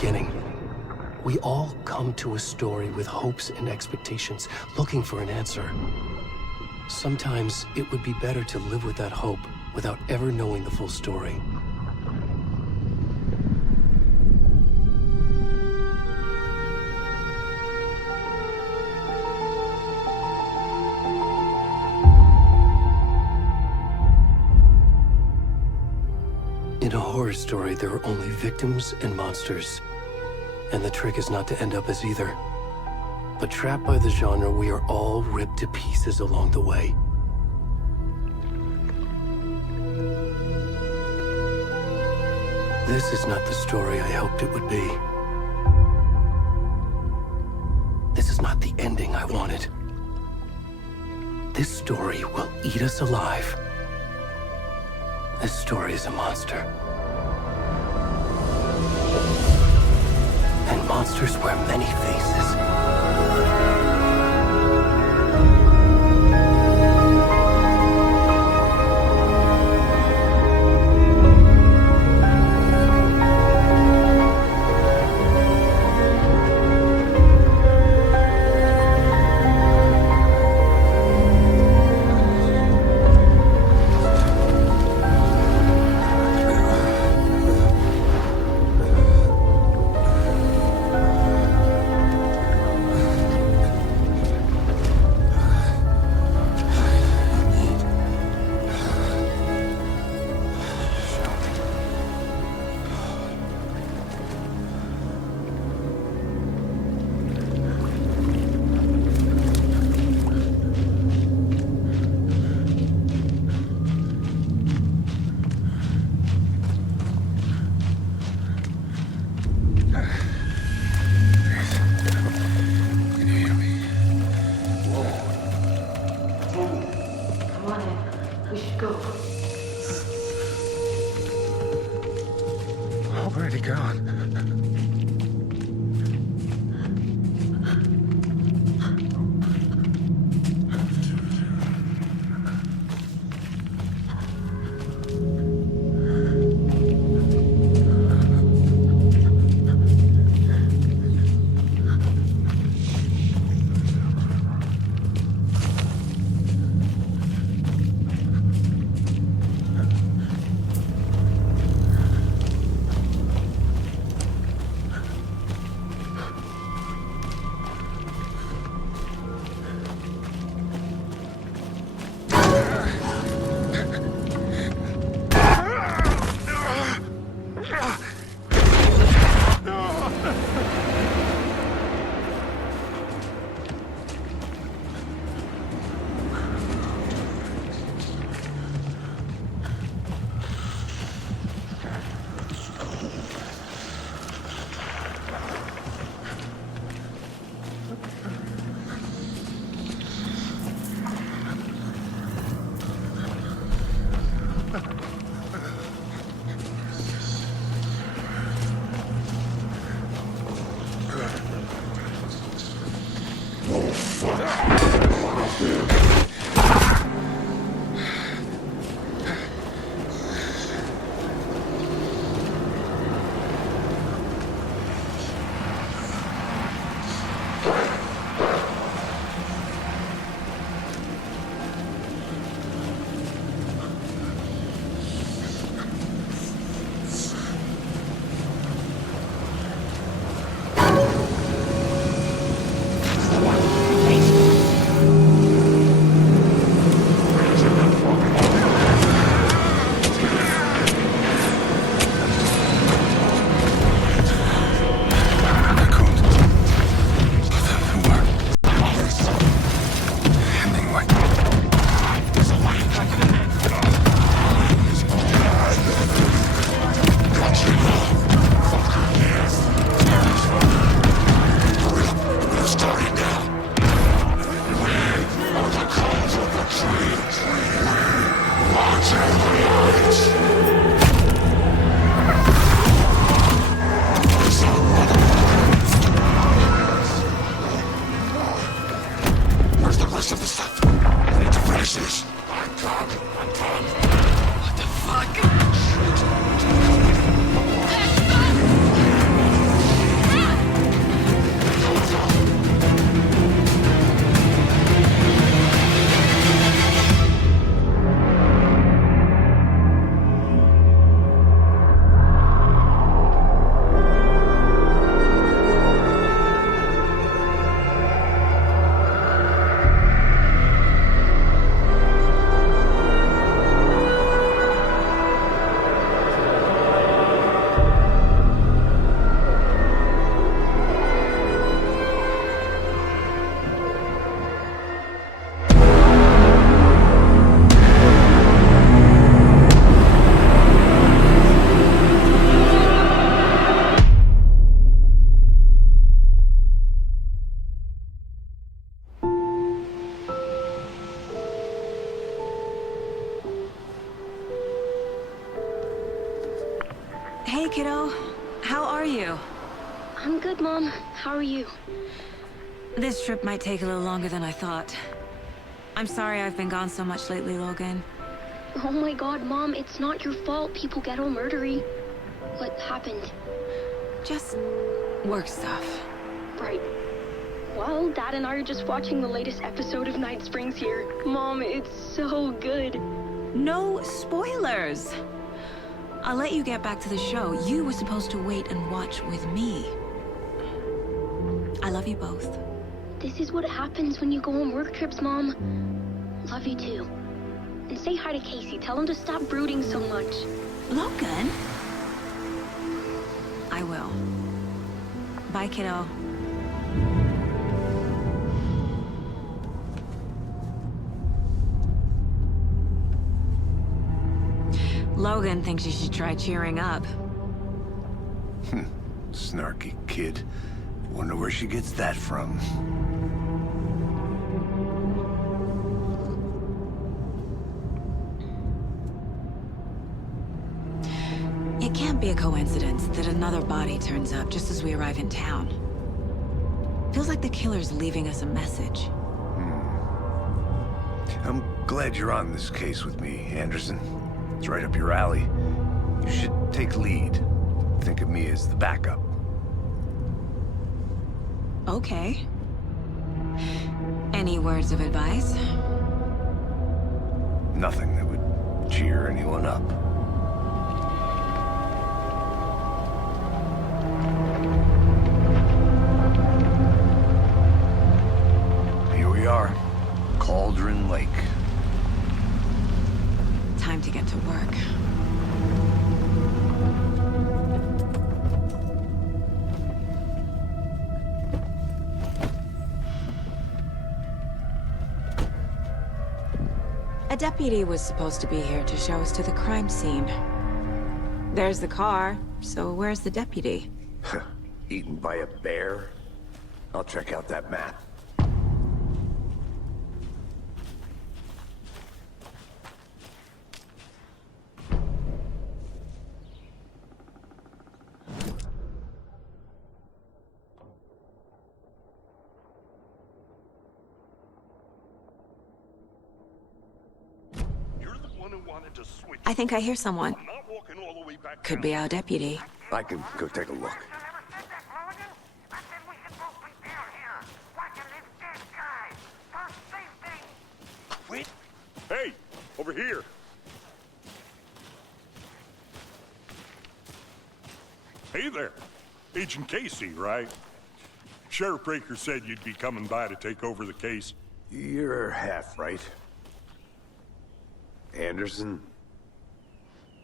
beginning. We all come to a story with hopes and expectations, looking for an answer. Sometimes it would be better to live with that hope without ever knowing the full story. In a horror story, there are only victims and monsters. And the trick is not to end up as either. But trapped by the genre, we are all ripped to pieces along the way. This is not the story I hoped it would be. This is not the ending I wanted. This story will eat us alive. This story is a monster. And monsters wear many faces. Already gone. kiddo. How are you? I'm good, Mom. How are you? This trip might take a little longer than I thought. I'm sorry I've been gone so much lately, Logan. Oh my god, Mom, it's not your fault people get all murdery. What happened? Just work stuff. Right. Well, Dad and I are just watching the latest episode of Night Springs here. Mom, it's so good. No spoilers! I'll let you get back to the show. You were supposed to wait and watch with me. I love you both. This is what happens when you go on work trips, Mom. Love you too. And say hi to Casey. Tell him to stop brooding so much. Logan? I will. Bye, kiddo. Logan thinks you should try cheering up. Snarky kid. Wonder where she gets that from. It can't be a coincidence that another body turns up just as we arrive in town. Feels like the killer's leaving us a message. I'm glad you're on this case with me, Anderson. It's right up your alley. You should take lead. Think of me as the backup. Okay. Any words of advice? Nothing that would cheer anyone up. Here we are. Cauldron Lake. Time to get to work. A deputy was supposed to be here to show us to the crime scene. There's the car, so where's the deputy? Eaten by a bear? I'll check out that map. I think I hear someone. Could be our deputy. I can go take a look. Wait! Hey! Over here! Hey there! Agent Casey, right? Sheriff Breaker said you'd be coming by to take over the case. You're half right. Anderson?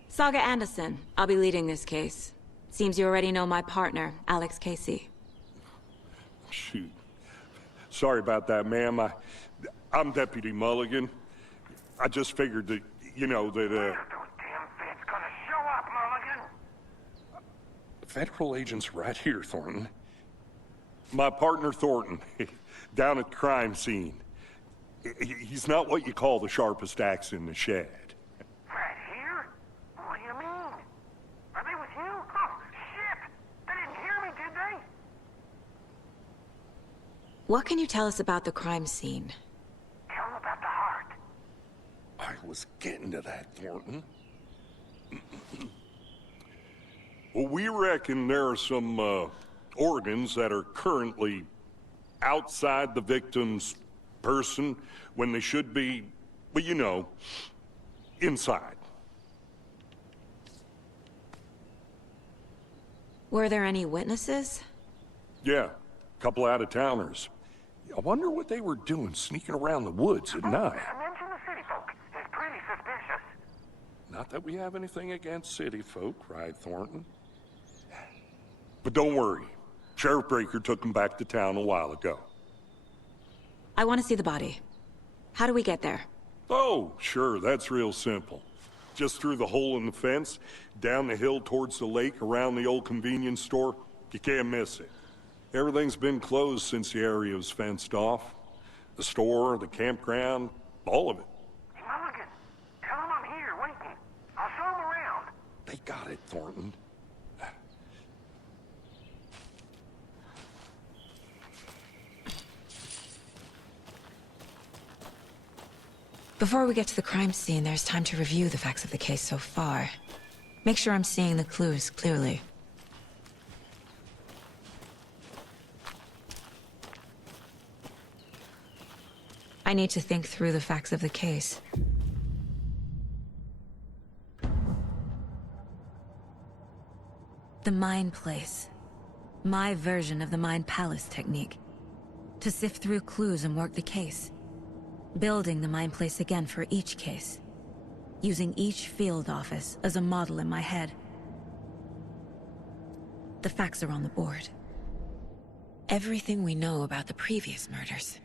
Saga Anderson. I'll be leading this case. Seems you already know my partner, Alex Casey. Shoot. Sorry about that, ma'am. I'm Deputy Mulligan. I just figured that, you know, that, Those damn feds gonna show up, Mulligan. Federal agent's right here, Thornton. My partner, Thornton, down at the crime scene. He's not what you call the sharpest axe in the shed. Right here? What do you mean? Are they with you? Oh, shit! They didn't hear me, did they? What can you tell us about the crime scene? Tell them about the heart. I was getting to that, Thornton. Well, we reckon there are some, organs that are currently outside the victim's person when they should be, well, you know, inside. Were there any witnesses? Yeah, a couple out-of-towners. I wonder what they were doing sneaking around the woods at night. I mentioned the city folk. It's pretty suspicious. Not that we have anything against city folk, cried Thornton. But don't worry. Sheriff Breaker took them back to town a while ago. I want to see the body. How do we get there? Oh, sure, that's real simple. Just through the hole in the fence, down the hill towards the lake, around the old convenience store. You can't miss it. Everything's been closed since the area was fenced off. The store, the campground, all of it. Mulligan, tell them I'm here waiting. I'll show them around. They got it, Thornton. Before we get to the crime scene, there's time to review the facts of the case so far. Make sure I'm seeing the clues clearly. I need to think through the facts of the case. The Mind Place. My version of the Mind Palace technique. To sift through clues and work the case. Building the Mind Place again for each case. Using each field office as a model in my head. The facts are on the board. Everything we know about the previous murders.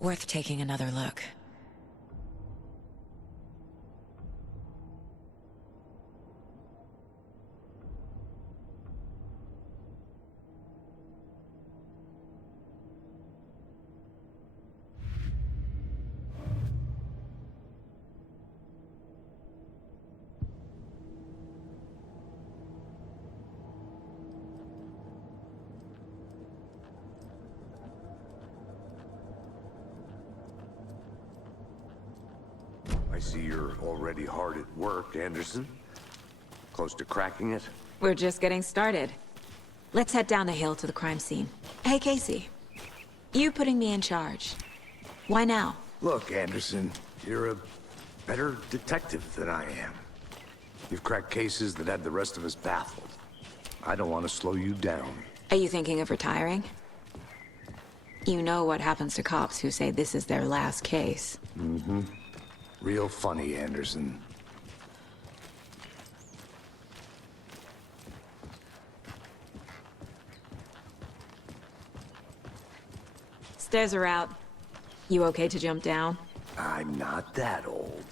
Worth taking another look. I see you're already hard at work, Anderson. Close to cracking it? We're just getting started. Let's head down the hill to the crime scene. Hey, Casey. You putting me in charge. Why now? Look, Anderson, you're a better detective than I am. You've cracked cases that had the rest of us baffled. I don't want to slow you down. Are you thinking of retiring? You know what happens to cops who say this is their last case. Mm-hmm. Real funny, Anderson. Stairs are out. You okay to jump down? I'm not that old.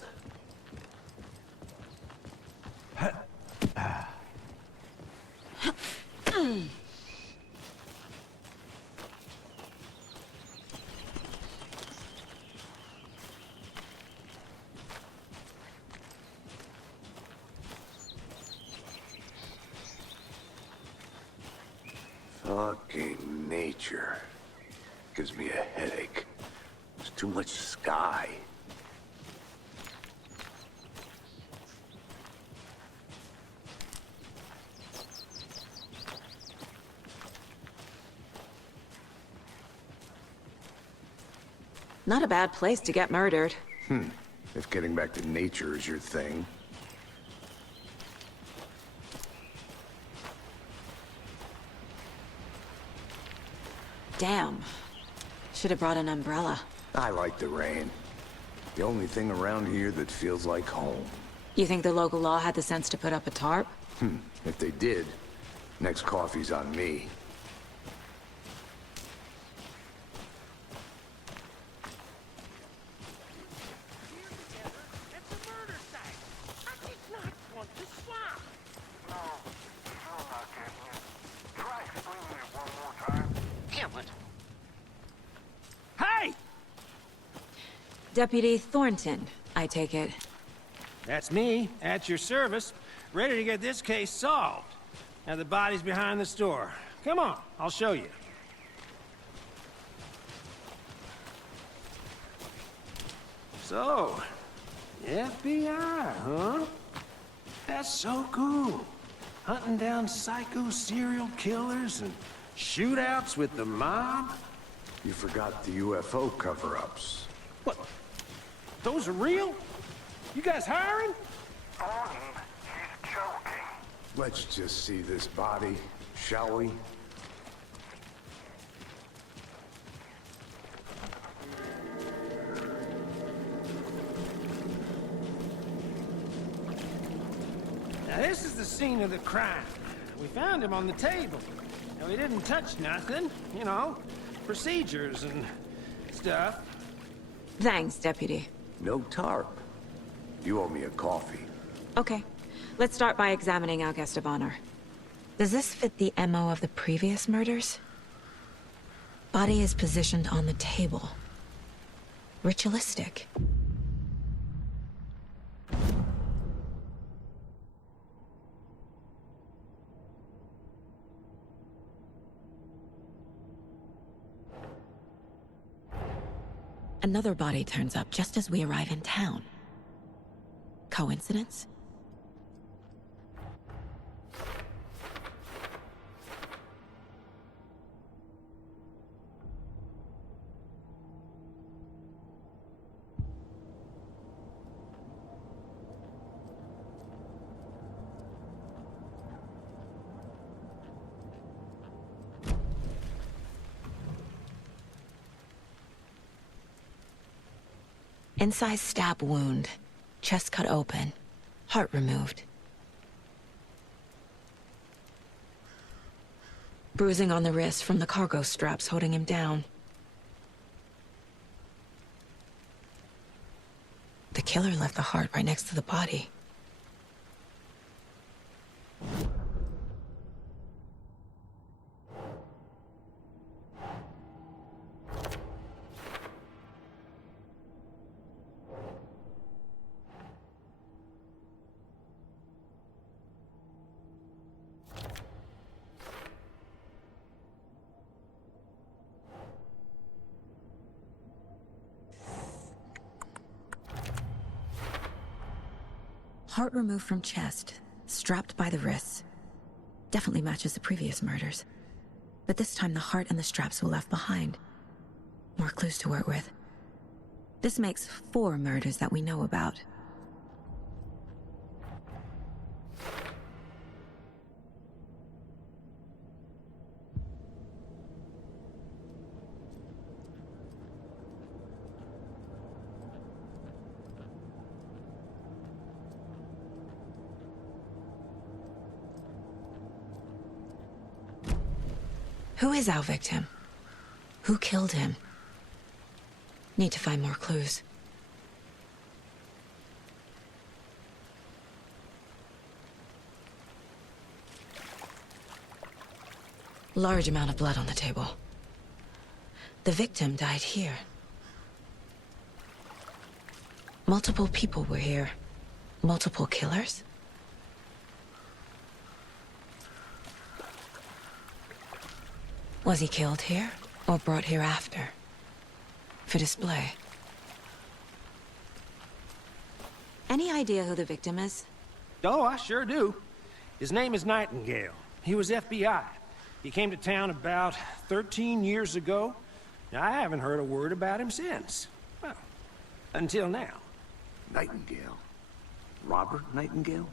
Fucking nature. Gives me a headache. There's too much sky. Not a bad place to get murdered. If getting back to nature is your thing. Damn. Should have brought an umbrella. I like the rain. The only thing around here that feels like home. You think the local law had the sense to put up a tarp? If they did, next coffee's on me. It's a murder site. I did not want to swap. No, still not getting it. Try explaining it one more time. Damn it. Hey! Deputy Thornton, I take it. That's me, at your service, ready to get this case solved. Now the body's behind the store. Come on, I'll show you. So, FBI, huh? That's so cool. Hunting down psycho serial killers and shootouts with the mob. You forgot the UFO cover-ups. What? Those are real? You guys hiring? Thornton, he's joking. Let's just see this body, shall we? Now this is the scene of the crime. We found him on the table. Now he didn't touch nothing, you know, procedures and stuff. Thanks, Deputy. No tarp. You owe me a coffee. Okay. Let's start by examining our guest of honor. Does this fit the MO of the previous murders? Body is positioned on the table. Ritualistic. Another body turns up just as we arrive in town. Coincidence? Incised stab wound, chest cut open, heart removed. Bruising on the wrist from the cargo straps holding him down. The killer left the heart right next to the body. Heart removed from chest, strapped by the wrists. Definitely matches the previous murders. But this time the heart and the straps were left behind. More clues to work with. This makes 4 murders that we know about. Who is our victim? Who killed him? Need to find more clues. Large amount of blood on the table. The victim died here. Multiple people were here. Multiple killers? Was he killed here, or brought here after? For display? Any idea who the victim is? Oh, I sure do. His name is Nightingale. He was FBI. He came to town about 13 years ago. Now, I haven't heard a word about him since. Well, until now. Nightingale? Robert Nightingale?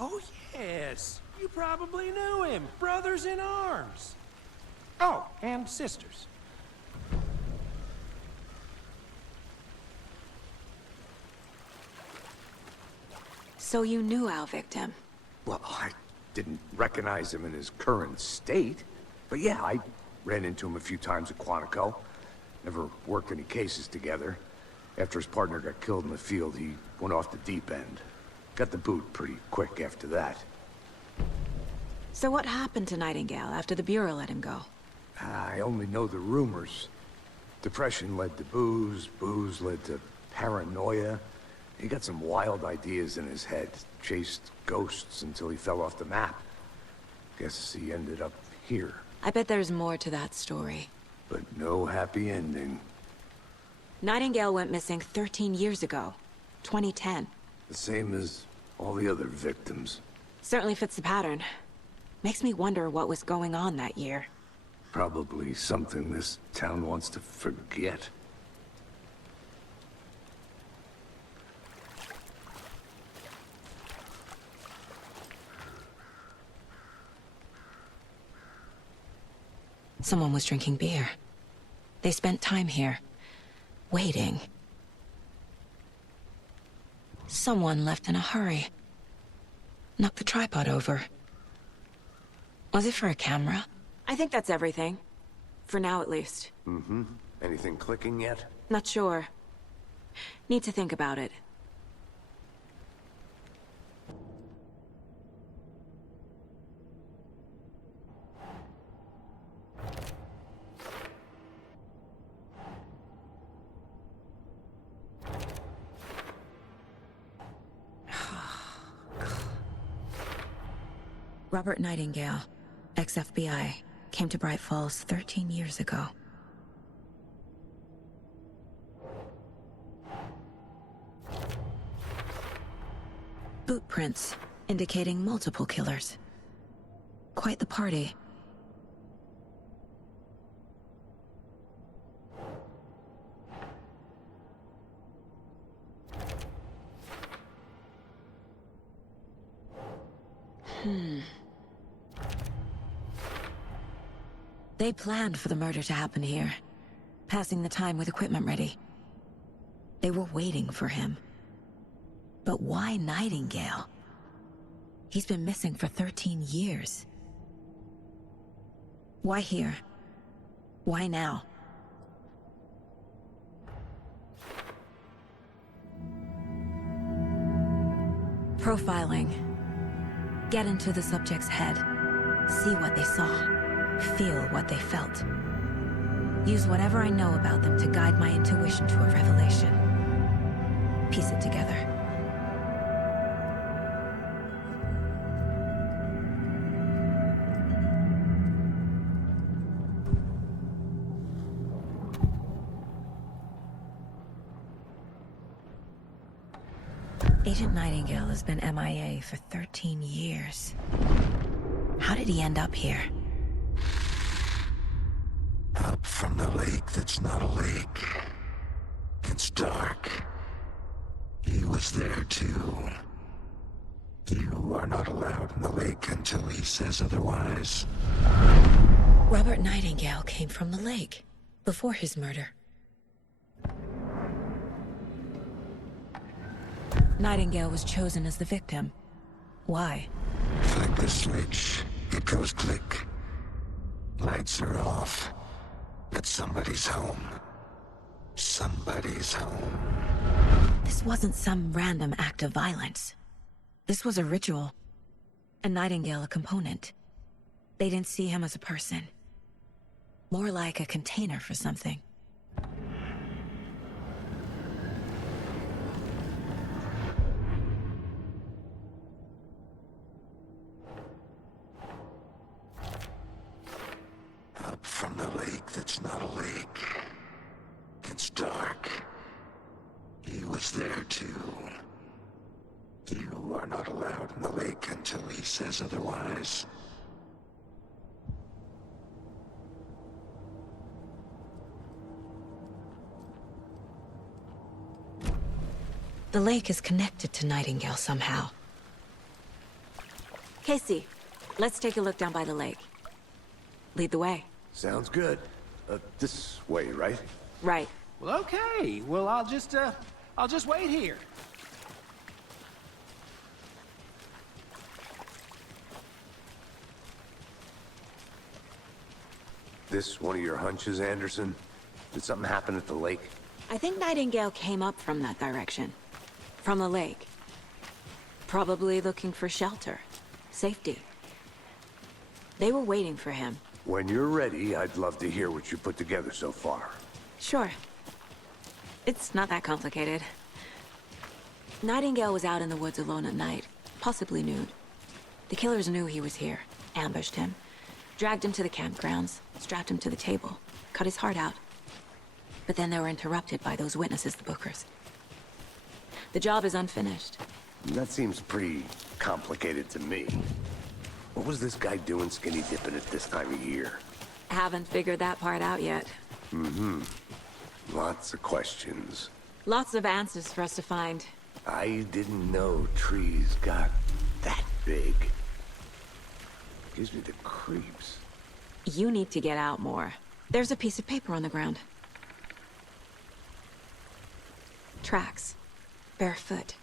Oh, yes. You probably knew him. Brothers in arms. Oh, and sisters. So you knew our victim? Well, I didn't recognize him in his current state. But yeah, I ran into him a few times at Quantico. Never worked any cases together. After his partner got killed in the field, he went off the deep end. Got the boot pretty quick after that. So what happened to Nightingale after the Bureau let him go? I only know the rumors. Depression led to booze, booze led to paranoia. He got some wild ideas in his head, chased ghosts until he fell off the map. Guess he ended up here. I bet there's more to that story. But no happy ending. Nightingale went missing 13 years ago. 2010. The same as all the other victims. Certainly fits the pattern. Makes me wonder what was going on that year. Probably something this town wants to forget. Someone was drinking beer. They spent time here, waiting. Someone left in a hurry. Knocked the tripod over. Was it for a camera? I think that's everything. For now, at least. Mm-hmm. Anything clicking yet? Not sure. Need to think about it. Robert Nightingale, ex-FBI, came to Bright Falls 13 years ago. boot prints indicating multiple killers. Quite the party. They planned for the murder to happen here, passing the time with equipment ready. They were waiting for him. But why Nightingale? He's been missing for 13 years. Why here? Why now? Profiling. Get into the subject's head. See what they saw. Feel what they felt. Use whatever I know about them to guide my intuition to a revelation. Piece it together. Agent Nightingale has been MIA for 13 years. How did he end up here? Up from the lake that's not a lake. It's dark. He was there too. You are not allowed in the lake until he says otherwise. Robert Nightingale came from the lake, before his murder. Nightingale was chosen as the victim. Why? Flick the switch. It goes click. Lights are off. But somebody's home. Somebody's home. This wasn't some random act of violence. This was a ritual. And Nightingale a component. They didn't see him as a person. More like a container for something. Up from the lake that's not a lake. It's dark. He was there too. You are not allowed in the lake until he says otherwise. The lake is connected to Nightingale somehow. Casey, let's take a look down by the lake. Lead the way. Sounds good. This way, right? Right. Well, okay. Well, I'll just wait here. This one of your hunches, Anderson? Did something happen at the lake? I think Nightingale came up from that direction. From the lake. Probably looking for shelter. Safety. They were waiting for him. When you're ready, I'd love to hear what you put together so far. Sure. It's not that complicated. Nightingale was out in the woods alone at night, possibly nude. The killers knew he was here, ambushed him, dragged him to the campgrounds, strapped him to the table, cut his heart out. But then they were interrupted by those witnesses, the Bookers. The job is unfinished. That seems pretty complicated to me. What was this guy doing skinny dipping at this time of year? Haven't figured that part out yet. Lots of questions. Lots of answers for us to find. I didn't know trees got that big. Gives me the creeps. You need to get out more. There's a piece of paper on the ground. Tracks. Barefoot.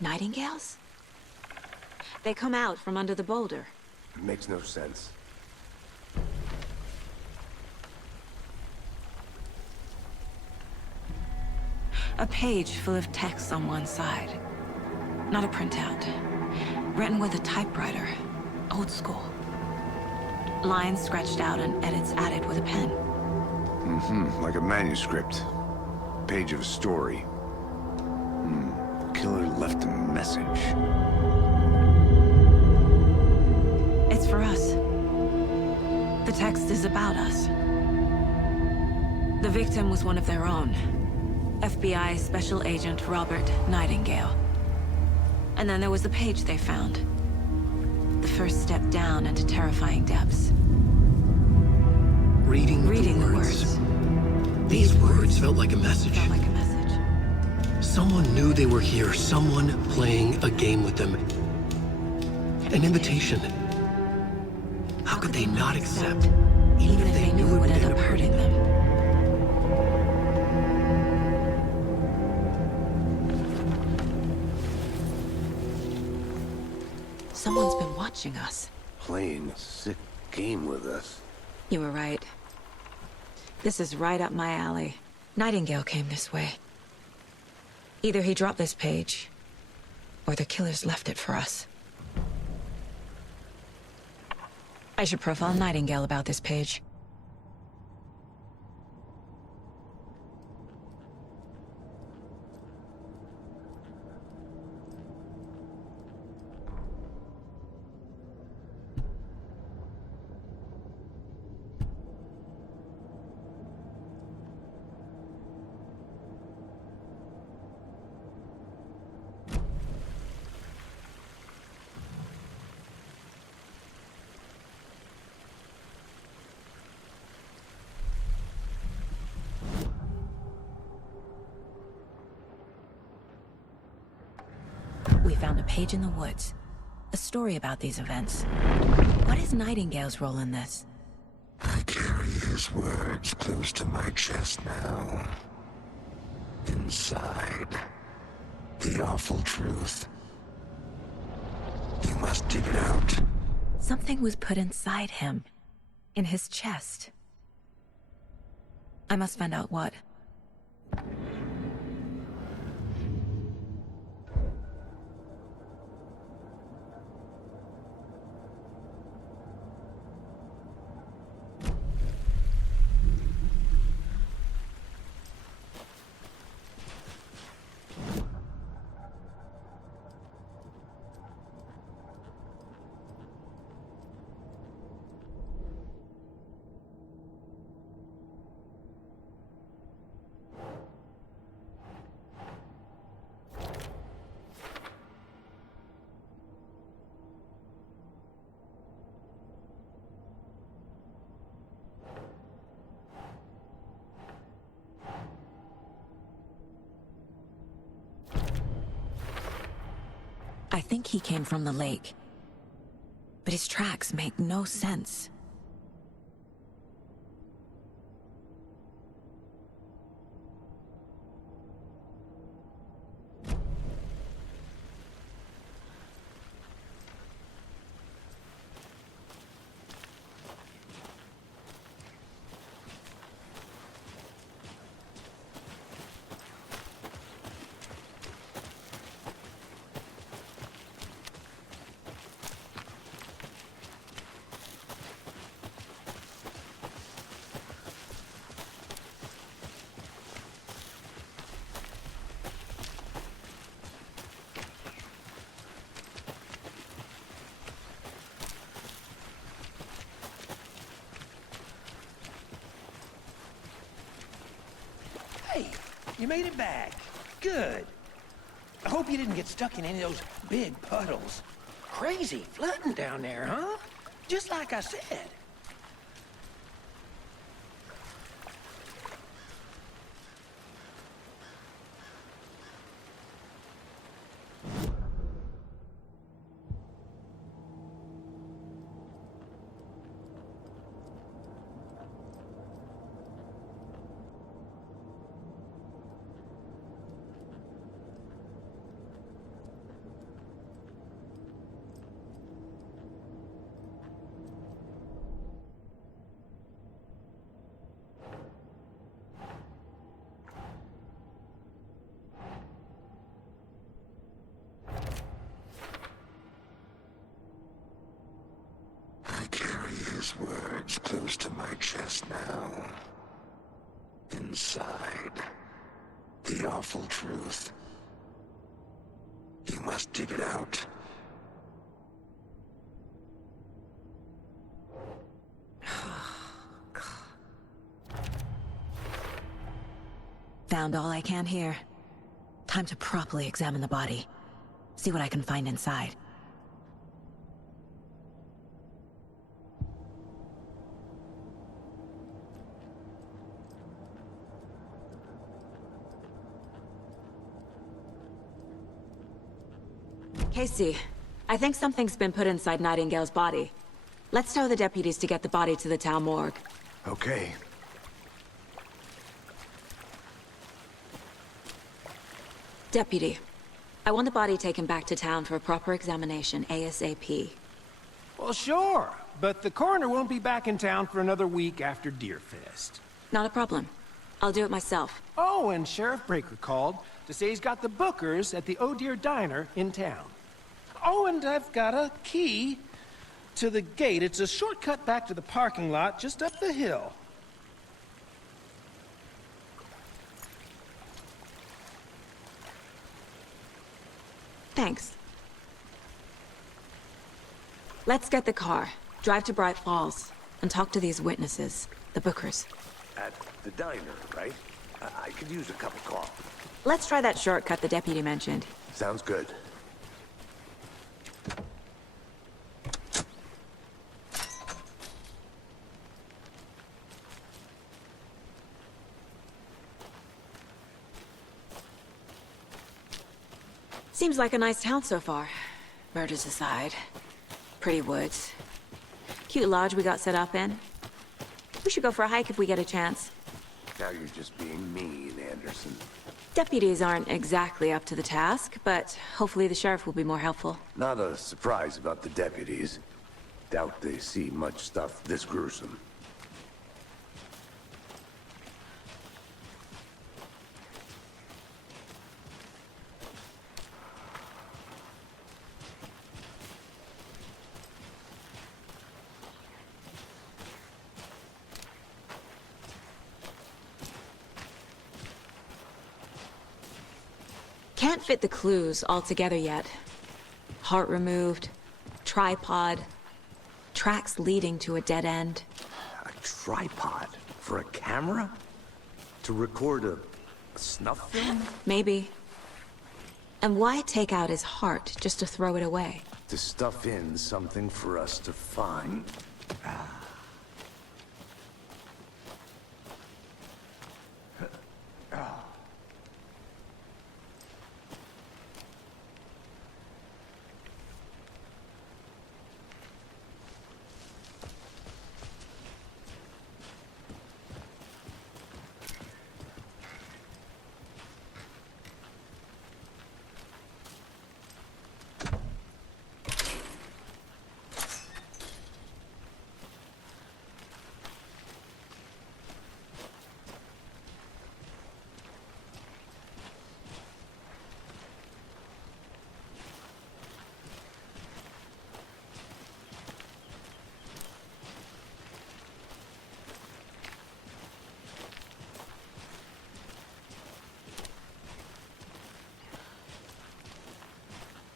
Nightingales? They come out from under the boulder. It makes no sense. A page full of text on one side. Not a printout. Written with a typewriter. Old school. Lines scratched out and edits added with a pen. Like a manuscript. Page of a story. Killer left a message. It's for us. The text is about us. The victim was one of their own. FBI Special Agent Robert Nightingale. And then there was the page they found. The first step down into terrifying depths. Reading The the words. These words felt like a message. Felt like a message. Someone knew they were here, someone playing a game with them. An invitation. How could they not accept, Even if they knew it would end up hurting them. Someone's been watching us. Playing a sick game with us. You were right. This is right up my alley. Nightingale came this way. Either he dropped this page, or the killers left it for us. I should profile Nightingale about this page. We found a page in the woods. A story about these events. What is Nightingale's role in this? I carry his words close to my chest now. Inside, the awful truth. You must dig it out. Something was put inside him. In his chest. I must find out what. I think he came from the lake. But his tracks make no sense. Hey, you made it back. Good. I hope you didn't get stuck in any of those big puddles. Crazy flooding down there, huh? Just like I said. I carry his words close to my chest now. Inside, the awful truth. You must dig it out. Found all I can here. Time to properly examine the body. See what I can find inside. Casey, I think something's been put inside Nightingale's body. Let's tell the deputies to get the body to the town morgue. Okay. Deputy, I want the body taken back to town for a proper examination ASAP. Well, sure, but the coroner won't be back in town for another week after Deerfest. Not a problem. I'll do it myself. Oh, and Sheriff Breaker called to say he's got the Bookers at the Oh Dear Diner in town. Oh, and I've got a key to the gate. It's a shortcut back to the parking lot just up the hill. Thanks. Let's get the car, drive to Bright Falls, and talk to these witnesses, the Bookers. At the diner, right? I could use a cup of coffee. Let's try that shortcut the deputy mentioned. Sounds good. Seems like a nice town so far. Murders aside. Pretty woods. Cute lodge we got set up in. We should go for a hike if we get a chance. Now you're just being mean, Anderson. Deputies aren't exactly up to the task, but hopefully the sheriff will be more helpful. Not a surprise about the deputies. Doubt they see much stuff this gruesome. Can't fit the clues all together yet. Heart removed, tripod, tracks leading to a dead end. A tripod? For a camera? To record a snuff film? Maybe. And why take out his heart just to throw it away? To stuff in something for us to find.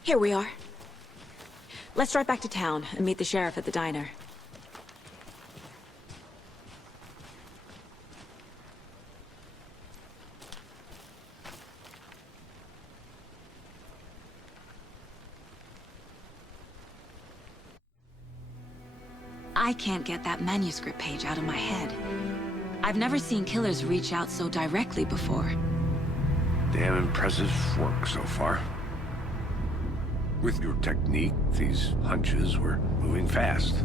Here we are. Let's drive back to town and meet the sheriff at the diner. I can't get that manuscript page out of my head. I've never seen killers reach out so directly before. Damn impressive work so far. With your technique, these hunches were moving fast.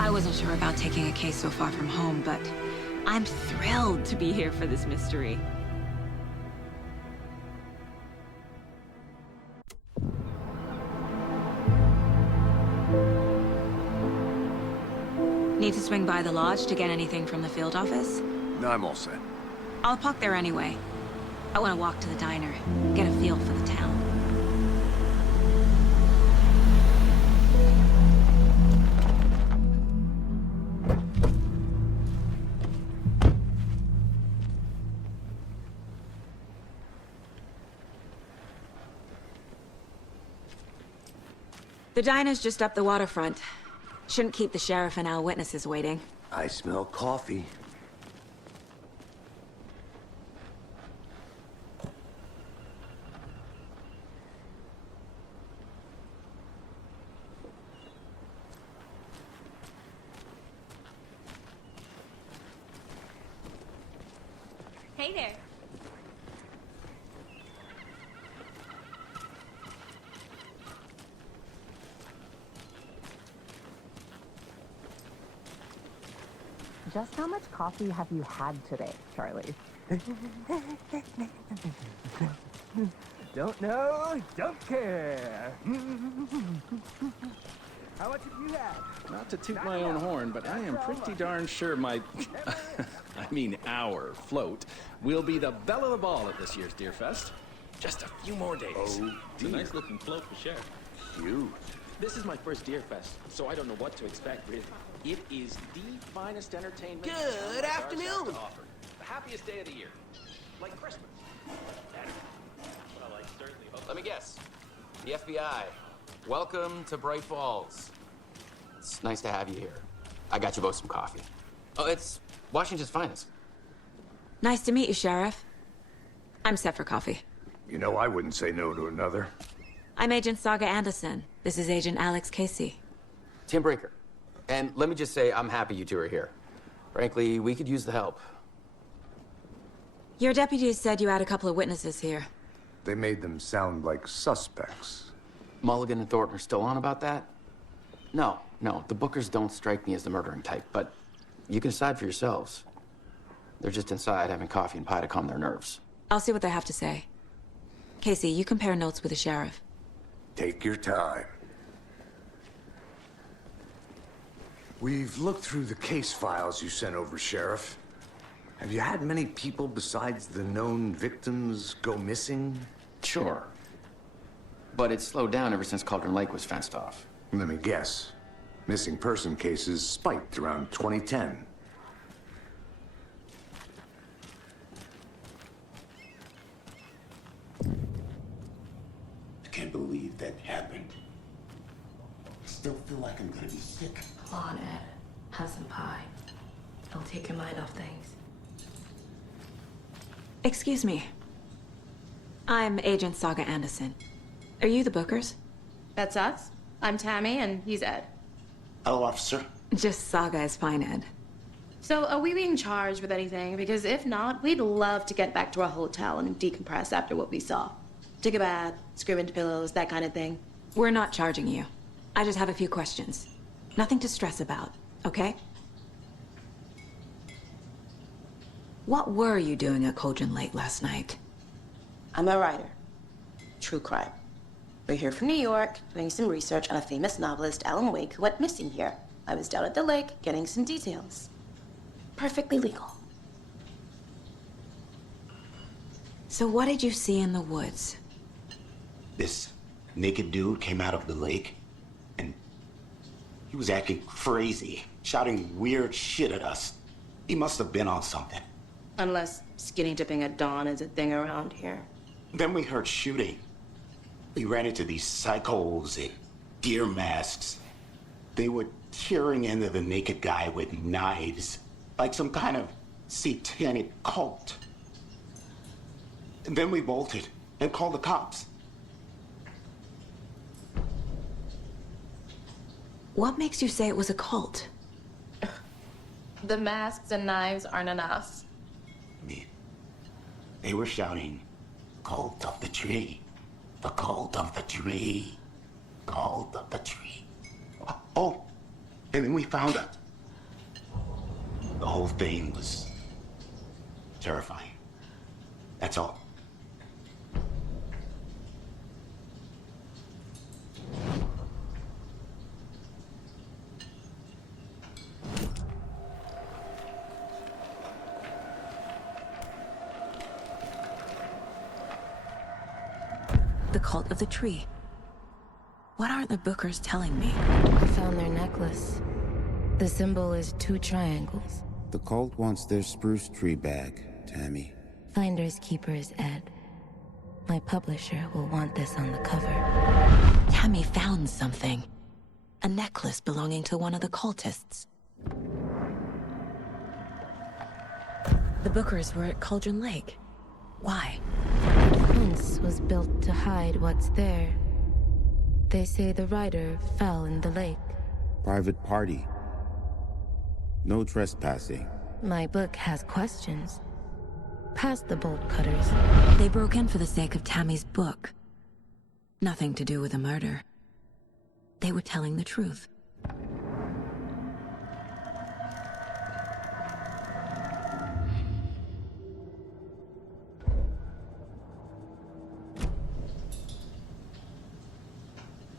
I wasn't sure about taking a case so far from home, but I'm thrilled to be here for this mystery. Need to swing by the lodge to get anything from the field office? No, I'm all set. I'll park there anyway. I want to walk to the diner, get a feel for the town. The diner's just up the waterfront. Shouldn't keep the sheriff and our witnesses waiting. I smell coffee. Hey there. Just how much coffee have you had today, Charlie? Don't know, don't care. How much have you had? Not to toot my own horn, but I am pretty darn sure my, our float will be the belle of the ball at this year's Deer Fest. Just a few more days. Oh, it's a nice looking float for sure. Huge. This is my first Deer Fest, so I don't know what to expect, really. It is the finest entertainment. Good afternoon. To offer. The happiest day of the year. Like Christmas. Well, I certainly hope. Let me guess. The FBI. Welcome to Bright Falls. It's nice to have you here. I got you both some coffee. Oh, it's Washington's finest. Nice to meet you, Sheriff. I'm set for coffee. You know, I wouldn't say no to another. I'm Agent Saga Anderson. This is Agent Alex Casey. Tim Breaker. And let me just say, I'm happy you two are here. Frankly, we could use the help. Your deputies said you had a couple of witnesses here. They made them sound like suspects. Mulligan and Thornton are still on about that? No, the Bookers don't strike me as the murdering type, but you can decide for yourselves. They're just inside having coffee and pie to calm their nerves. I'll see what they have to say. Casey, you compare notes with the sheriff. Take your time. We've looked through the case files you sent over, Sheriff. Have you had many people besides the known victims go missing? Sure. But it's slowed down ever since Cauldron Lake was fenced off. Let me guess. Missing person cases spiked around 2010. I can't believe that happened. I still feel like I'm gonna be sick. Come on, Ed. Have some pie. It'll take your mind off things. Excuse me. I'm Agent Saga Anderson. Are you the Bookers? That's us. I'm Tammy, and he's Ed. Hello, officer. Just Saga is fine, Ed. So, are we being charged with anything? Because if not, we'd love to get back to our hotel and decompress after what we saw. Take a bath, scream into pillows, that kind of thing. We're not charging you. I just have a few questions. Nothing to stress about, okay? What were you doing at Cauldron Lake last night? I'm a writer. True crime. We're here from New York, doing some research on a famous novelist, Alan Wake, who went missing here. I was down at the lake, getting some details. Perfectly legal. So what did you see in the woods? This naked dude came out of the lake, and he was acting crazy, shouting weird shit at us. He must have been on something. Unless skinny dipping at dawn is a thing around here. Then we heard shooting. We ran into these psychos in deer masks. They were tearing into the naked guy with knives, like some kind of satanic cult. And then we bolted and called the cops. What makes you say it was a cult? The masks and knives aren't enough. I mean, they were shouting, "Cult of the tree, the cult of the tree, cult of the tree." Oh, and then we found out. The whole thing was terrifying. That's all. The cult of the tree. What aren't the Bookers telling me? I found their necklace. The symbol is 2 triangles. The cult wants their spruce tree back, Tammy. Finders keepers, Ed. My publisher will want this on the cover. Tammy found something. A necklace belonging to one of the cultists. The Bookers were at Cauldron Lake. Why? Once was built to hide what's there. They say the writer fell in the lake. Private party. No trespassing. My book has questions. Past the bolt cutters. They broke in for the sake of Tammy's book. Nothing to do with a murder. They were telling the truth.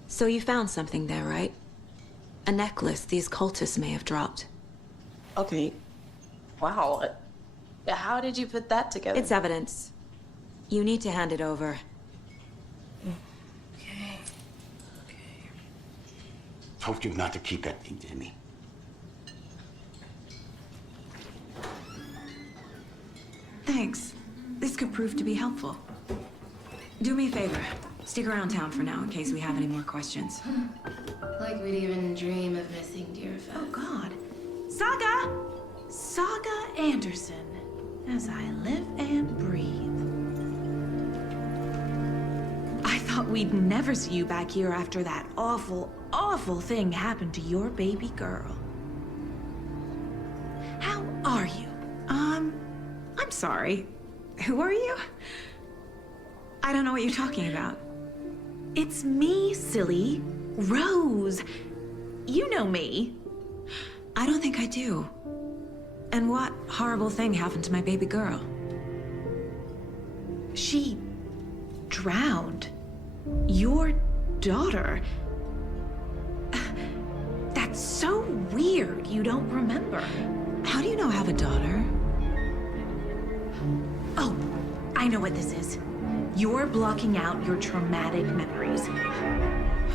So you found something there, right? A necklace these cultists may have dropped. Okay. Wow. How did you put that together? It's evidence. You need to hand it over. Okay. Told you not to keep that thing, Timmy. Thanks. This could prove to be helpful. Do me a favor. Stick around town for now in case we have any more questions. Like we'd even dream of missing Deerfest. Oh, God. Saga! Saga Anderson. As I live and breathe. I thought we'd never see you back here after that awful, awful thing happened to your baby girl. How are you? I'm sorry. Who are you? I don't know what you're talking about. It's me, silly. Rose. You know me. I don't think I do. And what horrible thing happened to my baby girl? She drowned. Your daughter. That's so weird you don't remember. How do you know I have a daughter? Oh, I know what this is. You're blocking out your traumatic memories.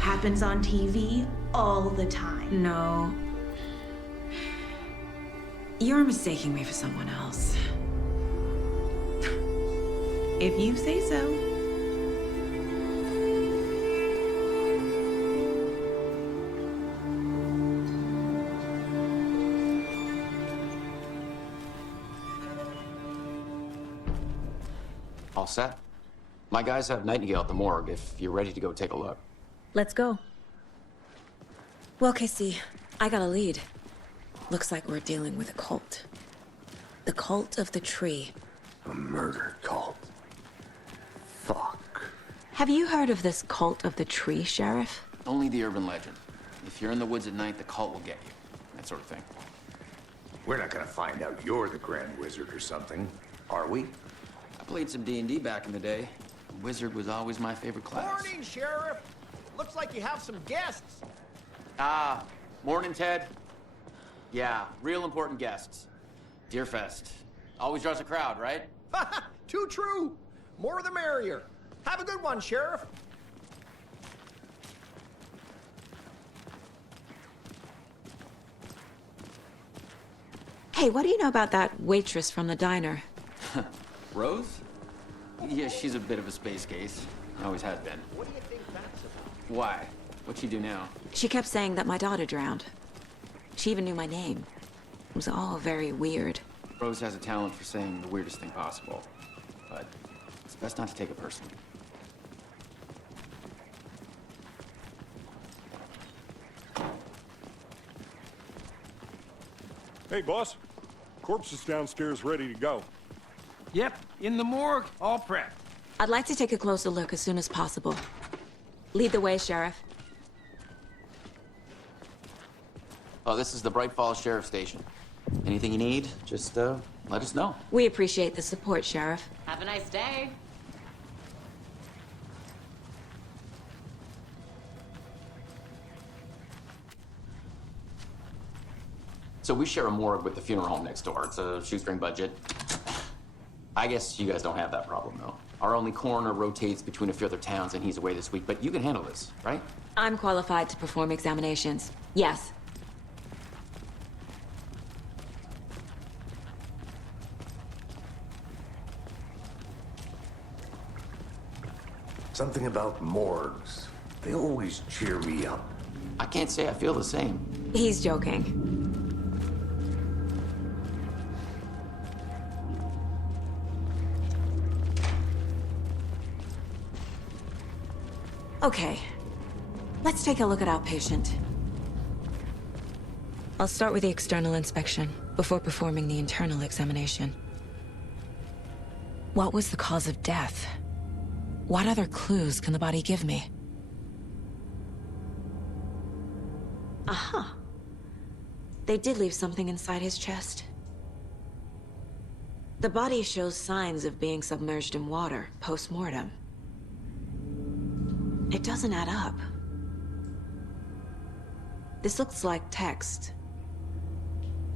Happens on TV all the time. No. You're mistaking me for someone else. If you say so. All set? My guys have Nightingale at the morgue if you're ready to go take a look. Let's go. Well, Casey, I got a lead. Looks like we're dealing with a cult. The cult of the tree. A murder cult. Fuck. Have you heard of this cult of the tree, Sheriff? Only the urban legend. If you're in the woods at night, the cult will get you. That sort of thing. We're not gonna find out you're the Grand Wizard or something, are we? I played some D&D back in the day. Wizard was always my favorite class. Morning, Sheriff. Looks like you have some guests. Ah, morning, Ted. Yeah, real important guests. Deerfest. Always draws a crowd, right? Too true. More the merrier. Have a good one, Sheriff. Hey, what do you know about that waitress from the diner? Rose? Yeah, she's a bit of a space case. Always has been. What do you think that's about? Why? What'd she do now? She kept saying that my daughter drowned. She even knew my name. It was all very weird. Rose has a talent for saying the weirdest thing possible. But it's best not to take it personally. Hey, boss. Corpse is downstairs ready to go. Yep, in the morgue, all prepped. I'd like to take a closer look as soon as possible. Lead the way, Sheriff. Oh, this is the Bright Falls Sheriff Station. Anything you need, just let us know. We appreciate the support, Sheriff. Have a nice day. So we share a morgue with the funeral home next door. It's a shoestring budget. I guess you guys don't have that problem, though. Our only coroner rotates between a few other towns, and he's away this week, but you can handle this, right? I'm qualified to perform examinations. Yes. Something about morgues. They always cheer me up. I can't say I feel the same. He's joking. Okay. Let's take a look at outpatient. I'll start with the external inspection before performing the internal examination. What was the cause of death? What other clues can the body give me? Aha. They did leave something inside his chest. The body shows signs of being submerged in water post-mortem. It doesn't add up. This looks like text.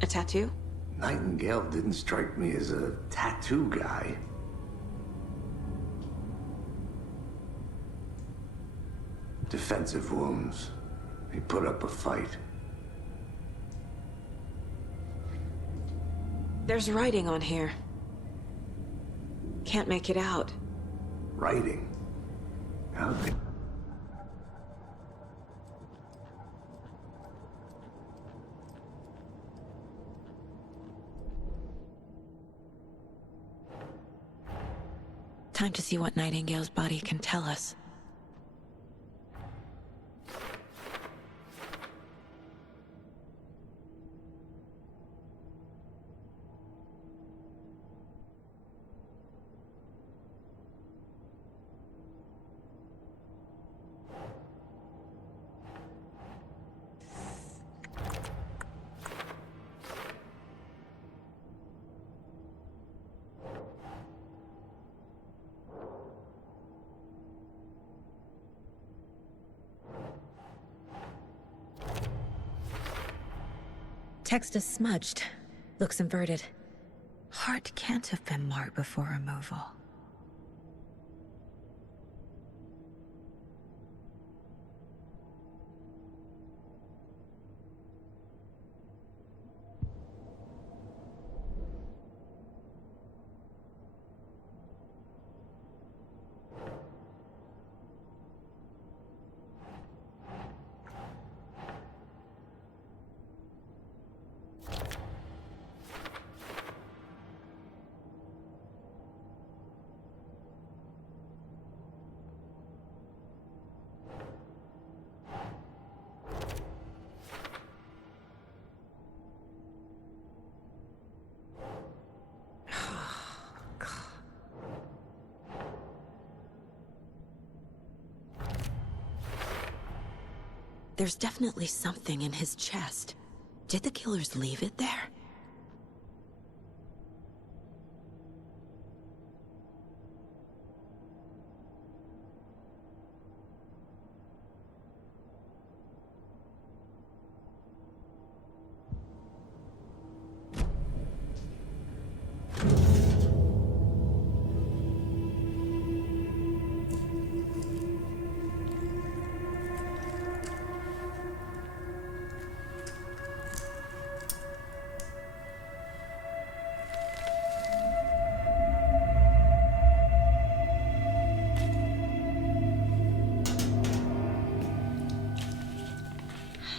A tattoo? Nightingale didn't strike me as a tattoo guy. Defensive wounds. He put up a fight. There's writing on here. Can't make it out. Writing? How did... Time to see what Nightingale's body can tell us. Text is smudged. Looks inverted. Heart can't have been marked before removal. There's definitely something in his chest. Did the killers leave it there?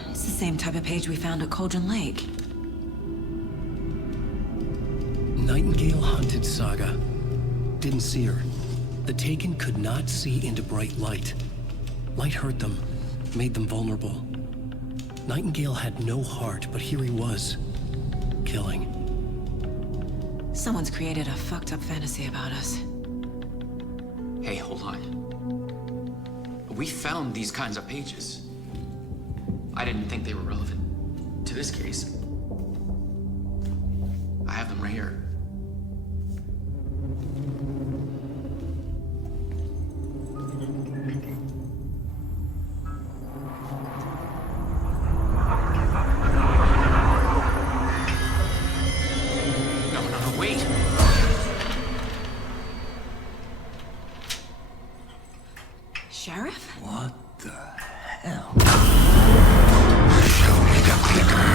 It's the same type of page we found at Cauldron Lake. Nightingale hunted Saga. Didn't see her. The Taken could not see into bright light. Light hurt them, made them vulnerable. Nightingale had no heart, but here he was, killing. Someone's created a fucked up fantasy about us. Hey, hold on. We found these kinds of pages. I didn't think they were relevant to this case. I have them right here. No, wait! Sheriff? What the hell? Show me the clicker.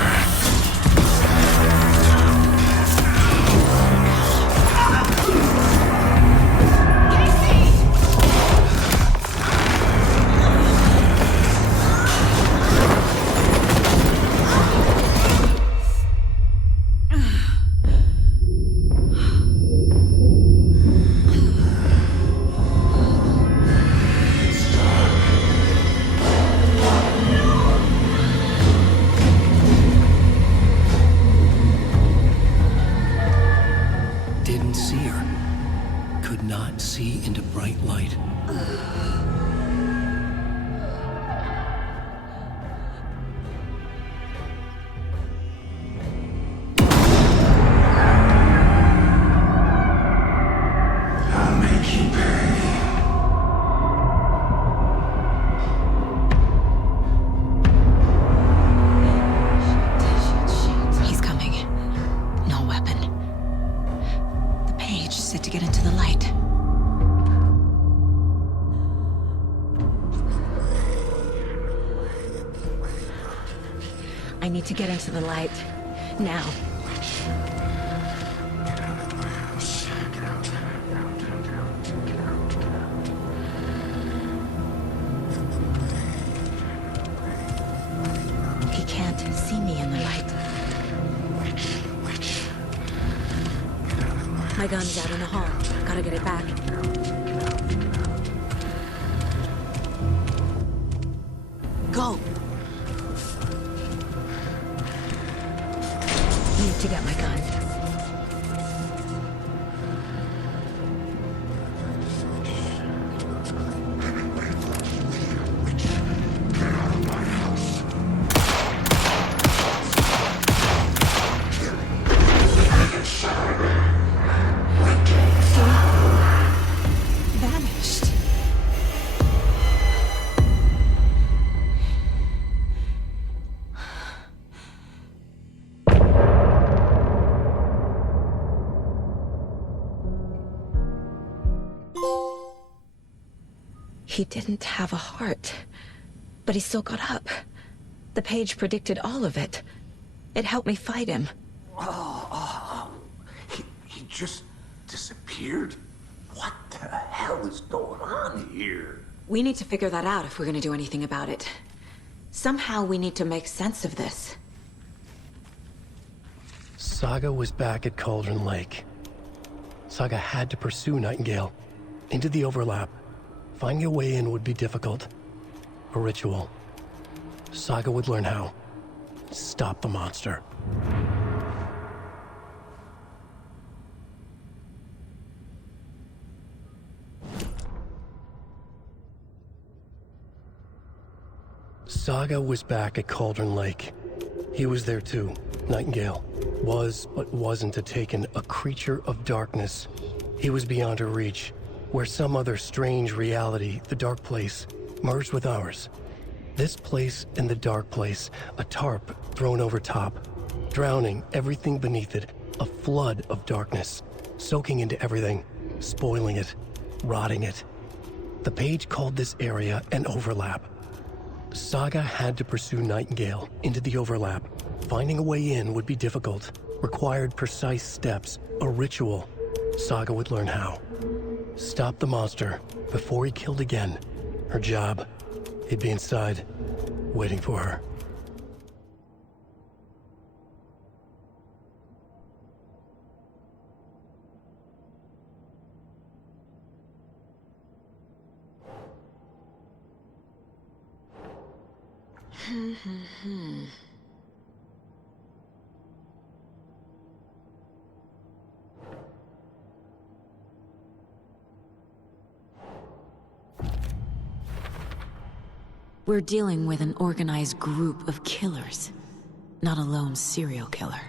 I need to get into the light. Now. He can't see me in the light. My gun's out in the hall. Gotta get it back. Go! Need to get my gun. Vanished. He didn't have a heart, but he still got up. The page predicted all of it. It helped me fight him. He just disappeared? What the hell is going on here? We need to figure that out if we're gonna do anything about it. Somehow we need to make sense of this. Saga was back at Cauldron Lake. Saga had to pursue Nightingale into the overlap. Finding a way in would be difficult. A ritual. Saga would learn how. Stop the monster. Saga was back at Cauldron Lake. He was there too. Nightingale was, but wasn't a Taken, a creature of darkness. He was beyond her reach, where some other strange reality, the dark place, merged with ours. This place and the dark place, a tarp thrown over top, drowning everything beneath it, a flood of darkness, soaking into everything, spoiling it, rotting it. The page called this area an overlap. Saga had to pursue Nightingale into the overlap. Finding a way in would be difficult, required precise steps, a ritual. Saga would learn how. Stop the monster before he killed again. Her job, he'd be inside, waiting for her. We're dealing with an organized group of killers, not a lone serial killer.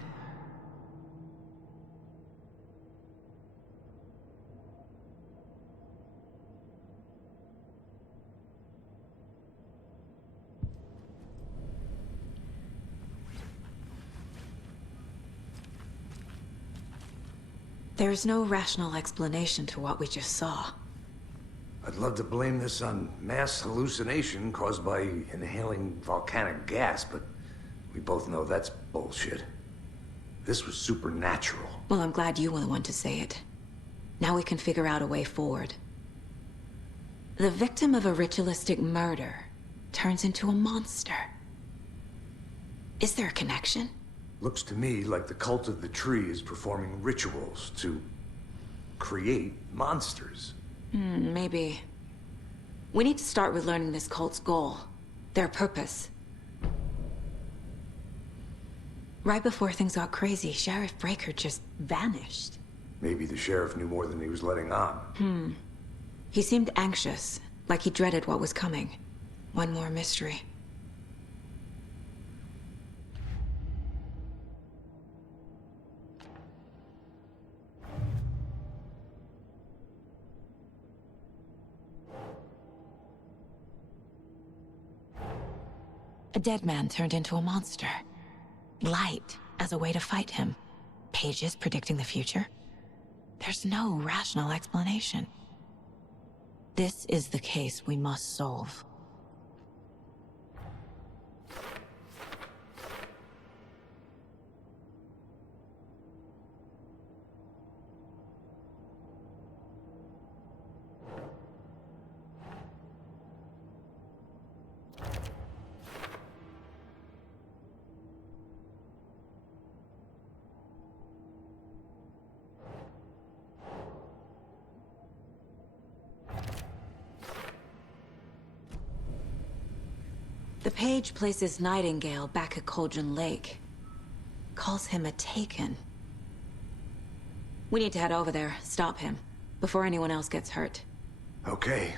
There's no rational explanation to what we just saw. I'd love to blame this on mass hallucination caused by inhaling volcanic gas, but we both know that's bullshit. This was supernatural. Well, I'm glad you were the one to say it. Now we can figure out a way forward. The victim of a ritualistic murder turns into a monster. Is there a connection? Looks to me like the cult of the tree is performing rituals to create monsters. Maybe. We need to start with learning this cult's goal, their purpose. Right before things got crazy, Sheriff Breaker just vanished. Maybe the sheriff knew more than he was letting on. He seemed anxious, like he dreaded what was coming. One more mystery. A dead man turned into a monster. Light as a way to fight him. Pages predicting the future. There's no rational explanation. This is the case we must solve. The page places Nightingale back at Cauldron Lake. Calls him a Taken. We need to head over there, stop him, before anyone else gets hurt. Okay.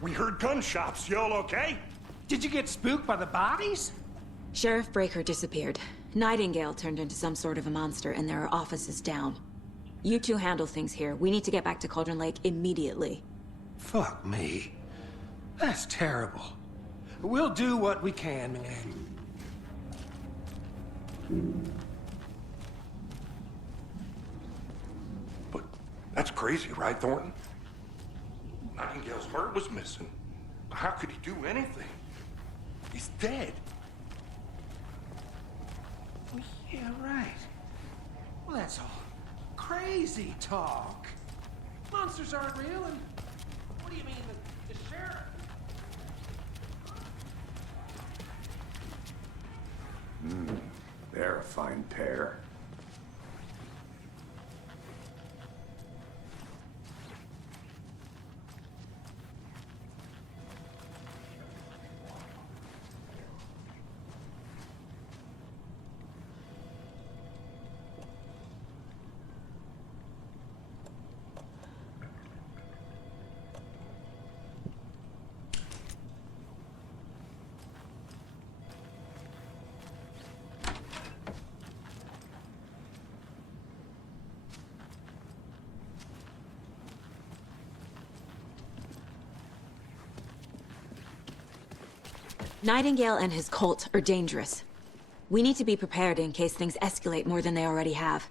We heard gunshots. Y'all okay? Did you get spooked by the bodies? Sheriff Breaker disappeared. Nightingale turned into some sort of a monster, and there are offices down. You two handle things here. We need to get back to Cauldron Lake immediately. Fuck me. That's terrible. We'll do what we can, man. But that's crazy, right, Thornton? Nightingale's heart was missing. How could he do anything? He's dead. Well, yeah, right. Well, that's all crazy talk. Monsters aren't real, and what do you mean the sheriff? They're a fine pair. Nightingale and his cult are dangerous. We need to be prepared in case things escalate more than they already have.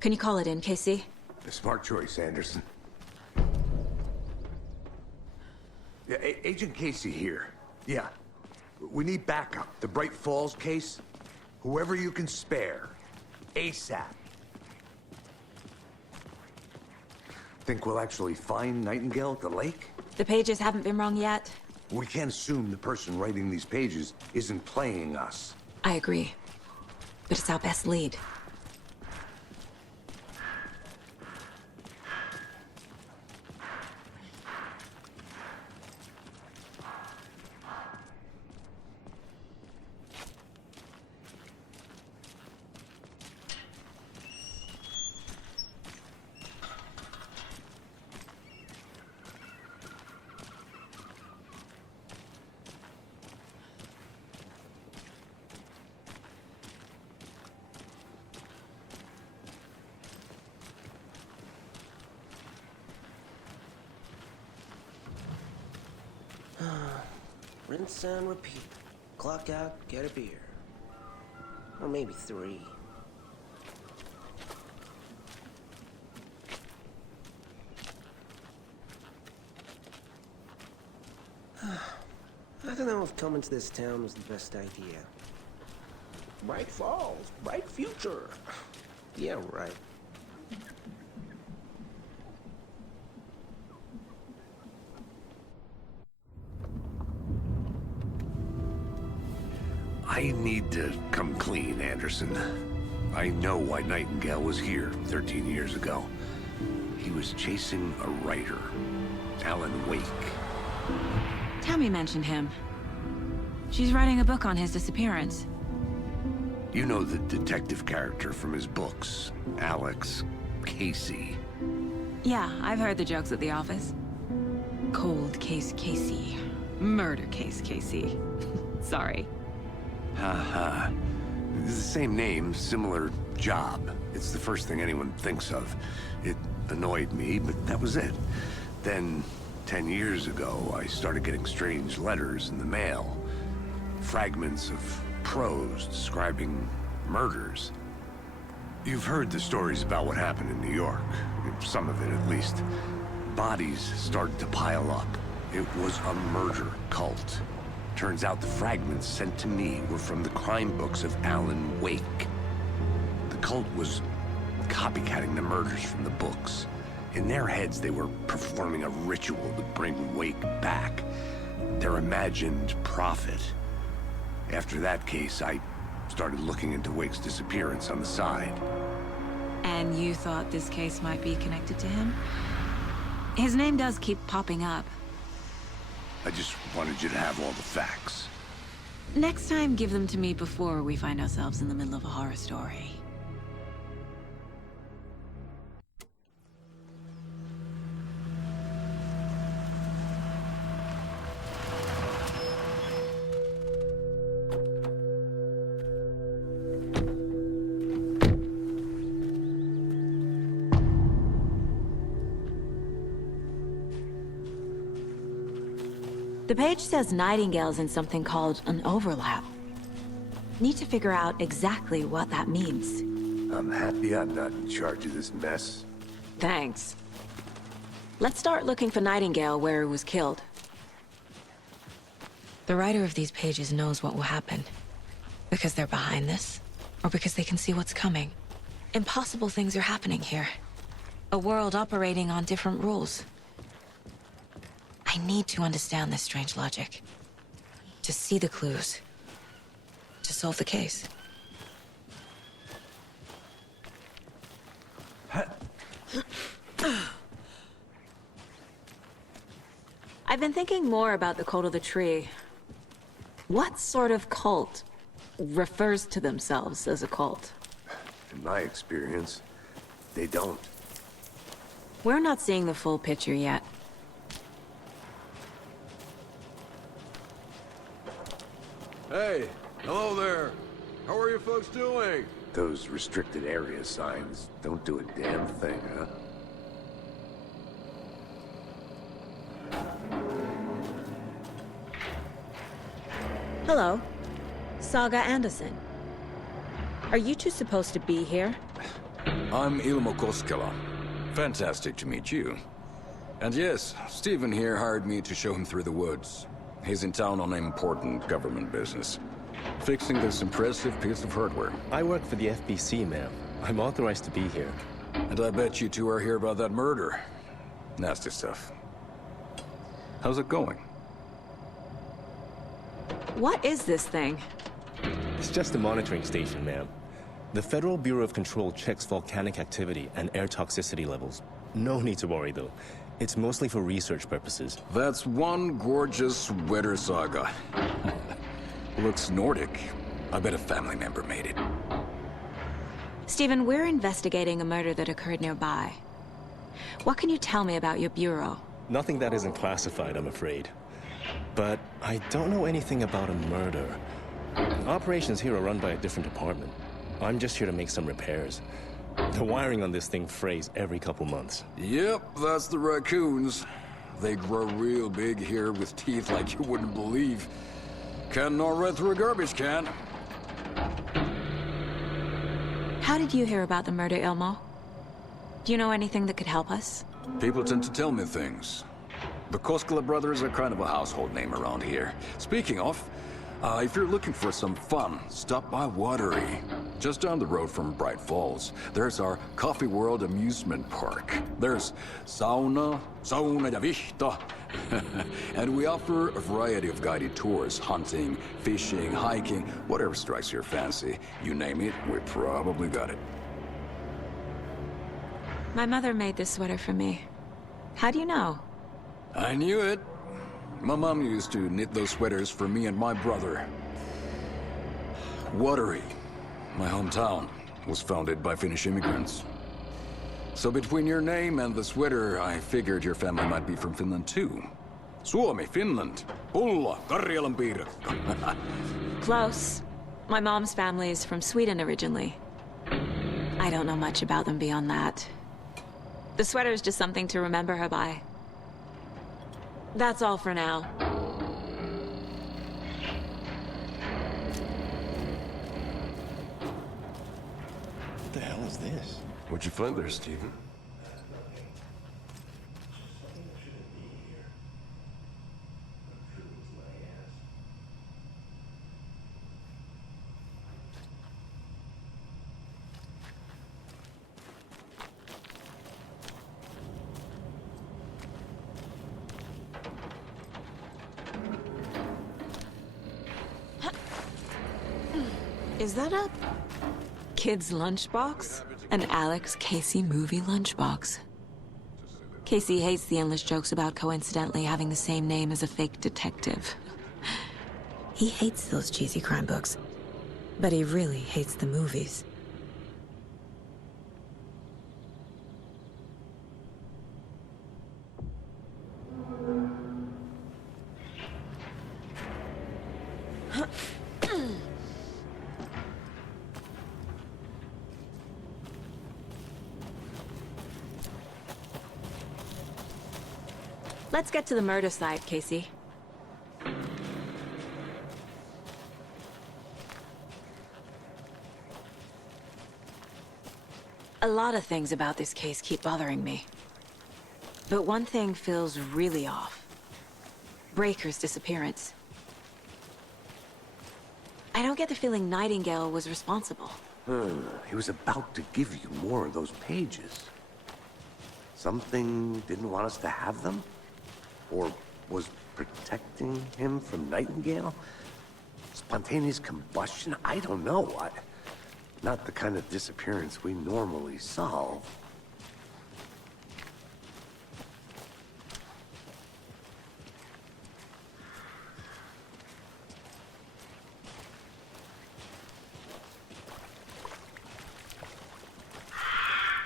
Can you call it in, Casey? A smart choice, Anderson. Yeah, Agent Casey here. Yeah. We need backup. The Bright Falls case. Whoever you can spare. ASAP. Think we'll actually find Nightingale at the lake? The pages haven't been wrong yet. We can't assume the person writing these pages isn't playing us. I agree. But it's our best lead. Rinse and repeat. Clock out, get a beer. Or maybe 3. I don't know if coming to this town was the best idea. Bright Falls, bright future. Yeah, right. I need to come clean, Anderson. I know why Nightingale was here 13 years ago. He was chasing a writer, Alan Wake. Tammy mentioned him. She's writing a book on his disappearance. You know the detective character from his books, Alex Casey. Yeah, I've heard the jokes at the office. Cold case Casey. Murder case Casey. Sorry. Haha. It's the same name, similar job. It's the first thing anyone thinks of. It annoyed me, but that was it. Then, 10 years ago, I started getting strange letters in the mail. Fragments of prose describing murders. You've heard the stories about what happened in New York. Some of it, at least. Bodies started to pile up. It was a murder cult. Turns out the fragments sent to me were from the crime books of Alan Wake. The cult was copycatting the murders from the books. In their heads, they were performing a ritual to bring Wake back. Their imagined prophet. After that case, I Started looking into Wake's disappearance on the side. And you thought this case might be connected to him? His name does keep popping up. I just wanted you to have all the facts. Next time, give them to me before we find ourselves in the middle of a horror story. The page says Nightingale's in something called an overlap. Need to figure out exactly what that means. I'm happy I'm not in charge of this mess. Thanks. Let's start looking for Nightingale where he was killed. The writer of these pages knows what will happen. Because they're behind this, or because they can see what's coming. Impossible things are happening here. A world operating on different rules. I need to understand this strange logic. To see the clues. To solve the case. I've been thinking more about the cult of the tree. What sort of cult refers to themselves as a cult? In my experience, they don't. We're not seeing the full picture yet. Hey, hello there. How are you folks doing? Those restricted area signs don't do a damn thing, huh? Hello. Saga Anderson. Are you two supposed to be here? I'm Ilmo Koskela. Fantastic to meet you. And yes, Stephen here hired me to show him through the woods. He's in town on important government business. Fixing this impressive piece of hardware. I work for the FBC, ma'am. I'm authorized to be here. And I bet you two are here about that murder. Nasty stuff. How's it going? What is this thing? It's just a monitoring station, ma'am. The Federal Bureau of Control checks volcanic activity and air toxicity levels. No need to worry, though. It's mostly for research purposes. That's one gorgeous weather saga. Looks Nordic. I bet a family member made it. Stephen, we're investigating a murder that occurred nearby. What can you tell me about your bureau? Nothing that isn't classified, I'm afraid. But I don't know anything about a murder. Operations here are run by a different department. I'm just here to make some repairs. The wiring on this thing frays every couple months. Yep, that's the raccoons. They grow real big here with teeth like you wouldn't believe. Can't gnaw right through a garbage can. How did you hear about the murder, Ilmo? Do you know anything that could help us? People tend to tell me things. The Koskela brothers are kind of a household name around here. Speaking of, if you're looking for some fun, stop by Watery. Just down the road from Bright Falls, there's our Coffee World amusement park. There's sauna ja vihta. And we offer a variety of guided tours, hunting, fishing, hiking, whatever strikes your fancy. You name it, we probably got it. My mother made this sweater for me. How do you know? I knew it. My mom used to knit those sweaters for me and my brother. Watery, my hometown, was founded by Finnish immigrants. So between your name and the sweater, I figured your family might be from Finland too. Suomi, Finland. Pulla, Karjalan piirakka. Close. My mom's family is from Sweden originally. I don't know much about them beyond that. The sweater is just something to remember her by. That's all for now. What the hell is this? What'd you find there, Stephen? Is that a kid's lunchbox? An Alex Casey movie lunchbox. Casey hates the endless jokes about coincidentally having the same name as a fake detective. He hates those cheesy crime books, but he really hates the movies. Let's get to the murder site, Casey. A lot of things about this case keep bothering me. But one thing feels really off. Breaker's disappearance. I don't get the feeling Nightingale was responsible. He was about to give you more of those pages. Something didn't want us to have them? Or was protecting him from Nightingale? Spontaneous combustion? I don't know. Not the kind of disappearance we normally solve.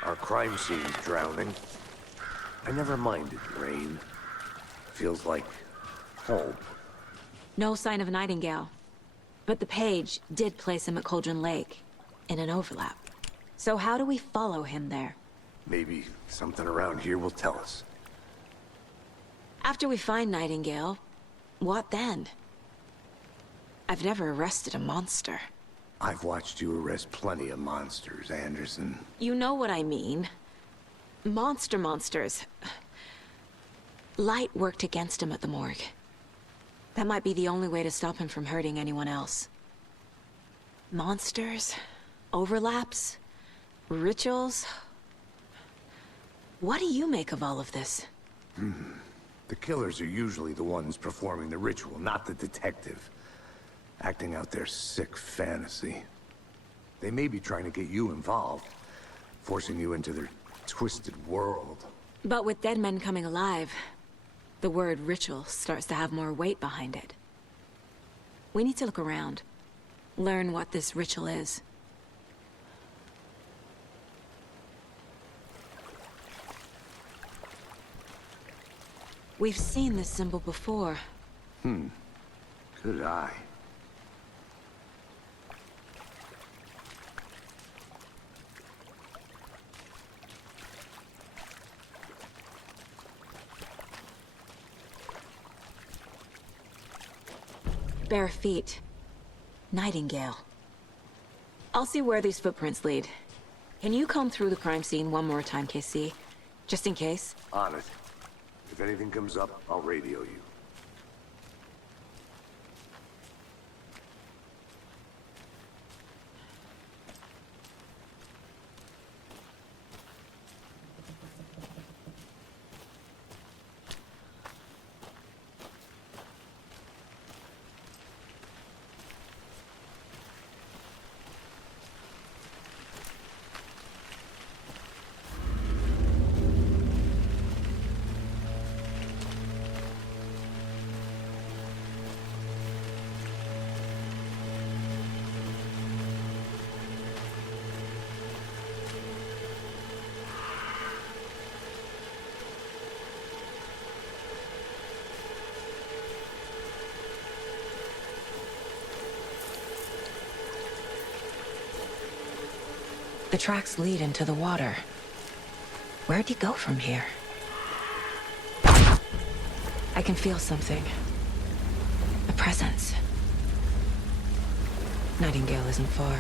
Our crime scene's drowning. I never minded rain. Feels like home. No sign of Nightingale. But the page did place him at Cauldron Lake, in an overlap. So how do we follow him there? Maybe something around here will tell us. After we find Nightingale, what then? I've never arrested a monster. I've watched you arrest plenty of monsters, Anderson. You know what I mean. Monsters. Light worked against him at the morgue. That might be the only way to stop him from hurting anyone else. Monsters? Overlaps? Rituals? What do you make of all of this? The killers are usually the ones performing the ritual, not the detective. Acting out their sick fantasy. They may be trying to get you involved, forcing you into their twisted world. But with dead men coming alive, the word ritual starts to have more weight behind it. We need to look around. Learn what this ritual is. We've seen this symbol before. Good eye. Bare feet. Nightingale. I'll see where these footprints lead. Can you comb through the crime scene one more time, KC? Just in case? On it. If anything comes up, I'll radio you. The tracks lead into the water. Where'd he go from here? I can feel something. A presence. Nightingale isn't far.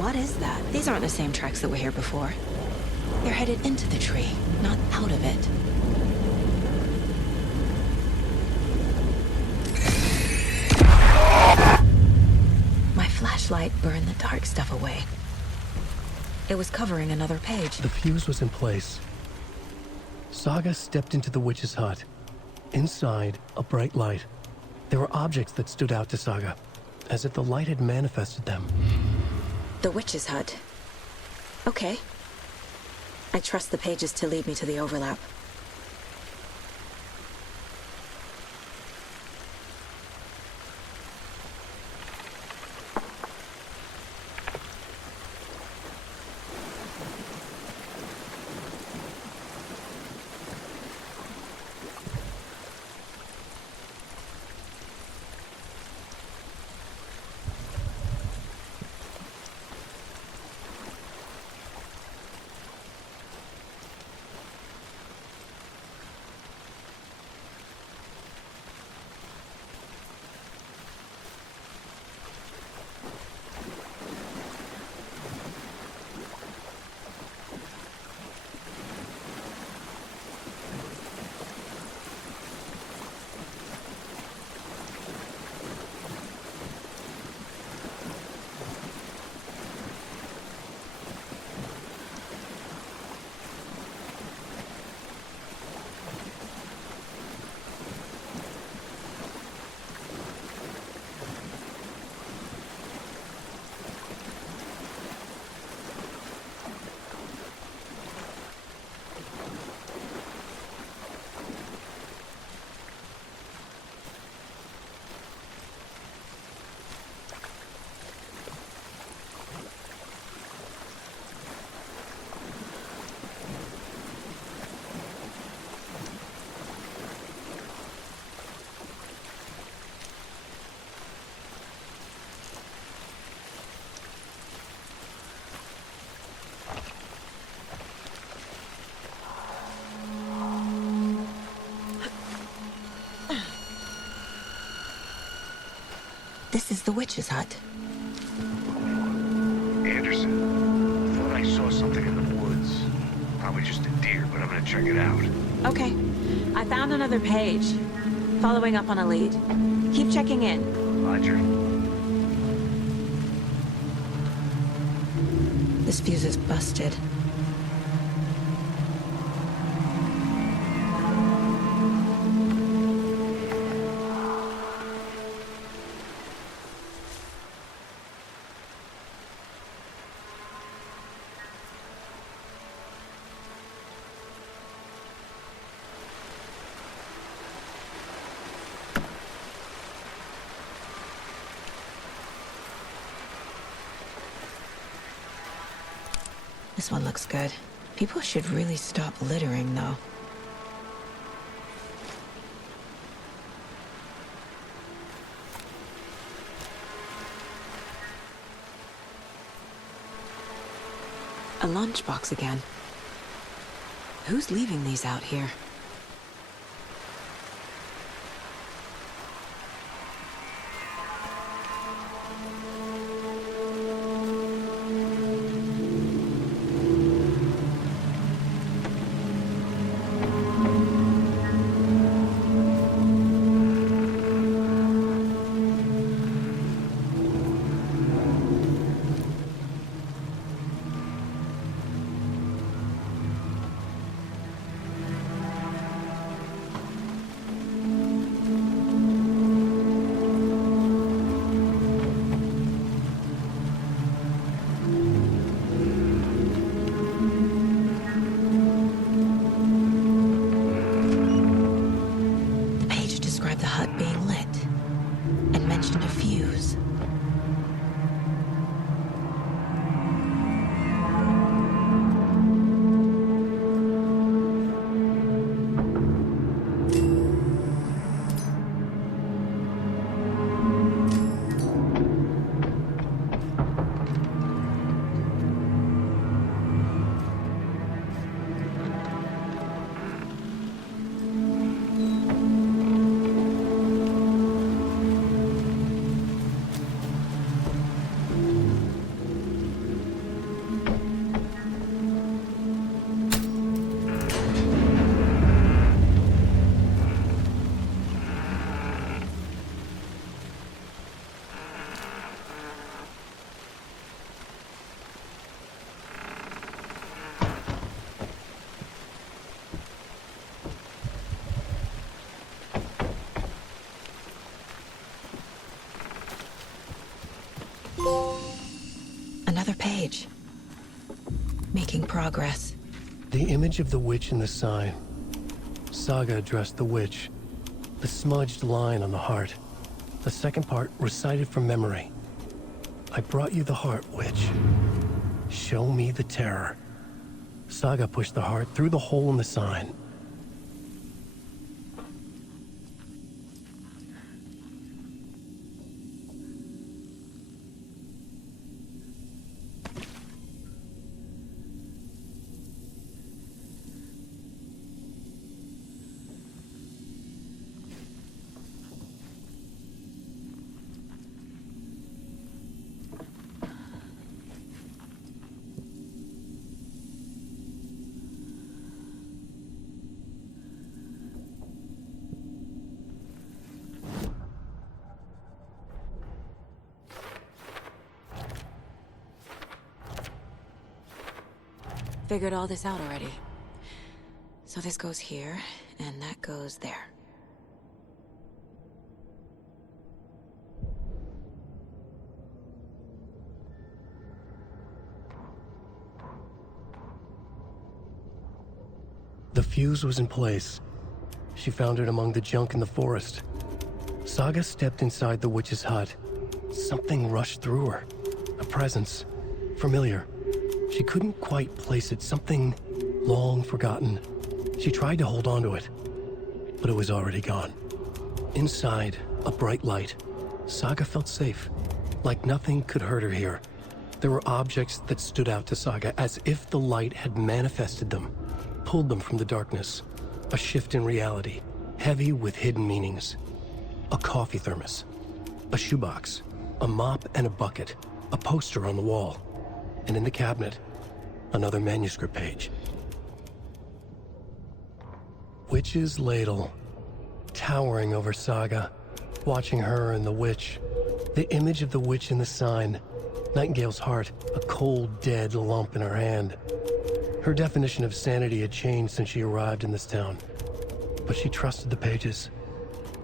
What is that? These aren't the same tracks that were here before. They're headed into the tree, not out of it. My flashlight burned the dark stuff away. It was covering another page. The fuse was in place. Saga stepped into the witch's hut. Inside, a bright light. There were objects that stood out to Saga, as if the light had manifested them. The witch's hut. Okay. I trust the pages to lead me to the overlap. This is the witch's hut. Anderson, thought I saw something in the woods. Probably just a deer, but I'm gonna check it out. Okay. I found another page. Following up on a lead. Keep checking in. Roger. This fuse is busted. This one looks good. People should really stop littering, though. A lunchbox again. Who's leaving these out here? Another page. Making progress. The image of the witch in the sign. Saga addressed the witch. The smudged line on the heart. The second part recited from memory. I brought you the heart, witch. Show me the terror. Saga pushed the heart through the hole in the sign. Figured all this out already. So this goes here, and that goes there. The fuse was in place. She found it among the junk in the forest. Saga stepped inside the witch's hut. Something rushed through her. A presence. Familiar. She couldn't quite place it. Something long forgotten. She tried to hold on to it, but it was already gone. Inside, a bright light. Saga felt safe, like nothing could hurt her here. There were objects that stood out to Saga, as if the light had manifested them, pulled them from the darkness. A shift in reality, heavy with hidden meanings. A coffee thermos, a shoebox, a mop and a bucket, a poster on the wall. And in the cabinet, another manuscript page. Witch's ladle, towering over Saga, watching her and the witch. The image of the witch in the sign, Nightingale's heart, a cold, dead lump in her hand. Her definition of sanity had changed since she arrived in this town. But she trusted the pages,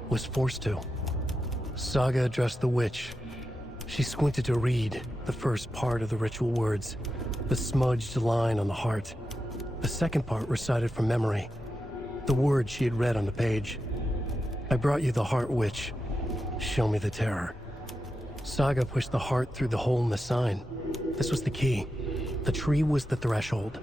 was forced to. Saga addressed the witch. She squinted to read the first part of the ritual words, the smudged line on the heart. The second part recited from memory, the words she had read on the page. I brought you the heart, witch. Show me the terror. Saga pushed the heart through the hole in the sign. This was the key. The tree was the threshold.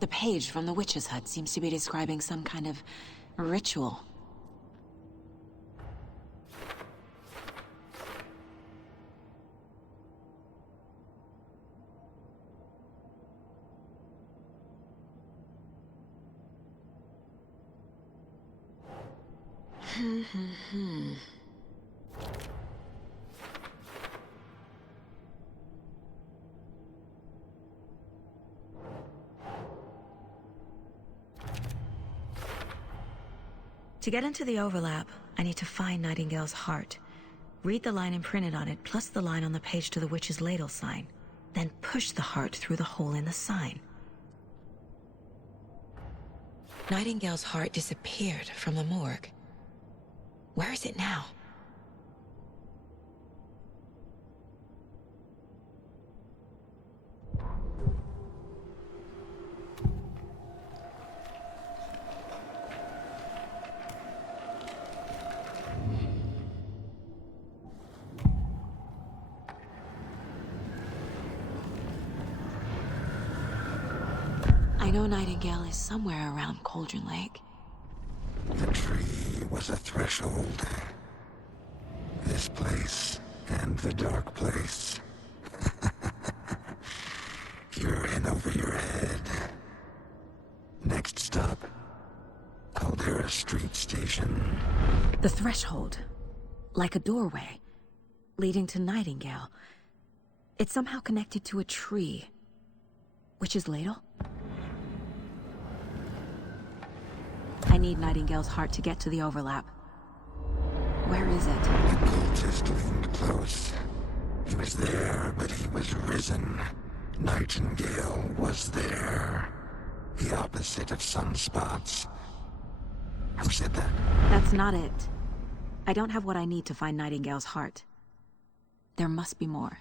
The page from the witch's hut seems to be describing some kind of ritual. To get into the overlap, I need to find Nightingale's heart. Read the line imprinted on it, plus the line on the page to the witch's ladle sign. Then push the heart through the hole in the sign. Nightingale's heart disappeared from the morgue. Where is it now? I know Nightingale is somewhere around Cauldron Lake. The tree was a threshold. This place and the dark place. You're in over your head. Next stop, Caldera Street Station. The threshold. Like a doorway. Leading to Nightingale. It's somehow connected to a tree. Witch's ladle? I need Nightingale's heart to get to the overlap. Where is it? The cultist leaned close. You was there, but he was risen. Nightingale was there. The opposite of sunspots. Who said that? That's not it. I don't have what I need to find Nightingale's heart. There must be more.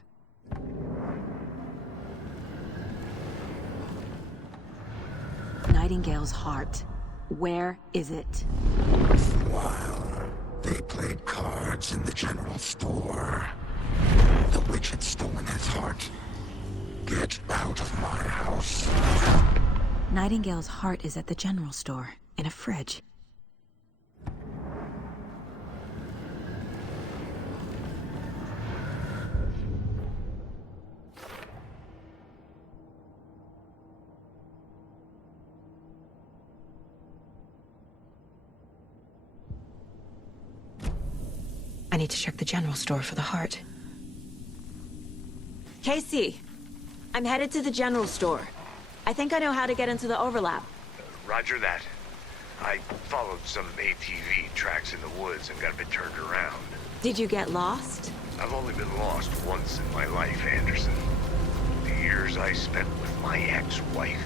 Nightingale's heart. Where is it? While they played cards in the general store, the witch had stolen his heart. Get out of my house. Nightingale's heart is at the general store, in a fridge. I need to check the general store for the heart. Casey! I'm headed to the general store. I think I know how to get into the overlap. Roger that. I followed some ATV tracks in the woods and got a bit turned around. Did you get lost? I've only been lost once in my life, Anderson. The years I spent with my ex-wife.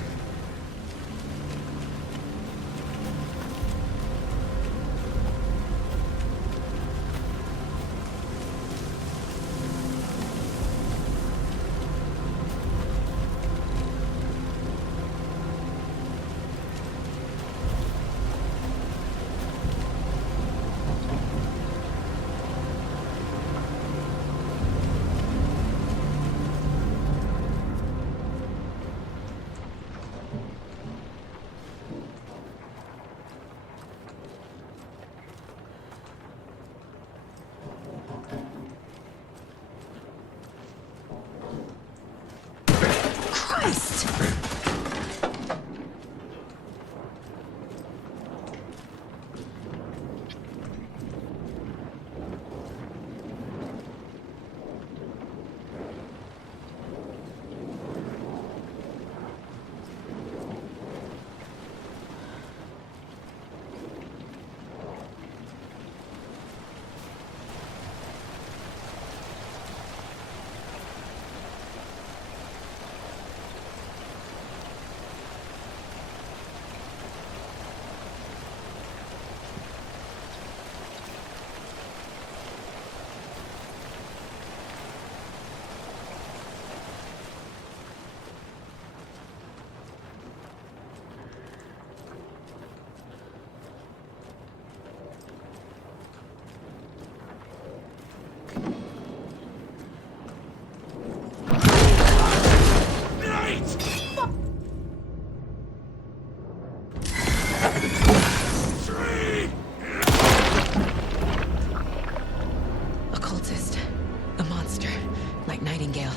Nightingale.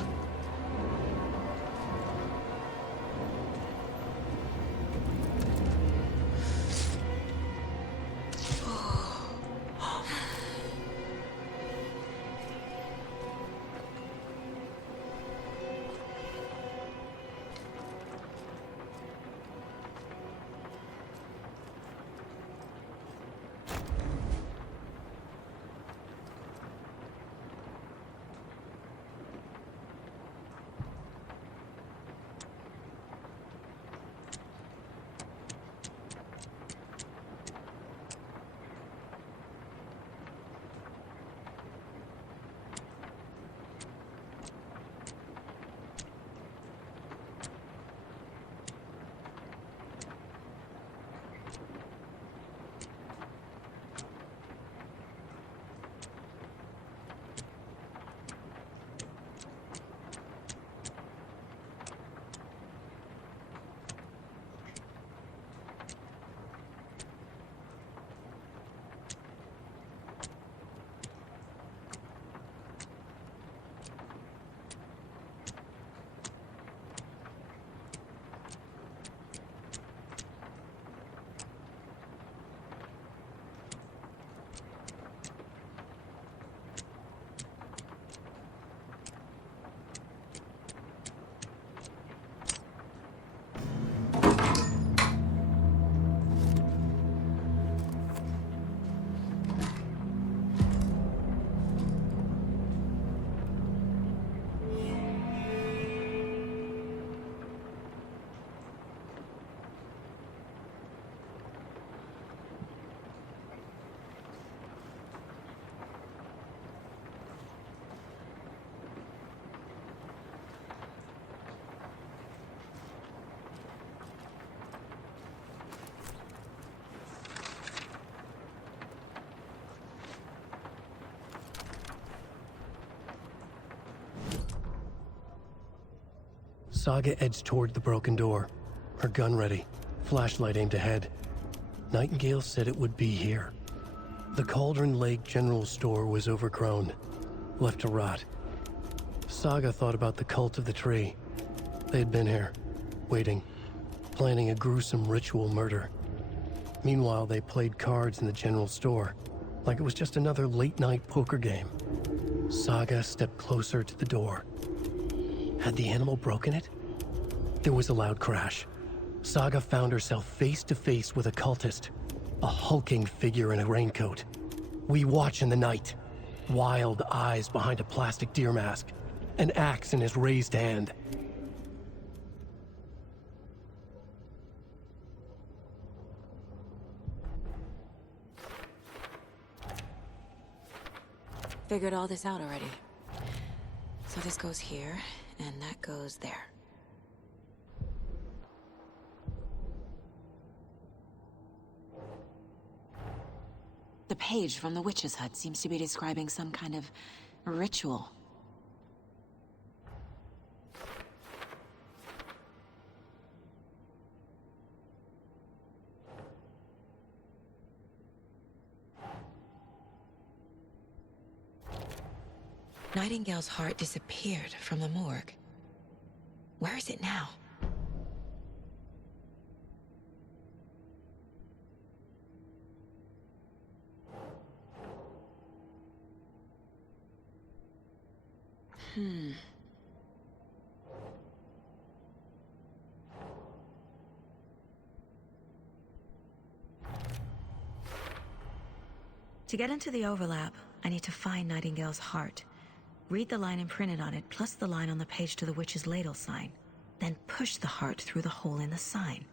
Saga edged toward the broken door, her gun ready, flashlight aimed ahead. Nightingale said it would be here. The Cauldron Lake General Store was overgrown, left to rot. Saga thought about the cult of the tree. They had been here, waiting, planning a gruesome ritual murder. Meanwhile, they played cards in the general store, like it was just another late-night poker game. Saga stepped closer to the door. Had the animal broken it? There was a loud crash. Saga found herself face to face with a cultist, a hulking figure in a raincoat. We watch in the night. Wild eyes behind a plastic deer mask, an axe in his raised hand. Figured all this out already. So this goes here, and that goes there. The page from the witch's hut seems to be describing some kind of ritual. Nightingale's heart disappeared from the morgue. Where is it now? To get into the overlap, I need to find Nightingale's heart. Read the line imprinted on it, plus the line on the page to the witch's ladle sign. Then push the heart through the hole in the sign.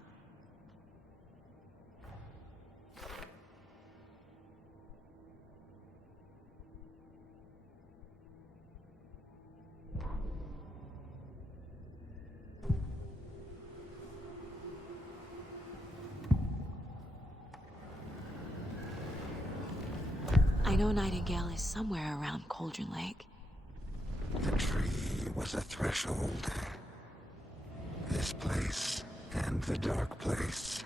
I know Nightingale is somewhere around Cauldron Lake. The tree was a threshold. This place and the dark place.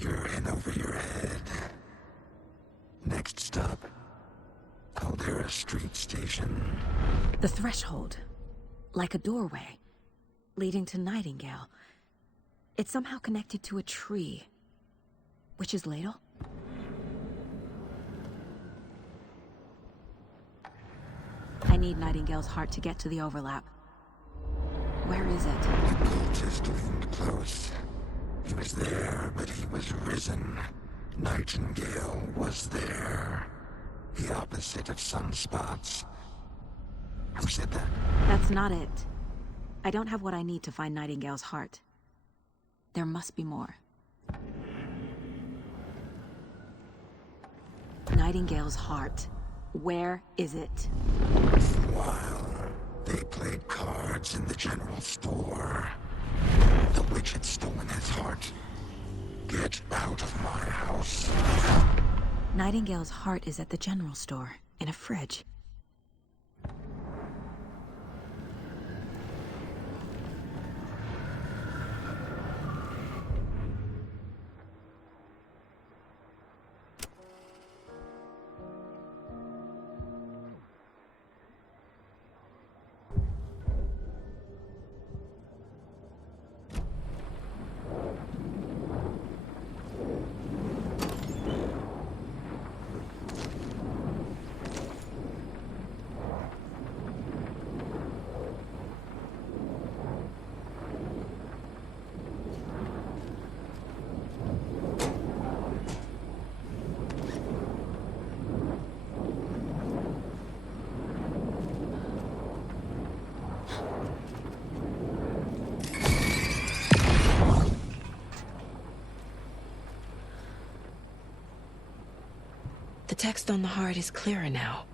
You're in over your head. Next stop, Caldera Street Station. The threshold. Like a doorway. Leading to Nightingale. It's somehow connected to a tree. Witch's ladle? I need Nightingale's heart to get to the overlap. Where is it? The cultist leaned close. He was there, but he was risen. Nightingale was there. The opposite of sunspots. Who said that? That's not it. I don't have what I need to find Nightingale's heart. There must be more. Nightingale's heart. Where is it? While they played cards in the general store, the witch had stolen his heart. Get out of my house. Nightingale's heart is at the general store, in a fridge. The text on the heart is clearer now.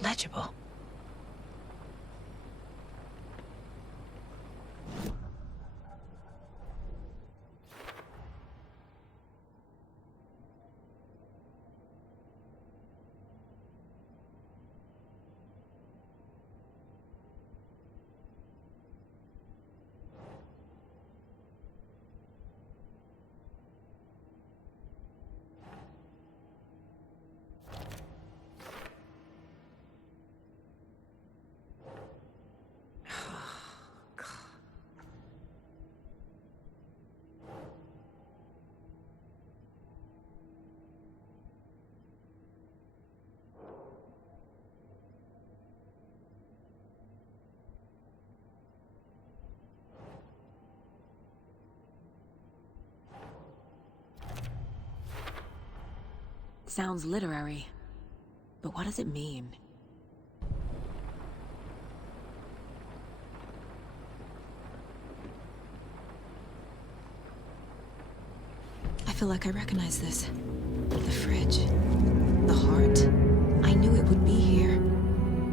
Legible. sounds literary. But what does it mean? I feel like I recognize this. The fridge. The heart. I knew it would be here.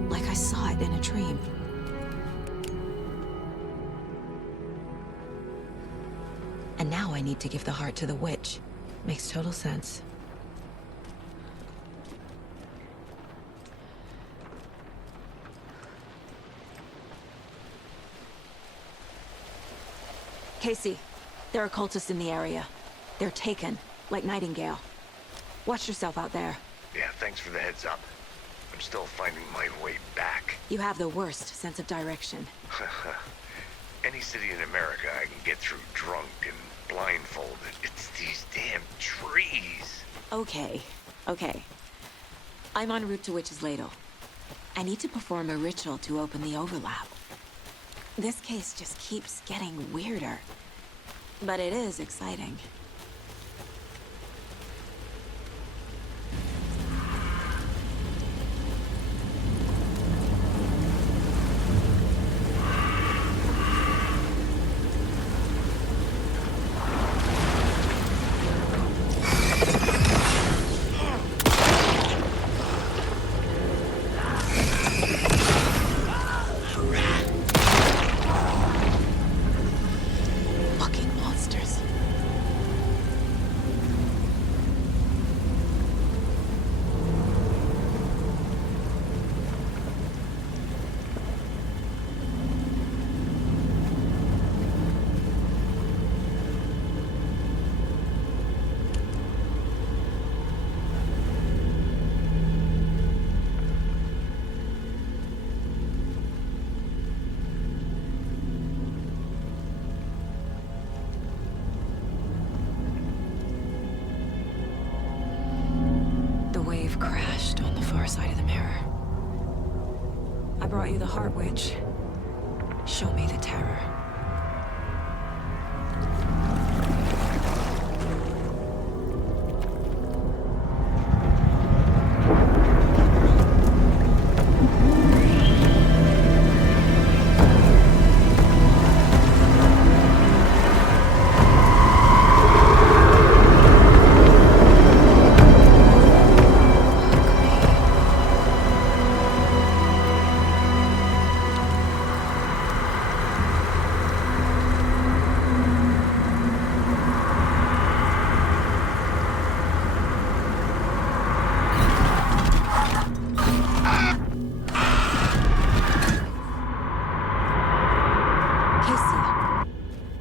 Like I saw it in a dream. And now I need to give the heart to the witch. Makes total sense. Casey, there are cultists in the area. They're taken, like Nightingale. Watch yourself out there. Yeah, thanks for the heads up. I'm still finding my way back. You have the worst sense of direction. Any city in America I can get through drunk and blindfolded. It's these damn trees. Okay. I'm en route to Witch's Ladle. I need to perform a ritual to open the overlap. This case just keeps getting weirder. But it is exciting. Crashed on the far side of the mirror. I brought you the Heart Witch. Show me the terror.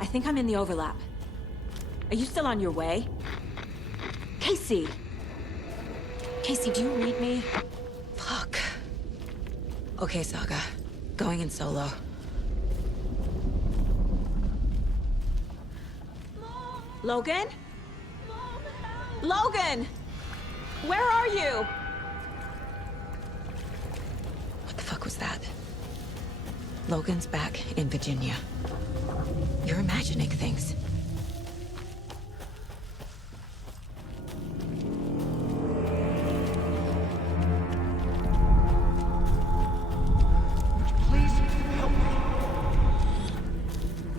I think I'm in the overlap. Are you still on your way? Casey! Casey, do you read me? Fuck. Okay, Saga. Going in solo. Logan? Logan! Where are you? What the fuck was that? Logan's back in Virginia. You're imagining things. Please help me.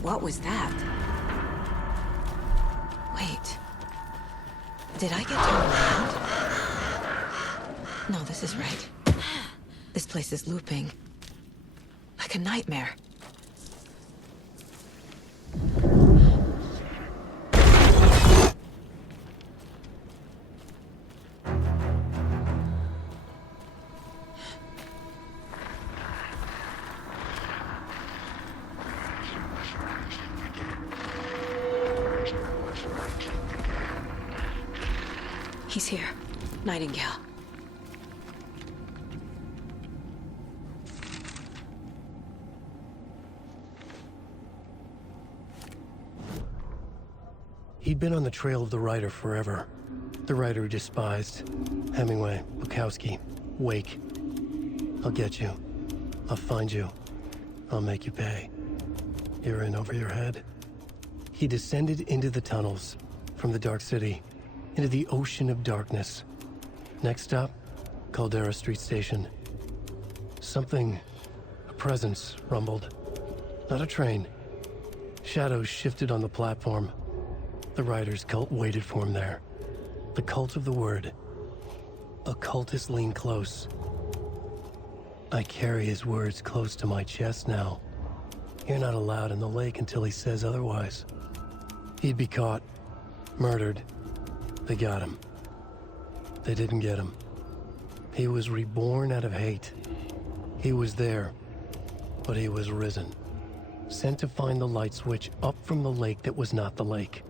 What was that? Wait. Did I get turned around? No, this is right. This place is looping. Like a nightmare. He's here. Nightingale. He'd been on the trail of the writer forever. The writer he despised. Hemingway, Bukowski, Wake. I'll get you. I'll find you. I'll make you pay. You're in over your head. He descended into the tunnels, from the Dark City, into the ocean of darkness. Next stop, Caldera Street Station. Something, a presence, rumbled. Not a train. Shadows shifted on the platform. The rider's cult waited for him there. The cult of the word. A cultist leaned close. I carry his words close to my chest now. You're not allowed in the lake until he says otherwise. He'd be caught, murdered. They got him. They didn't get him. He was reborn out of hate. He was there, but he was risen. Sent to find the light switch up from the lake that was not the lake.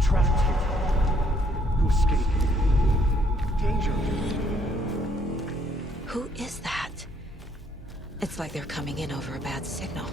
Trapped here. Who escaped? Danger. Who is that? It's like they're coming in over a bad signal.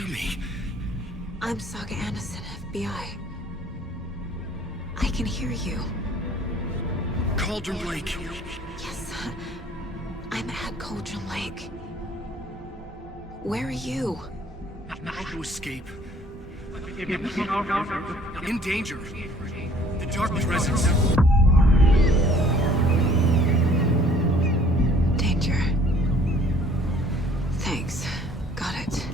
hear me? I'm Saga Anderson, FBI. I can hear you. Cauldron Lake. Yes, I'm at Cauldron Lake. Where are you? About to escape. In danger. The Dark Presence. Danger. Thanks. Got it.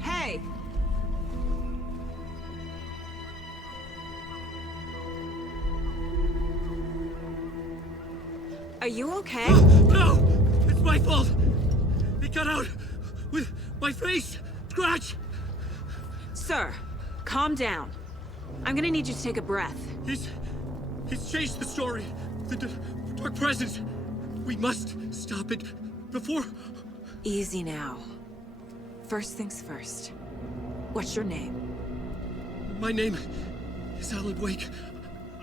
Hey! Are you okay? No! It's my fault! It got out with my face! Scratch! Sir, calm down. I'm gonna need you to take a breath. He's changed the story. The Dark Presence. We must stop it before... Easy now. First things first. What's your name? My name is Alan Wake.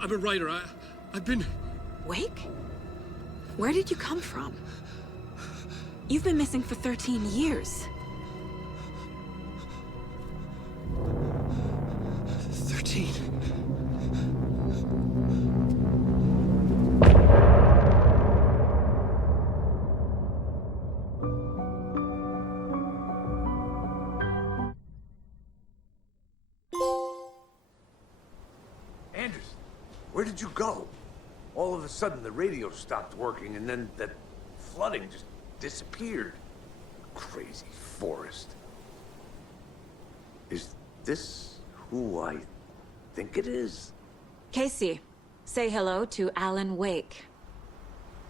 I'm a writer. I've been... Wake? Where did you come from? You've been missing for 13 years. 13. Anderson, where did you go? All of a sudden, the radio stopped working, and then that flooding just disappeared. Crazy forest. Is this who I think it is? Casey, say hello to Alan Wake.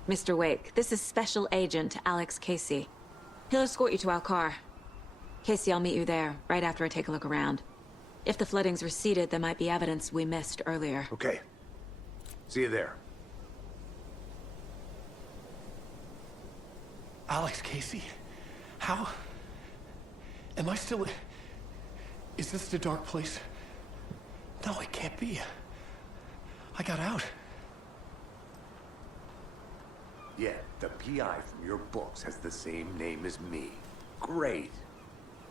Mr. Wake, this is Special Agent Alex Casey. He'll escort you to our car. Casey, I'll meet you there, right after I take a look around. If the flooding's receded, there might be evidence we missed earlier. Okay. See you there. Alex Casey? How? Am I still... Is this the dark place? No, it can't be. I got out. Yeah, the PI from your books has the same name as me. Great.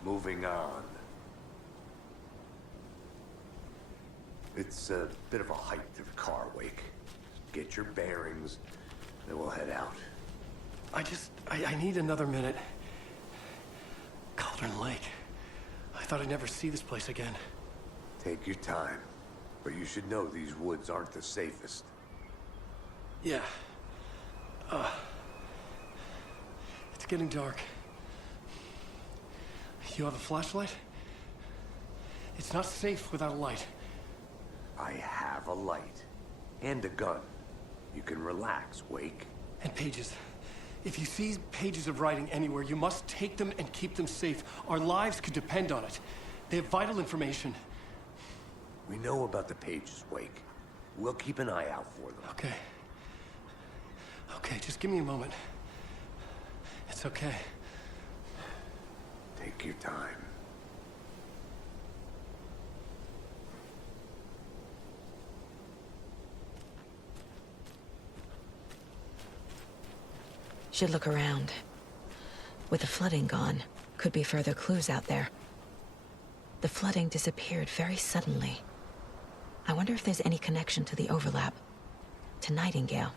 Moving on. It's a bit of a hike to the car, Wake. Get your bearings, then we'll head out. I need another minute. Cauldron Lake. I thought I'd never see this place again. Take your time. But you should know these woods aren't the safest. Yeah. It's getting dark. You have a flashlight? It's not safe without a light. I have a light. And a gun. You can relax, Wake. And pages. If you see pages of writing anywhere, you must take them and keep them safe. Our lives could depend on it. They have vital information. We know about the pages, Wake. We'll keep an eye out for them. Okay. Okay, just give me a moment. It's okay. Take your time. Should look around. With the flooding gone, could be further clues out there. The flooding disappeared very suddenly. I wonder if there's any connection to the overlap. To Nightingale.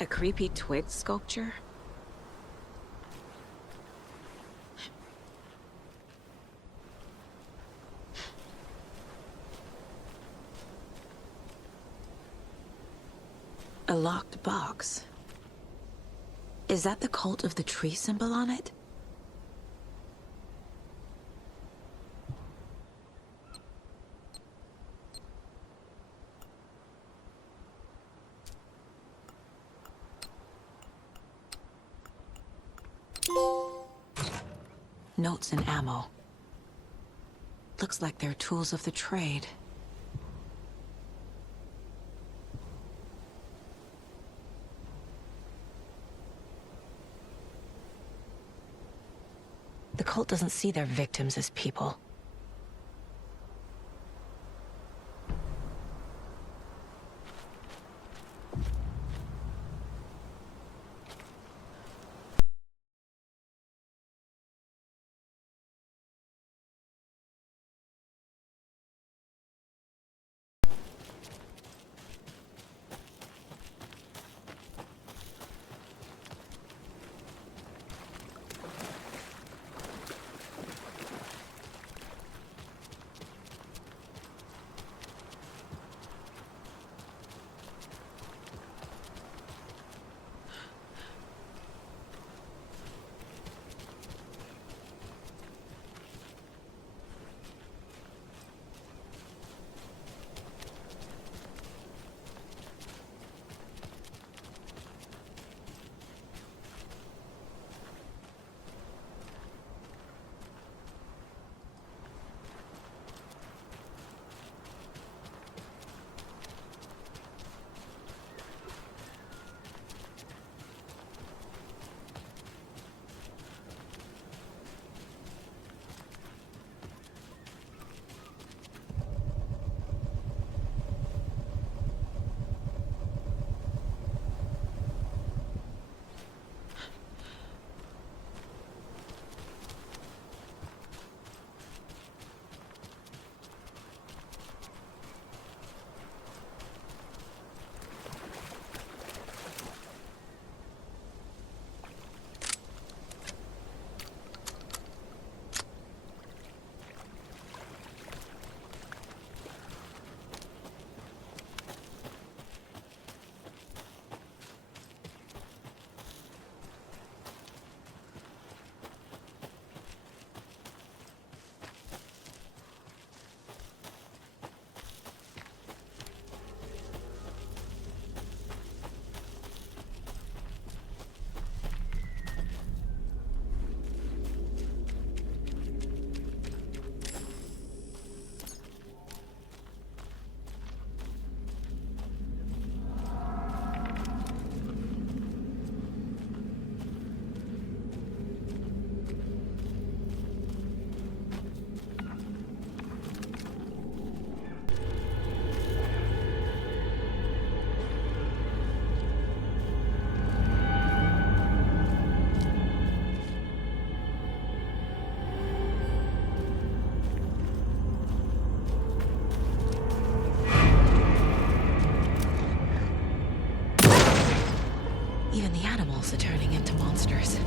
A creepy twig sculpture? A locked box. Is that the cult of the tree symbol on it? Notes and ammo. Looks like they're tools of the trade. The cult doesn't see their victims as people. Even the animals are turning into monsters.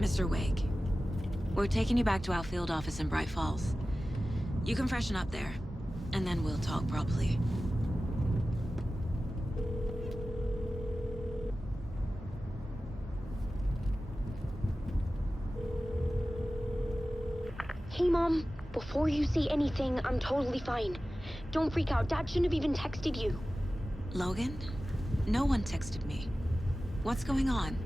Mr. Wake, we're taking you back to our field office in Bright Falls. You can freshen up there, and then we'll talk properly. Hey, Mom. Before you say anything, I'm totally fine. Don't freak out. Dad shouldn't have even texted you. Logan? No one texted me. What's going on?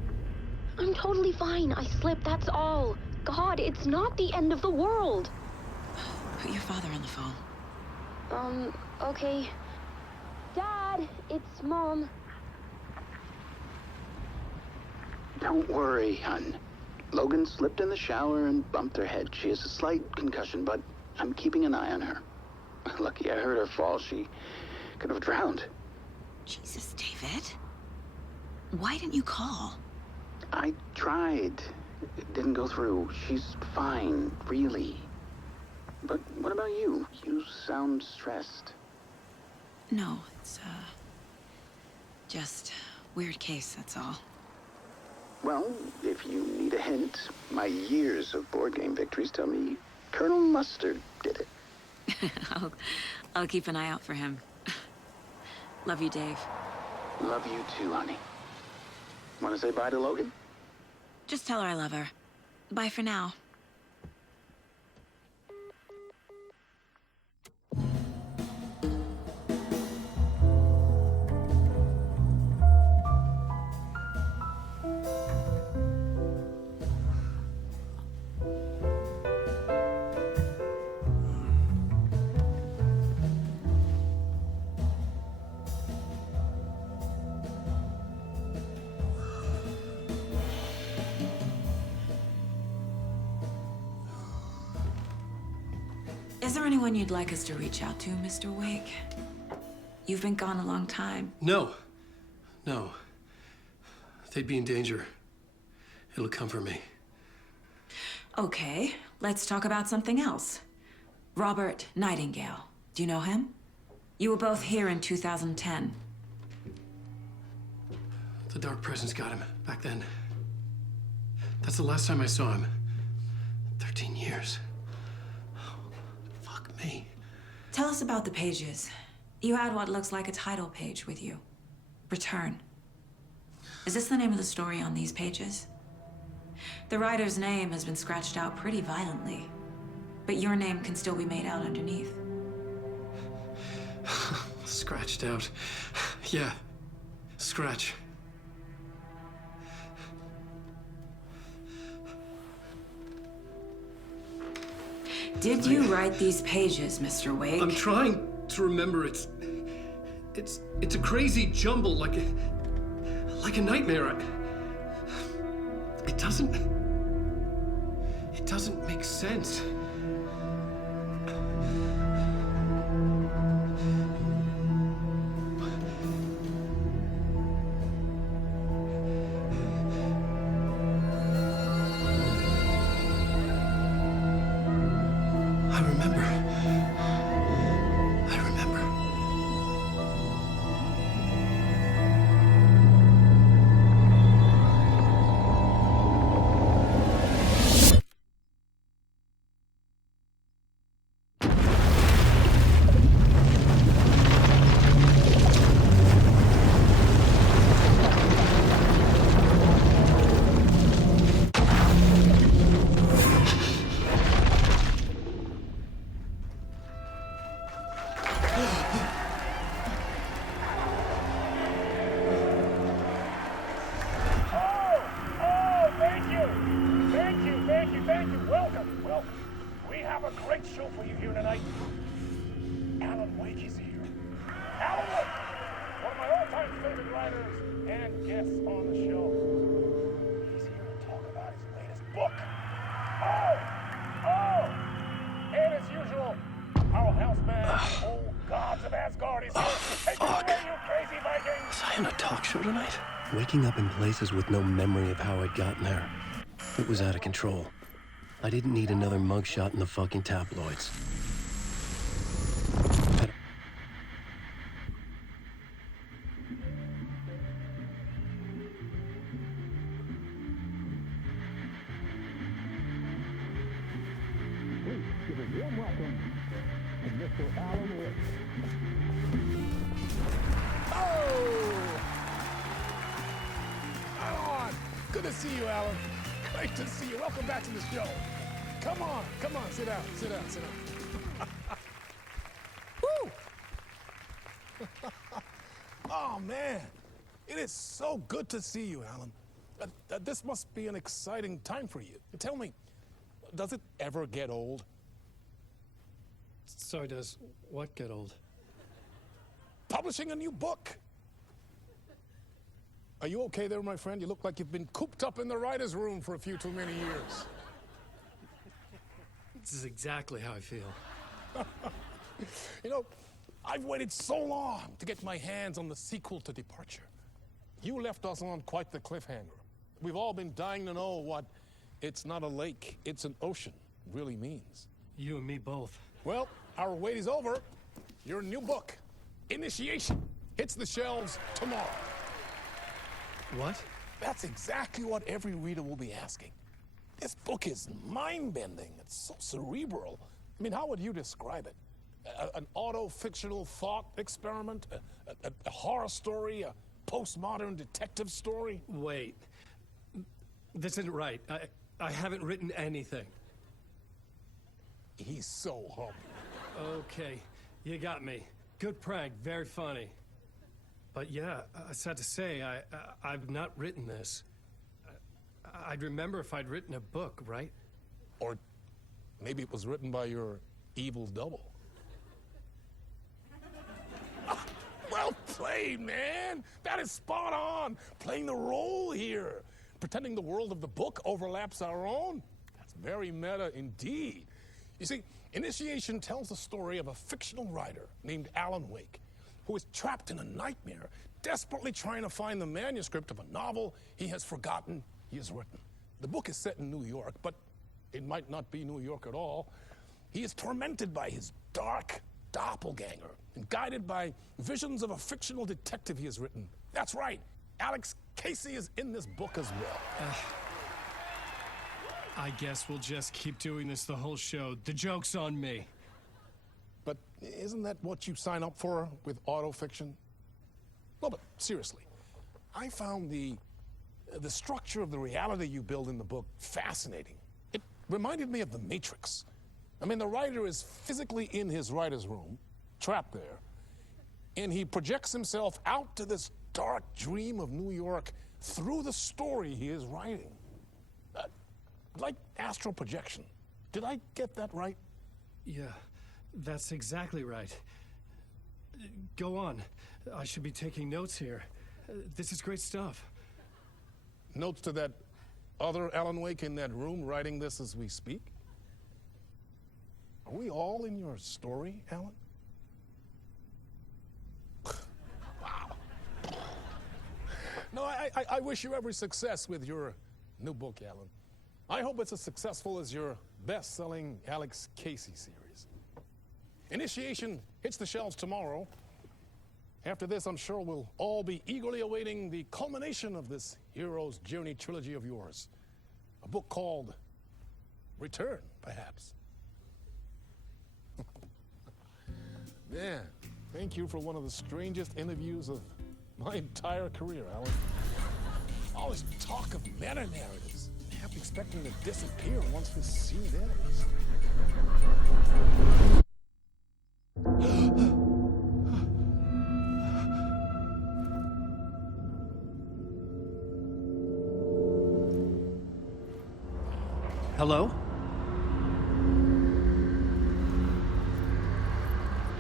I'm totally fine. I slipped, that's all. God, it's not the end of the world. Put your father on the phone. Okay. Dad, it's Mom. Don't worry, hon. Logan slipped in the shower and bumped her head. She has a slight concussion, but I'm keeping an eye on her. Lucky I heard her fall. She could have drowned. Jesus, David. Why didn't you call? I tried. It didn't go through. She's fine, really. But what about you? You sound stressed. No, it's, just weird case, that's all. Well, if you need a hint, my years of board game victories tell me Colonel Mustard did it. I'll keep an eye out for him. Love you, Dave. Love you too, honey. Want to say bye to Logan? Just tell her I love her. Bye for now. Is there anyone you'd like us to reach out to, Mr. Wake? You've been gone a long time. No. No. They'd be in danger. It'll come for me. Okay, let's talk about something else. Robert Nightingale. Do you know him? You were both here in 2010. The Dark Presence got him back then. That's the last time I saw him. 13 years. Fuck me. Tell us about the pages. You had what looks like a title page with you. Return. Is this the name of the story on these pages? The writer's name has been scratched out pretty violently, but your name can still be made out underneath. Scratched out. Yeah. Scratch. Did you write these pages, Mr. Wake? I'm trying to remember. It's a crazy jumble, like a nightmare. It doesn't make sense. Waking up in places with no memory of how I'd gotten there. It was out of control. I didn't need another mugshot in the fucking tabloids. give a warm welcome to Mr. Alan Wake. Oh! Alan! Good to see you, Alan. Great to see you. Welcome back to the show. Come on, sit down, sit down, sit down. Woo! Oh, man. It is so good to see you, Alan. This must be an exciting time for you. Tell me, does it ever get old? So does what get old? Publishing a new book. Are you okay there, my friend? You look like you've been cooped up in the writer's room for a few too many years. This is exactly how I feel. You know, I've waited so long to get my hands on the sequel to Departure. You left us on quite the cliffhanger. We've all been dying to know what "it's not a lake, it's an ocean" really means. You and me both. Well, our wait is over. Your new book, Initiation, hits the shelves tomorrow. What? That's exactly what every reader will be asking. This book is mind-bending. It's so cerebral. I mean, how would you describe it? An auto-fictional thought experiment? A horror story? A postmodern detective story? Wait. This isn't right. I haven't written anything. He's so humble. Okay, you got me. Good prank, very funny. But yeah, sad to say, I've not written this. I'd remember if I'd written a book, right? Or maybe it was written by your evil double. Well played, man! That is spot on! Playing the role here. Pretending the world of the book overlaps our own. That's very meta indeed. You see, Initiation tells the story of a fictional writer named Alan Wake, who is trapped in a nightmare, desperately trying to find the manuscript of a novel he has forgotten he has written. The book is set in New York, but it might not be New York at all. He is tormented by his dark doppelganger and guided by visions of a fictional detective he has written. That's right, Alex Casey is in this book as well. I guess we'll just keep doing this the whole show. The joke's on me. But isn't that what you sign up for with autofiction? No, but seriously, I found the structure of the reality you build in the book fascinating. It reminded me of The Matrix. I mean, the writer is physically in his writer's room, trapped there, and he projects himself out to this dark dream of New York through the story he is writing. Like astral projection. Did I get that right? Yeah, that's exactly right. Go on. I should be taking notes here. This is great stuff. Notes to that other Alan Wake in that room writing this as we speak? Are we all in your story, Alan? Wow. No, I wish you every success with your new book, Alan. I hope it's as successful as your best-selling Alex Casey series. Initiation hits the shelves tomorrow. After this, I'm sure we'll all be eagerly awaiting the culmination of this hero's journey trilogy of yours. A book called Return, perhaps. Man, thank you for one of the strangest interviews of my entire career, Alan. All this talk of meta-narratives. Half expecting to disappear once this scene ends. Hello?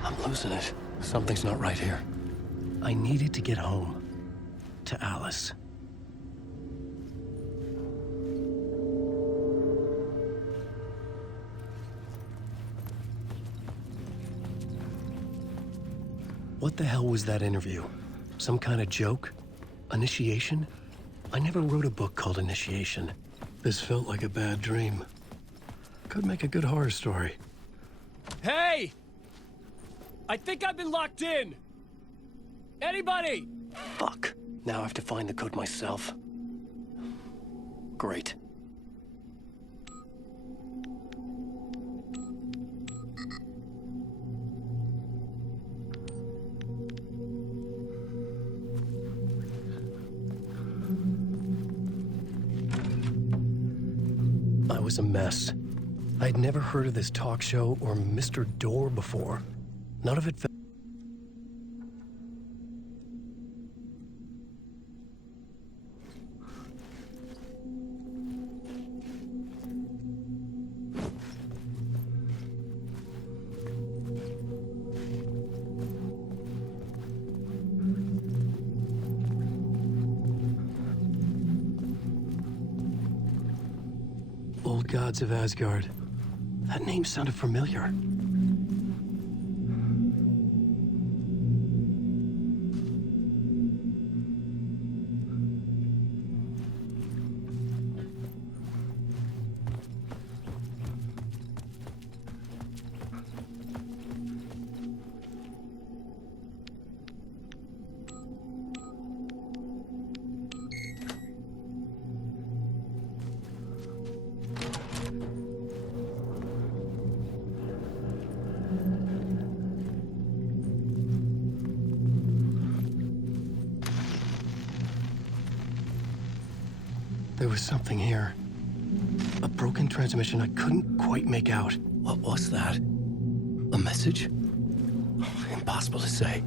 I'm losing it. Something's not right here. I needed to get home. To Alice. What the hell was that interview? Some kind of joke? Initiation? I never wrote a book called Initiation. This felt like a bad dream. Could make a good horror story. Hey! I think I've been locked in! Anybody? Fuck. Now I have to find the code myself. Great. was a mess. I'd never heard of this talk show or Mr. Door before. None of it felt... Old Gods of Asgard. That name sounded familiar. There was something here. A broken transmission I couldn't quite make out. What was that? A message? Impossible to say.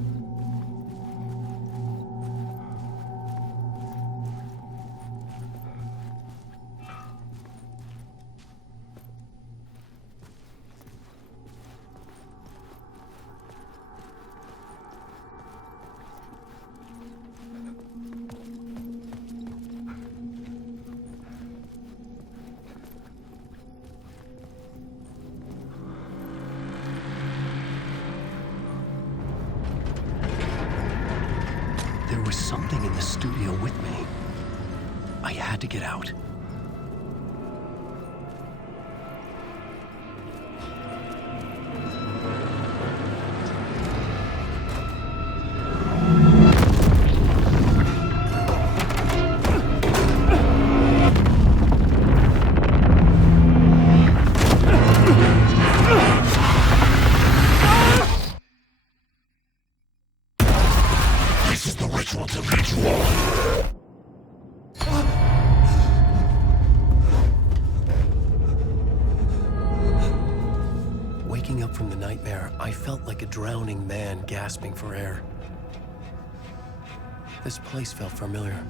There was something in the studio with me. I had to get out. Waking up from the nightmare, I felt like a drowning man gasping for air. This place felt familiar.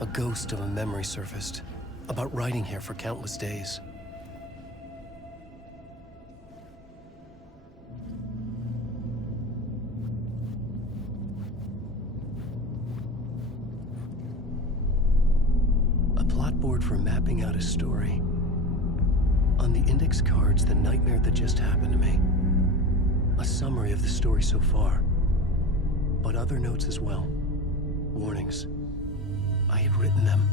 A ghost of a memory surfaced, about riding here for countless days. A plot board for mapping out a story. On the index cards, the nightmare that just happened to me. A summary of the story so far. But other notes as well. Warnings. I had written them.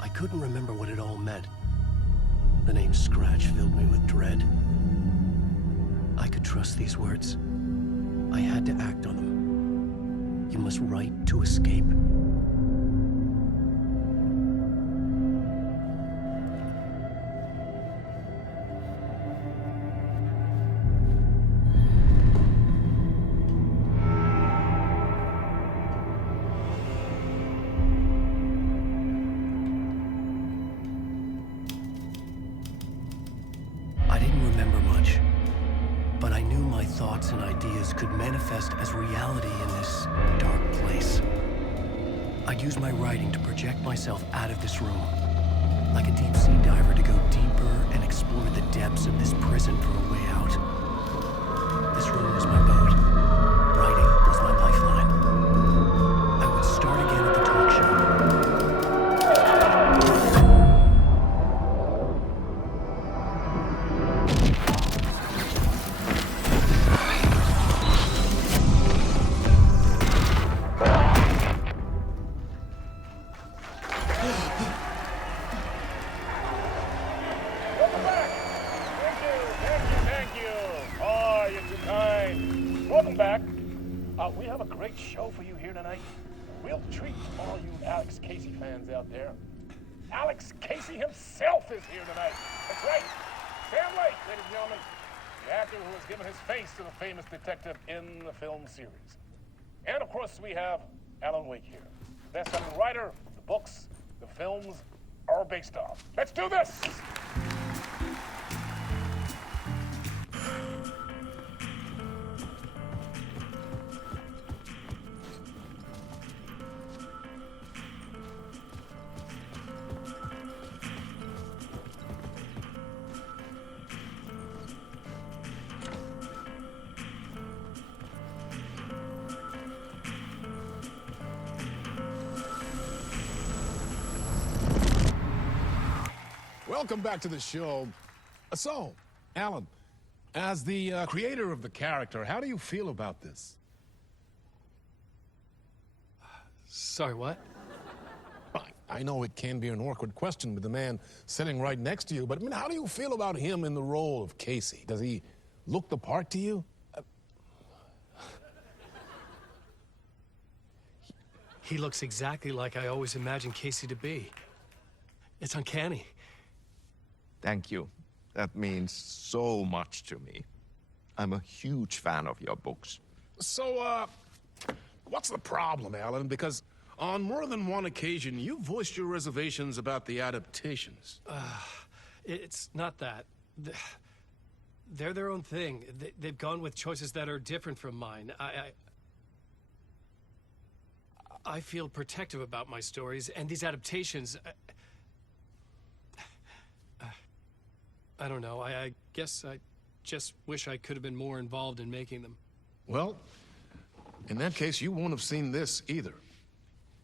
I couldn't remember what it all meant. The name Scratch filled me with dread. I could trust these words. I had to act on them. You must write to escape. I didn't remember much, but I knew my thoughts and ideas could manifest as reality in this dark place. I'd use my writing to project myself out of this room, like a deep-sea diver to go deeper and explore the depths of this prison for a way out. This room was my boat. Writing was my lifeline. I would start again at the talk show. Welcome back. We have a great show for you here tonight. A real treat for all you Alex Casey fans out there. Alex Casey himself is here tonight. That's right. Sam Lake, ladies and gentlemen. The actor who has given his face to the famous detective in the film series. And of course, we have Alan Wake here. Best-selling writer, the books, the films, are based off. Let's do this! Welcome back to the show. So, Alan, as the creator of the character, how do you feel about this? Sorry, what? I know it can be an awkward question with the man sitting right next to you, but I mean, how do you feel about him in the role of Casey? Does he look the part to you? He looks exactly like I always imagined Casey to be. It's uncanny. Thank you. That means so much to me. I'm a huge fan of your books. So, what's the problem, Alan? Because on more than one occasion, you voiced your reservations about the adaptations. It's not that. They're their own thing. They've gone with choices that are different from mine. I feel protective about my stories, and these adaptations... I don't know. I guess I just wish I could have been more involved in making them. Well, in that case, you won't have seen this either.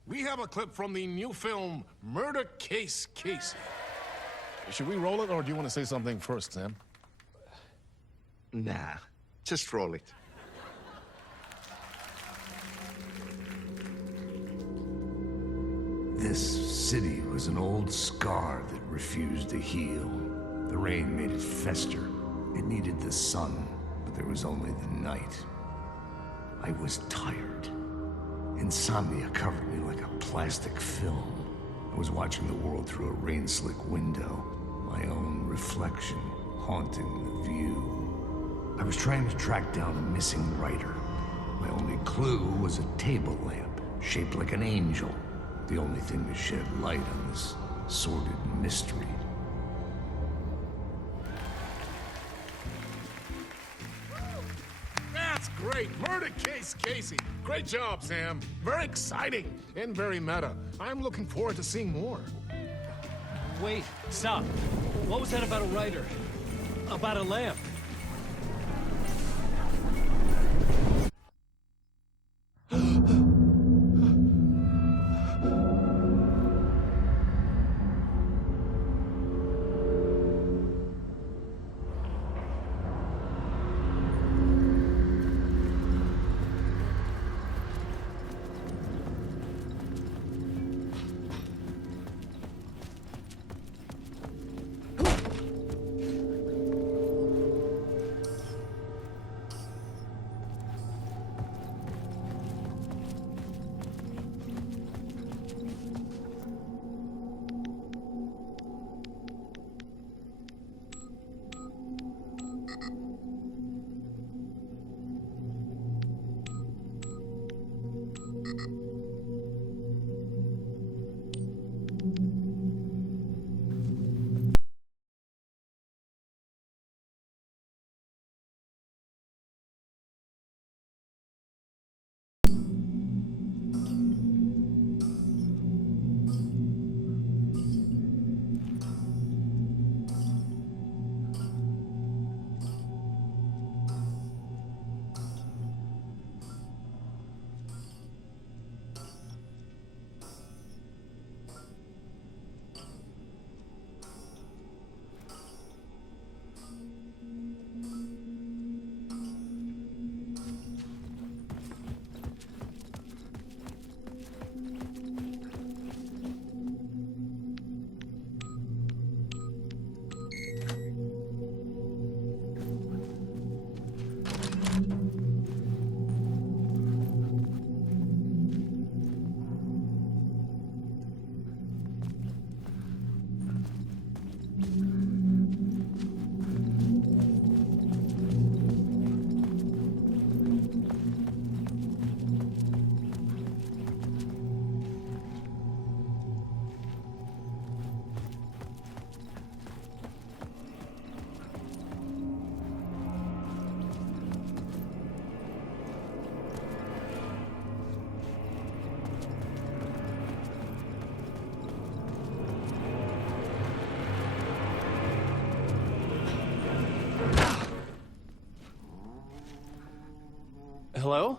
We have a clip from the new film, Murder Case Casey. Should we roll it, or do you want to say something first, Sam? Nah, just roll it. This city was an old scar that refused to heal. The rain made it fester. It needed the sun, but there was only the night. I was tired. Insomnia covered me like a plastic film. I was watching the world through a rain-slick window, my own reflection haunting the view. I was trying to track down a missing writer. My only clue was a table lamp, shaped like an angel, the only thing to shed light on this sordid mystery. That's great! Murder Case Casey! Great job, Sam. Very exciting and very meta. I'm looking forward to seeing more. Wait, stop. What was that about a writer? About a lamp? Hello?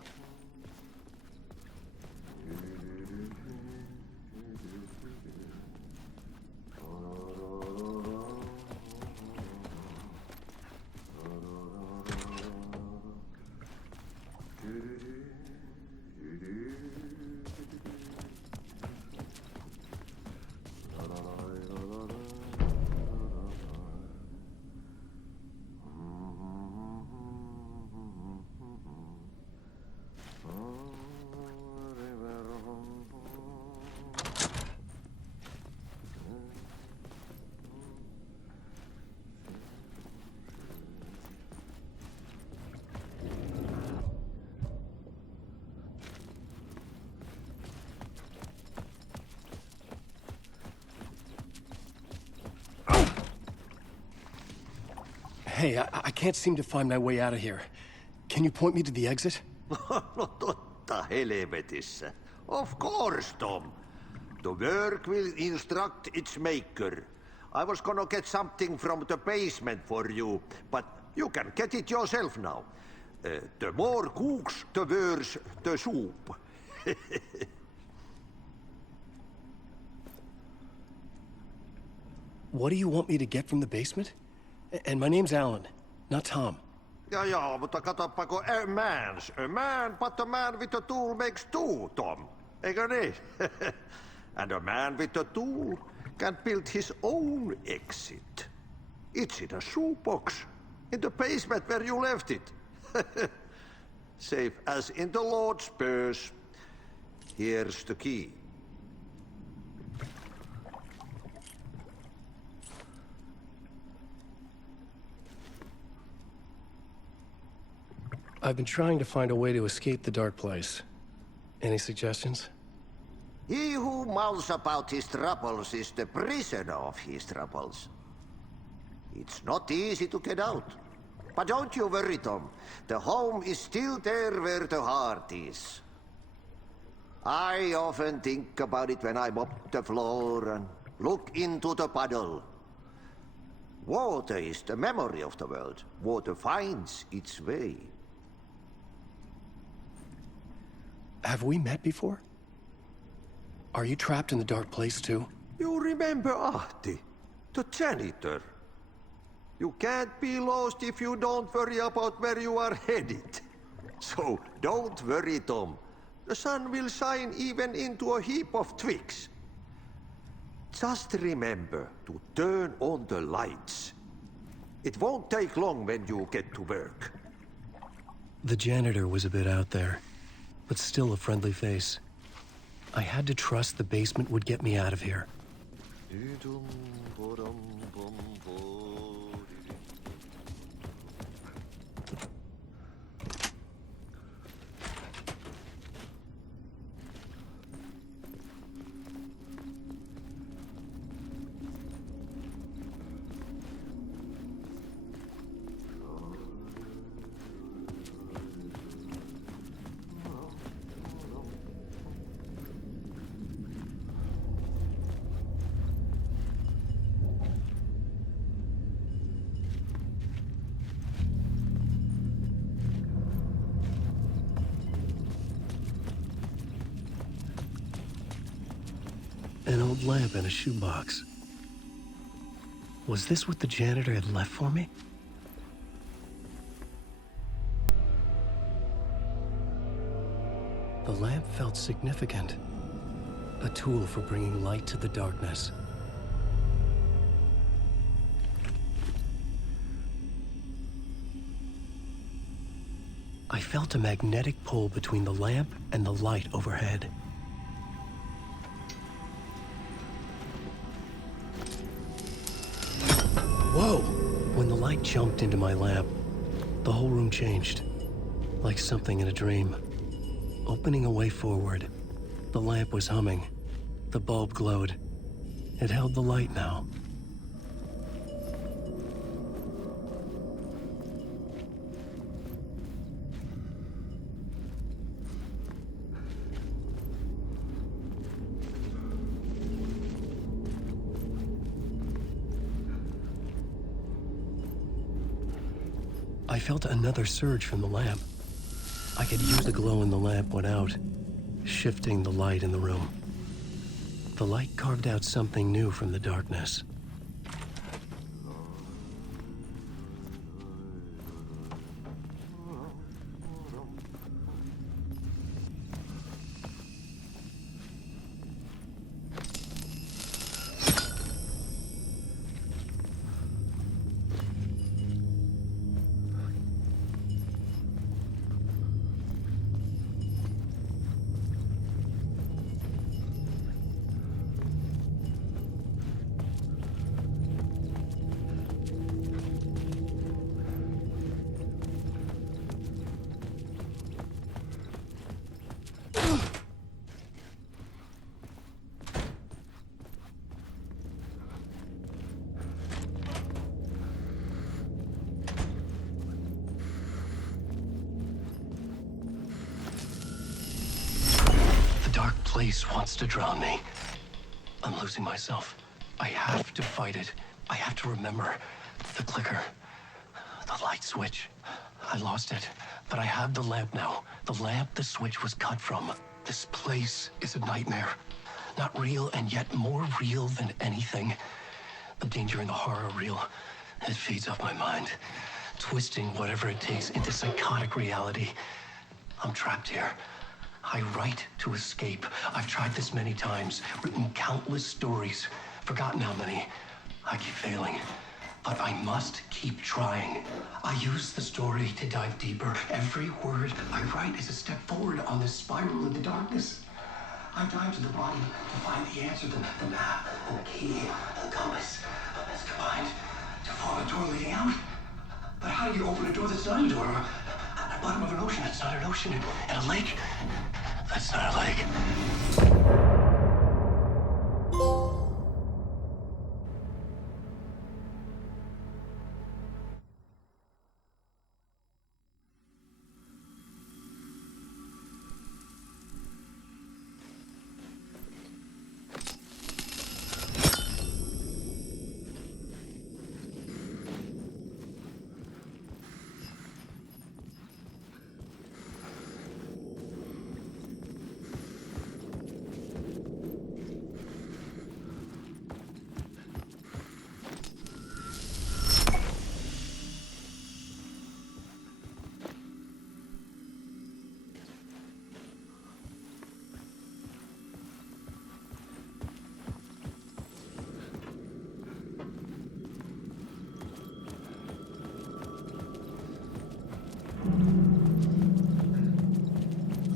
Hey, I can't seem to find my way out of here. Can you point me to the exit? No totta helvetissä. Of course, Tom. The work will instruct its maker. I was gonna get something from the basement for you, but you can get it yourself now. The more cooks, the worse the soup. What do you want me to get from the basement? And my name's Alan, not Tom. Ja, mutta katoppa kun a man, but a man with a tool makes two, Tom. Eikö niin? And a man with a tool can build his own exit. It's in a shoebox, in the basement where you left it. Safe as in the Lord's purse. Here's the key. I've been trying to find a way to escape the dark place. Any suggestions? He who mouths about his troubles is the prisoner of his troubles. It's not easy to get out. But don't you worry, Tom. The home is still there where the heart is. I often think about it when I mop the floor and look into the puddle. Water is the memory of the world. Water finds its way. Have we met before? Are you trapped in the dark place too? You remember Ahti, the janitor. You can't be lost if you don't worry about where you are headed. So don't worry, Tom. The sun will shine even into a heap of twigs. Just remember to turn on the lights. It won't take long when you get to work. The janitor was a bit out there, but still a friendly face. I had to trust the basement would get me out of here. An old lamp in a shoebox. Was this what the janitor had left for me? The lamp felt significant. A tool for bringing light to the darkness. I felt a magnetic pull between the lamp and the light overhead. Whoa! When the light jumped into my lamp, the whole room changed. Like something in a dream. Opening a way forward, the lamp was humming. The bulb glowed. It held the light now. I felt another surge from the lamp. I could use the glow in the lamp went out, shifting the light in the room. The light carved out something new from the darkness. Dark place wants to drown me. I'm losing myself. I have to fight it. I have to remember. The clicker. The light switch. I lost it. But I have the lamp now. The lamp the switch was cut from. This place is a nightmare. Not real, and yet more real than anything. The danger and the horror are real. It feeds off my mind. Twisting whatever it takes into psychotic reality. I'm trapped here. I write to escape. I've tried this many times, written countless stories, forgotten how many. I keep failing, but I must keep trying. I use the story to dive deeper. Every word I write is a step forward on this spiral in the darkness. I dive to the bottom to find the answer, the map, and the key, and the compass. It's combined to form a door leading out. But how do you open a door that's not a door? At the bottom of an ocean that's not an ocean, and a lake that's not a lake.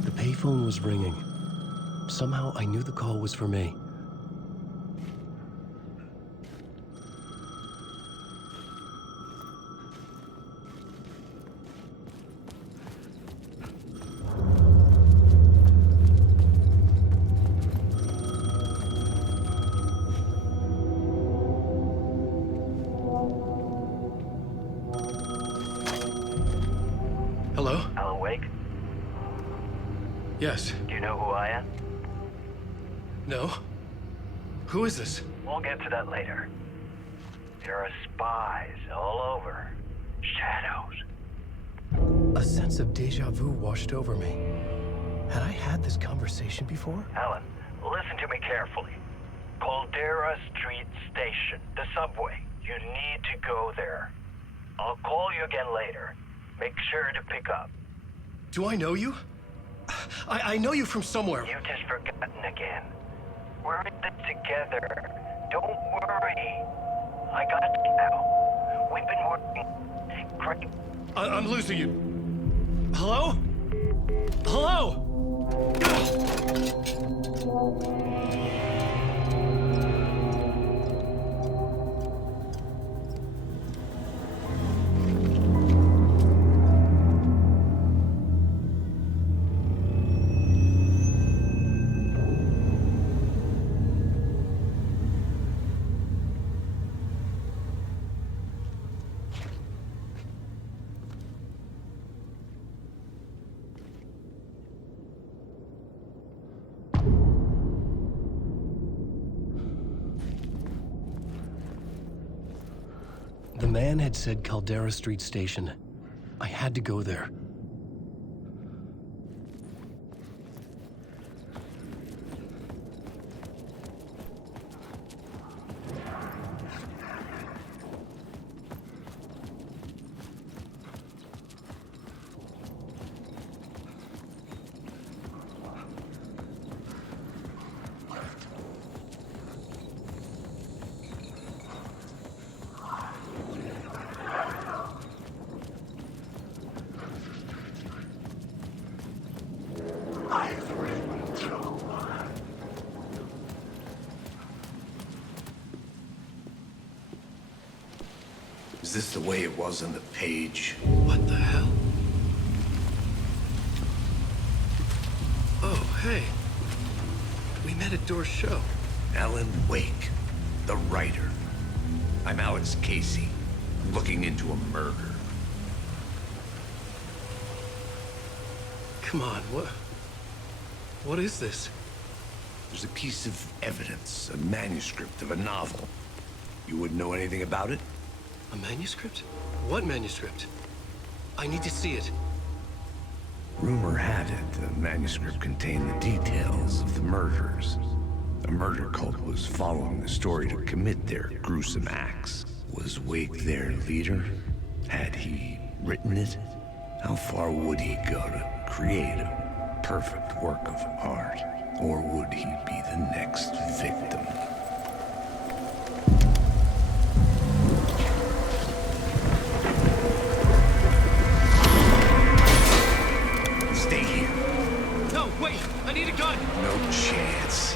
The payphone was ringing. Somehow I knew the call was for me. Hello? Alan Wake? Yes. Do you know who I am? No? Who is this? We'll get to that later. There are spies all over. Shadows. A sense of deja vu washed over me. Had I had this conversation before? Alan, listen to me carefully. Caldera Street Station, the subway. You need to go there. I'll call you again later. Make sure to pick up. Do I know you? I know you from somewhere. You've just forgotten again. We're in this together. Don't worry. I got you now. We've been working great. I'm losing you. Hello? Hello? The man had said Caldera Street Station. I had to go there. Is this the way it was on the page? What the hell? Oh, hey. We met at Door's show. Alan Wake, the writer. I'm Alex Casey, looking into a murder. Come on, what is this? There's a piece of evidence, a manuscript of a novel. You wouldn't know anything about it? A manuscript? What manuscript? I need to see it. Rumor had it the manuscript contained the details of the murders. A murder cult was following the story to commit their gruesome acts. Was Wake their leader? Had he written it? How far would he go to create a perfect work of art? Or would he be the next victim? Stay here. No, wait! I need a gun! No chance.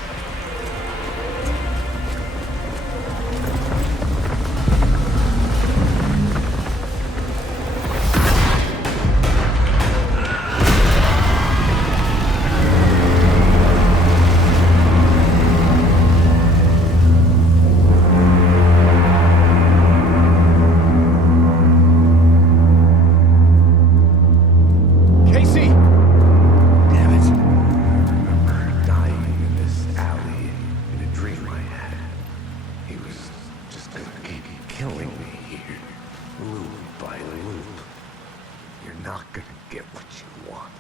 Casey! Damn it. I remember dying in this alley in a dream I had. He was just gonna keep killing me here, loop by loop. You're not gonna get what you want.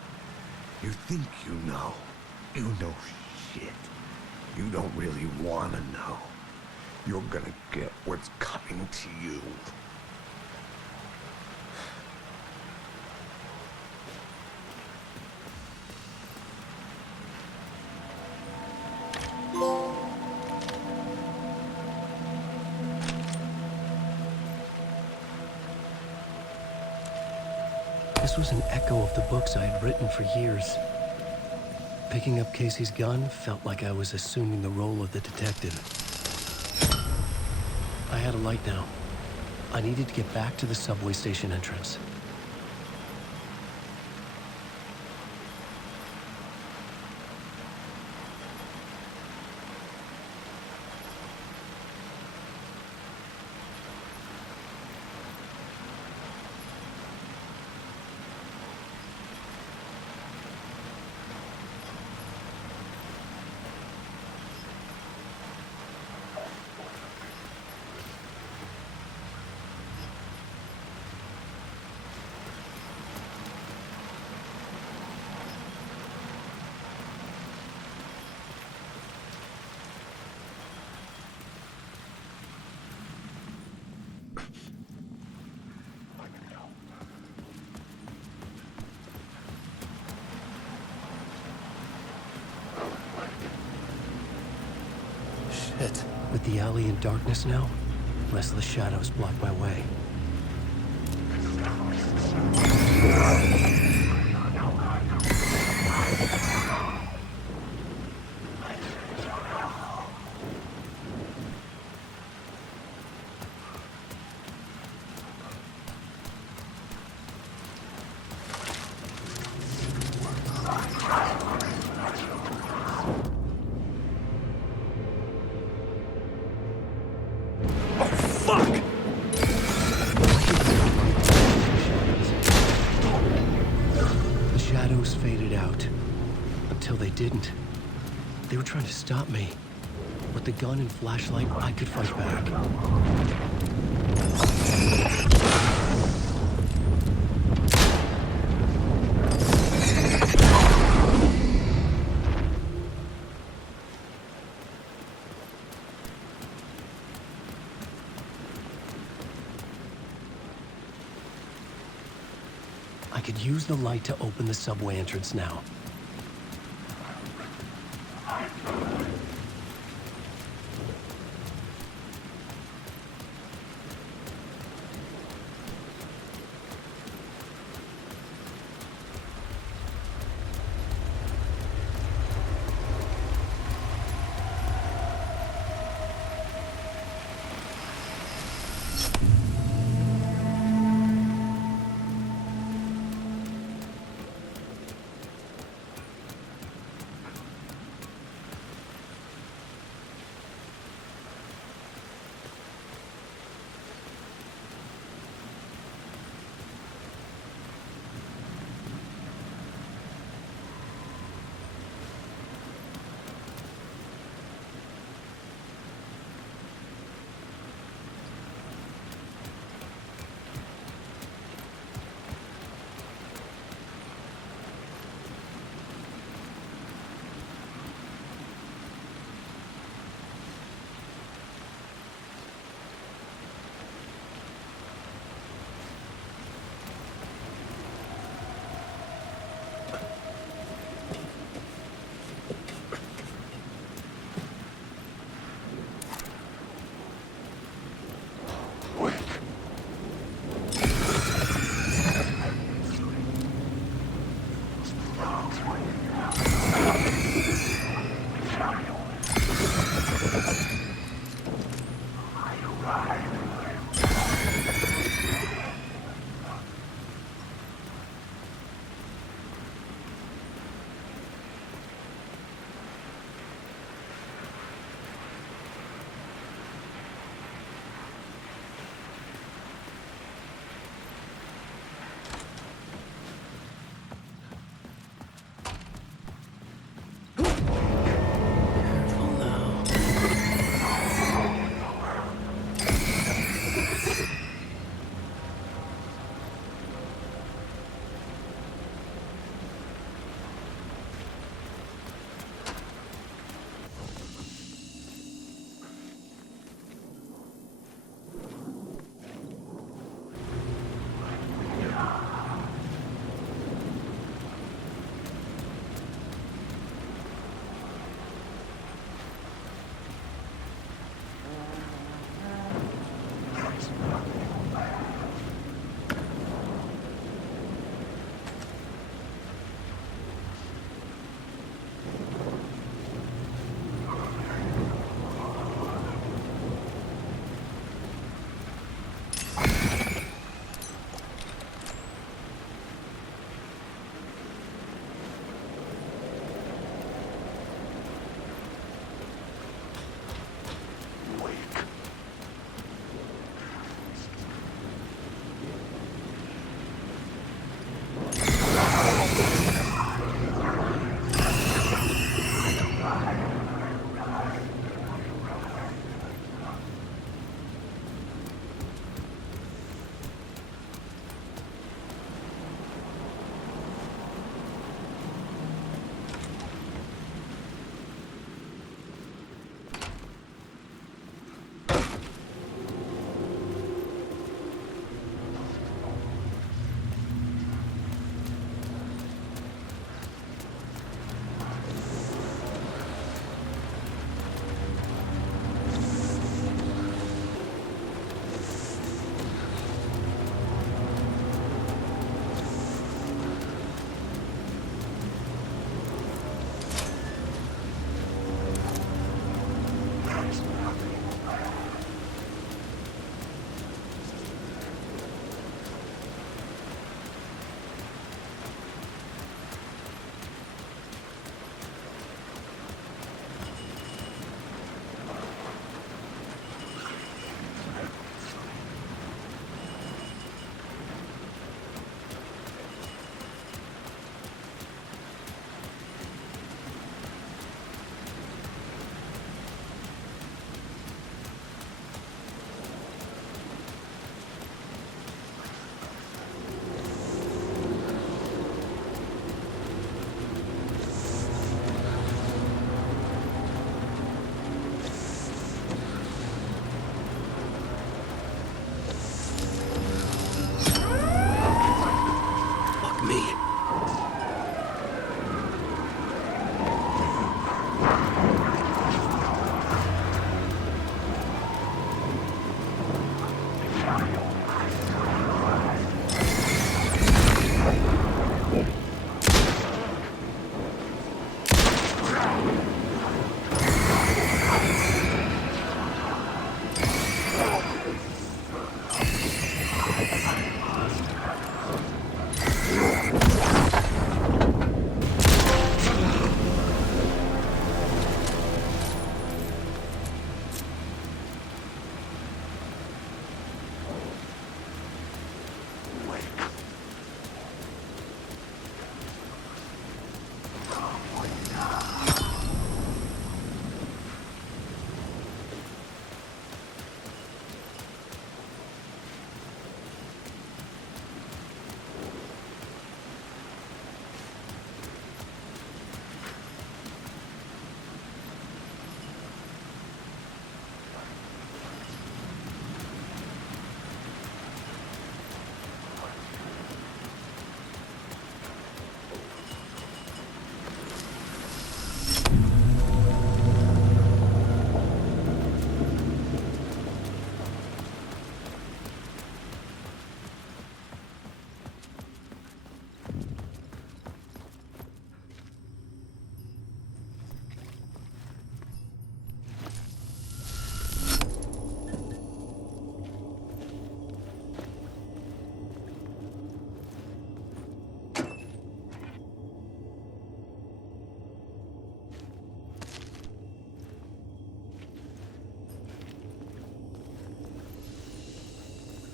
You think you know. You know shit. You don't really wanna know. You're gonna get what's coming to you. This was an echo of the books I had written for years. Picking up Casey's gun felt like I was assuming the role of the detective. I had a light now. I needed to get back to the subway station entrance. Shit. With the alley in darkness now, restless shadows block my way. The shadows faded out. Until they didn't. They were trying to stop me. With the gun and flashlight, I could fight back. I could use the light to open the subway entrance now.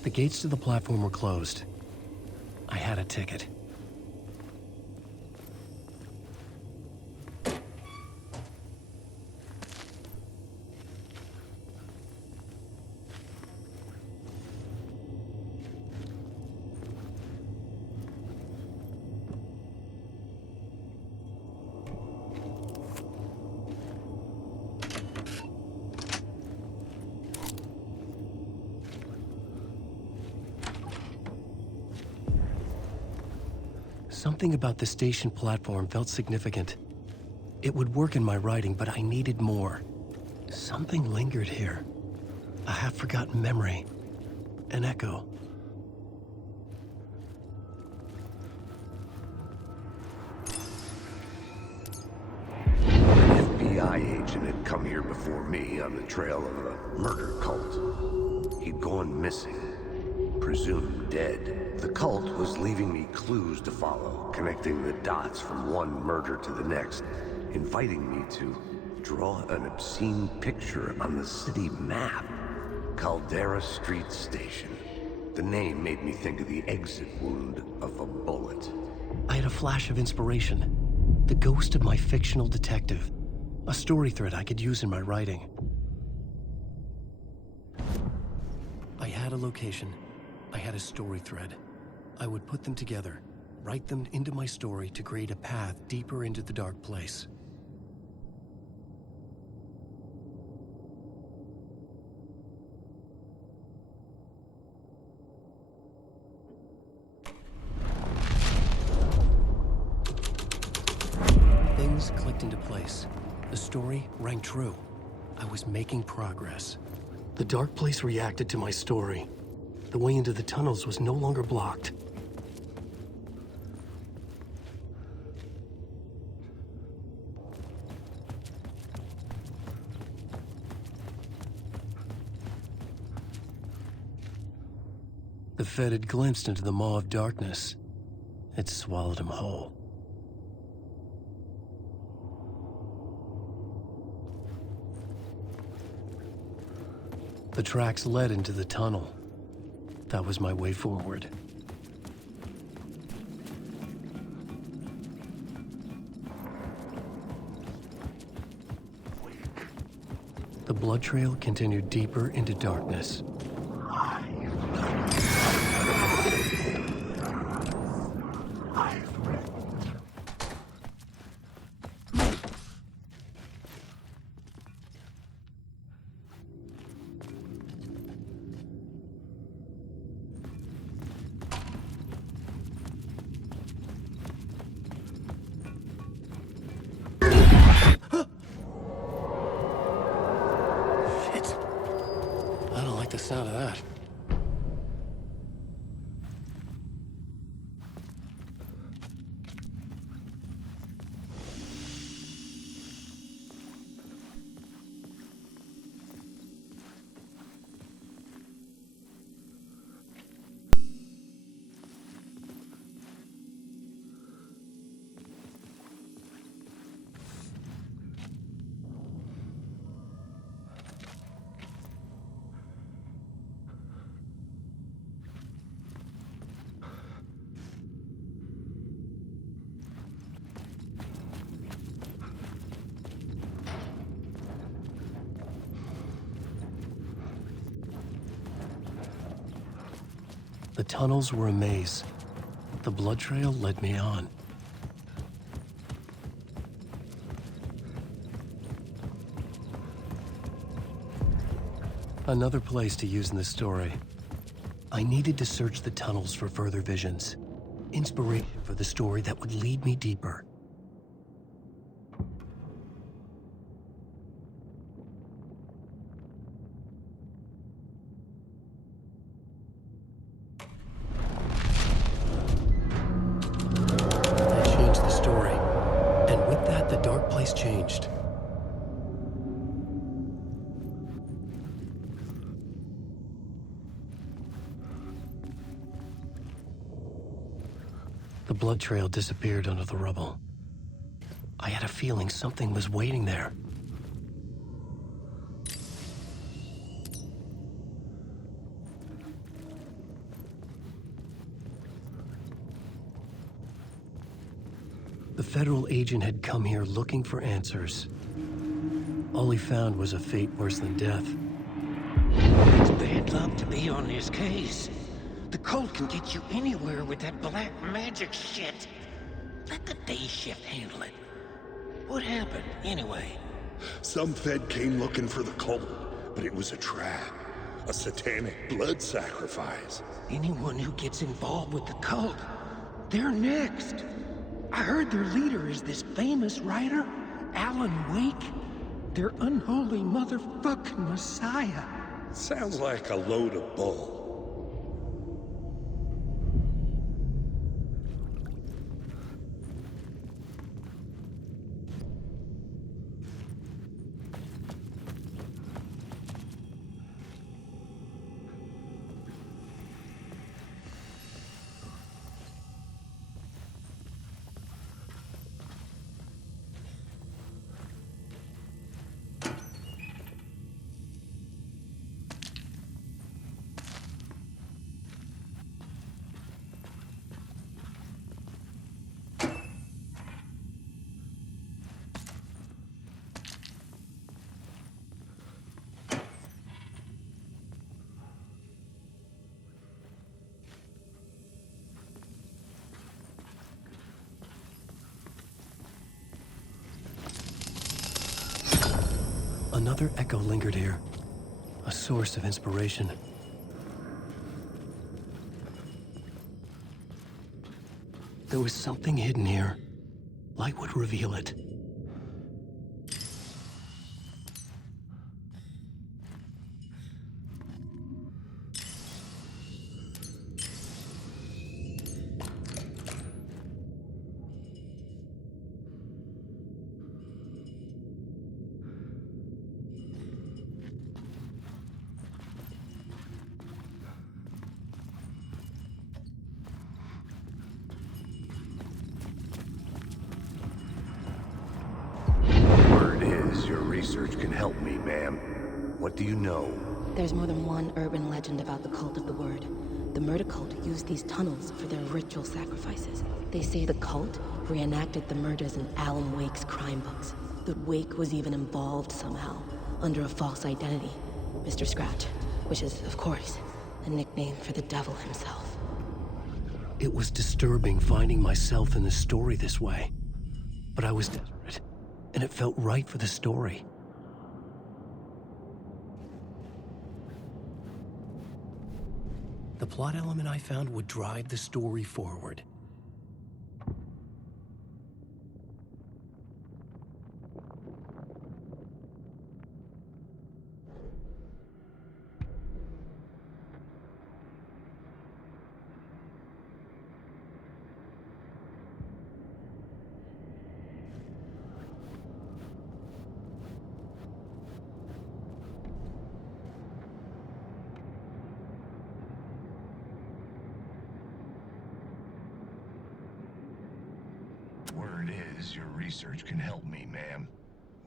The gates to the platform were closed. I had a ticket. Something about the station platform felt significant. It would work in my writing, but I needed more. Something lingered here. A half-forgotten memory. An echo. An FBI agent had come here before me on the trail of a murder cult. He'd gone missing, presumed dead. The cult was leaving me clues to follow, connecting the dots from one murder to the next, inviting me to draw an obscene picture on the city map. Caldera Street Station. The name made me think of the exit wound of a bullet. I had a flash of inspiration. The ghost of my fictional detective. A story thread I could use in my writing. I had a location. I had a story thread. I would put them together, write them into my story to create a path deeper into the dark place. Things clicked into place. The story rang true. I was making progress. The dark place reacted to my story. The way into the tunnels was no longer blocked. The Fed had glimpsed into the maw of darkness. It swallowed him whole. The tracks led into the tunnel. That was my way forward. The blood trail continued deeper into darkness. The sound of that. The tunnels were a maze. The blood trail led me on. Another place to use in the story. I needed to search the tunnels for further visions. Inspiration for the story that would lead me deeper. Changed. The blood trail disappeared under the rubble. I had a feeling something was waiting there. The federal agent had come here looking for answers. All he found was a fate worse than death. It's bad luck to be on this case. The cult can get you anywhere with that black magic shit. Let the day shift handle it. What happened, anyway? Some Fed came looking for the cult, but it was a trap. A satanic blood sacrifice. Anyone who gets involved with the cult, they're next. I heard their leader is this famous writer, Alan Wake. Their unholy motherfucking messiah. Sounds like a load of bull. Another echo lingered here, a source of inspiration. There was something hidden here. Light would reveal it. Your research can help me, ma'am. What do you know? There's more than one urban legend about the Cult of the Word. The murder cult used these tunnels for their ritual sacrifices. They say the cult reenacted the murders in Alan Wake's crime books. That Wake was even involved somehow, under a false identity. Mr. Scratch, which is, of course, a nickname for the devil himself. It was disturbing finding myself in the story this way. But I was desperate, and it felt right for the story. The plot element I found would drive the story forward. Word is, your research can help me, ma'am.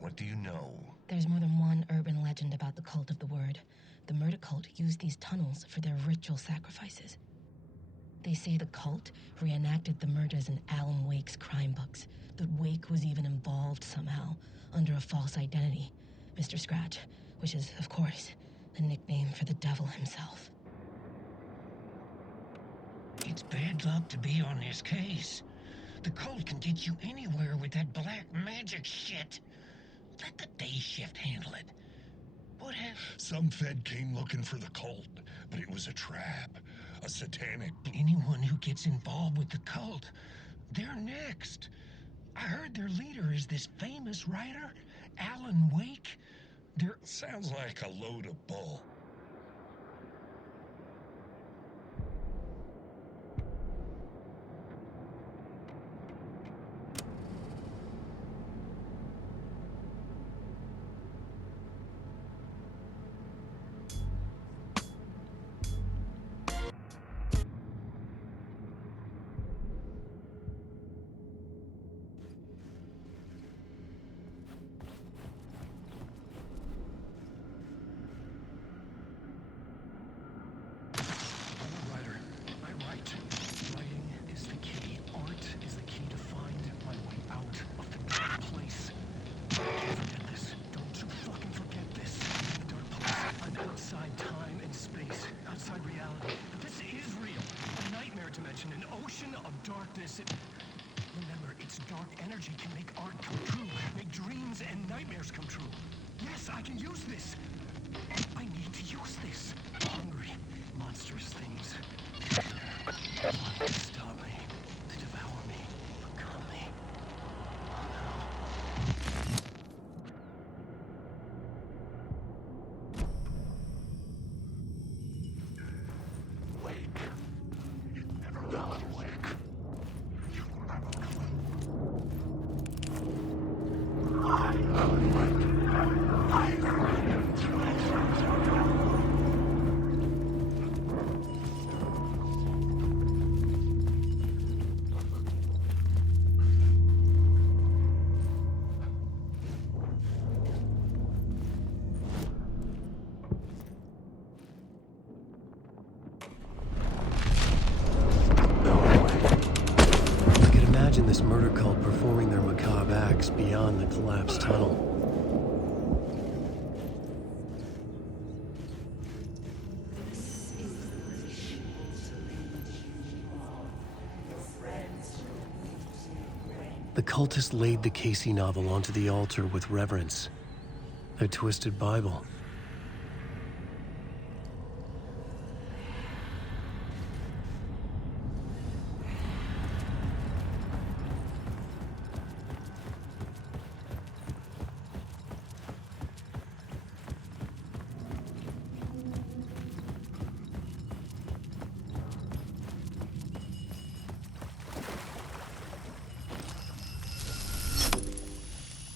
What do you know? There's more than one urban legend about the Cult of the Word. The murder cult used these tunnels for their ritual sacrifices. They say the cult reenacted the murders in Alan Wake's crime books. That Wake was even involved somehow, under a false identity. Mr. Scratch, which is, of course, a nickname for the devil himself. It's bad luck to be on this case. The cult can get you anywhere with that black magic shit. Let the day shift handle it. What happened? Some Fed came looking for the cult, but it was a trap. A satanic... Anyone who gets involved with the cult, they're next. I heard their leader is this famous writer, Alan Wake. Sounds like a load of bull. mention an ocean of darkness. Remember, its dark energy can make art come true, make dreams and nightmares come true. Yes, I can use this. I need to use this. Hungry, monstrous things. To stop me, to devour me, become me. Imagine this murder cult performing their macabre acts beyond the collapsed tunnel. The cultists laid the Casey novel onto the altar with reverence. Their twisted Bible.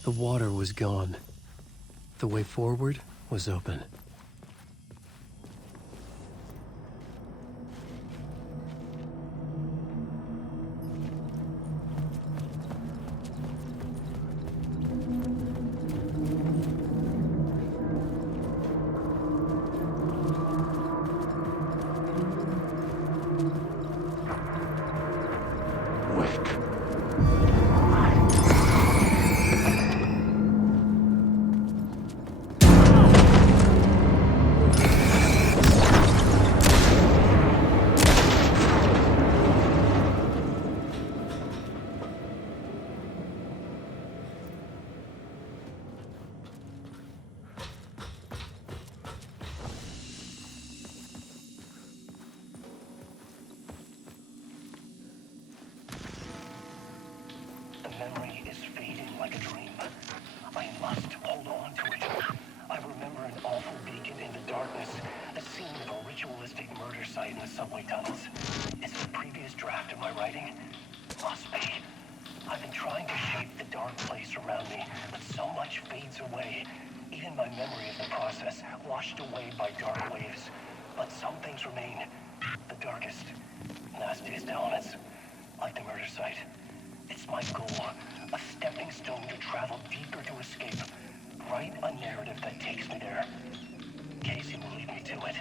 The water was gone. The way forward was open. The memory is fading like a dream. I must hold on to it. I remember an awful beacon in the darkness, the scene of a ritualistic murder site in the subway tunnels. Is it the previous draft of my writing? Must be. I've been trying to shape the dark place around me, but so much fades away. Even my memory of the process, washed away by dark waves. But some things remain. The darkest, nastiest elements, like the murder site. It's my goal, a stepping stone to travel deeper to escape. Write a narrative that takes me there. Casey will lead me to it.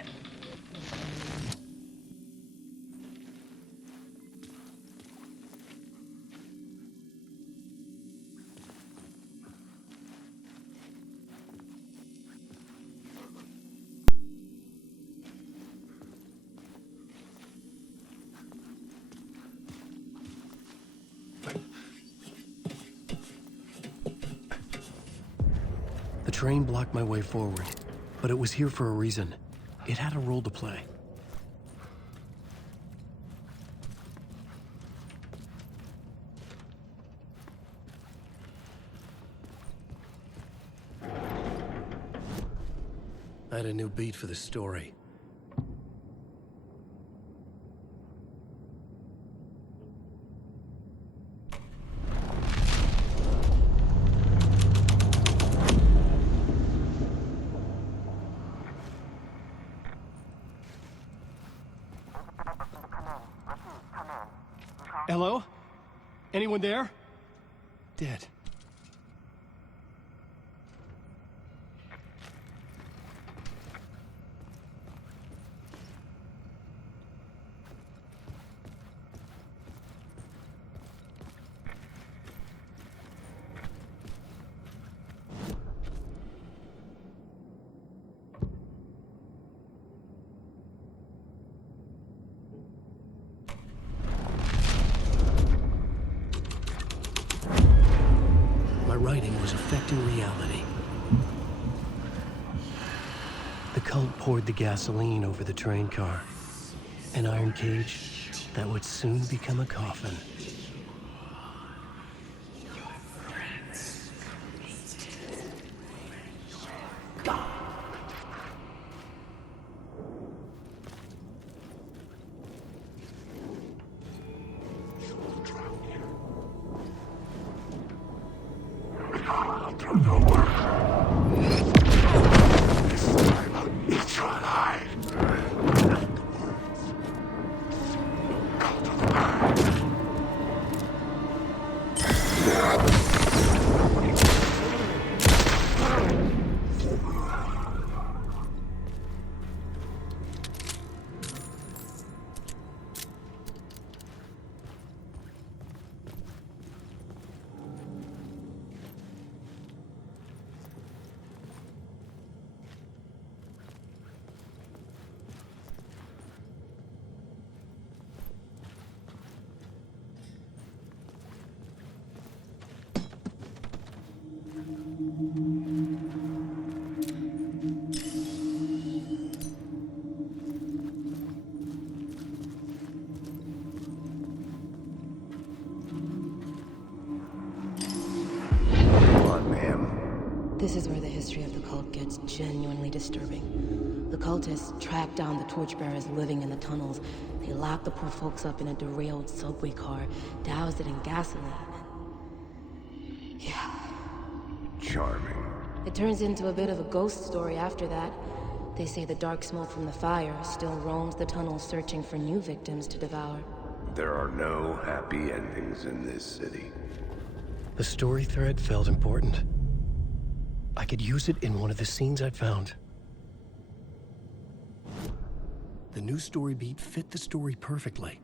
The train blocked my way forward, but it was here for a reason. It had a role to play. I had a new beat for the story. Hello? Anyone there? Dead. in reality. The cult poured the gasoline over the train car, an iron cage that would soon become a coffin. This is where the history of the cult gets genuinely disturbing. The cultists tracked down the torchbearers living in the tunnels. They locked the poor folks up in a derailed subway car, doused it in gasoline. Yeah. Charming. It turns into a bit of a ghost story after that. They say the dark smoke from the fire still roams the tunnels searching for new victims to devour. There are no happy endings in this city. The story thread felt important. I could use it in one of the scenes I'd found. The new story beat fit the story perfectly.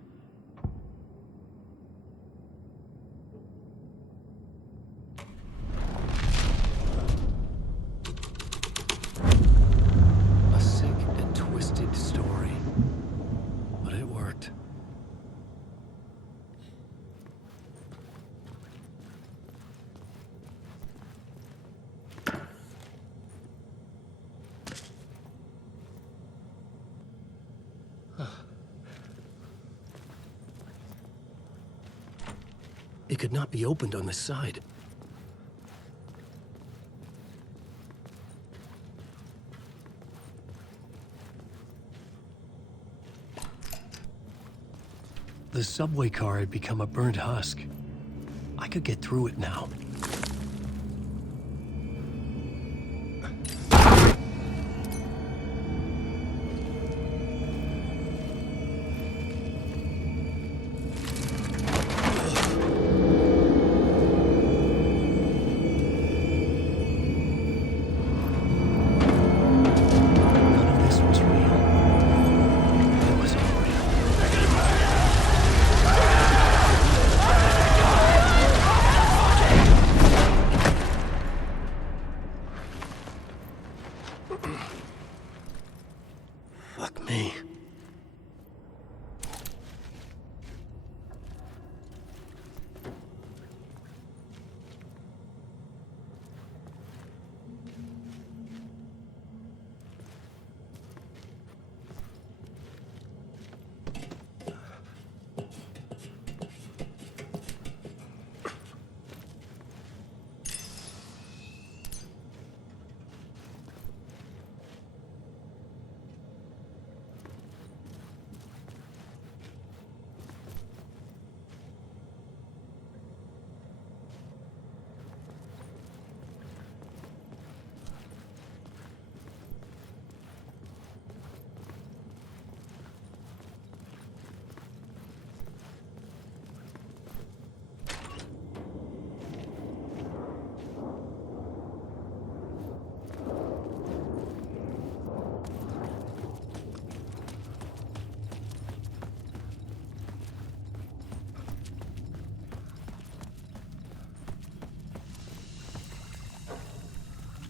A sick and twisted story, but it worked. It could not be opened on this side. The subway car had become a burnt husk. I could get through it now. Fuck me.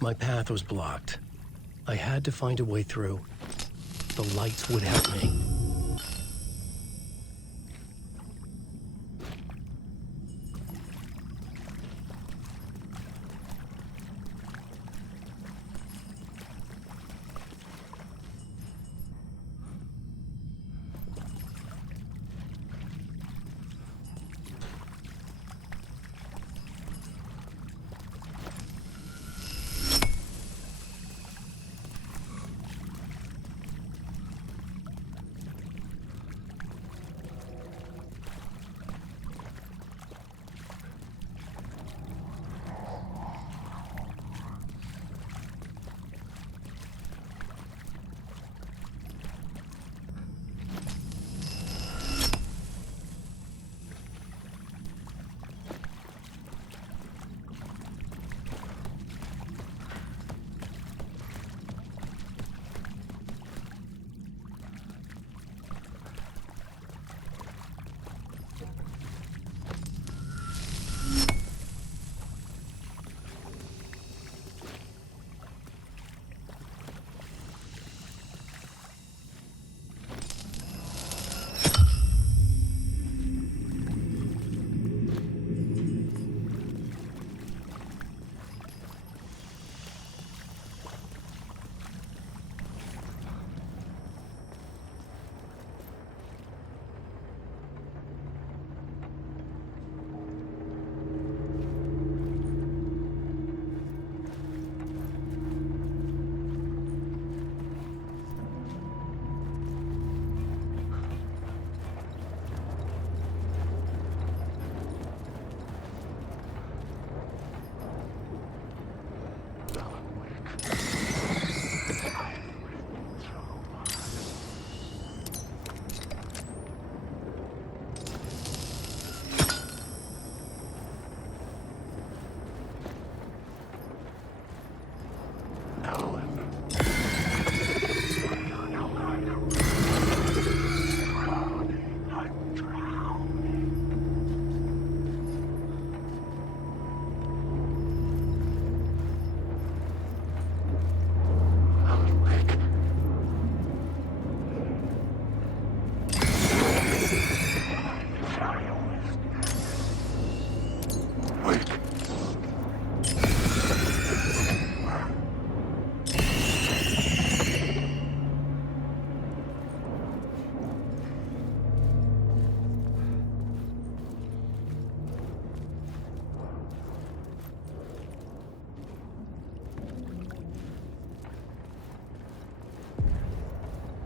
My path was blocked. I had to find a way through. The lights would help me.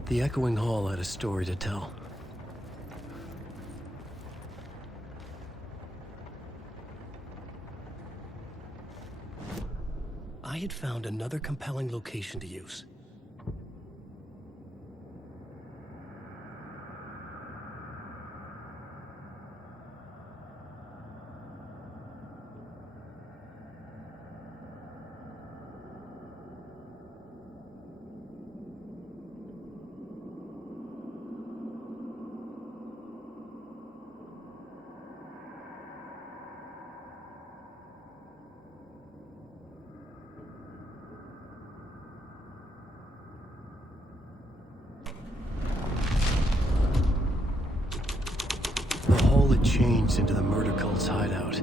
The echoing hall had a story to tell. I had found another compelling location to use. The hall had changed into the murder cult's hideout.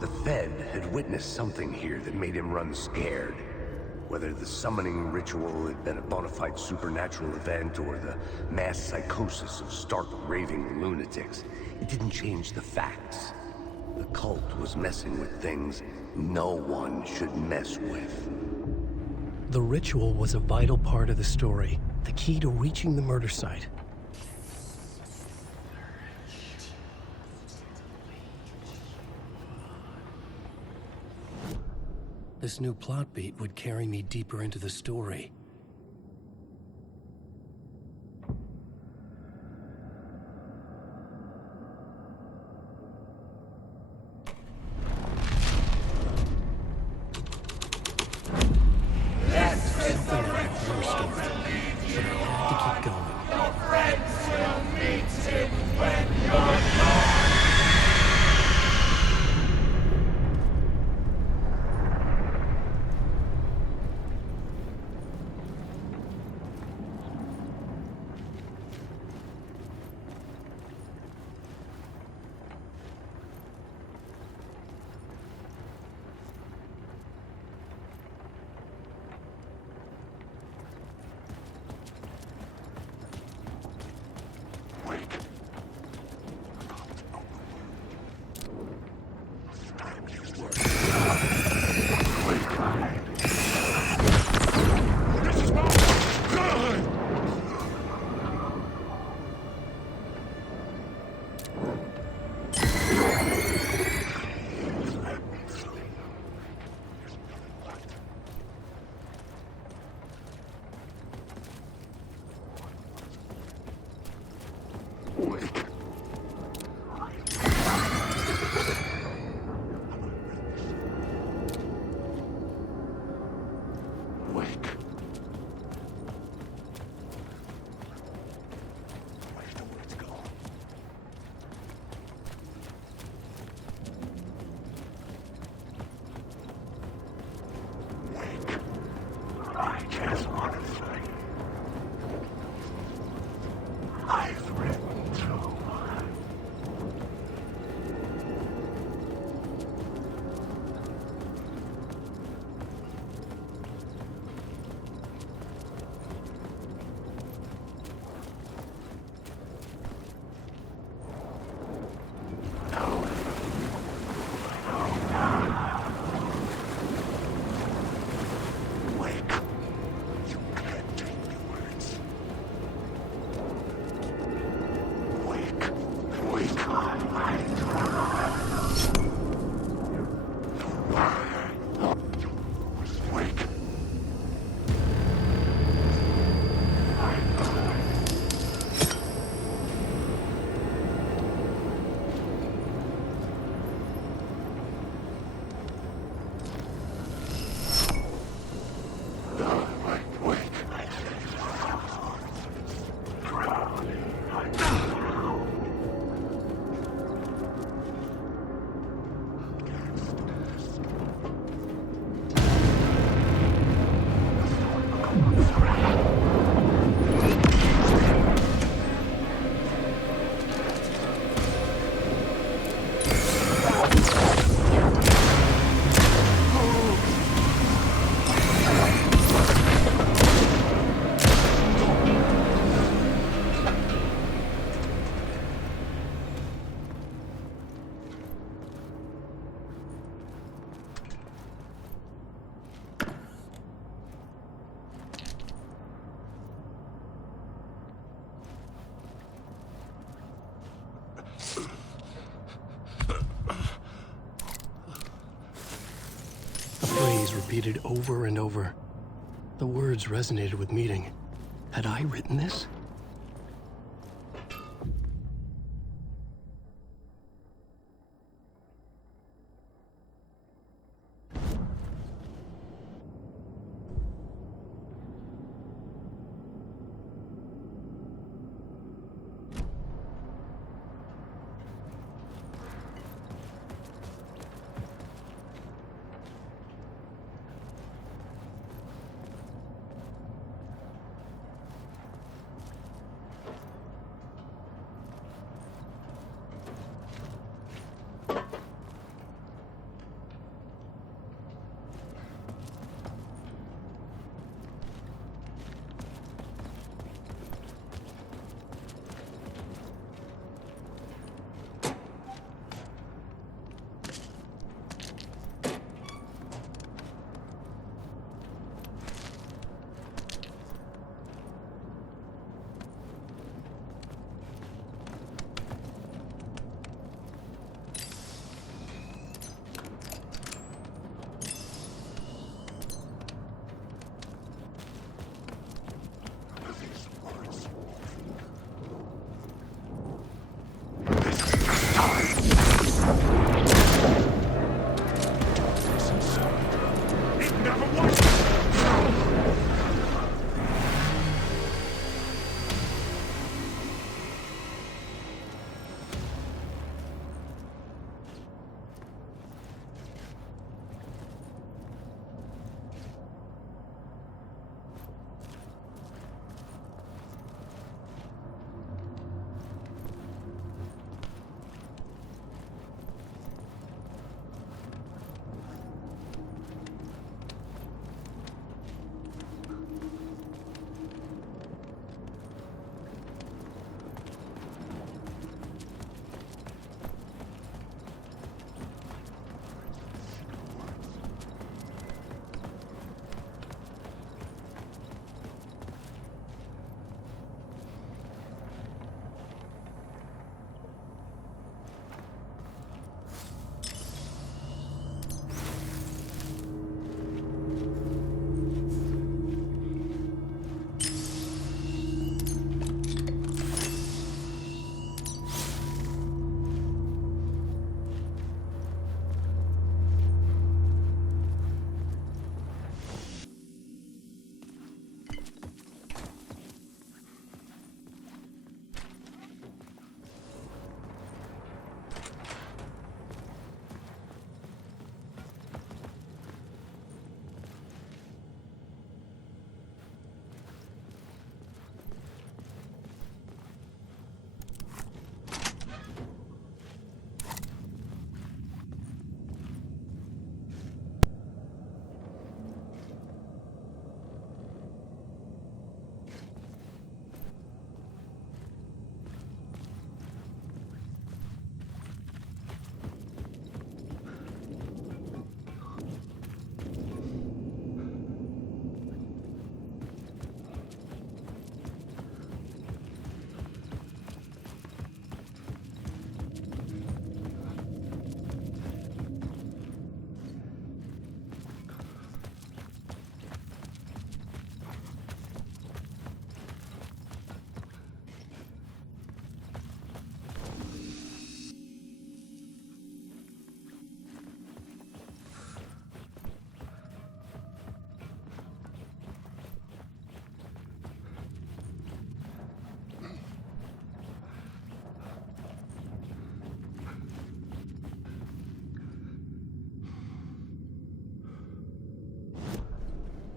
The Fed had witnessed something here that made him run scared. Whether the summoning ritual had been a bona fide supernatural event or the mass psychosis of stark raving lunatics, it didn't change the facts. The cult was messing with things no one should mess with. The ritual was a vital part of the story, the key to reaching the murder site. This new plot beat would carry me deeper into the story. Something like a horror story, but I had to keep going. Your friends will meet him when you're gone. repeated over and over. The words resonated with meaning. Had I written this?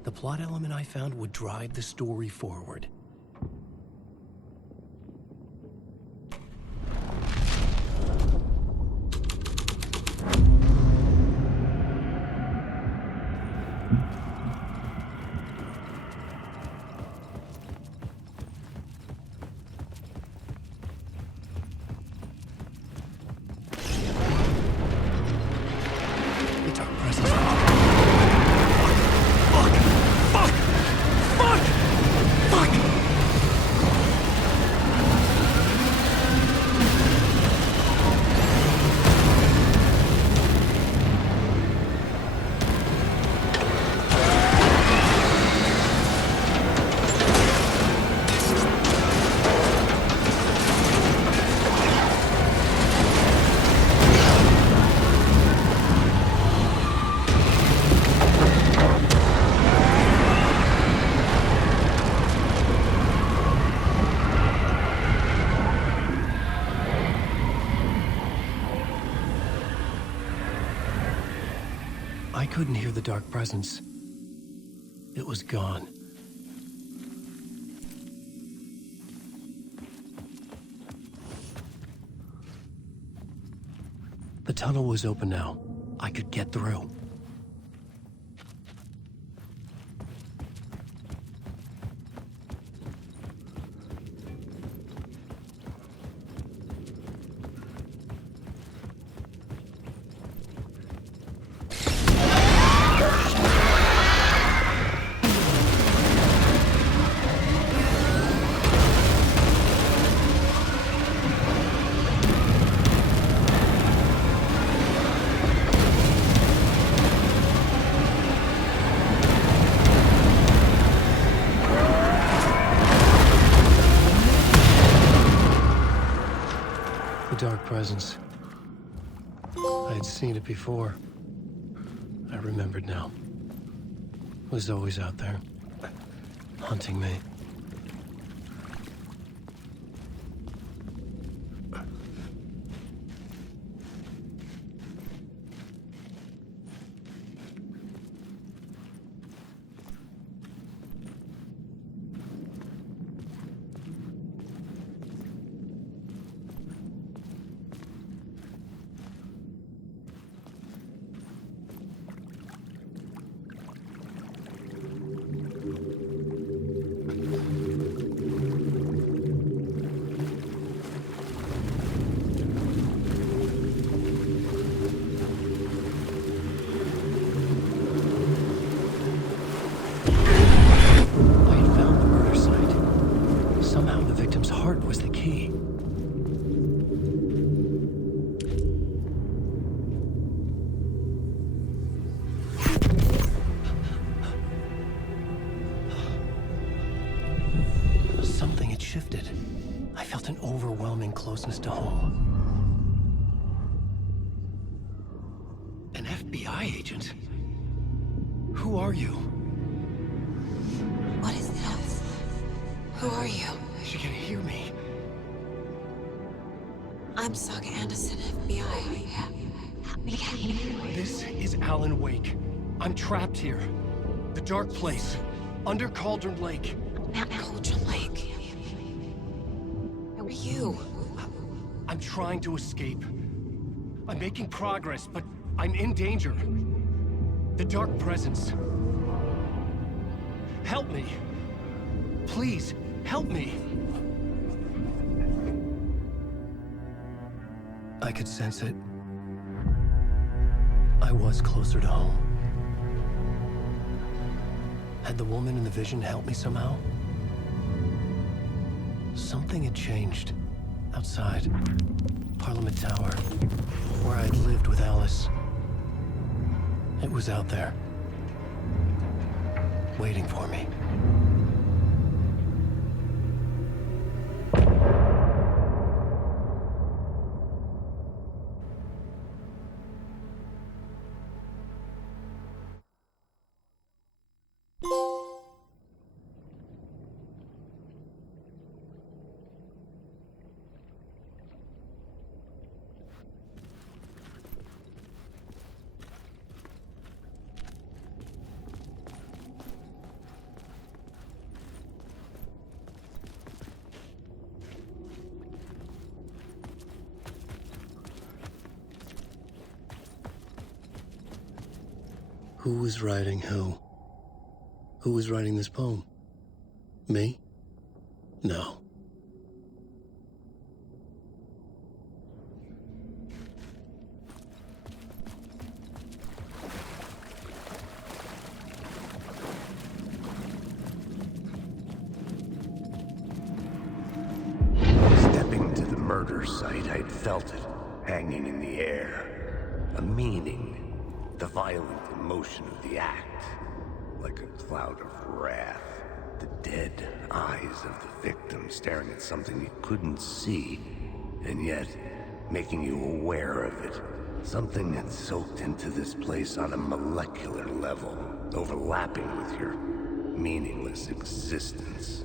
The plot element I found would drive the story forward. Fuck! I couldn't hear the dark presence. It was gone. The tunnel was open now. I could get through. The dark presence. I had seen it before. I remembered now. It was always out there, hunting me. Was the key. Something had shifted. I felt an overwhelming closeness to home. An FBI agent? Who are you? What is this? Who are you? She can hear me. I'm Saga Anderson, FBI. This is Alan Wake. I'm trapped here. The dark place. Under Cauldron Lake. Cauldron Lake? Who are you? I'm trying to escape. I'm making progress, but I'm in danger. The dark presence. Help me. Please, help me. I could sense it. I was closer to home. Had the woman in the vision helped me somehow? Something had changed. Outside. Parliament Tower. Where I'd lived with Alice. It was out there. Waiting for me. Who was writing who? Who was writing this poem? Me? No. Stepping to the murder site, I'd felt it, hanging in the air. A meaning. The violent emotion of the act. Like a cloud of wrath. The dead eyes of the victim staring at something you couldn't see, and yet making you aware of it. Something had soaked into this place on a molecular level, overlapping with your meaningless existence.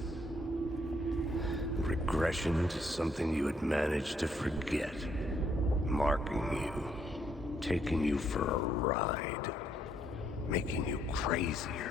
Regression to something you had managed to forget. Marking you. Taking you for a ride. making you crazier.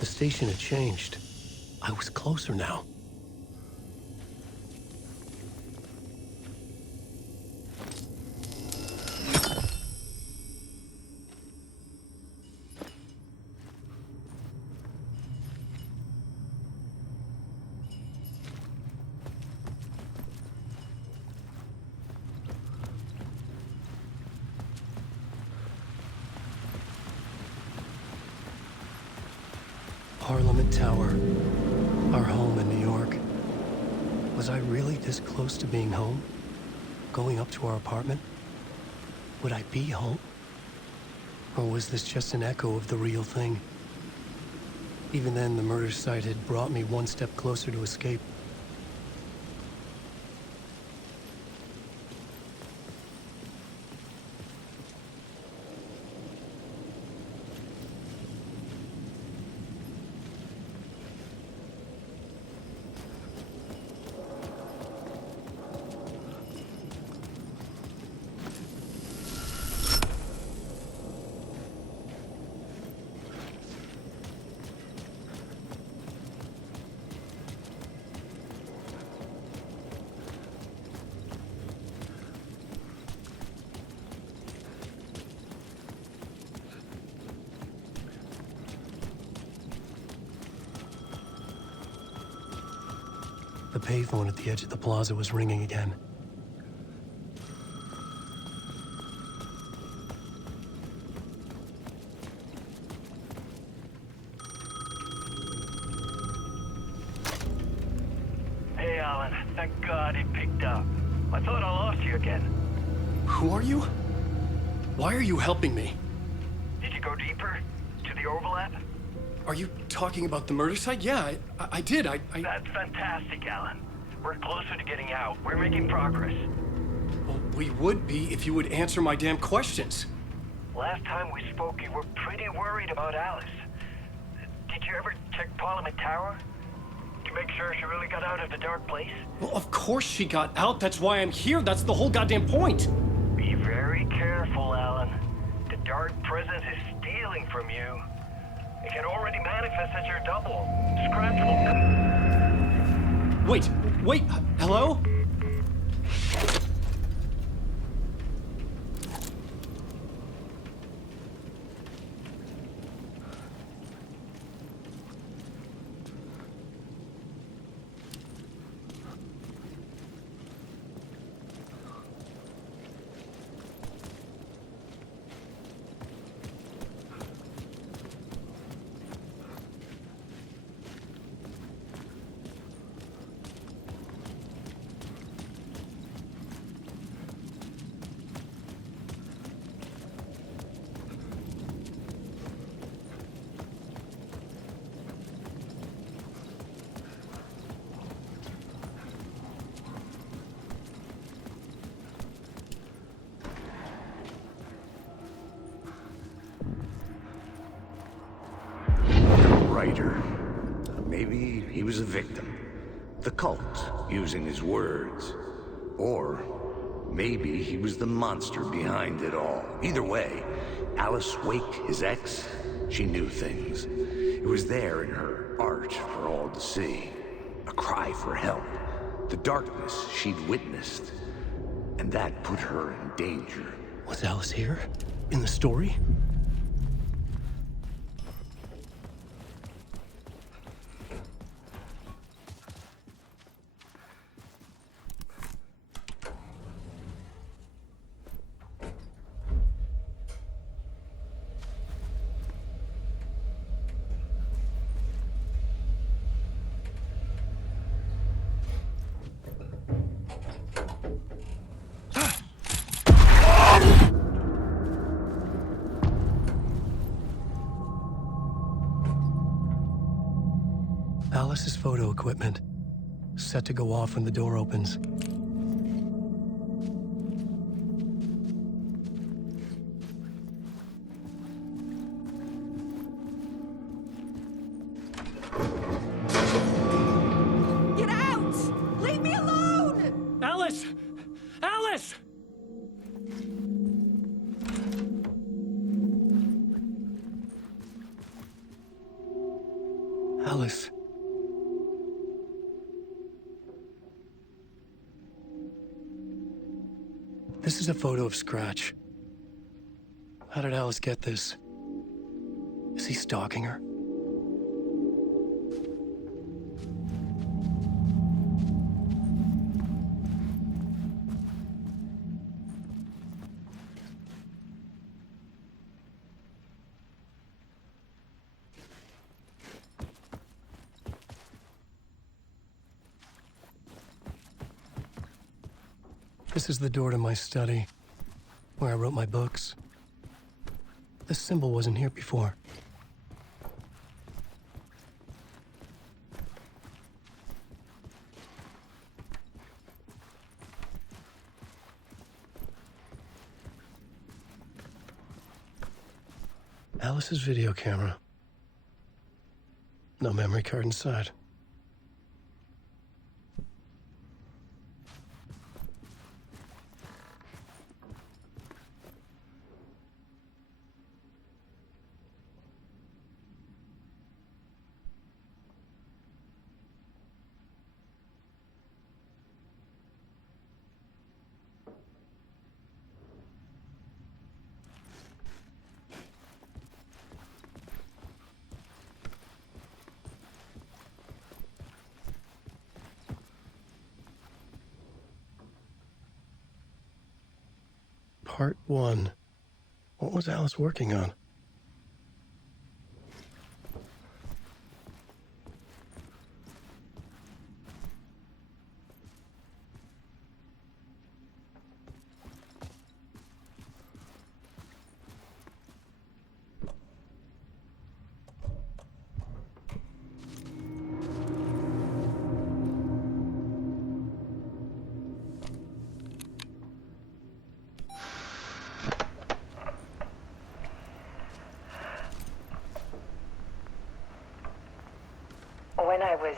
The station had changed. I was closer now. Parliament Tower, our home in New York. Was I really this close to being home? Going up to our apartment? Would I be home? Or was this just an echo of the real thing? Even then, the murder site had brought me one step closer to escape. The payphone at the edge of the plaza was ringing again. Hey, Alan. Thank God it picked up. I thought I lost you again. Who are you? Why are you helping me? Did you go deeper? To the overlap? Are you talking about the murder site? Yeah, I did. That's fantastic, Alan. We're closer to getting out. We're making progress. Well, we would be if you would answer my damn questions. Last time we spoke, you were pretty worried about Alice. Did you ever check Parliament Tower? To make sure she really got out of the dark place? Well, of course she got out. That's why I'm here. That's the whole goddamn point. Be very careful, Alan. The dark presence is stealing from you. It can already manifest as your double. Scratch will... Wait, hello? Writer. Maybe he was a victim. The cult, using his words. Or maybe he was the monster behind it all. Either way, Alice Wake, his ex, she knew things. It was there in her art for all to see. A cry for help. The darkness she'd witnessed. And that put her in danger. Was Alice here? In the story? Alice's photo equipment, set to go off when the door opens. Get out! Leave me alone! Alice! Alice! Alice. This is a photo of Scratch. How did Alice get this? Is he stalking her? This is the door to my study, where I wrote my books. This symbol wasn't here before. Alice's video camera. No memory card inside. Part 1. What was Alice working on? When I was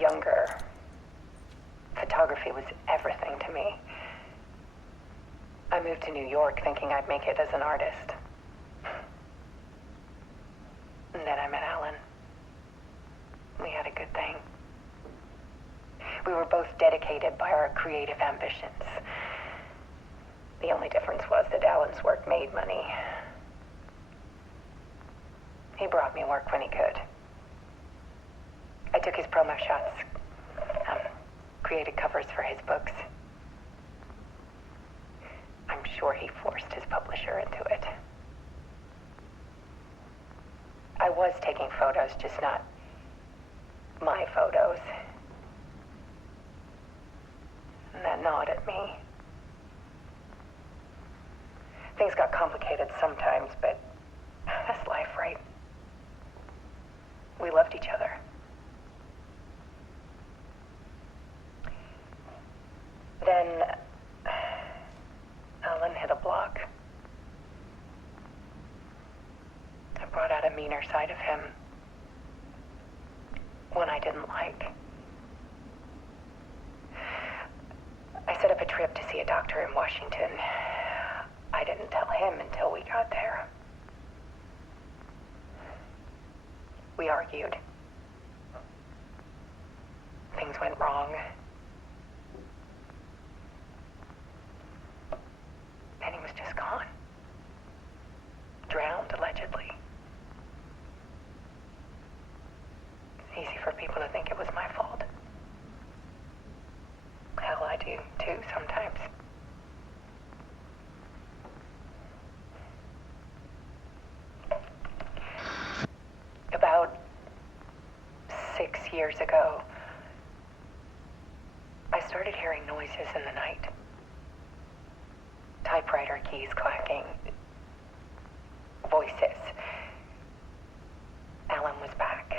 younger, photography was everything to me. I moved to New York thinking I'd make it as an artist. And then I met Alan. We had a good thing. We were both dedicated by our creative ambitions. The only difference was that Alan's work made money. He brought me work when he could. I took his promo shots, created covers for his books. I'm sure he forced his publisher into it. I was taking photos, just not my photos. And that gnawed at me. Things got complicated sometimes, but that's life, right? We loved each other. Then Alan hit a block. I brought out a meaner side of him. One I didn't like. I set up a trip to see a doctor in Washington. I didn't tell him until we got there. We argued. Things went wrong. And he was just gone. Drowned, allegedly. It's easy for people to think it was my fault. Hell, I do, too, sometimes. About 6 years ago, I started hearing noises in the night. Typewriter keys clacking. Voices. Alan was back.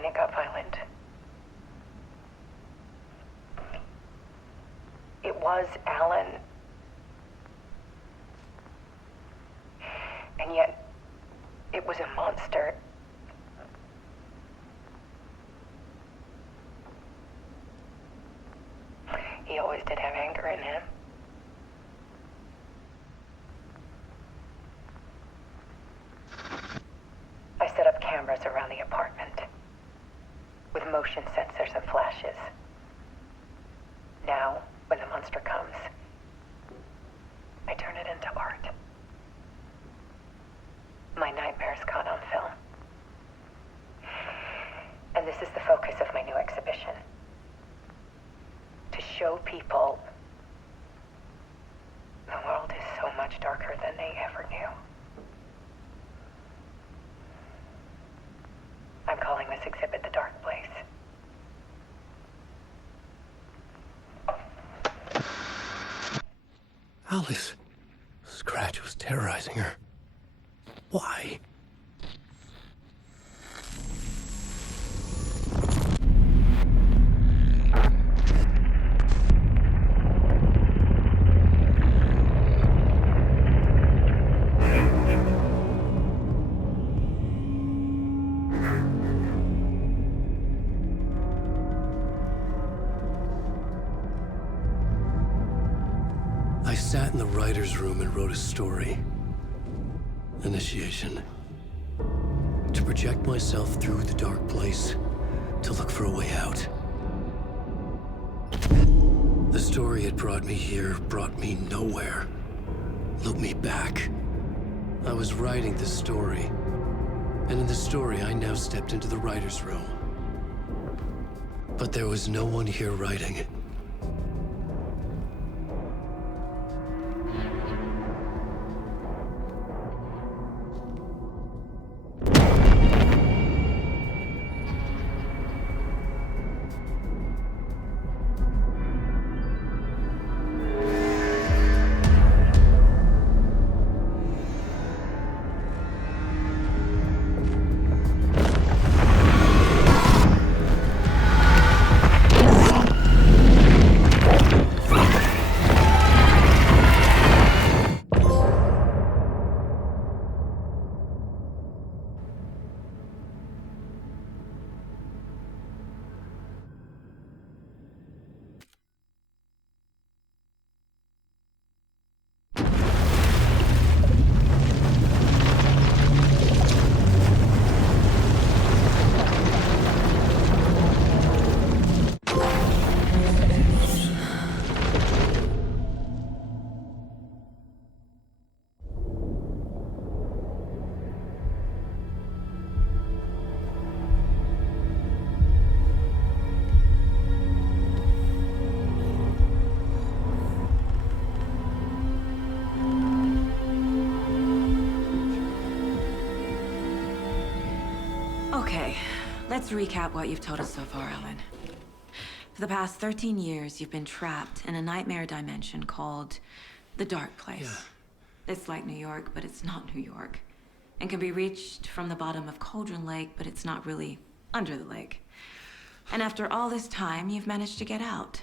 and it got violent. It was Alan. And yet, it was a monster. He always did have anger in him. I set up cameras around the apartment with motion sensors and flashes. Now, when the monster comes, I turn it into art. My nightmares caught on film. And this is the focus of my new exhibition. To show people the world is so much darker than they ever knew. I'm calling this exhibit The Dark Place. Alice. Scratch was terrorizing her. Why? I sat in the writer's room and wrote a story. Initiation. To project myself through the dark place, to look for a way out. The story had brought me here, brought me nowhere. Looped me back. I was writing the story. And in the story, I now stepped into the writer's room. But there was no one here writing it. Okay, let's recap what you've told us so far, Alan. For the past 13 years, you've been trapped in a nightmare dimension called the Dark Place. Yeah. It's like New York, but it's not New York. And can be reached from the bottom of Cauldron Lake, but it's not really under the lake. And after all this time, you've managed to get out.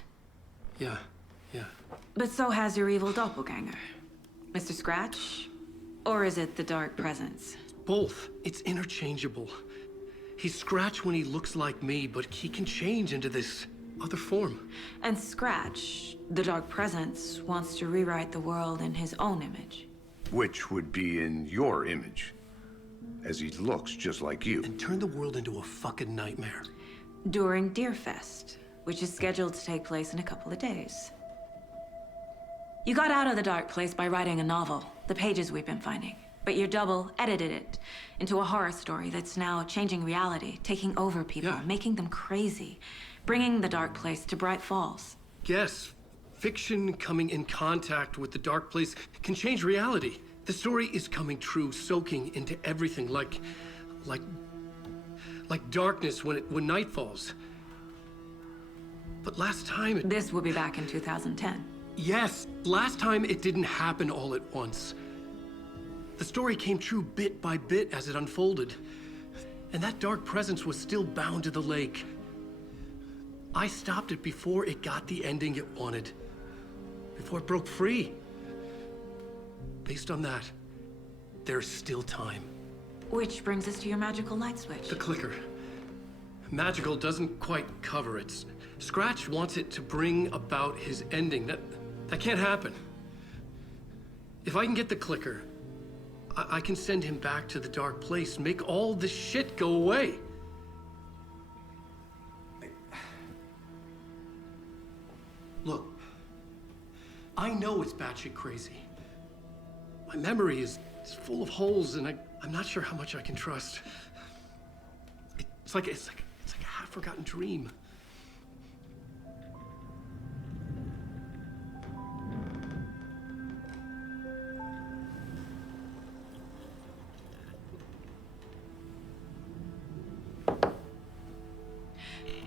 Yeah. But so has your evil doppelganger. Mr. Scratch? Or is it the Dark Presence? Both. It's interchangeable. He's Scratch when he looks like me, but he can change into this other form. And Scratch, the Dark Presence, wants to rewrite the world in his own image. Which would be in your image, as he looks just like you. And turn the world into a fucking nightmare. During Deerfest, which is scheduled to take place in a couple of days. You got out of the Dark Place by writing a novel, the pages we've been finding. But your double edited it into a horror story that's now changing reality, taking over people, making them crazy, bringing the Dark Place to Bright Falls. Yes, fiction coming in contact with the Dark Place can change reality. The story is coming true, soaking into everything, like darkness when night falls. But last time This will be back in 2010. Yes, last time it didn't happen all at once. The story came true bit by bit as it unfolded. And that dark presence was still bound to the lake. I stopped it before it got the ending it wanted. Before it broke free. Based on that, there's still time. Which brings us to your magical light switch. The clicker. Magical doesn't quite cover it. Scratch wants it to bring about his ending. That can't happen. If I can get the clicker, I can send him back to the dark place, make all this shit go away. Look, I know it's batshit crazy. My memory is full of holes, and I'm not sure how much I can trust. It's like a half-forgotten dream.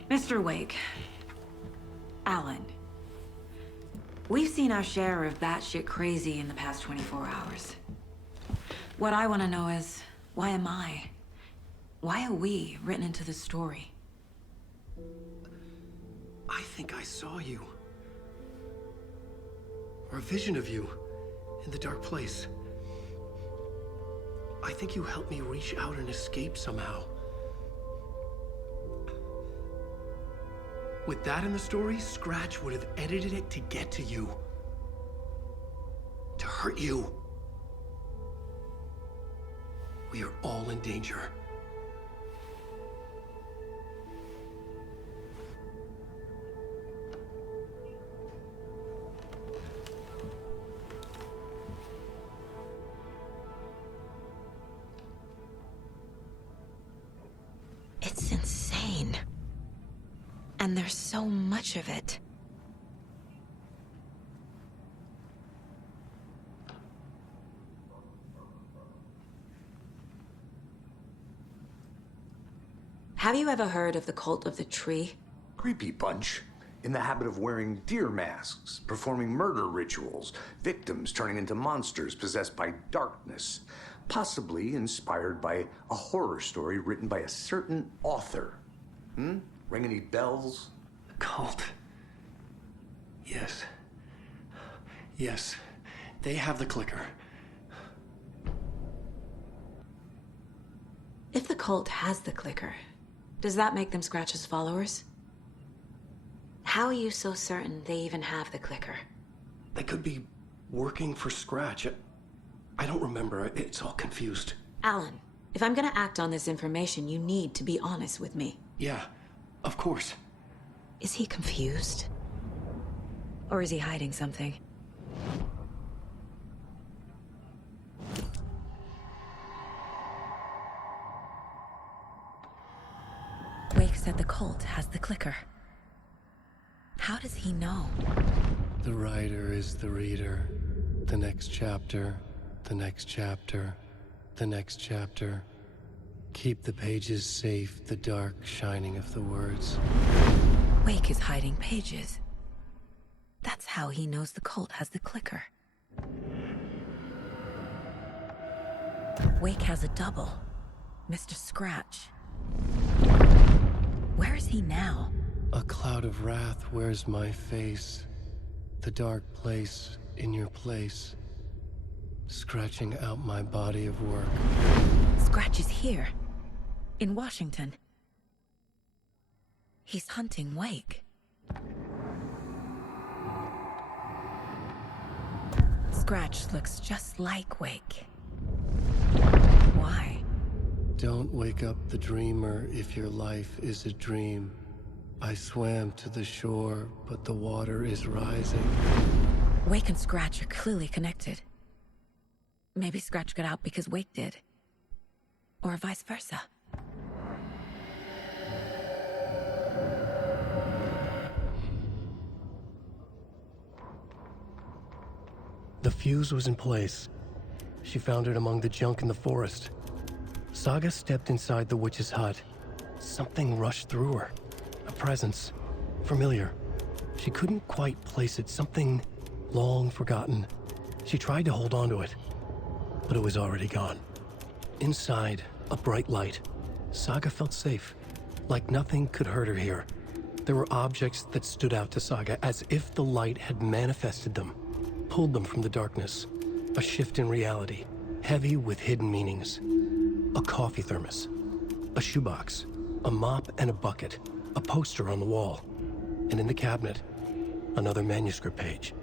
Mr. Wake. Alan. We've seen our share of batshit crazy in the past 24 hours. What I want to know is, why am I? Why are we written into the story? I think I saw you. Or a vision of you in the dark place. I think you helped me reach out and escape somehow. With that in the story, Scratch would have edited it to get to you. To hurt you. We are all in danger. It's insane. And there's so much of it. Have you ever heard of the cult of the tree? Creepy bunch. In the habit of wearing deer masks, performing murder rituals, victims turning into monsters possessed by darkness, possibly inspired by a horror story written by a certain author. Ring any bells? Cult. Yes. Yes. They have the clicker. If the cult has the clicker, does that make them Scratch's followers? How are you so certain they even have the clicker? They could be working for Scratch. I don't remember. It's all confused. Alan, if I'm gonna act on this information, you need to be honest with me. Yeah, of course. Is he confused? Or is he hiding something? Wake said the cult has the clicker. How does he know? The writer is the reader. The next chapter, the next chapter, the next chapter. Keep the pages safe, the dark shining of the words. Wake is hiding pages. That's how he knows the cult has the clicker. Wake has a double. Mr. Scratch. Where is he now? A cloud of wrath wears my face. The dark place in your place. Scratching out my body of work. Scratch is here. In Washington. He's hunting Wake. Scratch looks just like Wake. Why? Don't wake up the dreamer if your life is a dream. I swam to the shore, but the water is rising. Wake and Scratch are clearly connected. Maybe Scratch got out because Wake did. Or vice versa. The fuse was in place. She found it among the junk in the forest. Saga stepped inside the witch's hut. Something rushed through her. A presence. Familiar. She couldn't quite place it. Something long forgotten. She tried to hold on to it, but it was already gone. Inside, a bright light. Saga felt safe, like nothing could hurt her here. There were objects that stood out to Saga as if the light had manifested them, pulled them from the darkness. A shift in reality, heavy with hidden meanings. A coffee thermos, a shoebox, a mop and a bucket, a poster on the wall, and in the cabinet, another manuscript page.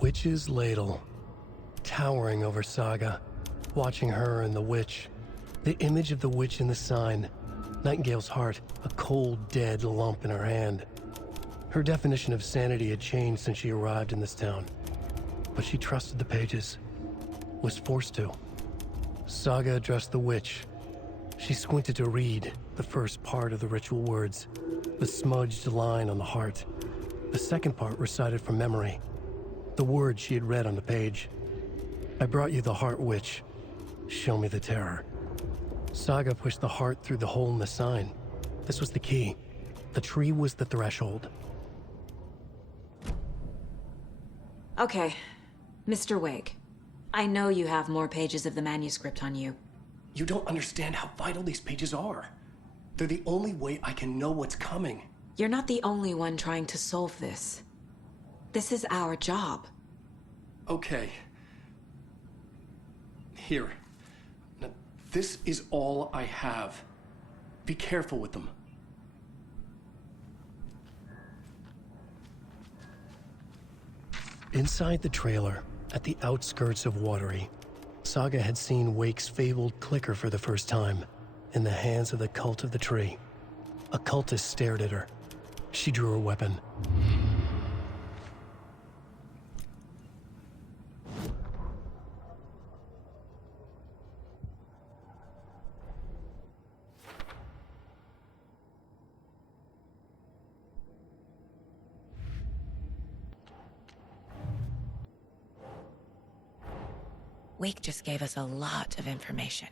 Witch's ladle, towering over Saga, watching her and the witch. The image of the witch in the sign, Nightingale's heart, a cold, dead lump in her hand. Her definition of sanity had changed since she arrived in this town, but she trusted the pages, was forced to. Saga addressed the witch. She squinted to read the first part of the ritual words, the smudged line on the heart. The second part recited from memory, the words she had read on the page. I brought you the heart, witch. Show me the terror. Saga pushed the heart through the hole in the sign. This was the key. The tree was the threshold. Okay, Mr. Wake. I know you have more pages of the manuscript on you. You don't understand how vital these pages are. They're the only way I can know what's coming. You're not the only one trying to solve this. This is our job. Okay. Here. Now, this is all I have. Be careful with them. Inside the trailer, at the outskirts of Watery, Saga had seen Wake's fabled clicker for the first time, in the hands of the Cult of the Tree. A cultist stared at her. She drew her weapon. Wake just gave us a lot of information.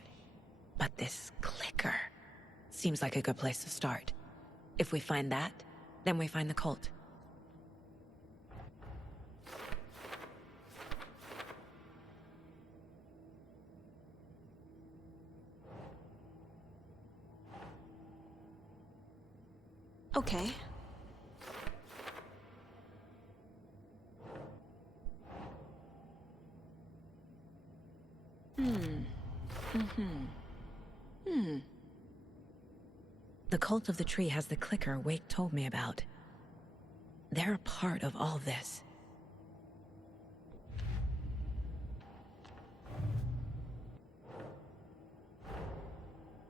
But this clicker seems like a good place to start. If we find that, then we find the cult. Okay. The Cult of the Tree has the clicker Wake told me about. They're a part of all this.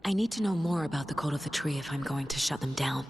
I need to know more about the Cult of the Tree if I'm going to shut them down.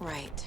Right.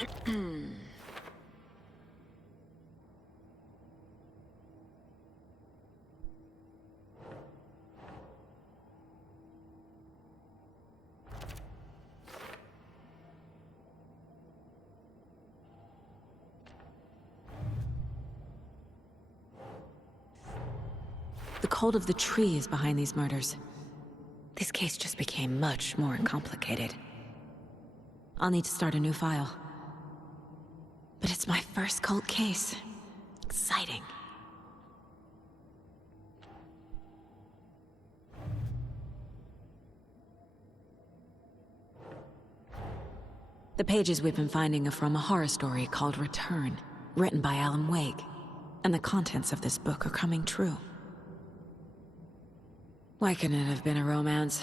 The cult of the tree is behind these murders. This case just became much more complicated. I'll need to start a new file. But it's my first cult case. Exciting. The pages we've been finding are from a horror story called Return, written by Alan Wake. And the contents of this book are coming true. Why couldn't it have been a romance?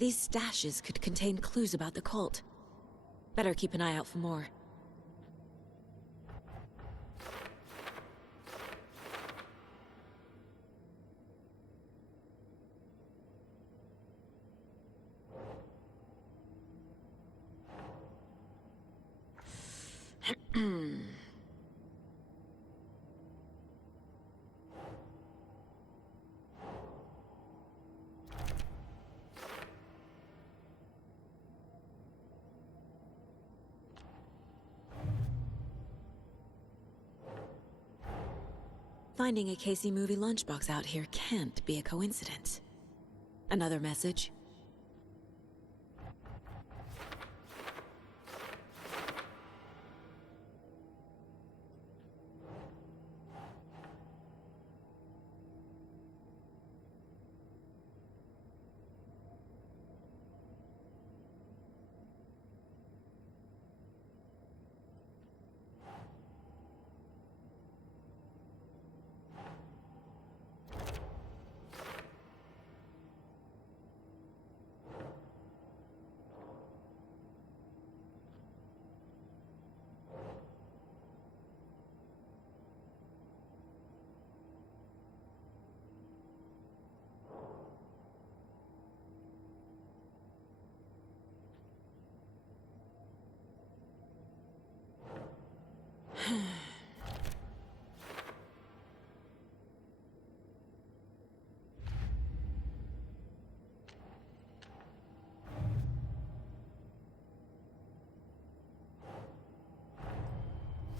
These stashes could contain clues about the cult. Better keep an eye out for more. Finding a Casey movie lunchbox out here can't be a coincidence. Another message?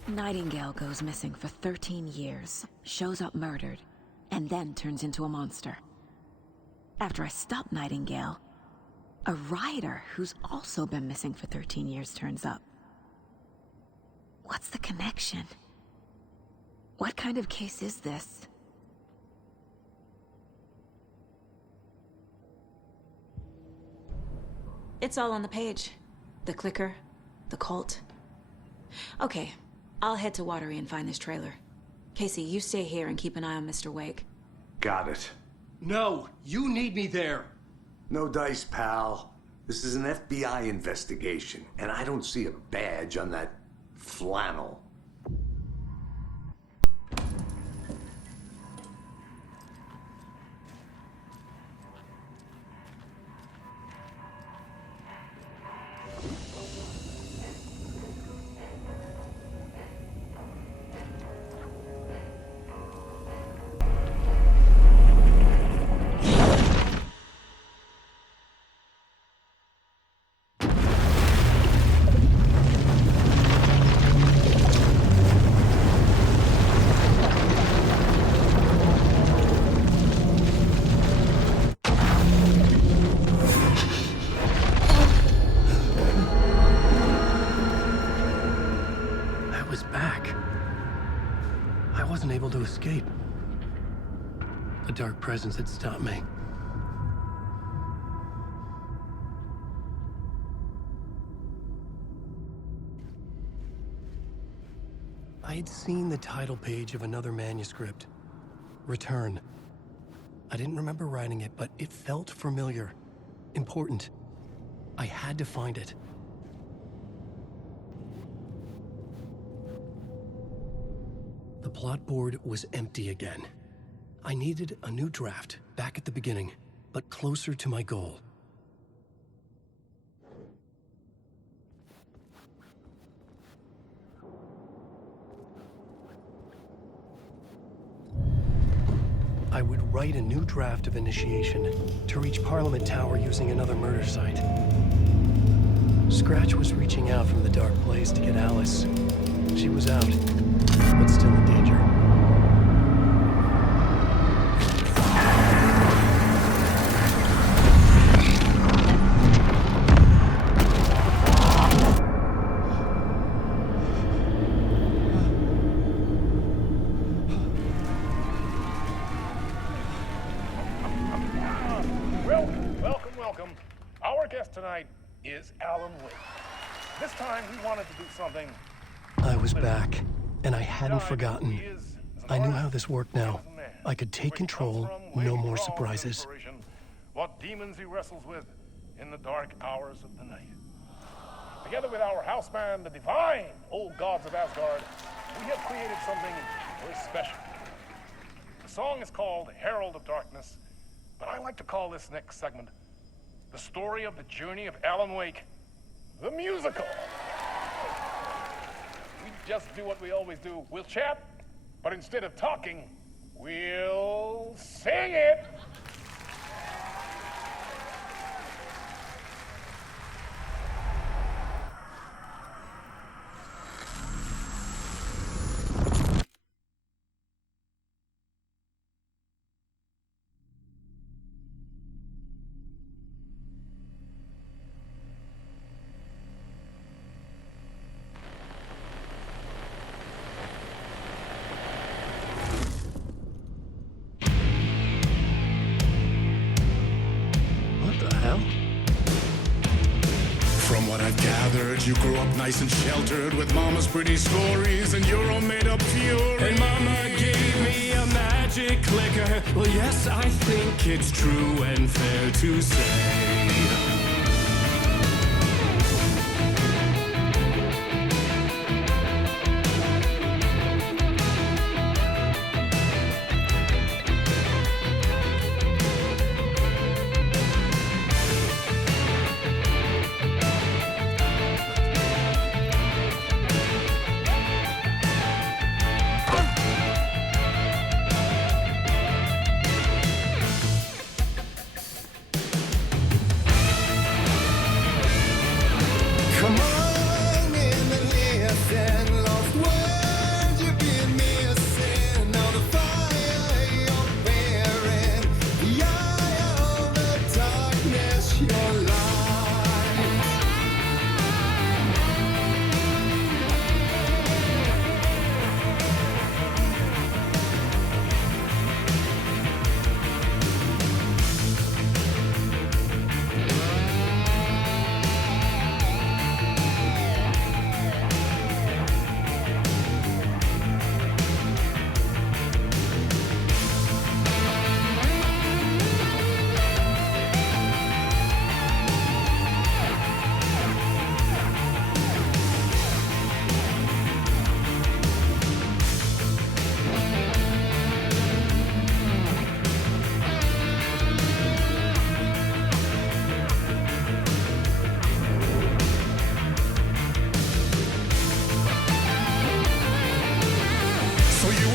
Nightingale goes missing for 13 years, shows up murdered, and then turns into a monster. After I stop Nightingale, a rider who's also been missing for 13 years turns up. What's the connection? What kind of case is this? It's all on the page. The clicker, the cult. Okay, I'll head to Watery and find this trailer. Casey, you stay here and keep an eye on Mr. Wake. Got it. No, you need me there. No dice, pal. This is an FBI investigation, and I don't see a badge on that flannel. To escape. A dark presence had stopped me. I had seen the title page of another manuscript, Return. I didn't remember writing it, but it felt familiar, important. I had to find it. The plot board was empty again. I needed a new draft, back at the beginning, but closer to my goal. I would write a new draft of initiation to reach Parliament Tower using another murder site. Scratch was reaching out from the dark place to get Alice. She was out, but still in danger. Welcome. Our guest tonight is Alan Wake. This time we wanted to do something. I was back, and I hadn't forgotten. I knew how this worked now. I could take control, no more surprises. What demons he wrestles with in the dark hours of the night. Together with our house band, the divine old gods of Asgard, we have created something very special. The song is called Herald of Darkness, but I like to call this next segment the story of the journey of Alan Wake, the musical. We just do what we always do. We'll chat, but instead of talking, we'll sing it. You grew up nice and sheltered with mama's pretty stories and your own made-up fury. And mama gave me a magic clicker. Well, yes, I think it's true and fair to say.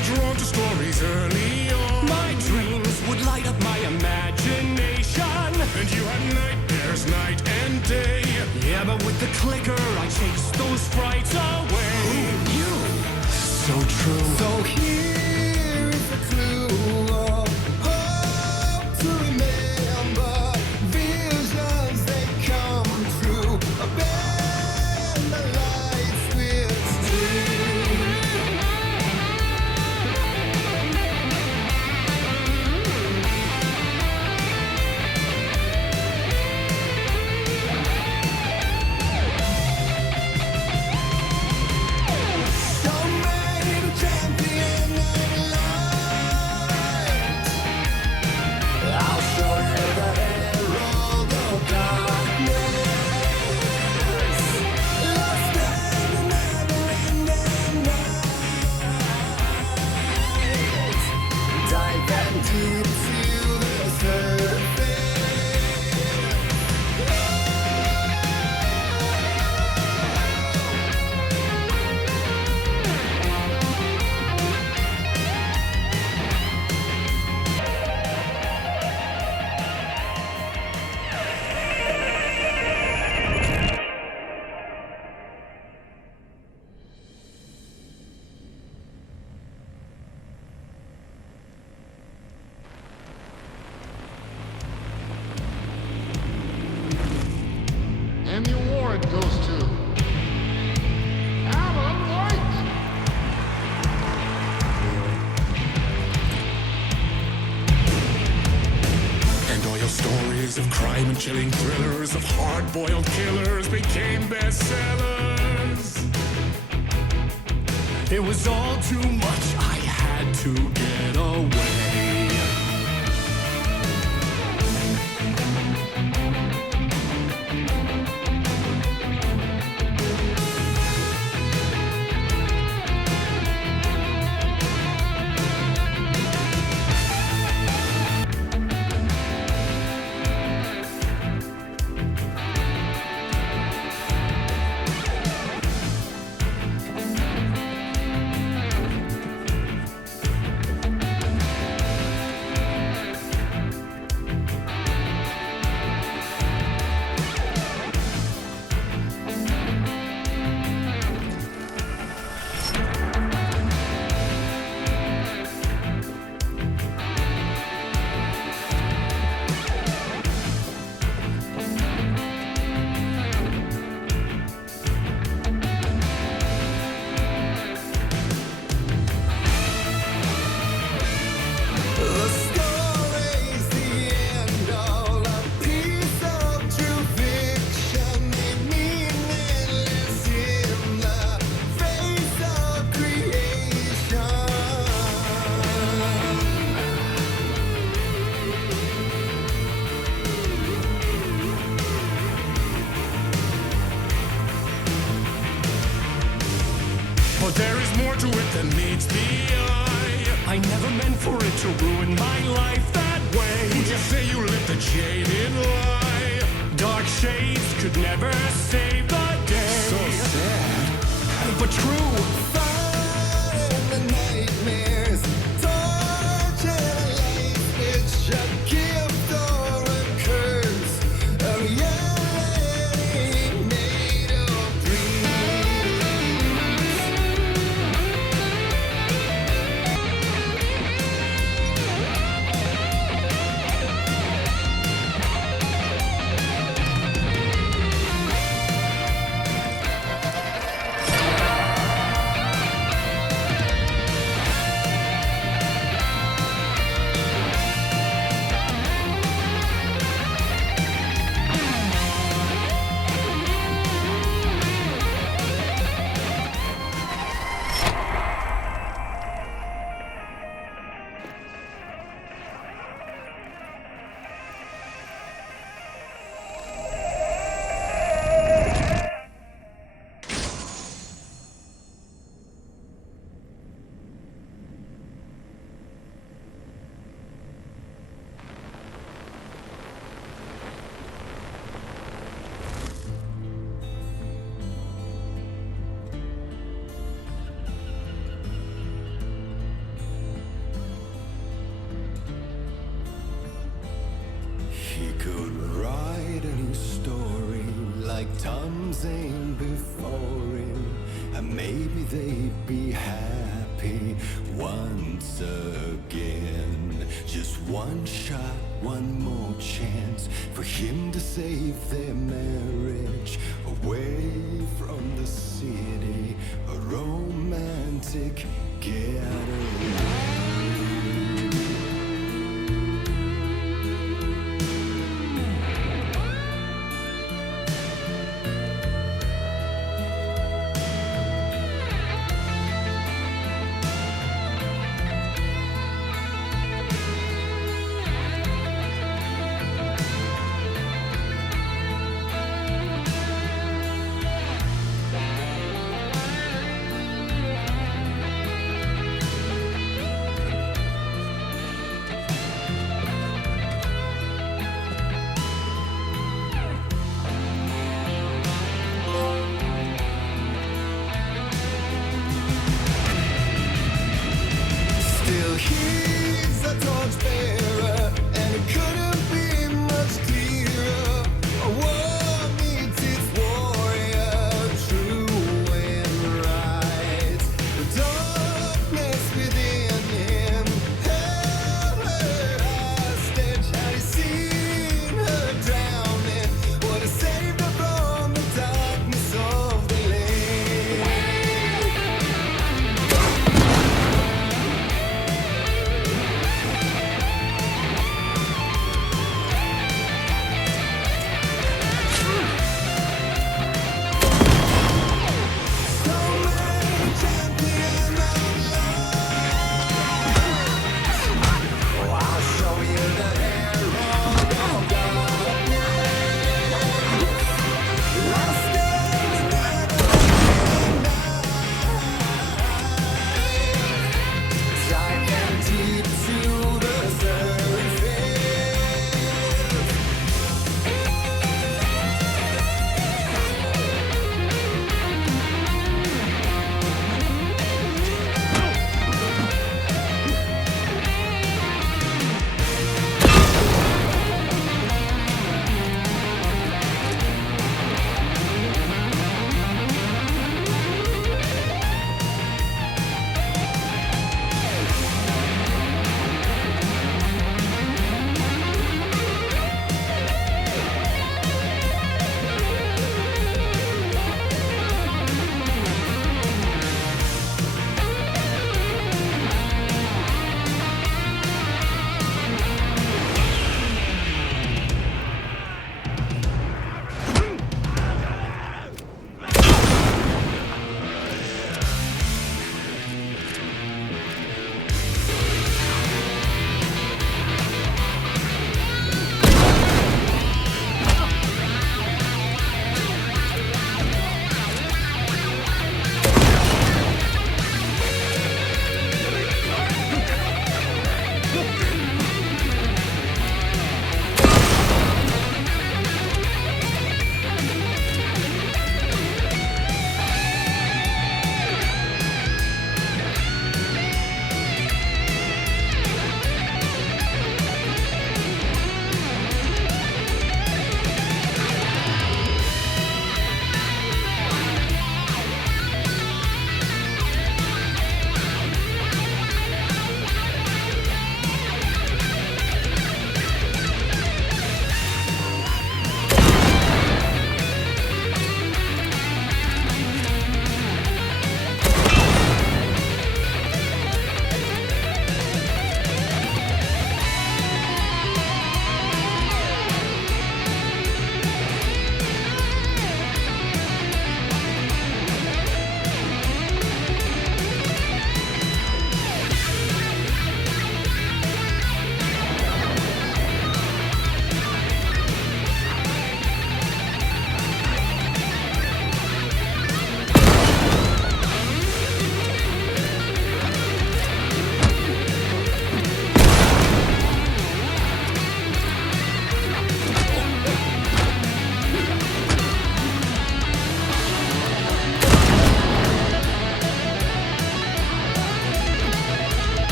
were drawn to stories early on. My dreams would light up my imagination. And you had nightmares night and day. Yeah, but with the clicker, I chased those frights away. Who knew? So true. So here is the clue of hope to remember. Visions, they come true. Bend the lights with And the award goes to Alan White. And all your stories of crime and chilling thrillers of hard-boiled killers became bestsellers. It was all too much, I had to get away. But there is more to it than meets the eye. I never meant for it to ruin my life that way. Would you say you lived a jaded lie? Dark shades could never save the day. So sad, but true. Fire in the nightmares, torture life, it's a gift or a curse. A reality made of same before him, and maybe they'd be happy once again. Just one shot, one more chance for him to save their marriage. Away from the city, a romantic getaway.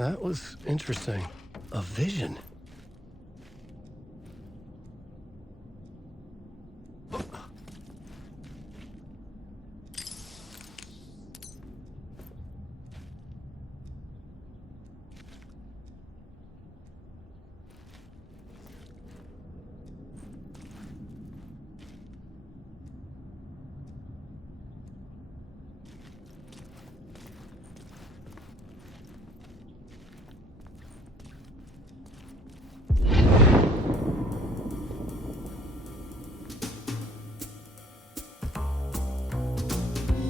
That was interesting. A vision.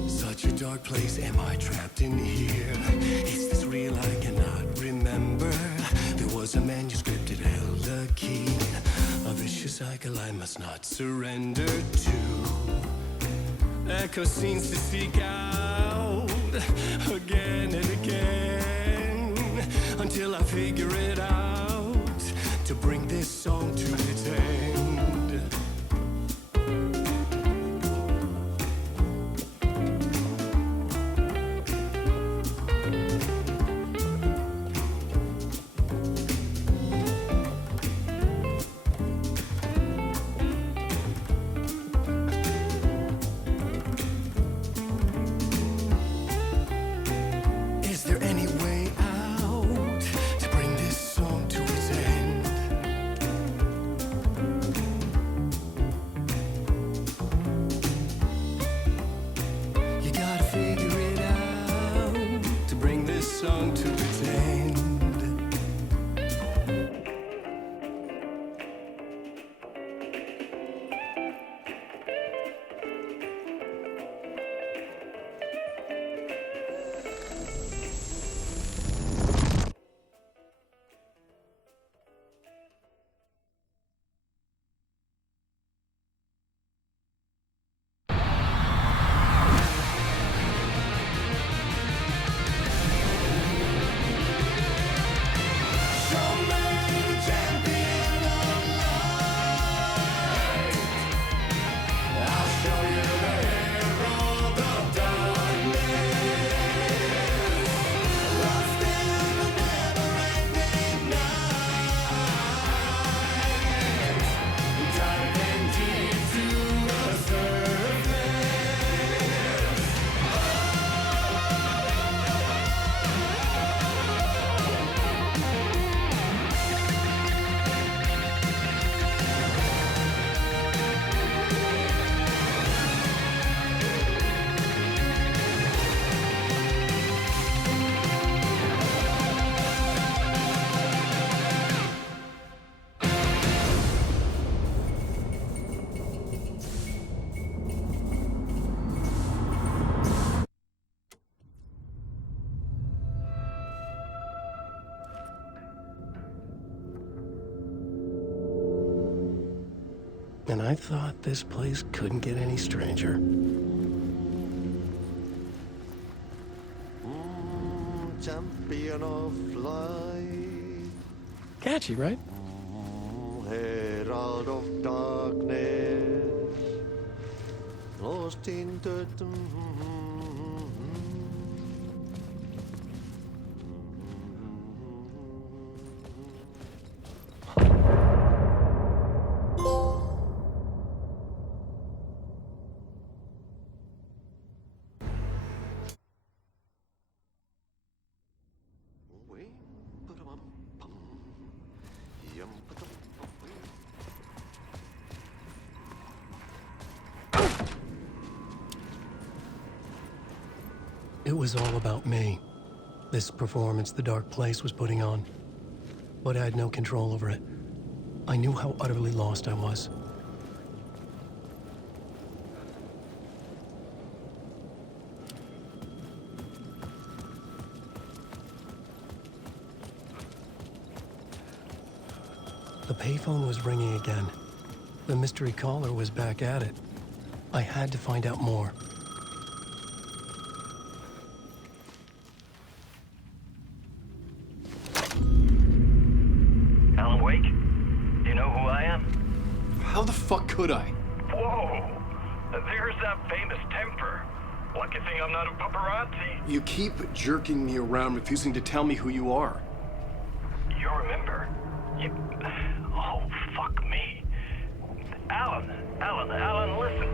Such a dark place, am I trapped in here? Is this real? I cannot remember. There was a manuscript, it held a key. A vicious cycle I must not surrender to. Echo scenes to seek out again and again until I figure it out to bring this song to its end. Is there any way out to bring this song to its end? You gotta figure it out to bring this song to its end. And I thought this place couldn't get any stranger. Champion of light. Catchy, right? Herald of darkness. Lost in the... It was all about me. This performance the dark place was putting on. But I had no control over it. I knew how utterly lost I was. The payphone was ringing again. The mystery caller was back at it. I had to find out more. Alan Wake? Do you know who I am? How the fuck could I? Whoa! There's that famous temper. Lucky thing I'm not a paparazzi. You keep jerking me around, refusing to tell me who you are. You remember? Oh, fuck me. Alan, listen.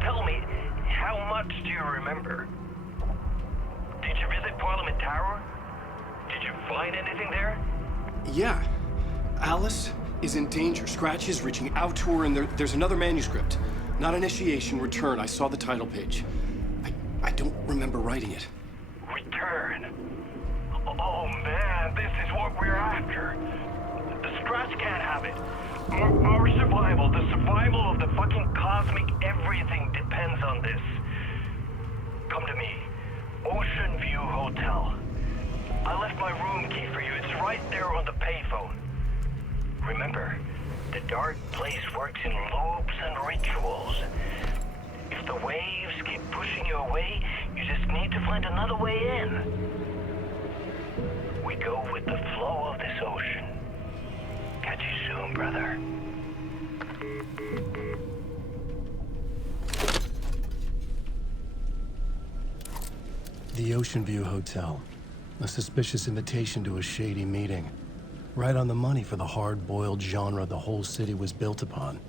Tell me, how much do you remember? Did you visit Parliament Tower? Did you find anything there? Yeah. Alice is in danger. Scratch is reaching out to her, and there's another manuscript. Not initiation, return. I saw the title page. I don't remember writing it. Return? Oh man, this is what we're after. The Scratch can't have it. Our survival, the survival of the fucking cosmic everything depends on this. Come to me. Ocean View Hotel. I left my room key for you. It's right there on the payphone. Remember, the dark place works in loops and rituals. If the waves keep pushing you away, you just need to find another way in. We go with the flow of this ocean. Catch you soon, brother. The Ocean View Hotel. A suspicious invitation to a shady meeting. Right on the money for the hard-boiled genre the whole city was built upon.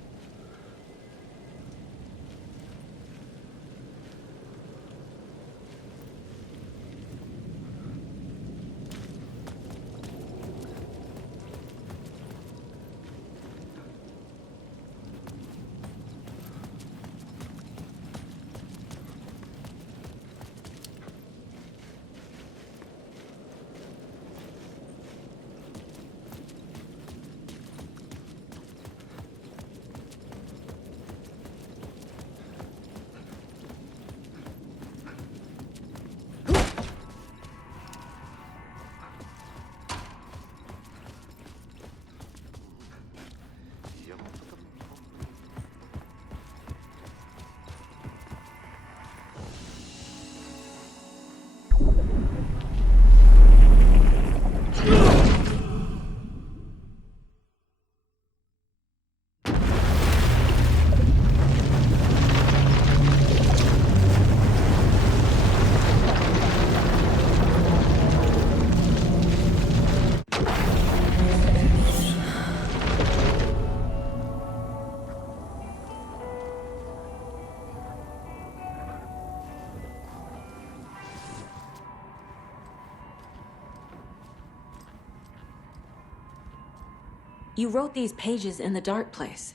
You wrote these pages in the dark place.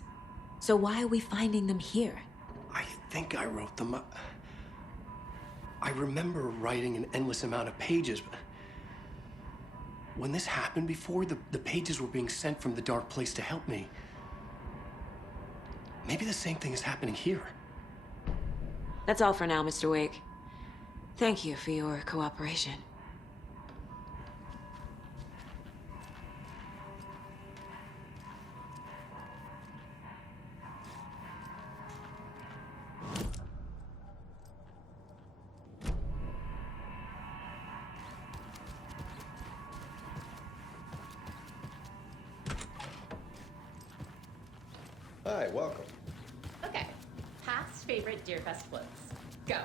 So why are we finding them here? I think I wrote them. I remember writing an endless amount of pages, but when this happened before, the pages were being sent from the dark place to help me. Maybe the same thing is happening here. That's all for now, Mr. Wake. Thank you for your cooperation. Hi, welcome. Okay. Past favorite Deerfest floats. Go.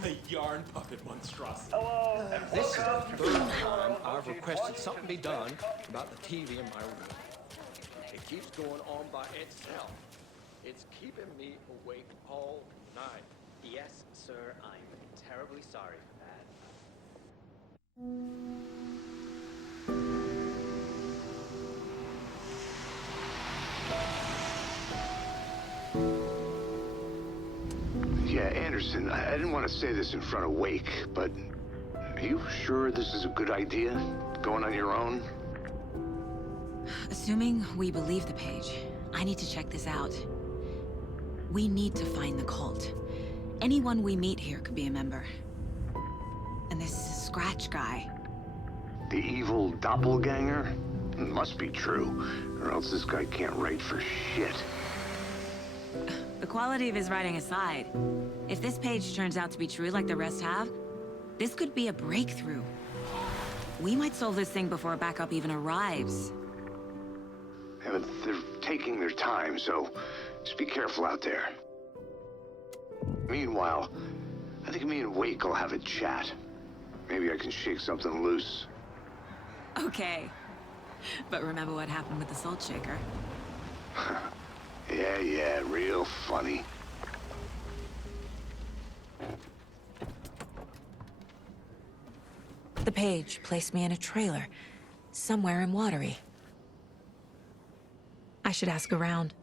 The yarn puppet monstrosity. Hello. This is the third time I've requested something be done about the TV in my room. It keeps going on by itself. It's keeping me awake all night. Yes, sir, I'm terribly sorry for that. Yeah, Anderson, I didn't want to say this in front of Wake, but are you sure this is a good idea? Going on your own? Assuming we believe the page, I need to check this out. We need to find the cult. Anyone we meet here could be a member. And this Scratch guy. The evil doppelganger? Must be true, or else this guy can't write for shit. The quality of his writing aside, if this page turns out to be true like the rest have, this could be a breakthrough. We might solve this thing before backup even arrives. Yeah, but they're taking their time, so just be careful out there. Meanwhile, I think me and Wake will have a chat. Maybe I can shake something loose. Okay. But remember what happened with the Salt Shaker? Yeah, real funny. The page placed me in a trailer, somewhere in Watery. I should ask around.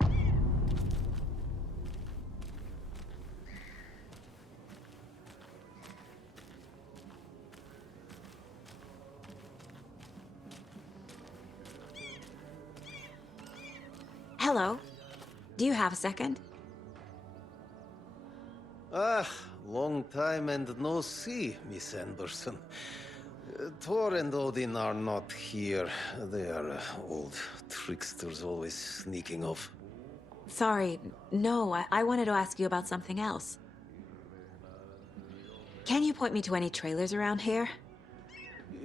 Hello. Do you have a second? Ah, long time and no see, Miss Anderson. Thor and Odin are not here. They are old tricksters always sneaking off. Sorry, no, I wanted to ask you about something else. Can you point me to any trailers around here?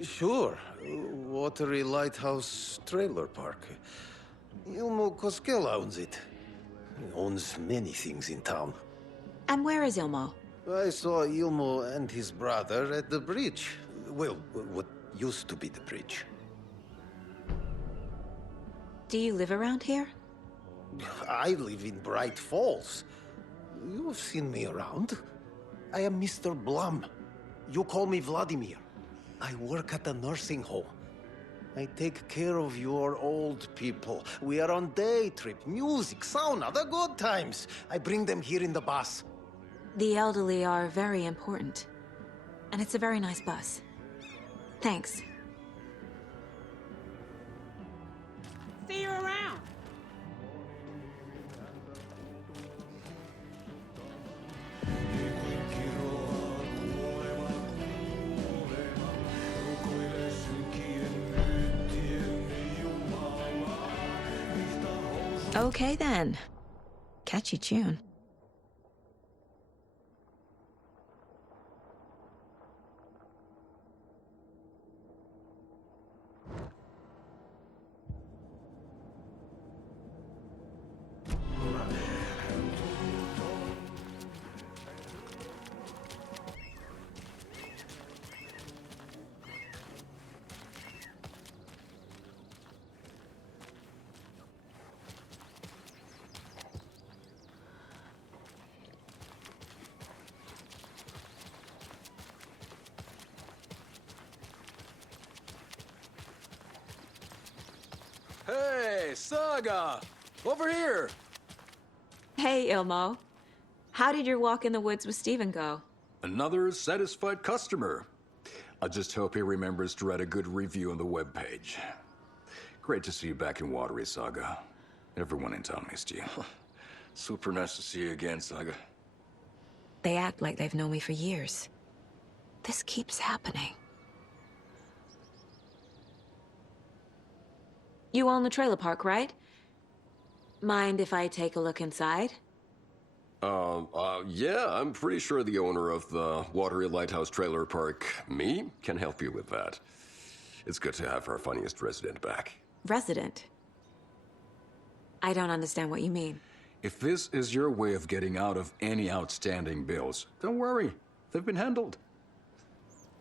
Sure. Watery Lighthouse Trailer Park. Ilmo Koskela owns it. He owns many things in town. And where is Ilmo? I saw Ilmo and his brother at the bridge. Well, what used to be the bridge. Do you live around here? I live in Bright Falls. You've seen me around. I am Mr. Blum. You call me Vladimir. I work at a nursing home. I take care of your old people. We are on day trip, music, sauna, the good times. I bring them here in the bus. The elderly are very important. And it's a very nice bus. Thanks. See you around. Okay then. Catchy tune. Hey, Saga! Over here! Hey, Ilmo. How did your walk in the woods with Steven go? Another satisfied customer. I just hope he remembers to write a good review on the webpage. Great to see you back in Watery, Saga. Everyone in town missed you. Super nice to see you again, Saga. They act like they've known me for years. This keeps happening. You own the trailer park, right? Mind if I take a look inside? Yeah, I'm pretty sure the owner of the Watery Lighthouse Trailer Park, me, can help you with that. It's good to have our funniest resident back. Resident? I don't understand what you mean. If this is your way of getting out of any outstanding bills, don't worry. They've been handled.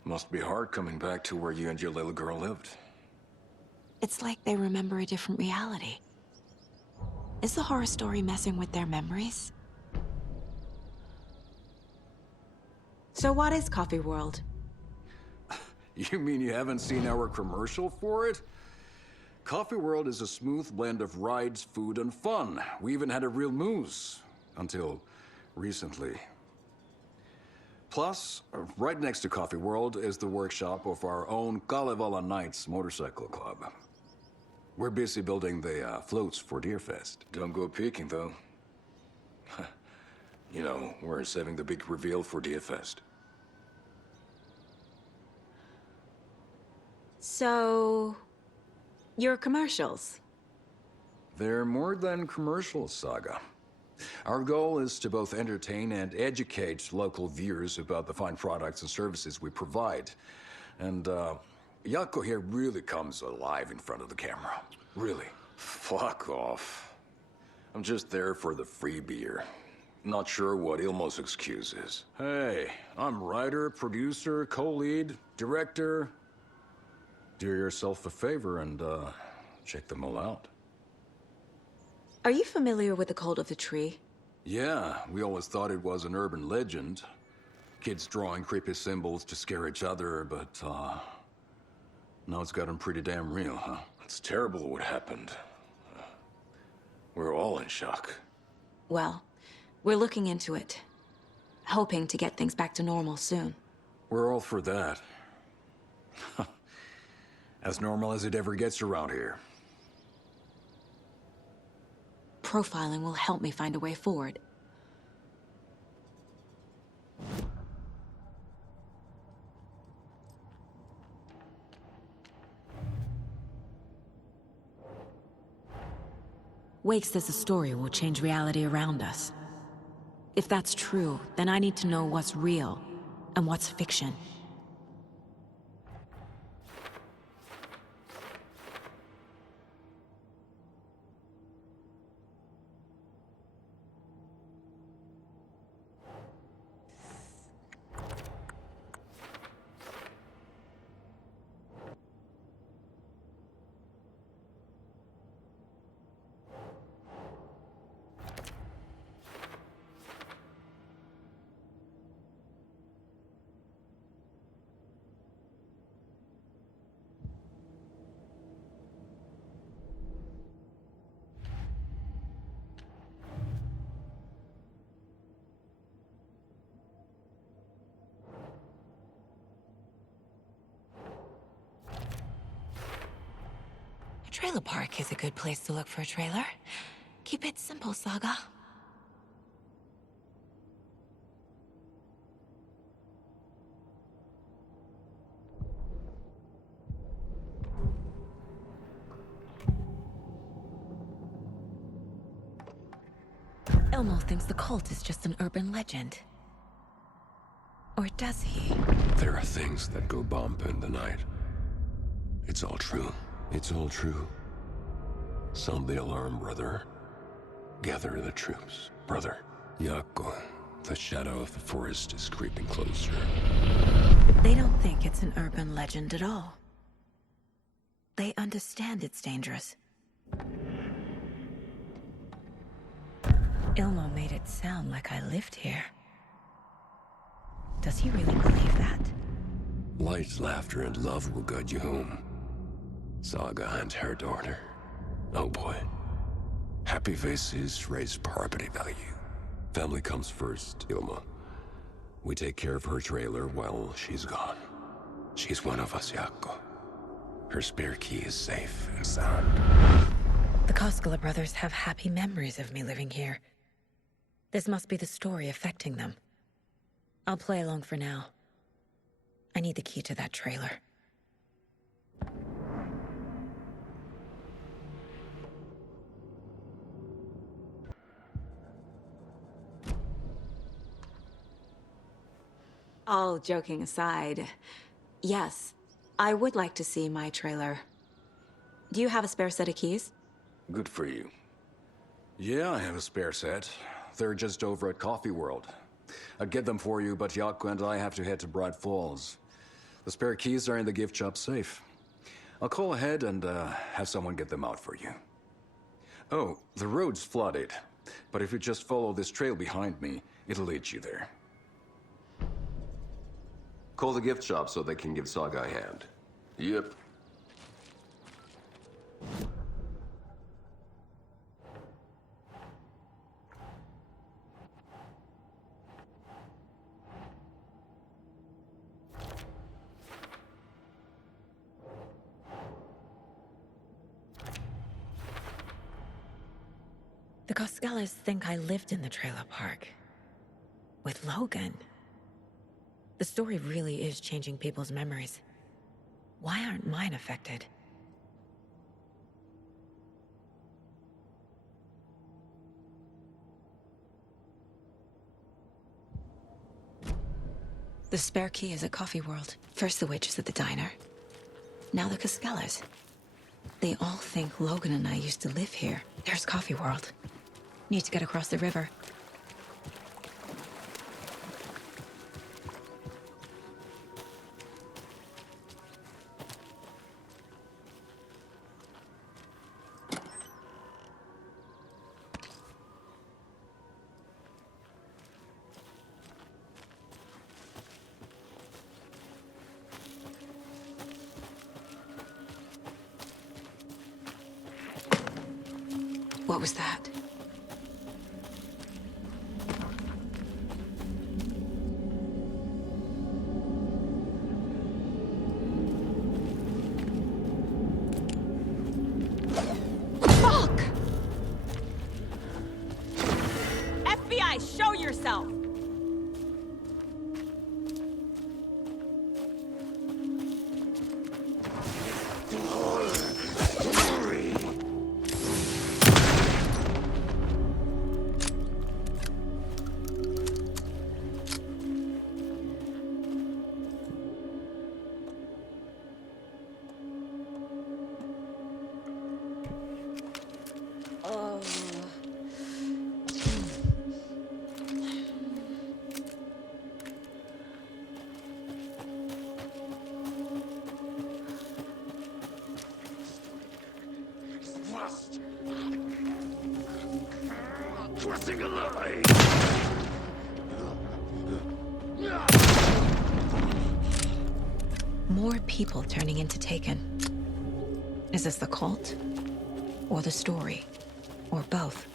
Must be hard coming back to where you and your little girl lived. It's like they remember a different reality. Is the horror story messing with their memories? So what is Coffee World? You mean you haven't seen our commercial for it? Coffee World is a smooth blend of rides, food, and fun. We even had a real moose. Until recently. Plus, right next to Coffee World is the workshop of our own Kalevala Knights Motorcycle Club. We're busy building the floats for Deerfest. Don't go peeking, though. You know, we're saving the big reveal for Deerfest. So... your commercials? They're more than commercials, Saga. Our goal is to both entertain and educate local viewers about the fine products and services we provide. And, Yako here really comes alive in front of the camera. Really. Fuck off. I'm just there for the free beer. Not sure what Ilmo's excuse is. Hey, I'm writer, producer, co-lead, director. Do yourself a favor and, check them all out. Are you familiar with the Cult of the Tree? Yeah, we always thought it was an urban legend. Kids drawing creepy symbols to scare each other, but, now it's gotten pretty damn real, huh? It's terrible what happened. We're all in shock. Well, we're looking into it. Hoping to get things back to normal soon. We're all for that. As normal as it ever gets around here. Profiling will help me find a way forward. Wake says the story will change reality around us. If that's true, then I need to know what's real and what's fiction. Trailer park is a good place to look for a trailer. Keep it simple, Saga. Elmo thinks the cult is just an urban legend. Or does he? There are things that go bump in the night. It's all true. It's all true. Sound the alarm, brother. Gather the troops, brother. Yako, the shadow of the forest is creeping closer. They don't think it's an urban legend at all. They understand it's dangerous. Ilmo made it sound like I lived here. Does he really believe that? Light, laughter, and love will guide you home. Saga and her daughter. Oh boy. Happy faces raise property value. Family comes first, Ilma. We take care of her trailer while she's gone. She's one of us, Yako. Her spare key is safe and sound. The Koskela brothers have happy memories of me living here. This must be the story affecting them. I'll play along for now. I need the key to that trailer. All joking aside, yes, I would like to see my trailer. Do you have a spare set of keys? Good for you. Yeah, I have a spare set. They're just over at Coffee World. I'd get them for you, but Yako and I have to head to Bright Falls. The spare keys are in the gift shop safe. I'll call ahead and have someone get them out for you. Oh, the road's flooded, but if you just follow this trail behind me, it'll lead you there. Call the gift shop so they can give Saga a hand. Yep. The Koskelas think I lived in the trailer park. With Logan. The story really is changing people's memories. Why aren't mine affected? The spare key is at Coffee World. First the witches at the diner. Now the Koskelas. They all think Logan and I used to live here. There's Coffee World. Need to get across the river. What was that? Fuck! FBI, show yourself! Crossing a line! More people turning into Taken. Is this the cult? Or the story? Or both?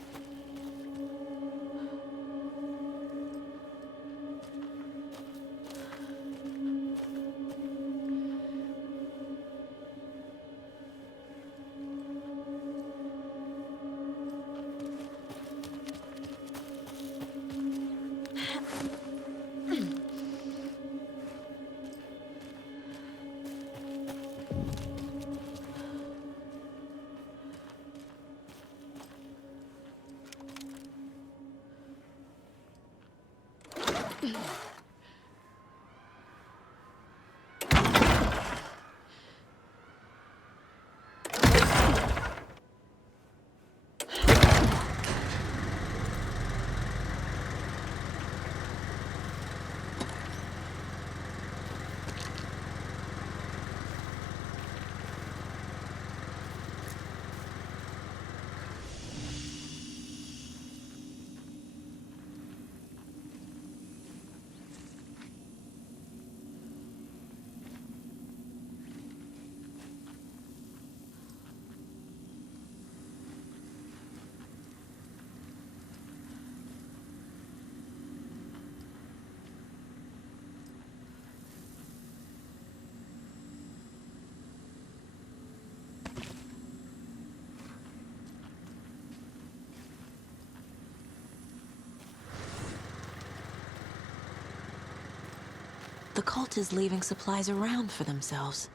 The cult is leaving supplies around for themselves.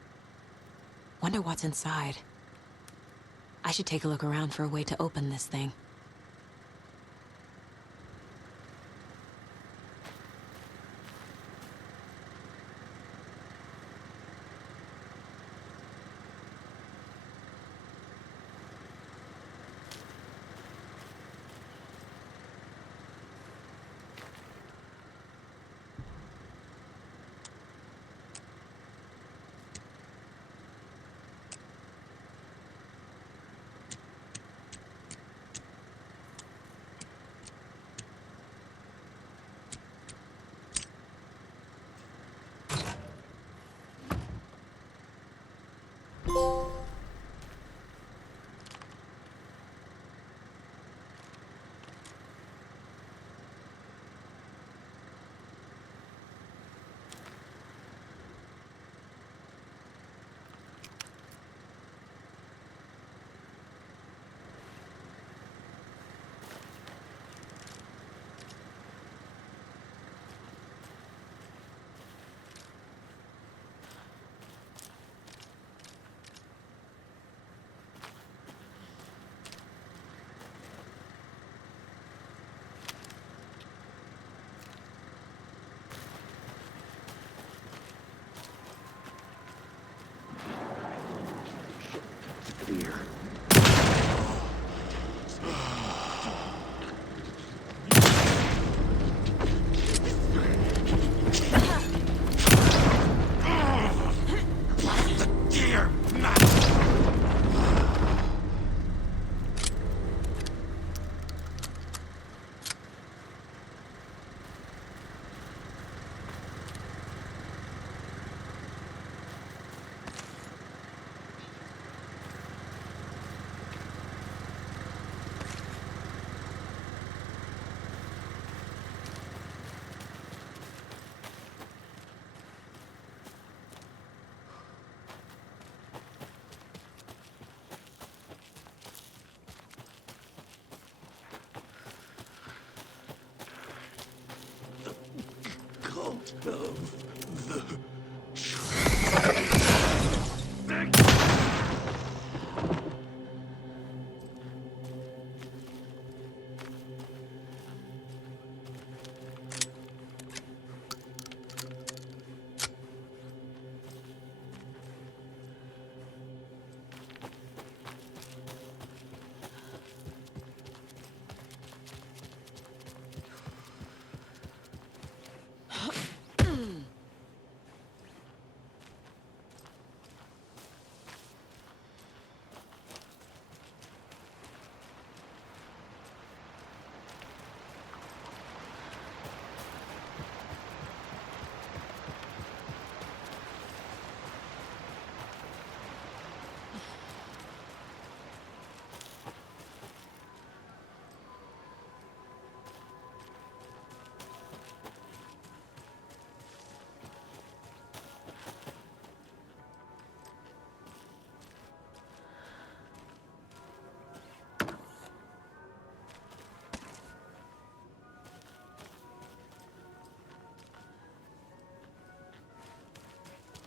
Wonder what's inside. I should take a look around for a way to open this thing. of the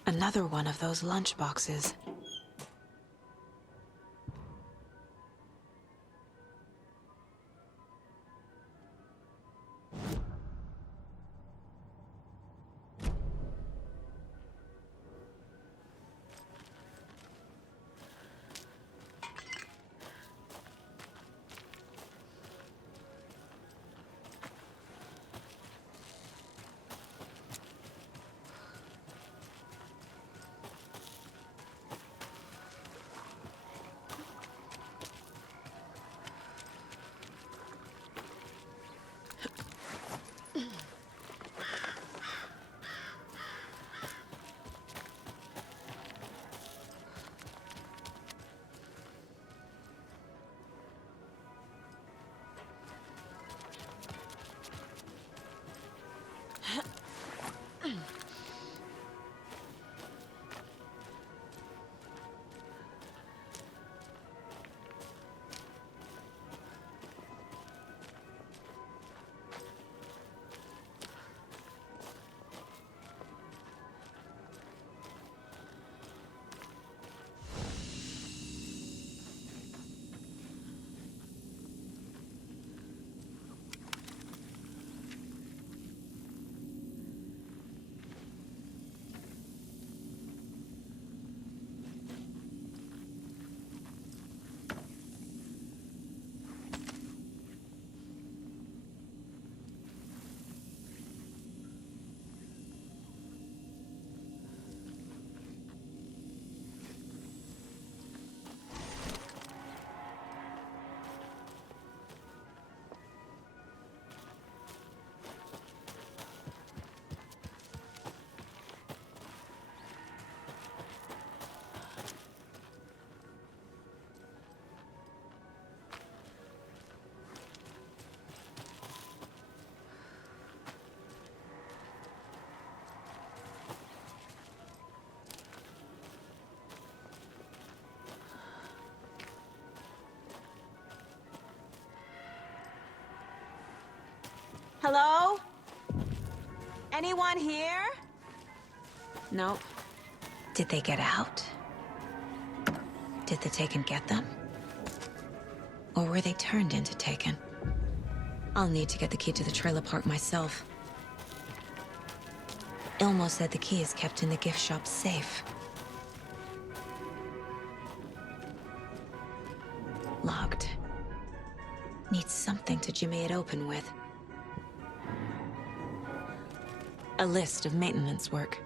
Another one of those lunch boxes. Hello? Anyone here? Nope. Did they get out? Did the Taken get them? Or were they turned into Taken? I'll need to get the key to the trailer park myself. Ilmo said the key is kept in the gift shop safe. Locked. Need something to jimmy it open with. A list of maintenance work.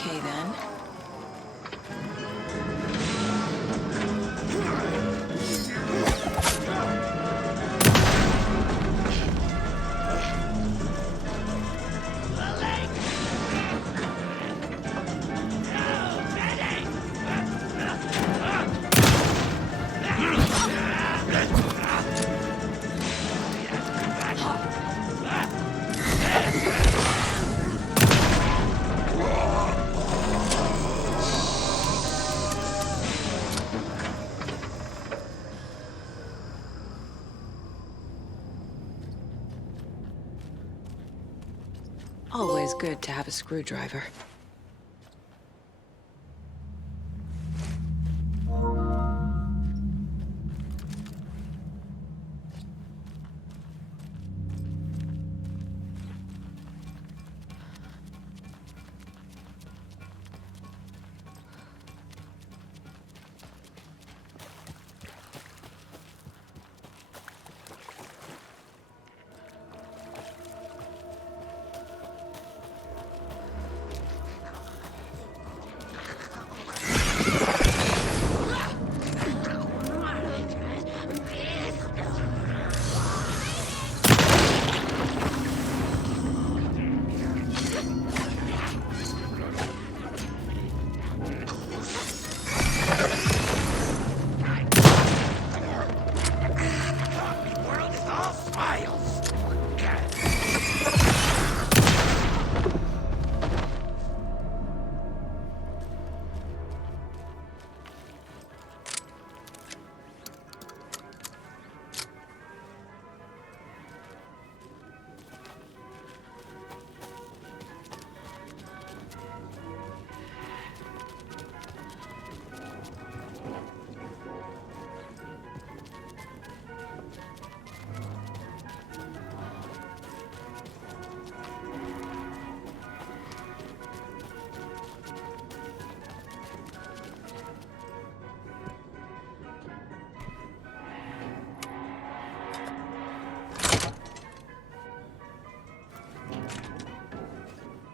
Okay, then. Always good to have a screwdriver.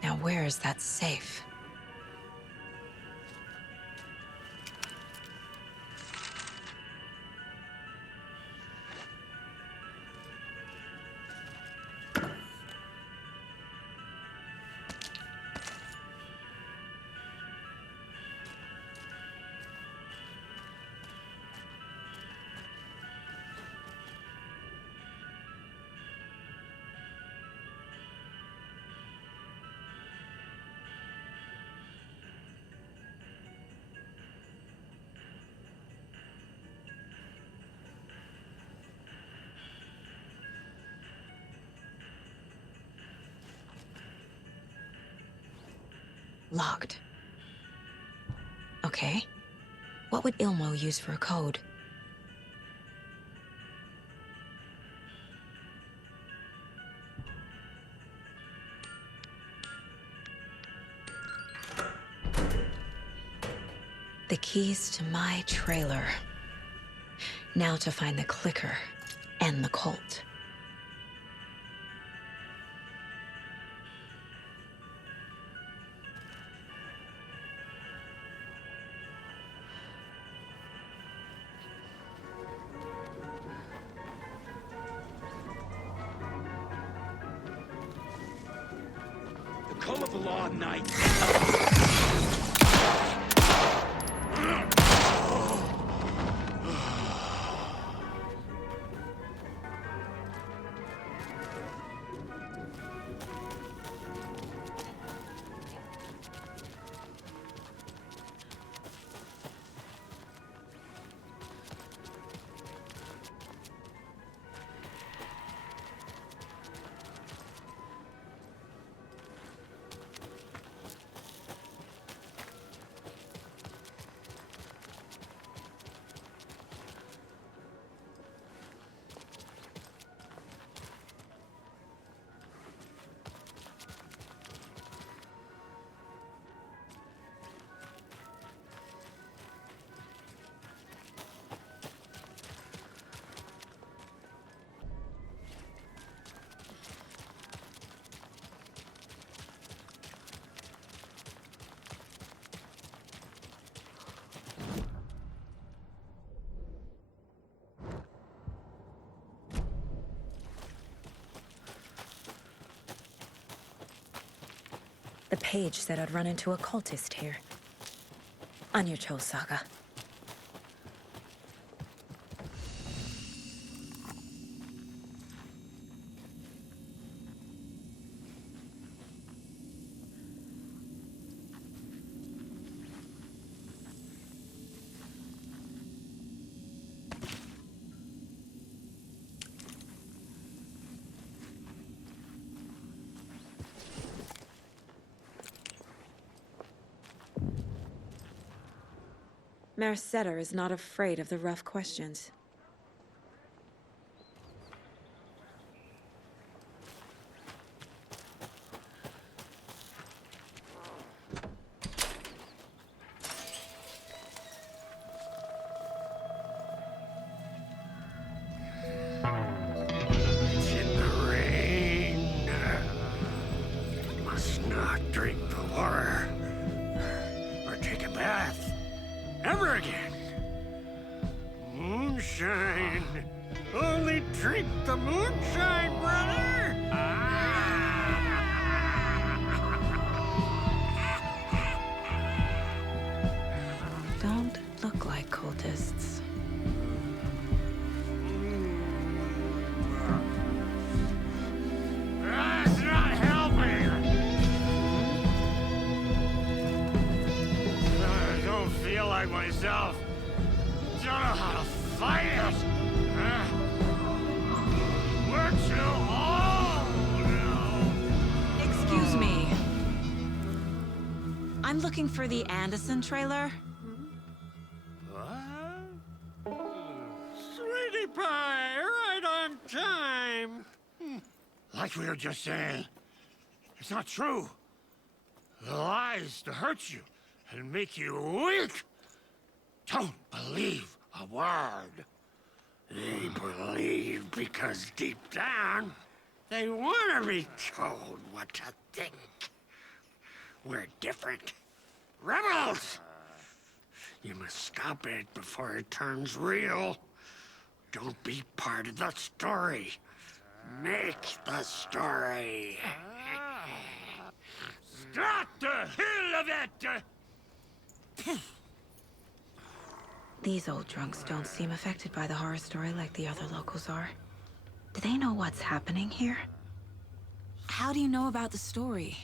Now, where is that safe? Locked. Okay. What would Ilmo use for a code? The keys to my trailer. Now to find the clicker and the Colt. The call of the law, Knight. page said I'd run into a cultist here. On your toes, Saga. Merceder is not afraid of the rough questions. It's in the rain. Must not drink the water or take a bath ever again. Moonshine. Only drink the moonshine, brother. Don't look like cultists. That's not helping. I don't feel like myself. Don't know how to fight it. We're too old now. Excuse me. I'm looking for the Anderson trailer. What? Sweetie pie, right on time. Like we were just saying, it's not true. The lies to hurt you and make you weak. Don't believe a word. They believe because deep down, they want to be told what to think. We're different. Rebels! You must stop it before it turns real. Don't be part of the story. Make the story. Stop the hell of it! These old drunks don't seem affected by the horror story like the other locals are. Do they know what's happening here? How do you know about the story?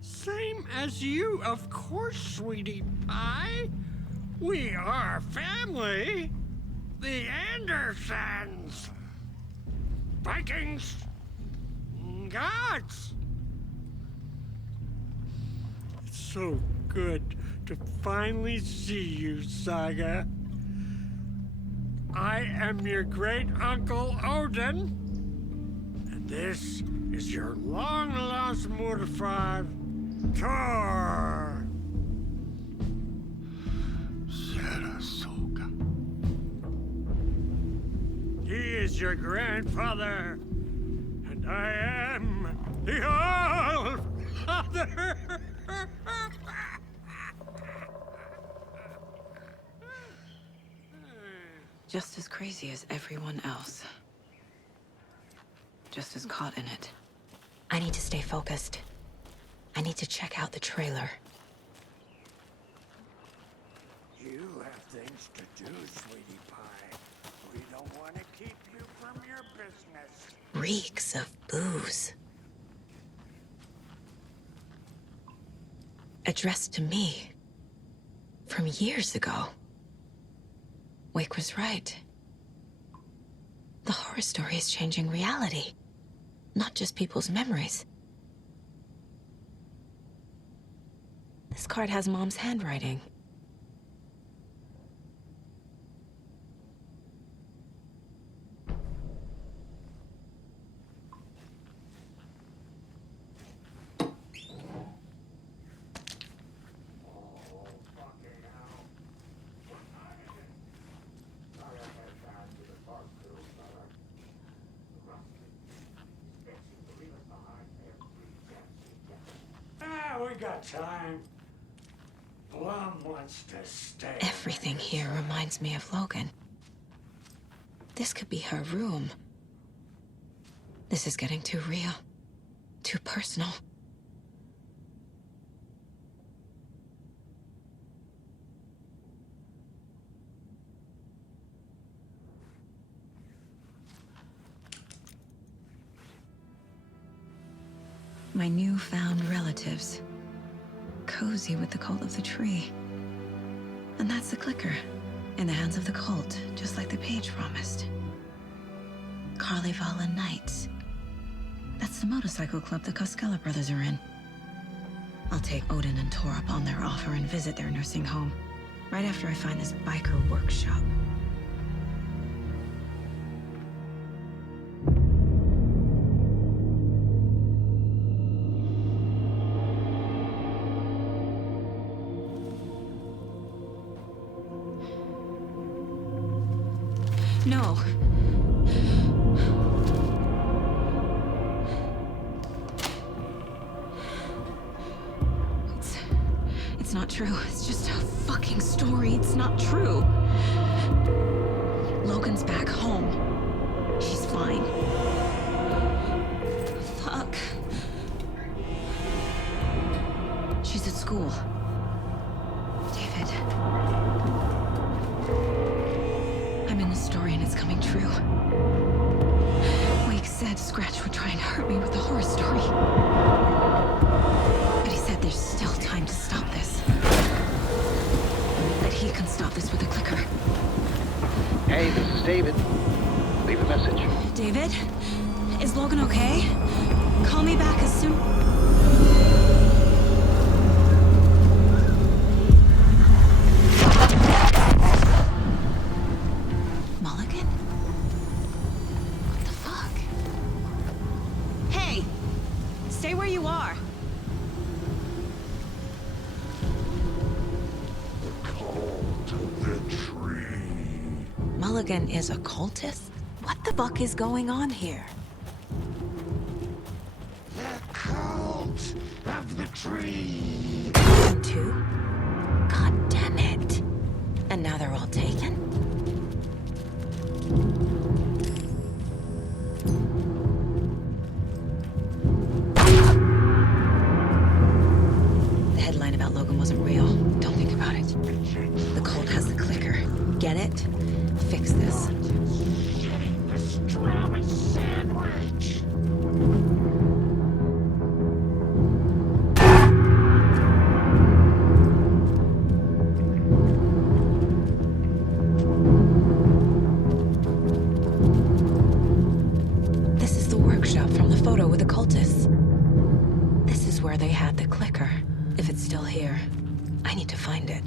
Same as you, of course, sweetie pie. We are family. The Andersons. Vikings. Gods. It's so good to finally see you, Saga. I am your great-uncle Odin. And this is your long-lost mortified Thor. Sarasota. He is your grandfather, and I am the All-Father. Just as crazy as everyone else. Just as caught in it. I need to stay focused. I need to check out the trailer. You have things to do, sweetie pie. We don't want to keep you from your business. Reeks of booze. Addressed to me. From years ago. Wake was right. The horror story is changing reality. Not just people's memories. This card has Mom's handwriting. We got time. Blum wants to stay. Everything here reminds me of Logan. This could be her room. This is getting too real. Too personal. My newfound relatives. Cozy with the cult of the tree. And that's the clicker. In the hands of the cult, just like the page promised. Carnival Nights. That's the motorcycle club the Koskela brothers are in. I'll take Odin and Tor up on their offer and visit their nursing home. Right after I find this biker workshop. No. It's not true. It's just a fucking story. It's not true. Logan's back home. She's fine. Fuck. She's at school. David. I'm in the story and it's coming true. Wake said Scratch would try and hurt me with the horror story. But he said there's still time to stop this. That he can stop this with a clicker. Hey, this is David. Leave a message. David? Is Logan okay? Call me back as soon... Mulligan? What the fuck? Hey! Stay where you are. Mulligan is a cultist? What the fuck is going on here? The cult of the tree. And two? God damn it. And now they're all taken? The headline about Logan wasn't real. Don't think about it. The cult has the clicker. Get it? Fix this. Pastrami sandwich. This is the workshop from the photo with the cultists. This is where they had the clicker. If it's still here, I need to find it.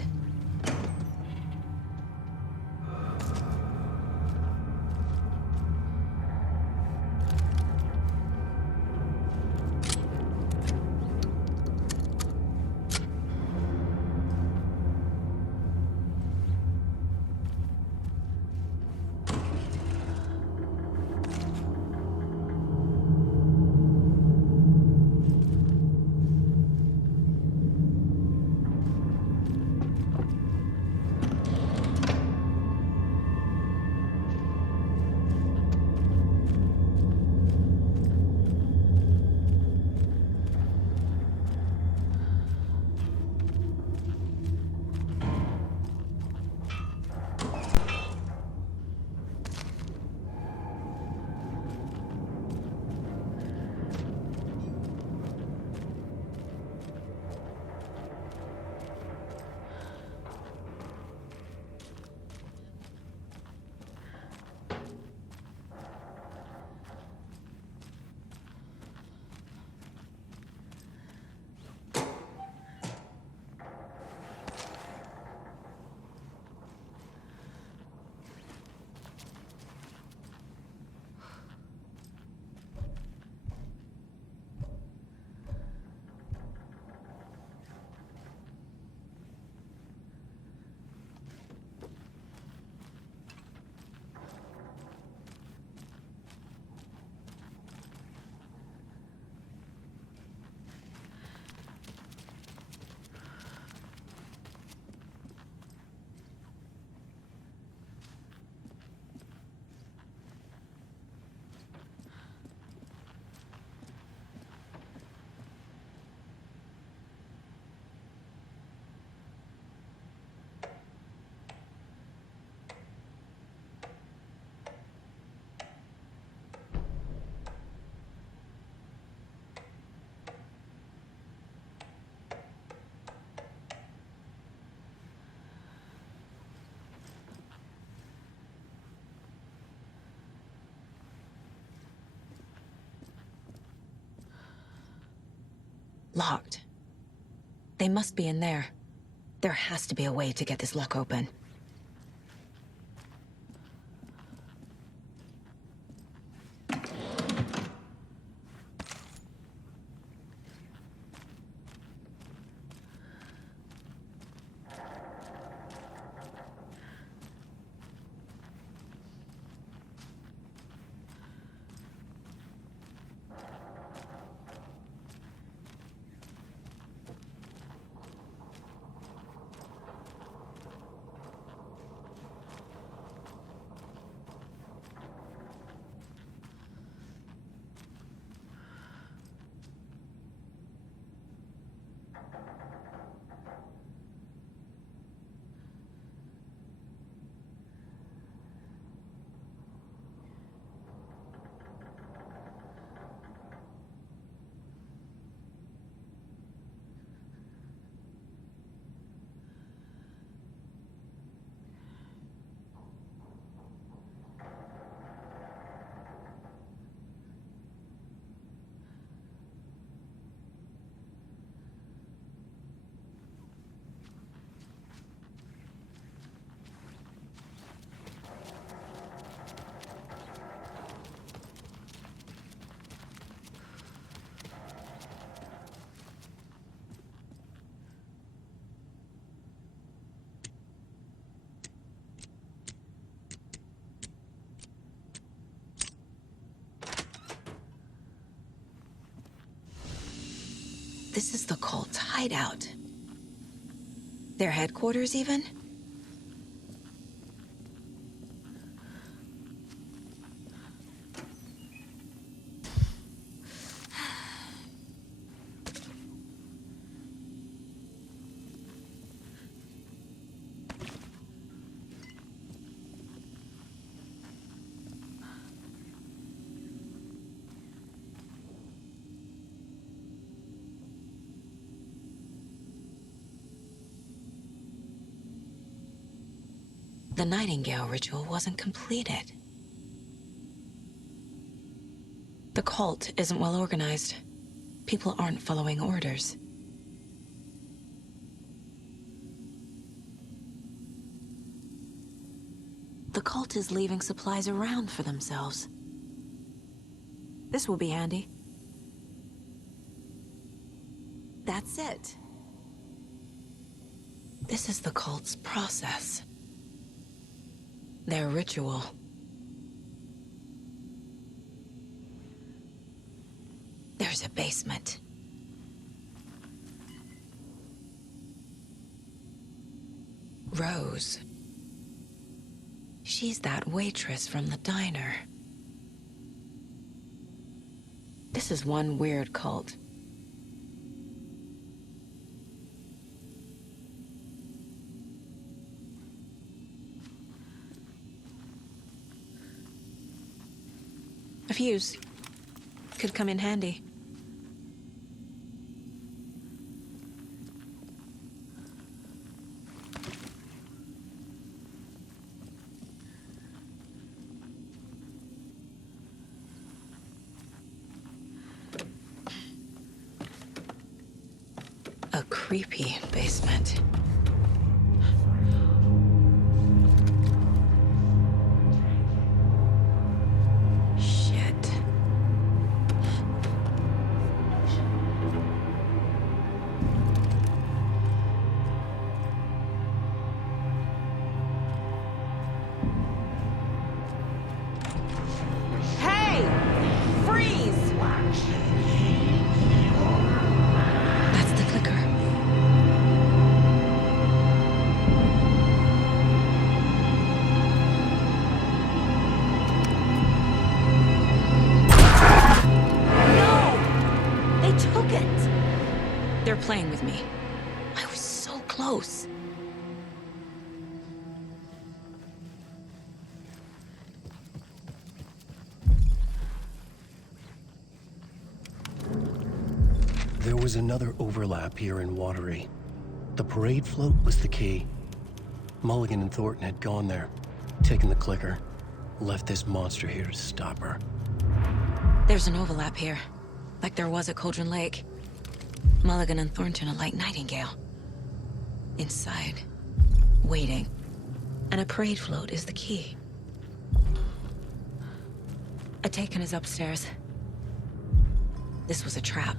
Locked. They must be in there. There has to be a way to get this lock open. This is the cult's hideout. Their headquarters, even? The Nightingale ritual wasn't completed. The cult isn't well organized. People aren't following orders. The cult is leaving supplies around for themselves. This will be handy. That's it. This is the cult's process. Their ritual. There's a basement. Rose. She's that waitress from the diner. This is one weird cult. A fuse could come in handy. A creepy basement. They're playing with me. I was so close. There was another overlap here in Watery. The parade float was the key. Mulligan and Thornton had gone there, taken the clicker, left this monster here to stop her. There's an overlap here, like there was at Cauldron Lake. Mulligan and Thornton are like Nightingale. Inside, waiting. And a parade float is the key. Atakan is upstairs. This was a trap.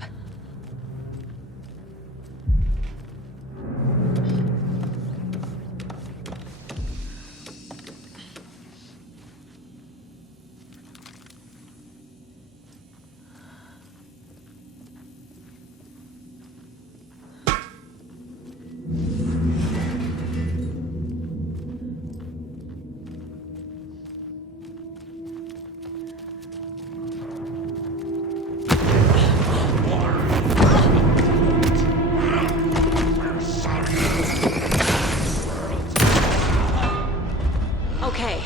Okay.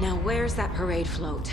Now where's that parade float?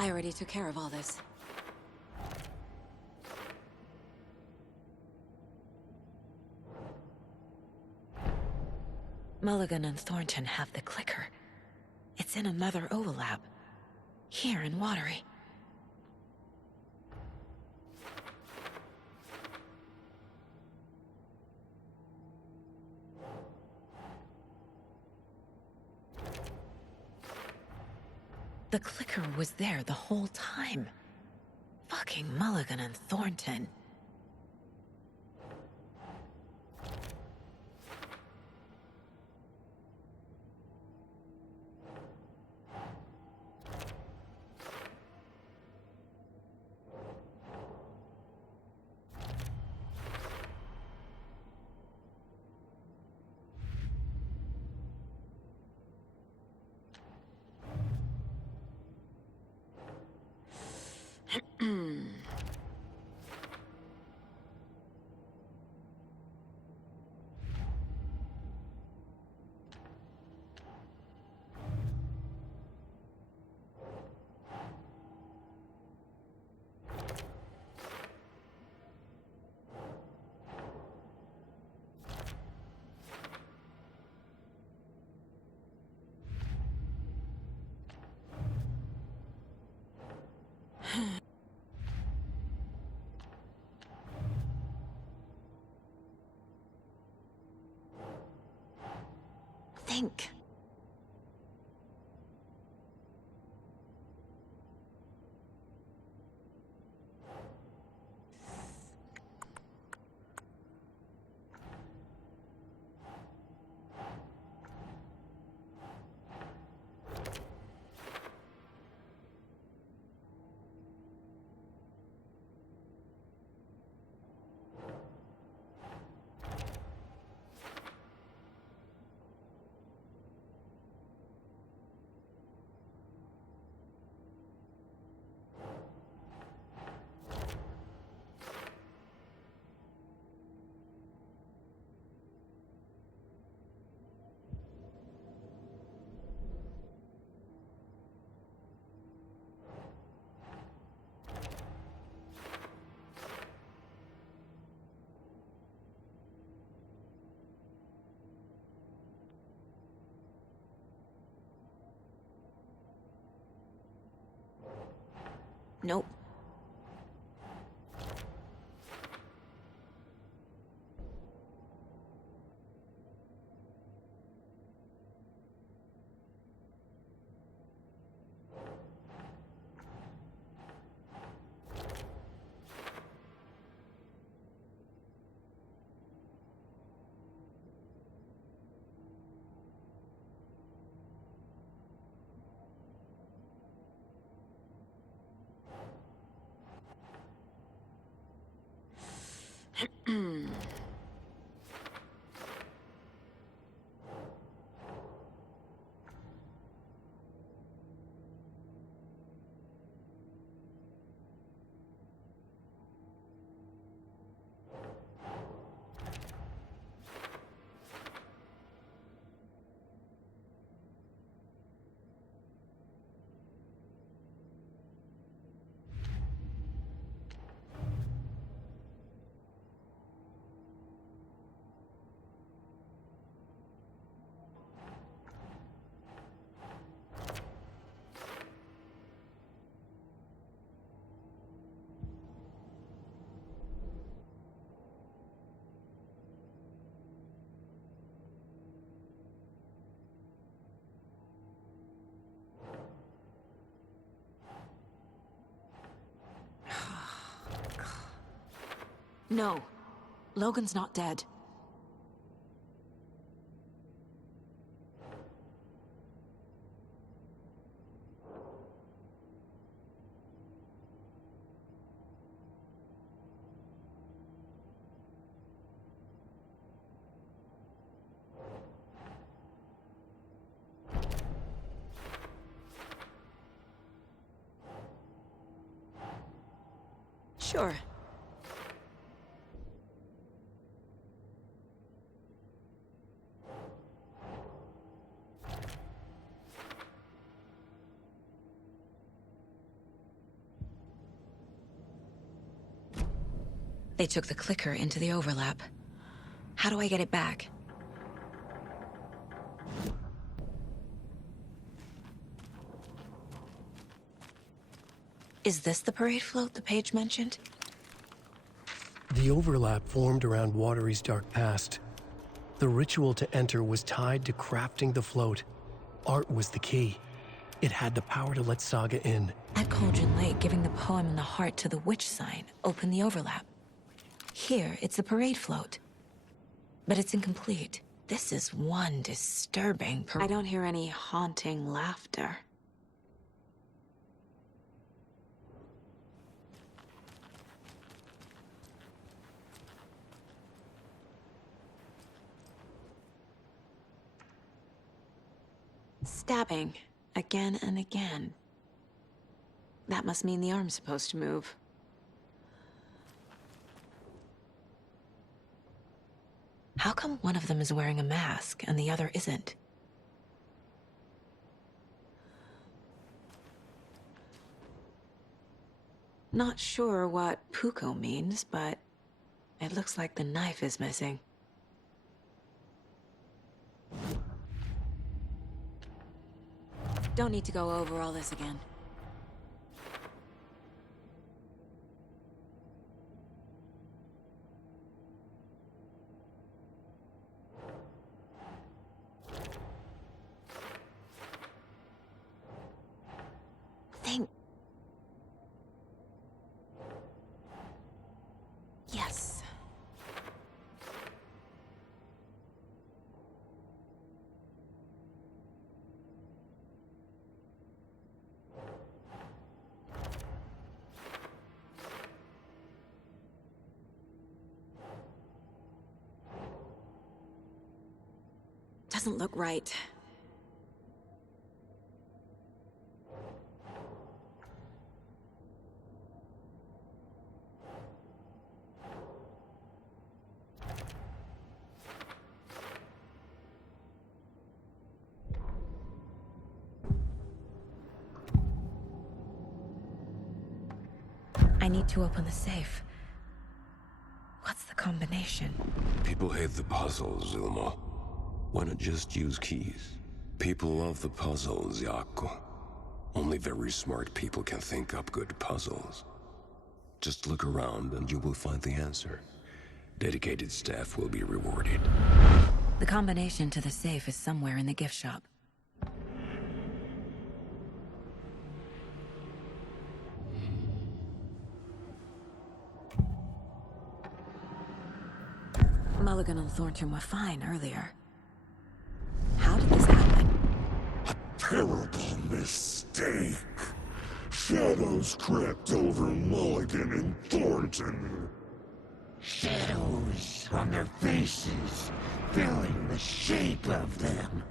I already took care of all this. Mulligan and Thornton have the clicker. It's in a Mother Oval lab. Here in Watery. The clicker was there the whole time. Fucking Mulligan and Thornton. Think. Nope. No. Logan's not dead. Sure. They took the clicker into the overlap. How do I get it back? Is this the parade float the page mentioned? The overlap formed around Watery's dark past. The ritual to enter was tied to crafting the float. Art was the key. It had the power to let Saga in. At Cauldron Lake, giving the poem and the heart to the witch sign opened the overlap. Here, it's the parade float. But it's incomplete. This is one disturbing I don't hear any haunting laughter. Stabbing, again and again. That must mean the arm's supposed to move. How come one of them is wearing a mask and the other isn't? Not sure what Puko means, but it looks like the knife is missing. Don't need to go over all this again. Yes. Doesn't look right. I need to open the safe. What's the combination? People hate the puzzles, Zulma. Why not just use keys? People love the puzzles, Yaku. Only very smart people can think up good puzzles. Just look around and you will find the answer. Dedicated staff will be rewarded. The combination to the safe is somewhere in the gift shop. Mulligan and Thornton were fine earlier. How did this happen? Terrible mistake. Shadows crept over Mulligan and Thornton. Shadows on their faces, filling the shape of them.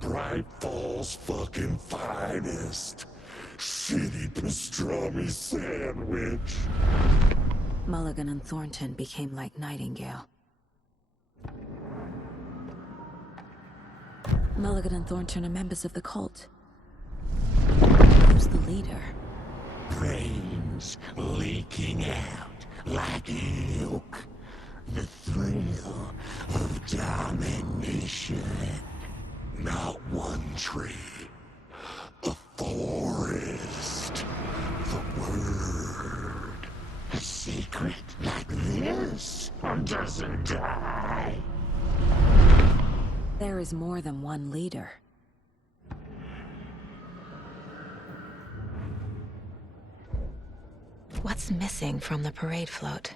Bright Falls fucking finest. Shitty pastrami sandwich. Mulligan and Thornton became like Nightingale. Mulligan and Thornton are members of the cult. Who's the leader? Brains leaking out like milk. The thrill of domination. Not one tree. A forest. The word. A secret like this doesn't die. There is more than one leader. What's missing from the parade float?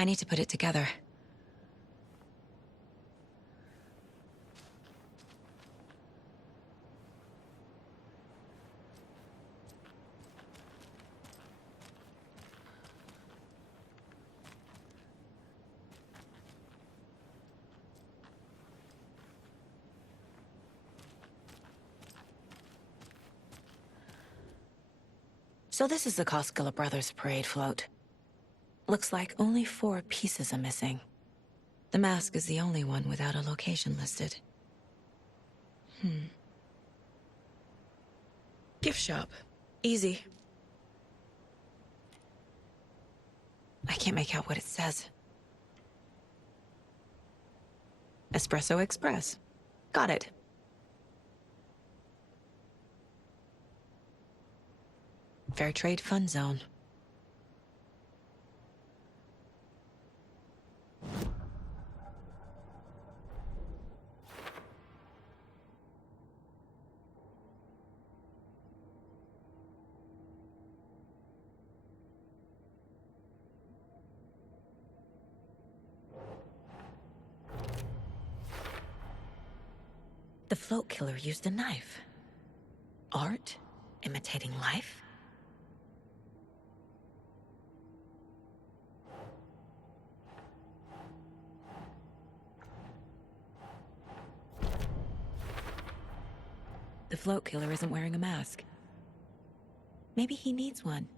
I need to put it together. So this is the Koskela Brothers parade float. Looks like only 4 pieces are missing. The mask is the only one without a location listed. Gift shop. Easy. I can't make out what it says. Espresso Express. Got it. Fair Trade Fund Zone. The float killer used a knife. Art imitating life? The float killer isn't wearing a mask. Maybe he needs one.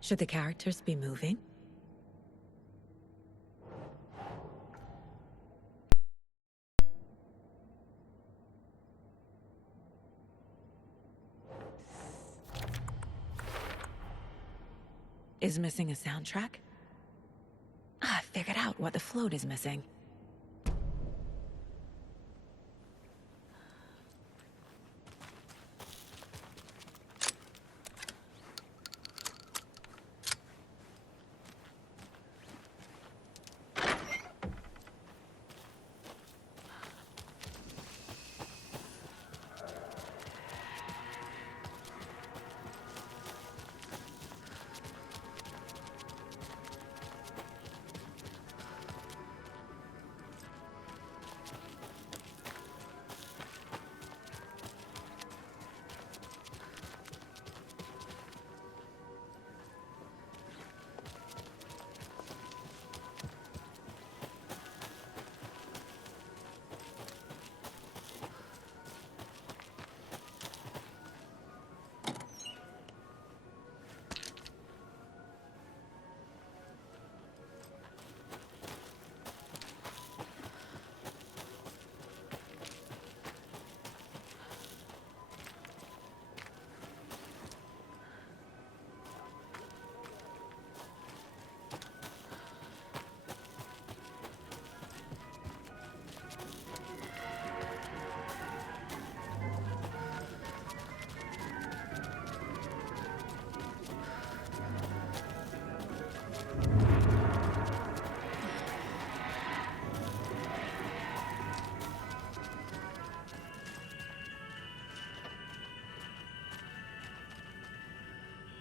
Should the characters be moving? Is missing a soundtrack? I figured out what the float is missing.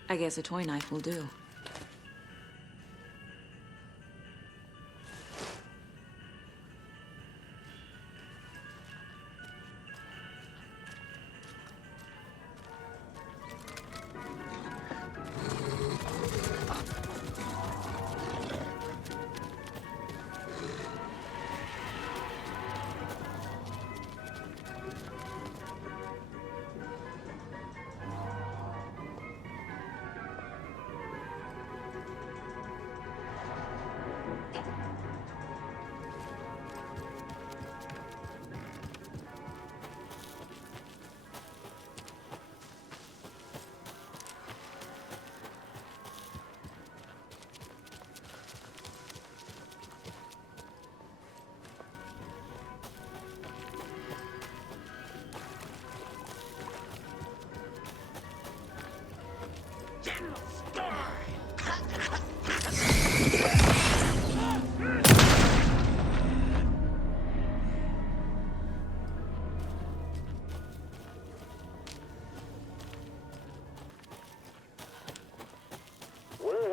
I guess a toy knife will do.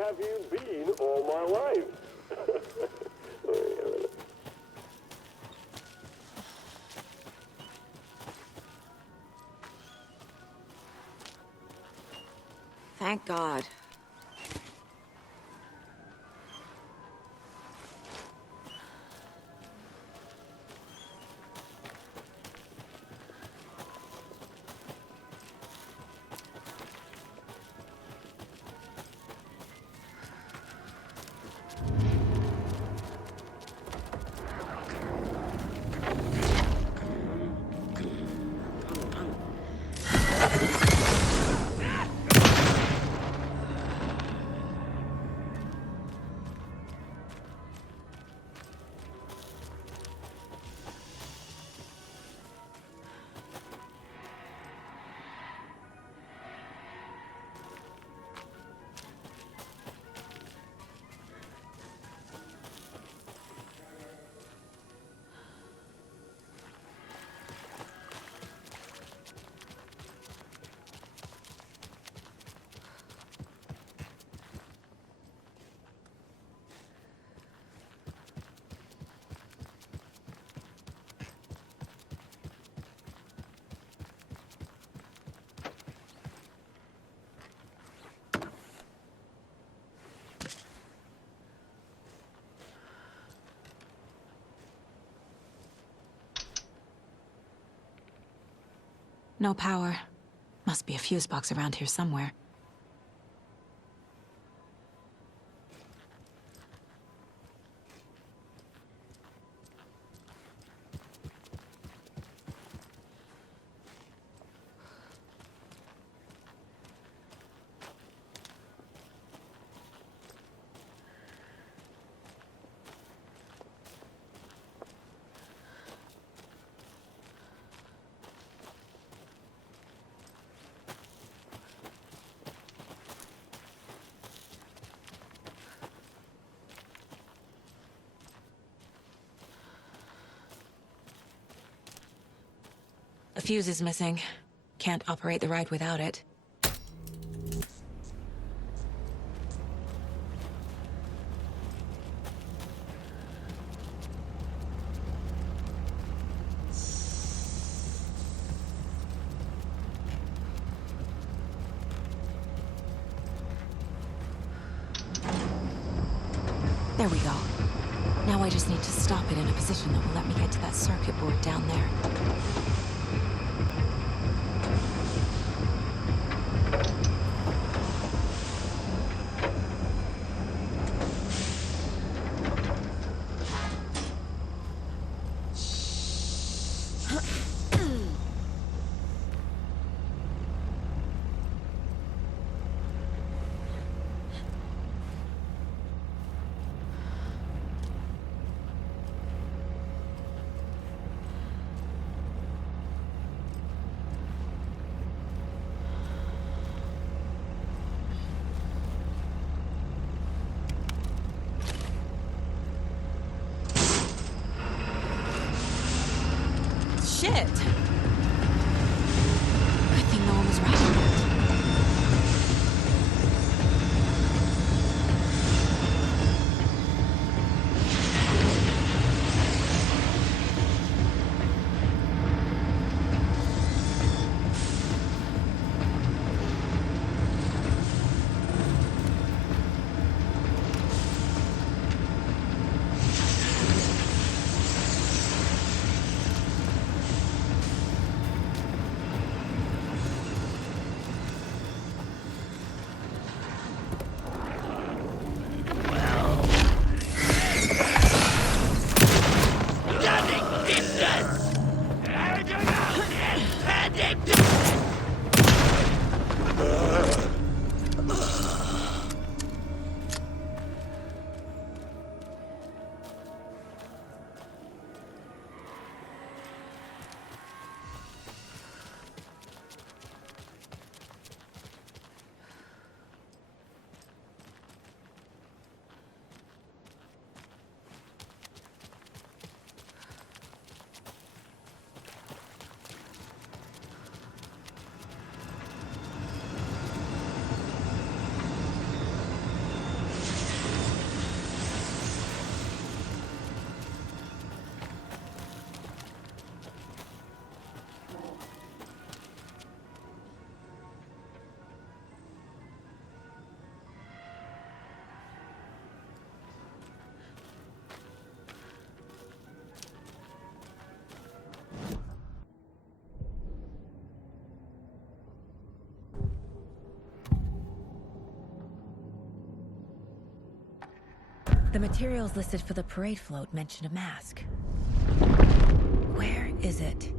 have you been all my life? Thank God. No power. Must be a fuse box around here somewhere. A fuse is missing. Can't operate the ride without it. There we go. Now I just need to stop it in a position that will let me get to that circuit board down there. Shit! Good thing no one was riding that. The materials listed for the parade float mention a mask. Where is it?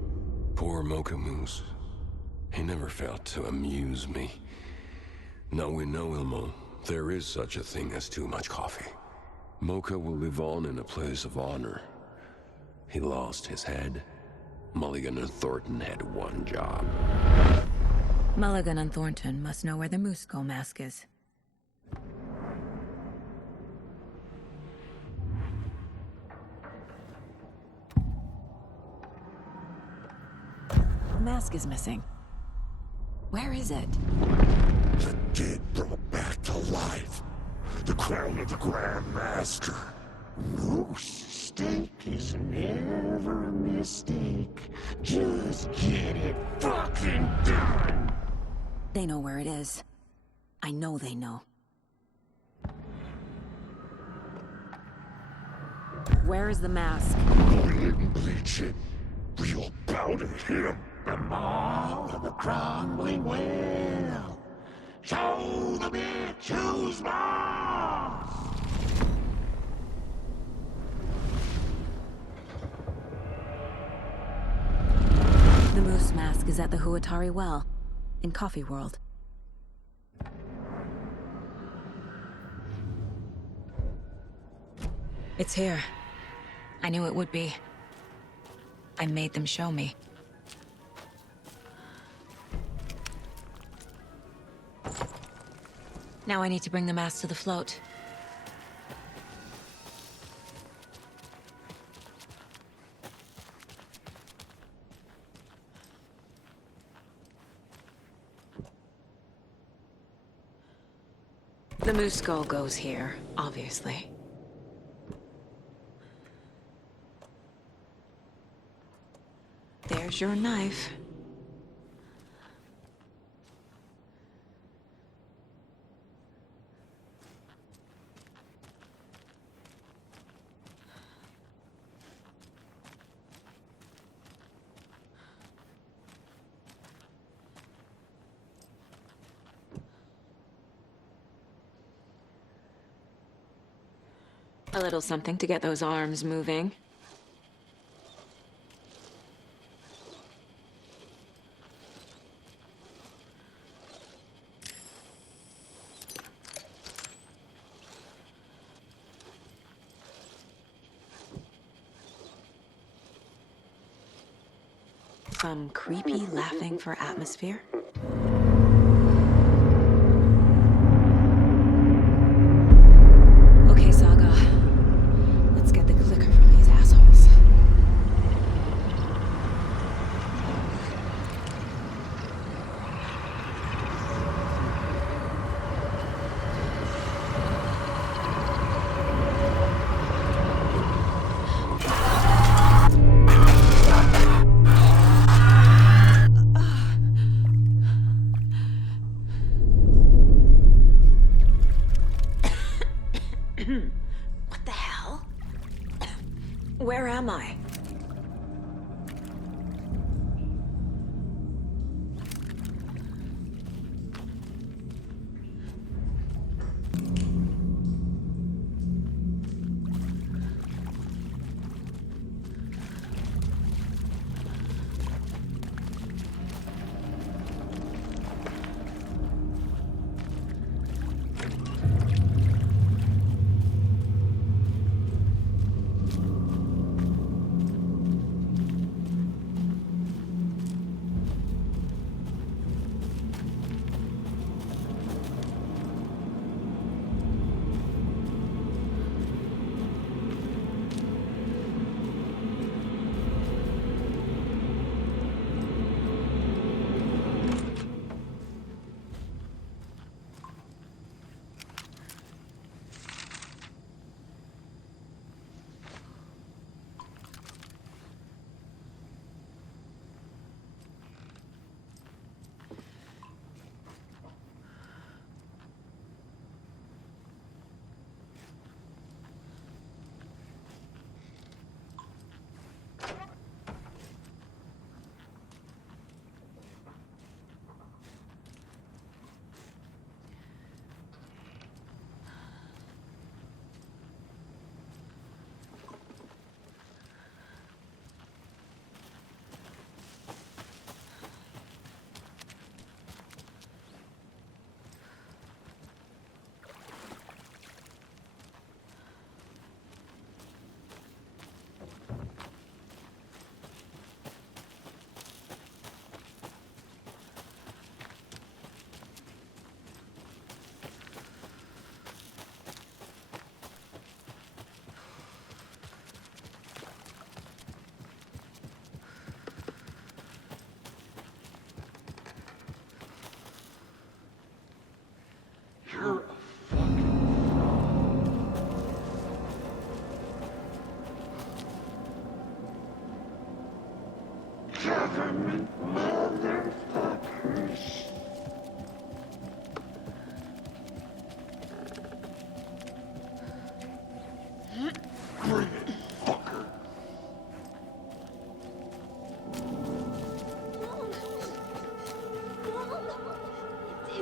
Poor Mocha Moose. He never failed to amuse me. Now we know, Ilmo, there is such a thing as too much coffee. Mocha will live on in a place of honor. He lost his head. Mulligan and Thornton had one job. Mulligan and Thornton must know where the Moose Skull mask is. The mask is missing. Where is it? The dead brought back to life. The crown of the Grand Master. Moose steak is never a mistake. Just get it fucking done. They know where it is. I know they know. Where is the mask? Go ahead and bleach it. Real bout of him. The mall of the crumbling well. Show the bitch who's boss. The Moose mask is at the Huatari Well, in Coffee World. It's here. I knew it would be. I made them show me. Now I need to bring the mask to the float. The Moose Skull goes here, obviously. There's your knife. A little something to get those arms moving. Some creepy laughing for atmosphere. Okay, Saga. Let's get the clicker from these assholes. What the hell? Where am I?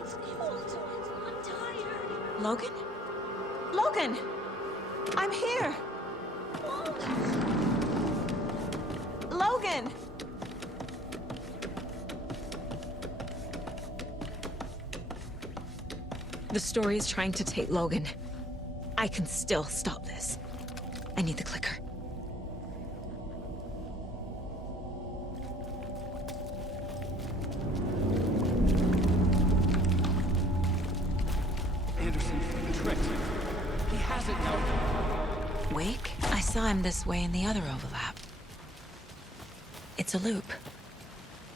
It's cold. I'm tired. Logan? Logan! I'm here! Logan! The story is trying to take Logan. I can still stop this. I need the clicker. Anderson tricked. He has it now. Wake? I saw him this way in the other overlap. It's a loop.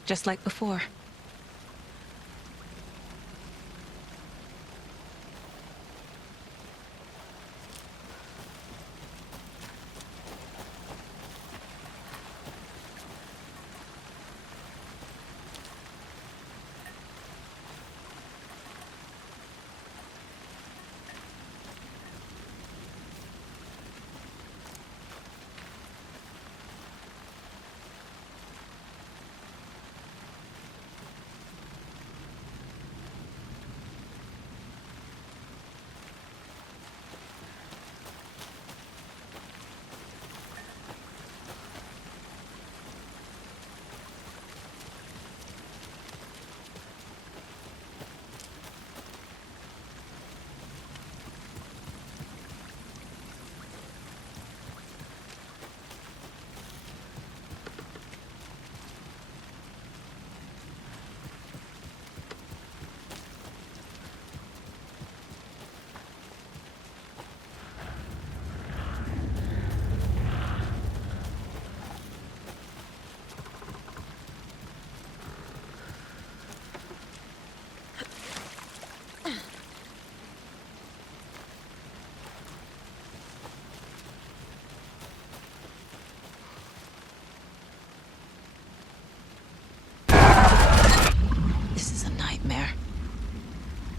Just like before.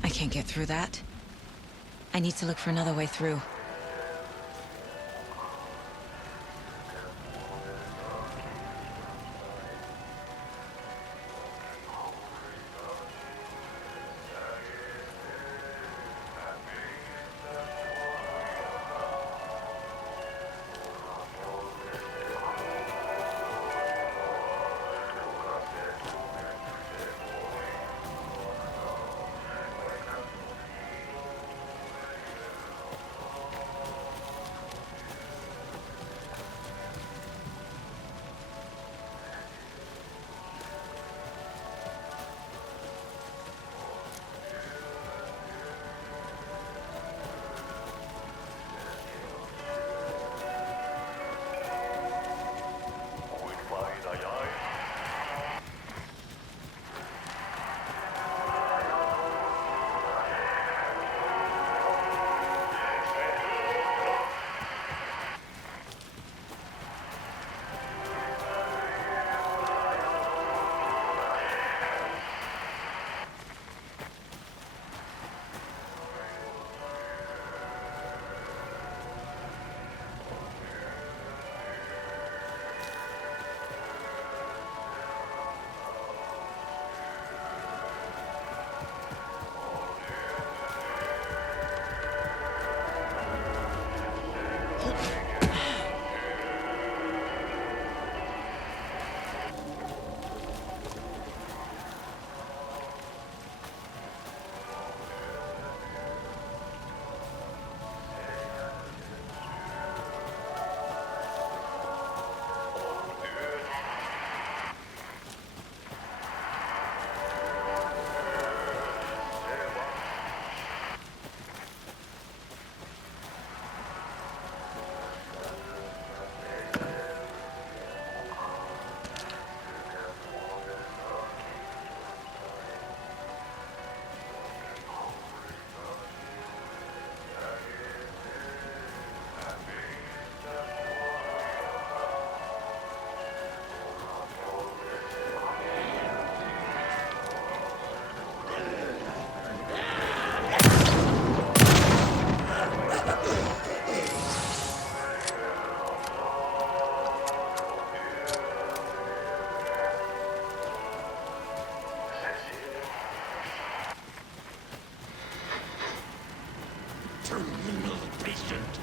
I can't get through that. I need to look for another way through. terminal patient.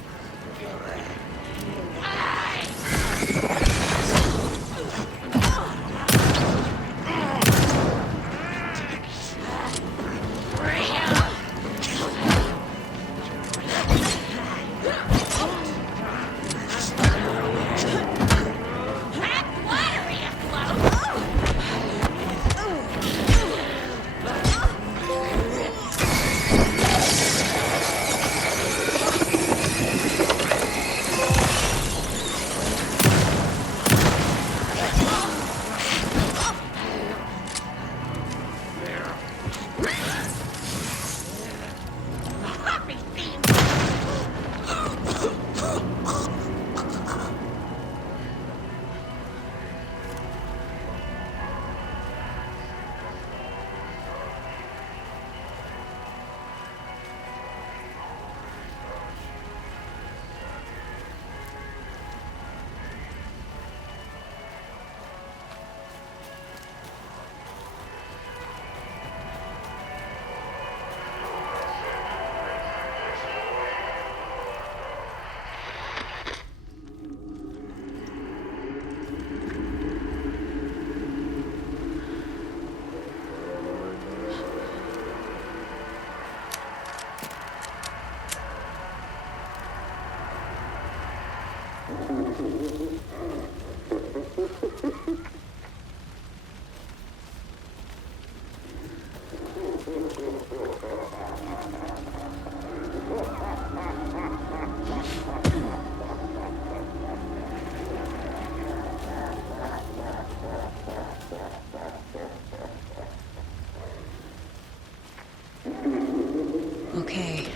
Okay.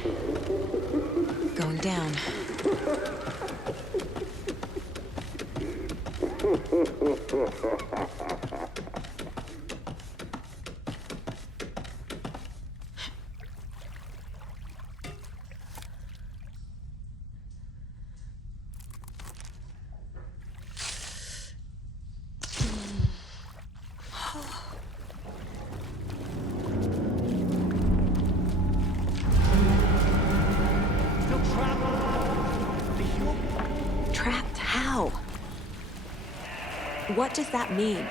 Going down. Trapped how? What does that mean?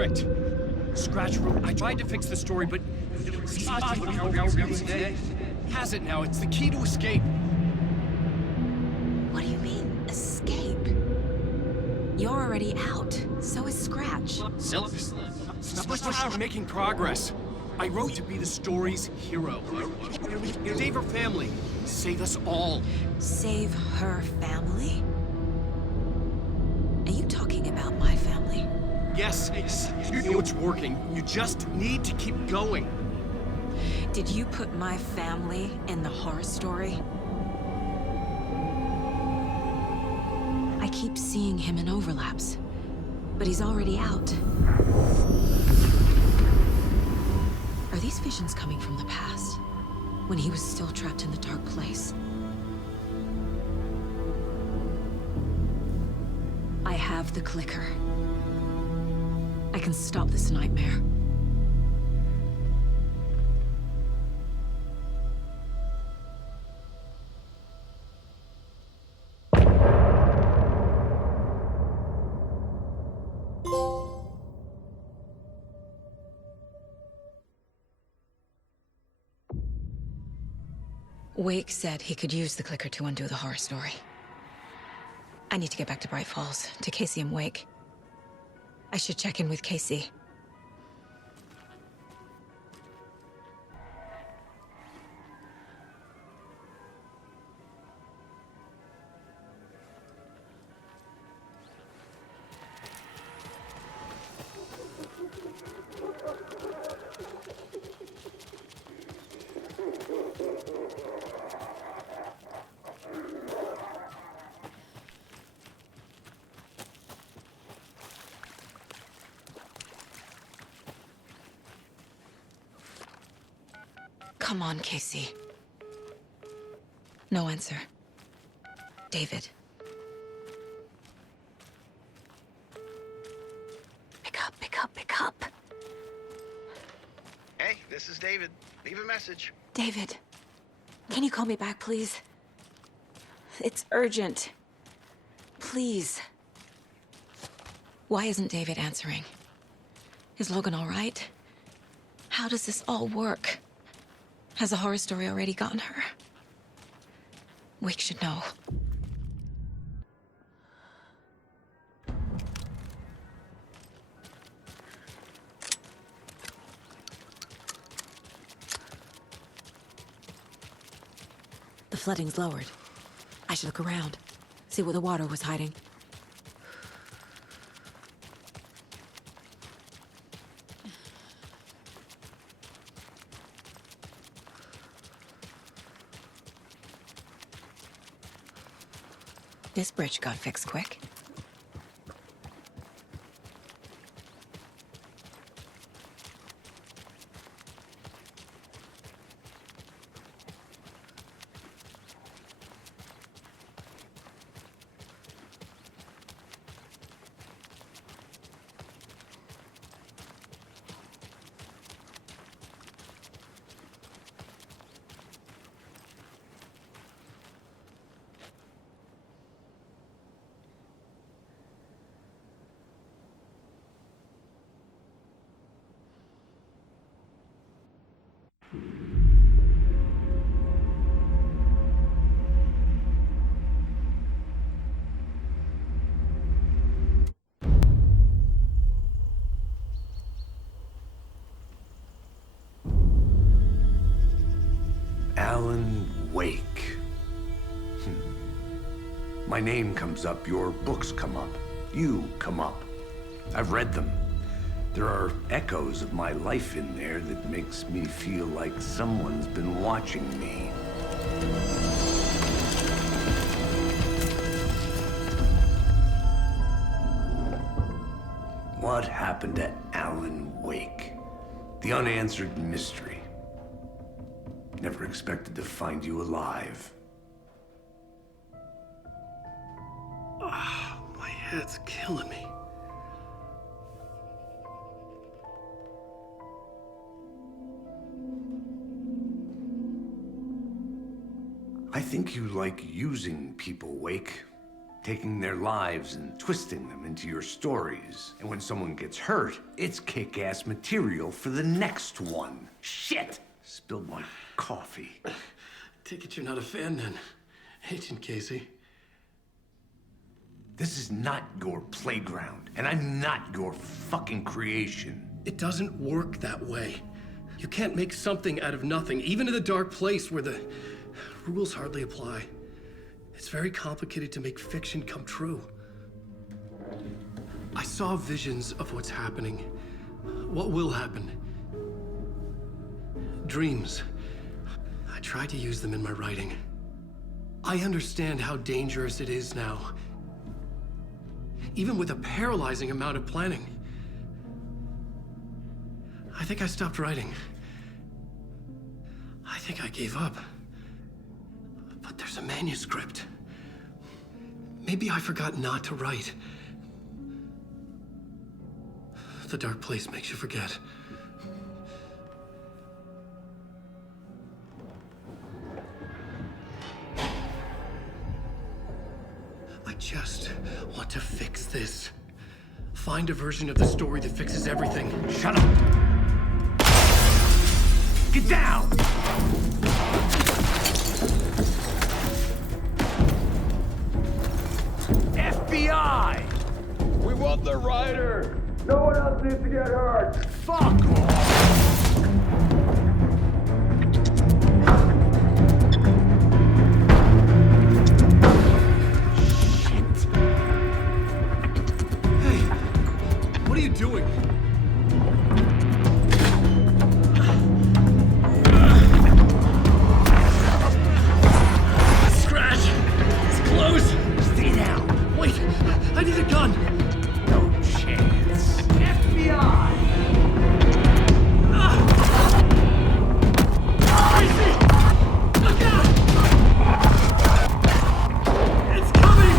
tricked. Scratch Room, I tried to fix the story, but... has it now. It's the key to escape. What do you mean, escape? You're already out. So is Scratch. We're making progress. I wrote to be the story's hero. Save her family. Save us all. Save her family? Are you talking about my family? Yes, you know it's working. You just need to keep going. Did you put my family in the horror story? I keep seeing him in overlaps, but he's already out. Are these visions coming from the past, when he was still trapped in the dark place? I have the clicker. I can stop this nightmare. Wake said he could use the clicker to undo the horror story. I need to get back to Bright Falls, to Casey and Wake. I should check in with Casey. Come on, Casey. No answer. David. Pick up, pick up, pick up. Hey, this is David. Leave a message. David, can you call me back, please? It's urgent. Please. Why isn't David answering? Is Logan all right? How does this all work? Has the horror story already gotten her? Wake should know. The flooding's lowered. I should look around, see where the water was hiding. This bridge got fixed quick. Alan Wake. My name comes up, your books come up, you come up. I've read them. There are echoes of my life in there that makes me feel like someone's been watching me. What happened to Alan Wake? The unanswered mystery. Never expected to find you alive. My head's killing me. I think you like using people, Wake. taking their lives and twisting them into your stories. And when someone gets hurt, it's kick-ass material for the next one. Shit! Spilled my coffee. Take it you're not a fan then, Agent Casey. This is not your playground, and I'm not your fucking creation. It doesn't work that way. You can't make something out of nothing, even in a dark place where the rules hardly apply. It's very complicated to make fiction come true. I saw visions of what's happening, what will happen. Dreams. I tried to use them in my writing. I understand how dangerous it is now. Even with a paralyzing amount of planning. I think I stopped writing. I think I gave up. But there's a manuscript. Maybe I forgot not to write. The dark place makes you forget. I just want to fix this. Find a version of the story that fixes everything. Shut up! Get down! FBI! We want the writer! No one else needs to get hurt! Fuck off! What are you doing? Scratch! It's close! Stay down! Wait! I need a gun! No chance. FBI! Crazy! Look out! It's coming!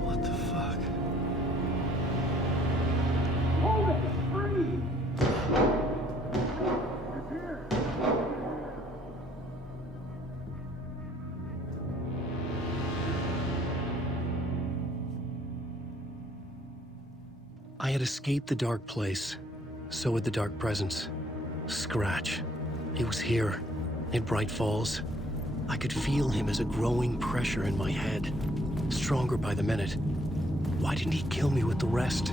What the fuck? Hold it! Freeze! It's here! I had escaped the dark place. So had the dark presence. Scratch. He was here, in Bright Falls. I could feel him as a growing pressure in my head. Stronger by the minute. Why didn't he kill me with the rest?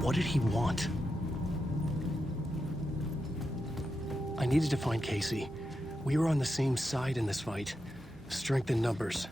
What did he want? I needed to find Casey. We were on the same side in this fight. Strength in numbers.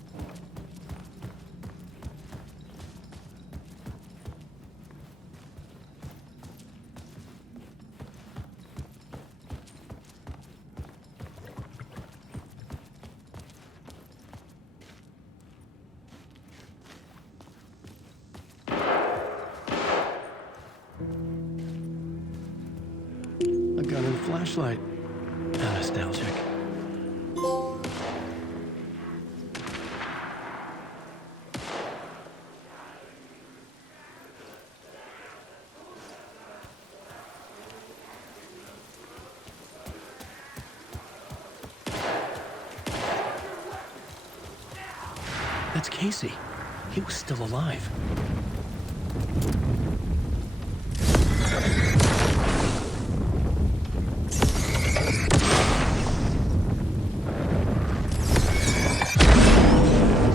A gun and flashlight. How nostalgic. That's Casey. He was still alive.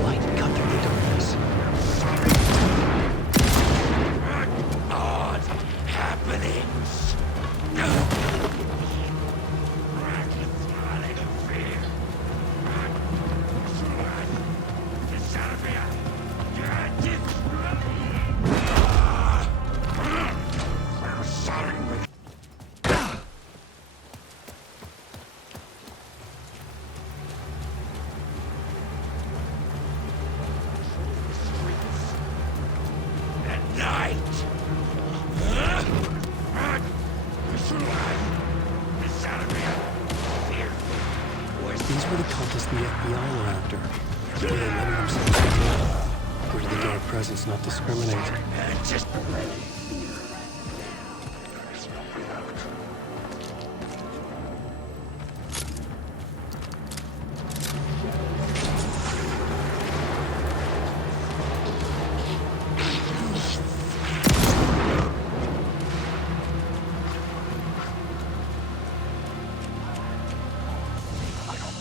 Light cut through the darkness. this the FBI were after? Were they letting themselves get in? Or did the dark presence not discriminate? Just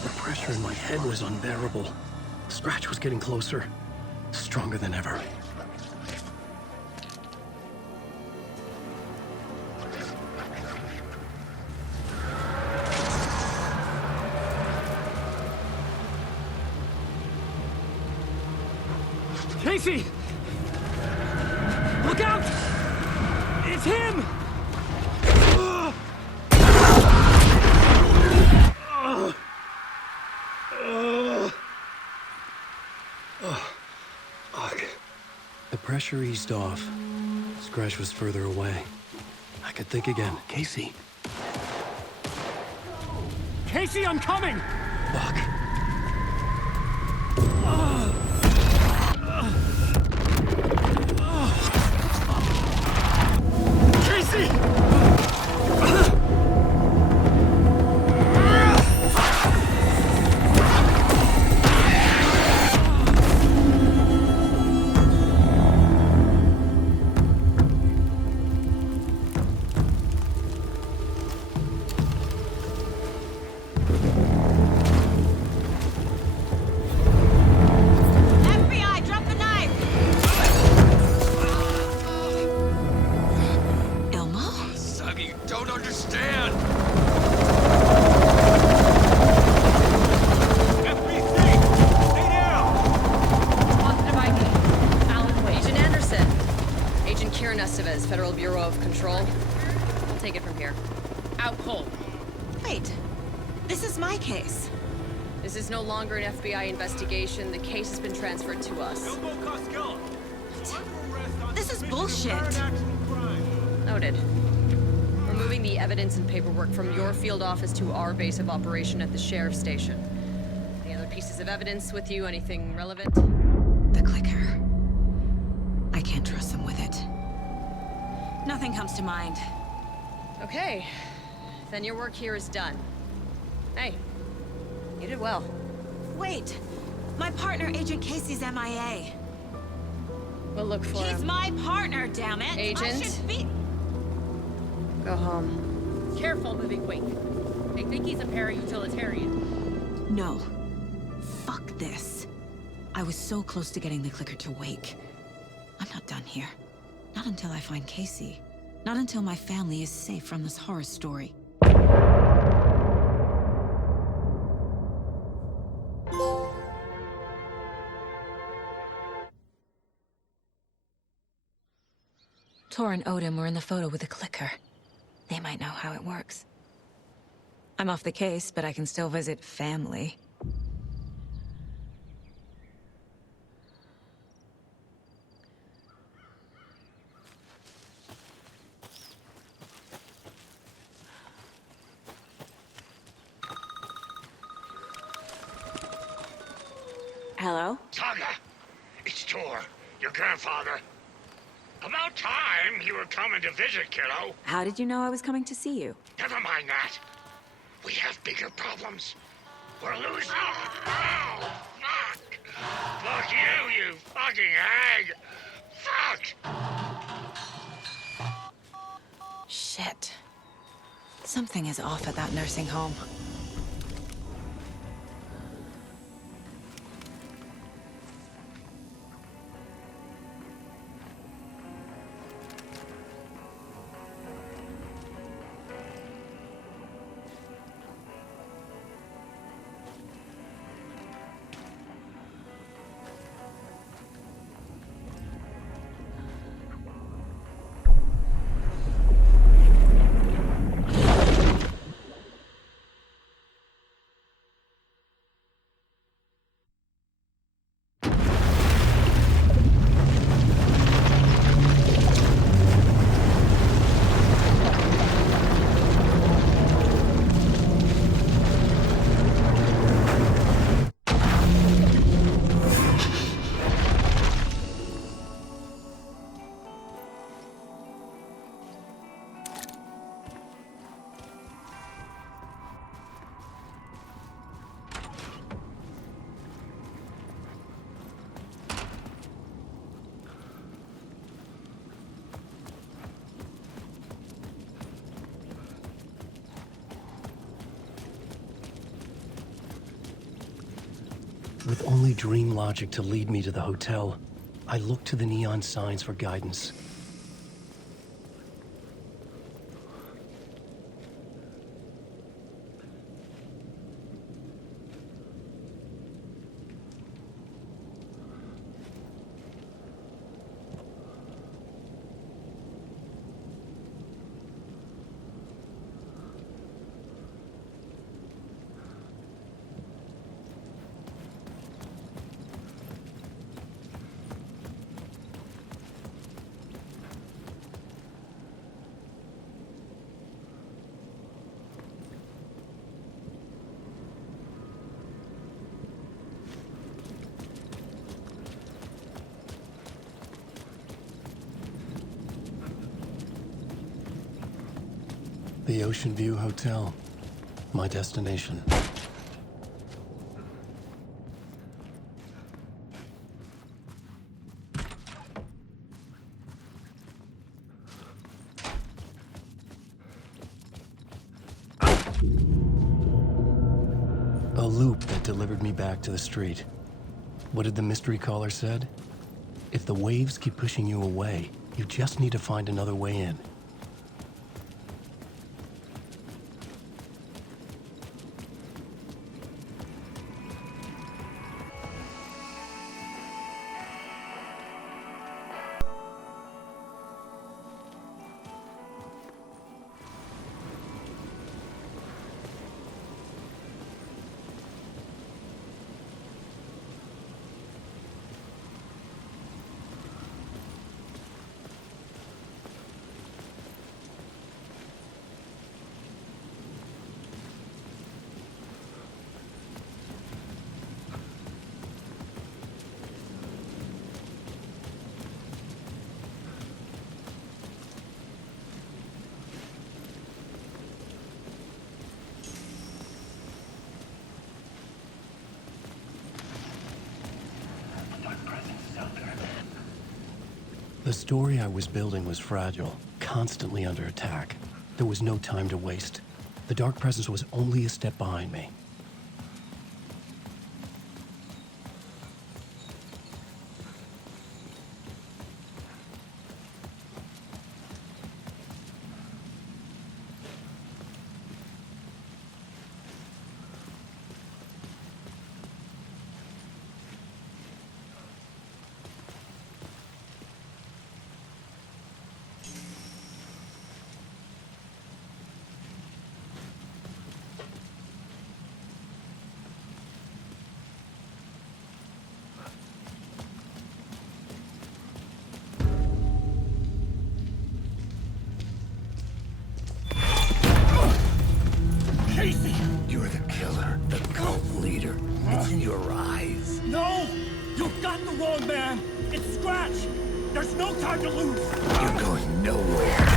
The pressure in my head was unbearable. Scratch was getting closer, stronger than ever. Casey! Look out! It's him! The pressure eased off. Scratch was further away. I could think again. Casey. Casey, I'm coming! Fuck. Casey! FBI, drop the knife! Elmo? Saga, you don't understand! Positive ID. Alan Wade. Agent Anderson. Agent Kieran Estevez, Federal Bureau of Control. I'll take it from here. Out cold. Wait, this is my case. This is no longer an FBI investigation. The case has been transferred to us. This is bullshit. Noted. We're moving the evidence and paperwork from your field office to our base of operation at the sheriff's station. Any other pieces of evidence with you? Anything relevant? The clicker. I can't trust them with it. Nothing comes to mind. Okay. Then your work here is done. Hey, you did well. Wait, my partner, Agent Casey's MIA. We'll look for him. He's my partner, damn it! Agent? I should be... Go home. Careful moving Wake. They think he's a para-utilitarian. No. Fuck this. I was so close to getting the clicker to Wake. I'm not done here. Not until I find Casey. Not until my family is safe from this horror story. Tor and Odin were in the photo with a clicker. They might know how it works. I'm off the case, but I can still visit family. Hello? Saga, it's Tor, your grandfather. About time you were coming to visit, kiddo. How did you know I was coming to see you? Never mind that. We have bigger problems. We're losing. Oh, fuck! Fuck you, you fucking hag! Fuck! Shit. Something is off at that nursing home. With only dream logic to lead me to the hotel, I looked to the neon signs for guidance. The Ocean View Hotel, my destination. A loop that delivered me back to the street. What did the mystery caller said? If the waves keep pushing you away, you just need to find another way in. The story I was building was fragile, constantly under attack. There was no time to waste. The Dark Presence was only a step behind me. You're the killer, the cult leader. It's in your eyes. No! You've got the wrong man! It's Scratch! There's no time to lose! You're going nowhere.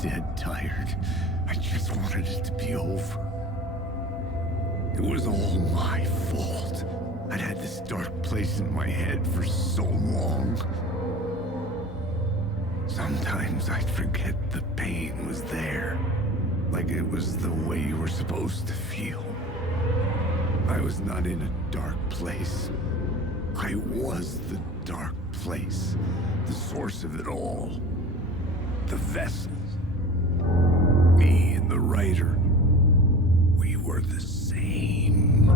Dead tired. I just wanted it to be over. It was all my fault. I'd had this dark place in my head for so long. Sometimes I'd forget the pain was there. Like it was the way you were supposed to feel. I was not in a dark place. I was the dark place. The source of it all. The vessel. Me and the writer, we were the same.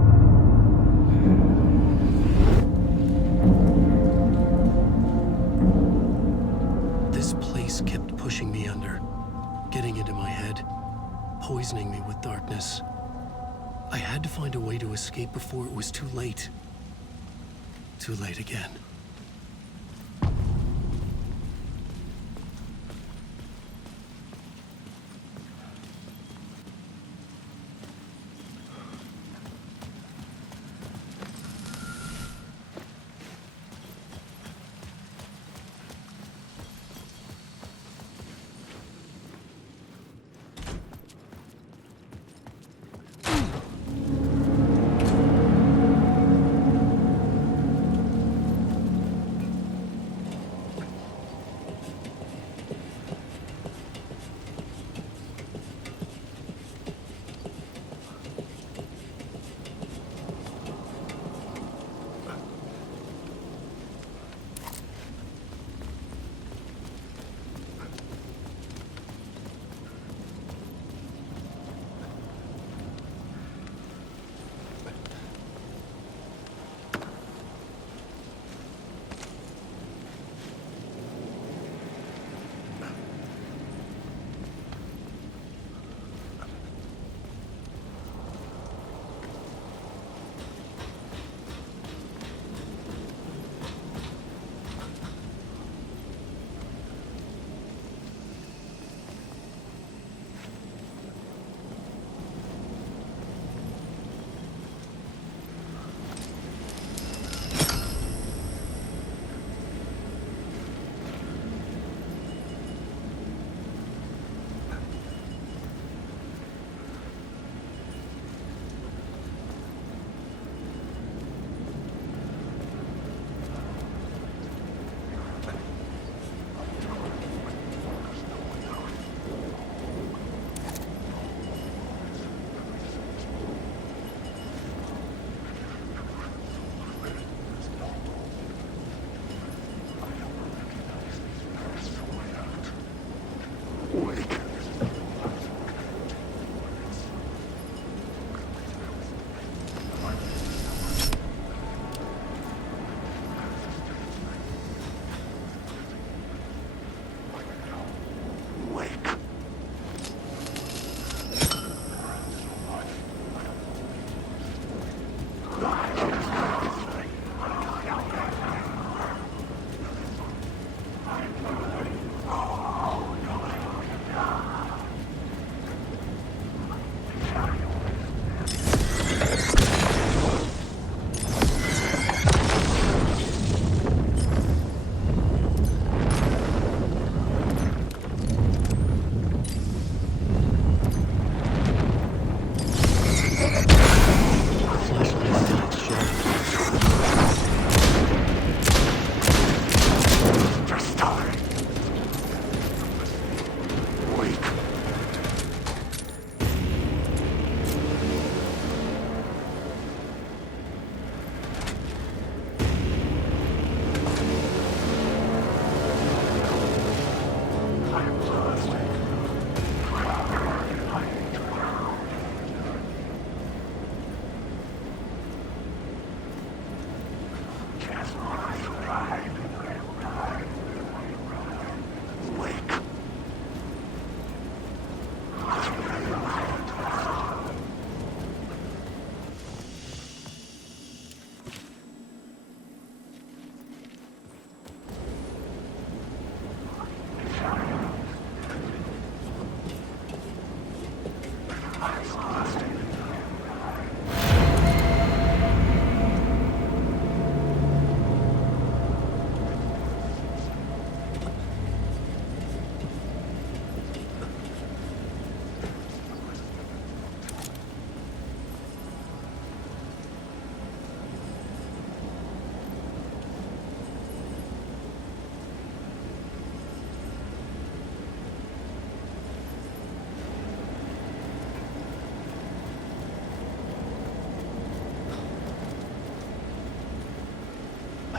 This place kept pushing me under, getting into my head, poisoning me with darkness. I had to find a way to escape before it was too late. Too late again.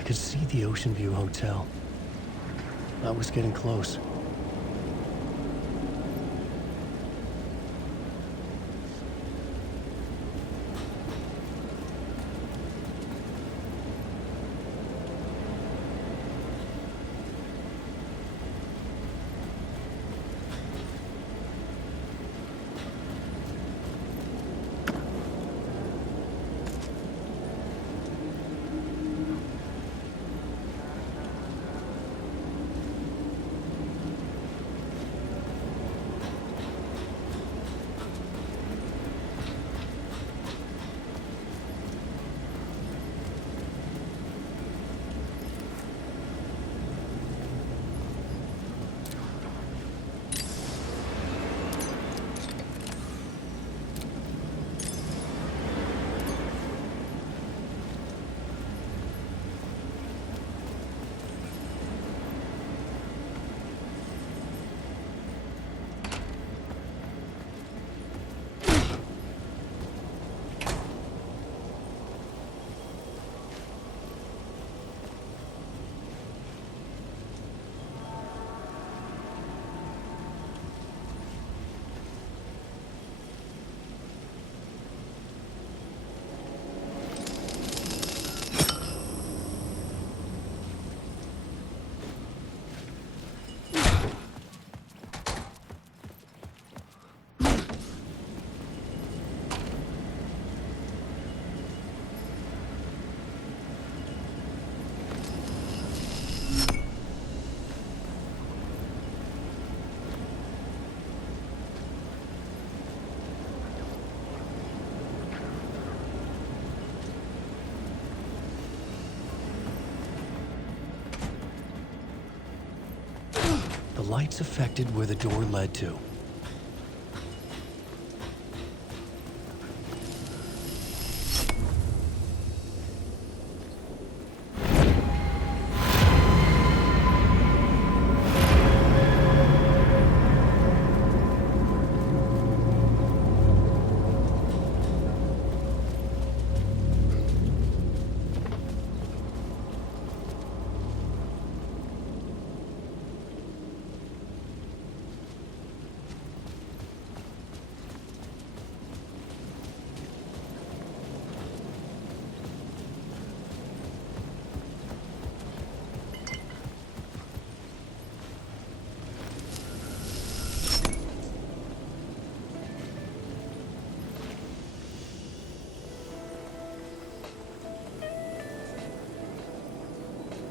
could see the Ocean View Hotel. I was getting close. The lights affected where the door led to.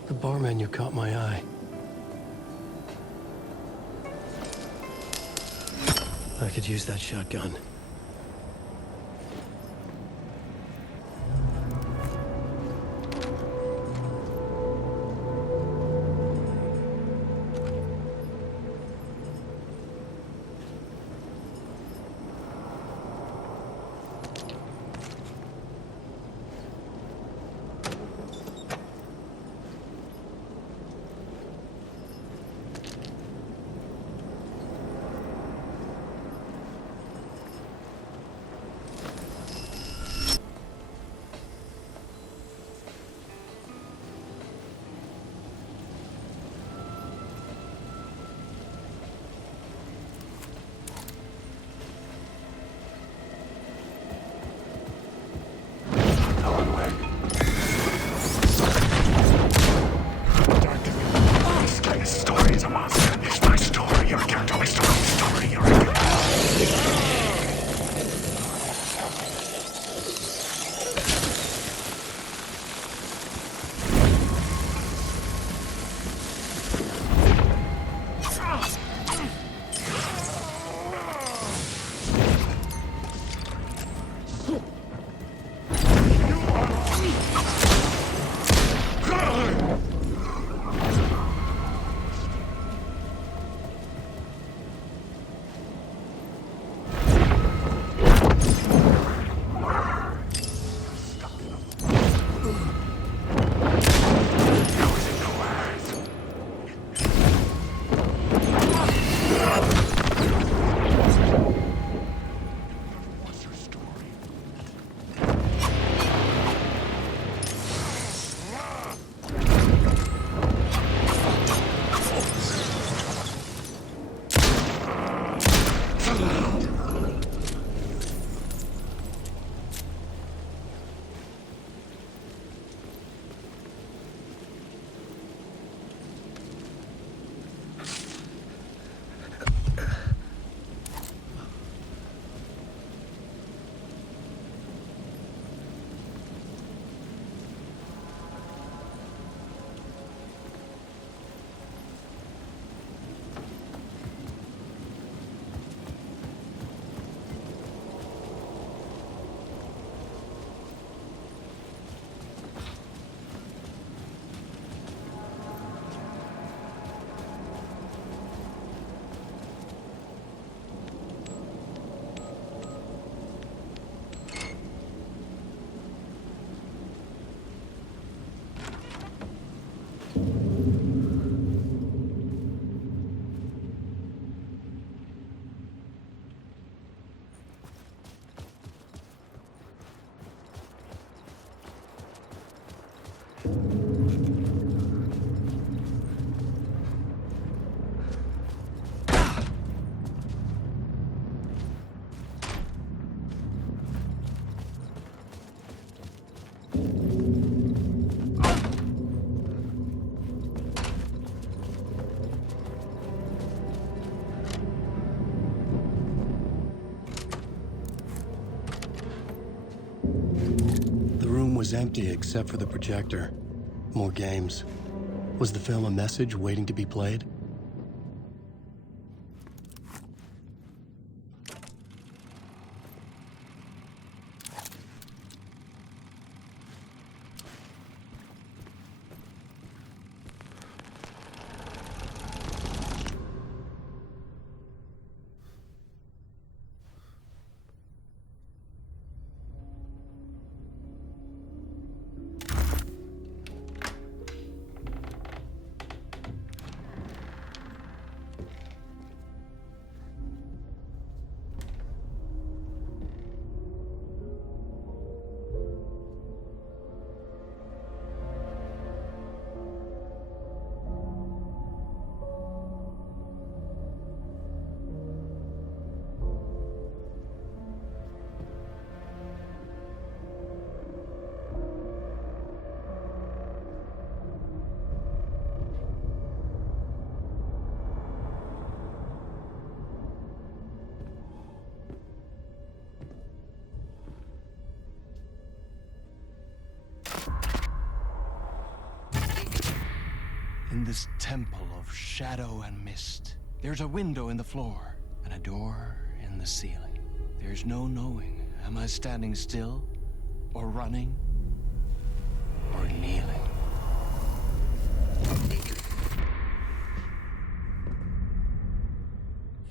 The bar menu caught my eye. I could use that shotgun. The room was empty except for the projector. More games. Was the film a message waiting to be played? In this temple of shadow and mist, there's a window in the floor and a door in the ceiling. There's no knowing, am I standing still, or running, or kneeling?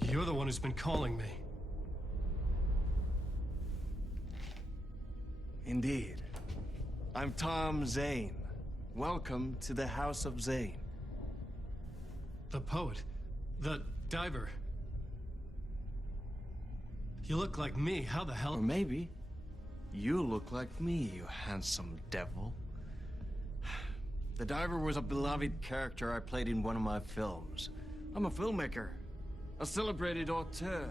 You're the one who's been calling me. Indeed. I'm Tom Zane. Welcome to the House of Zane. The poet. The diver. You look like me. How the hell? Or maybe you look like me, you handsome devil. The diver was a beloved character I played in one of my films. I'm a filmmaker, a celebrated auteur.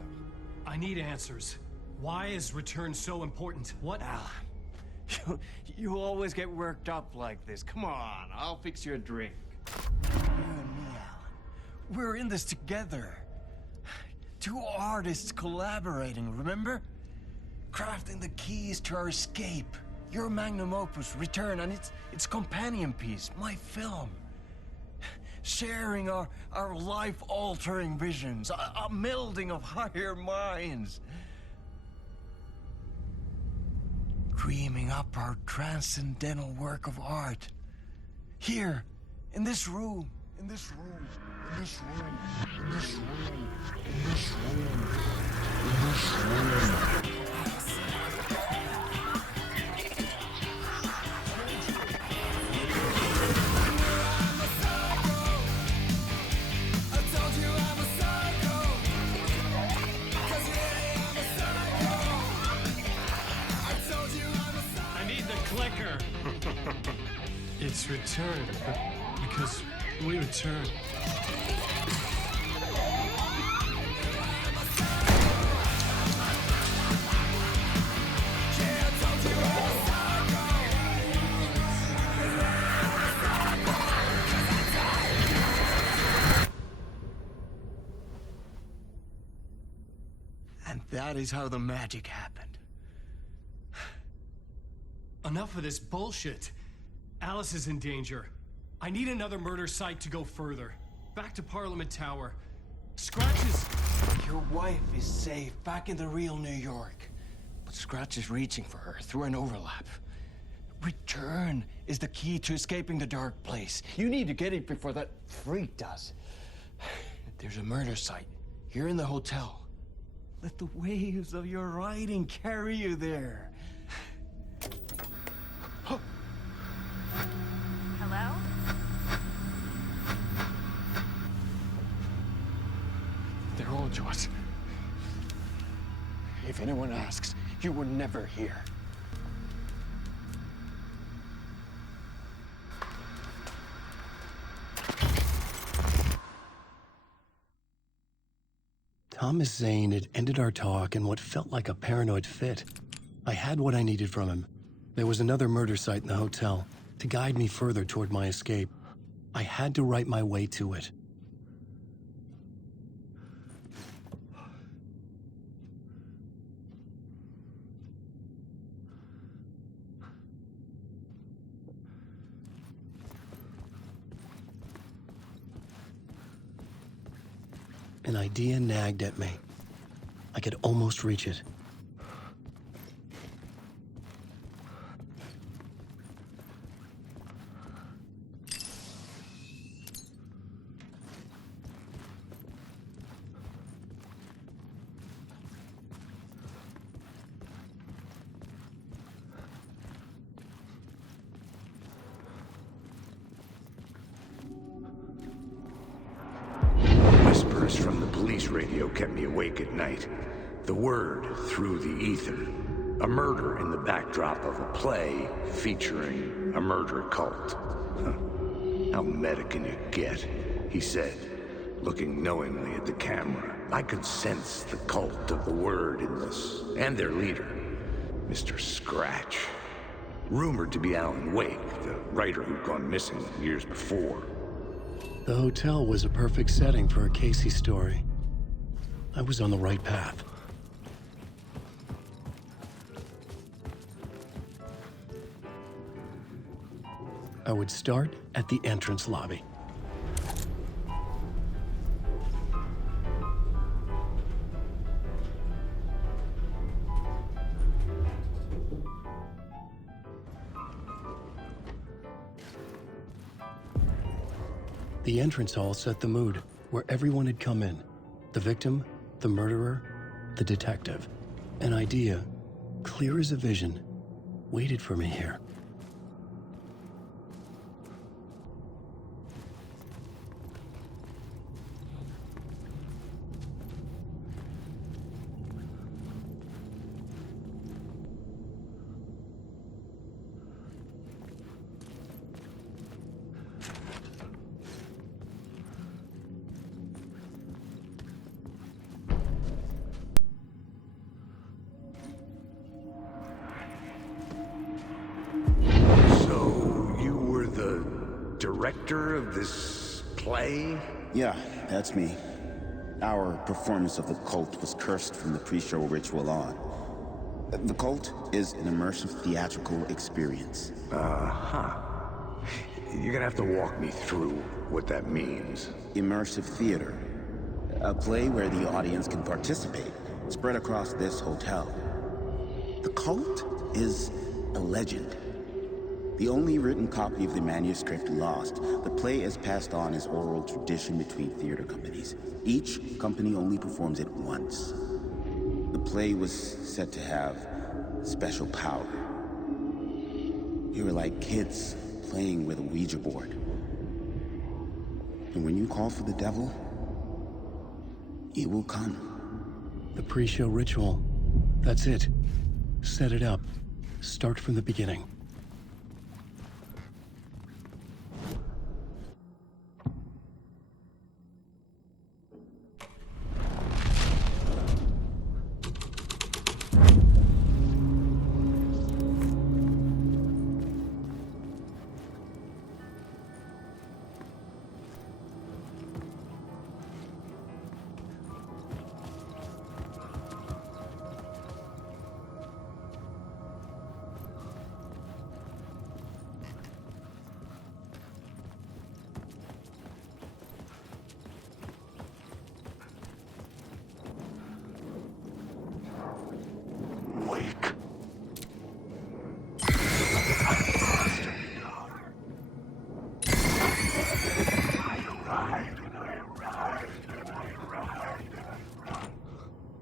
I need answers. Why is Return so important? What? You always get worked up like this. Come on, I'll fix you a drink. You and me, Alan. We're in this together. Two artists collaborating, remember? Crafting the keys to our escape. Your magnum opus, Return, and its companion piece, my film. Sharing our life-altering visions, a melding of higher minds. Dreaming up our transcendental work of art. Here, in this room, in this room, in this room, in this room, in this room, in this room. It's Return, because we return. And that is how the magic happened. Enough of this bullshit. Alice is in danger. I need another murder site to go further. Back to Parliament Tower. Scratch is... Your wife is safe, back in the real New York. But Scratch is reaching for her through an overlap. Return is the key to escaping the dark place. You need to get it before that freak does. There's a murder site here in the hotel. Let the waves of your writing carry you there. Hello? They're all yours. If anyone asks, you were never here. Thomas Zane had ended our talk in what felt like a paranoid fit. I had what I needed from him. There was another murder site in the hotel to guide me further toward my escape. I had to write my way to it. An idea nagged at me. I could almost reach it. Whispers from the police radio kept me awake at night. The word through the ether. A murder in the backdrop of a play featuring a murder cult. Huh. How meta can you get? He said, looking knowingly at the camera. I could sense the cult of the word in this, and their leader, Mr. Scratch. Rumored to be Alan Wake, the writer who'd gone missing years before. The hotel was a perfect setting for a Casey story. I was on the right path. I would start at the entrance lobby. The entrance hall set the mood, where everyone had come in. The victim, the murderer, the detective. An idea, clear as a vision, waited for me here. Director of this play? Yeah, that's me. Our performance of the cult was cursed from the pre-show ritual on. The cult is an immersive theatrical experience. Uh-huh. You're gonna have to walk me through what that means. Immersive theater. A play where the audience can participate, spread across this hotel. The cult is a legend. The only written copy of the manuscript lost, the play is passed on as oral tradition between theater companies. Each company only performs it once. The play was said to have special power. We were like kids playing with a Ouija board. And when you call for the devil, he will come. The pre-show ritual. That's it. Set it up. Start from the beginning.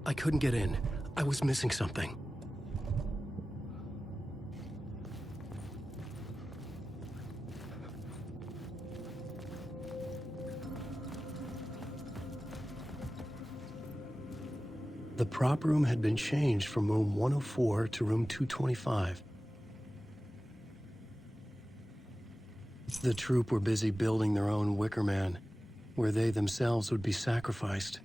I couldn't get in. I was missing something. The prop room had been changed from room 104 to room 225. The troupe were busy building their own Wicker Man, where they themselves would be sacrificed.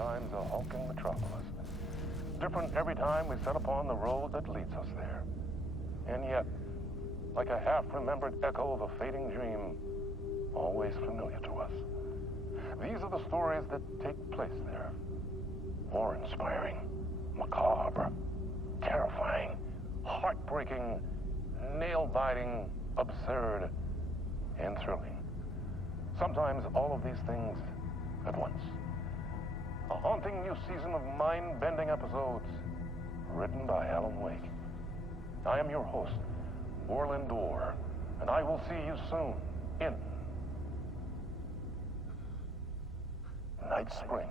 sometimes a hulking metropolis. Different every time we set upon the road that leads us there. And yet, like a half-remembered echo of a fading dream, always familiar to us. These are the stories that take place there. Awe-inspiring, macabre, terrifying, heartbreaking, nail-biting, absurd, and thrilling. Sometimes all of these things at once. A haunting new season of mind-bending episodes written by Alan Wake. I am your host, Orland Dorr, and I will see you soon in Night Springs.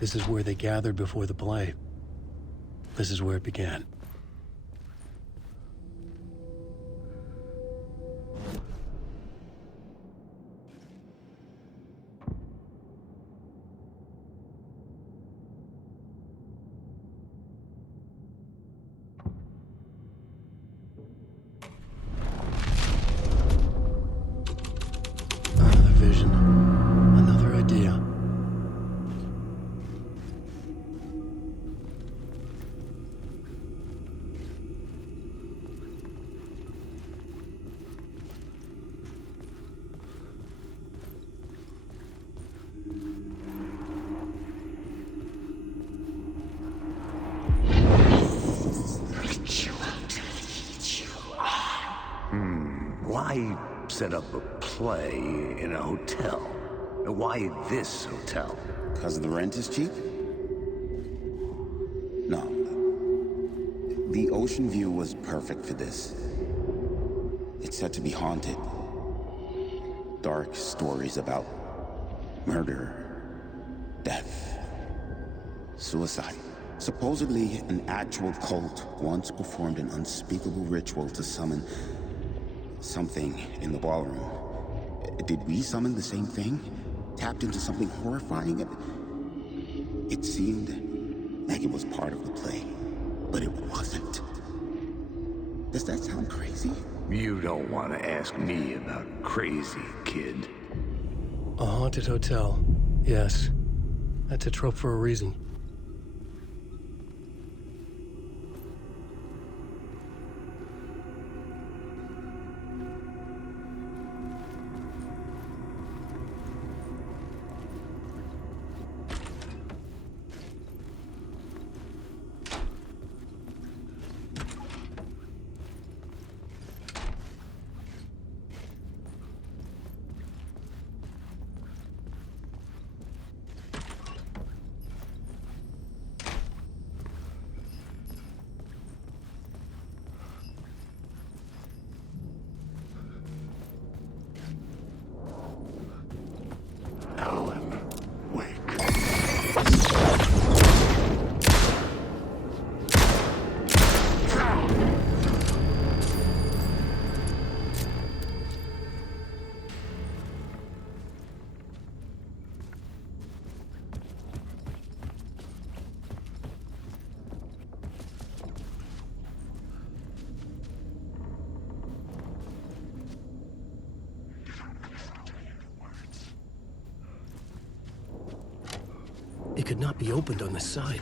This is where they gathered before the play. This is where it began. Another vision, another idea. Why set up a play in a hotel? Why this hotel? Because the rent is cheap? No. The ocean view was perfect for this. It's said to be haunted. Dark stories about murder, death, suicide. Supposedly, an actual cult once performed an unspeakable ritual to summon something in the ballroom. Did we summon the same thing? Tapped into something horrifying? It seemed like it was part of the play, but it wasn't. Does that sound crazy? You don't want to ask me about crazy, kid. A haunted hotel. Yes. That's a trope for a reason. It could not be opened on the side.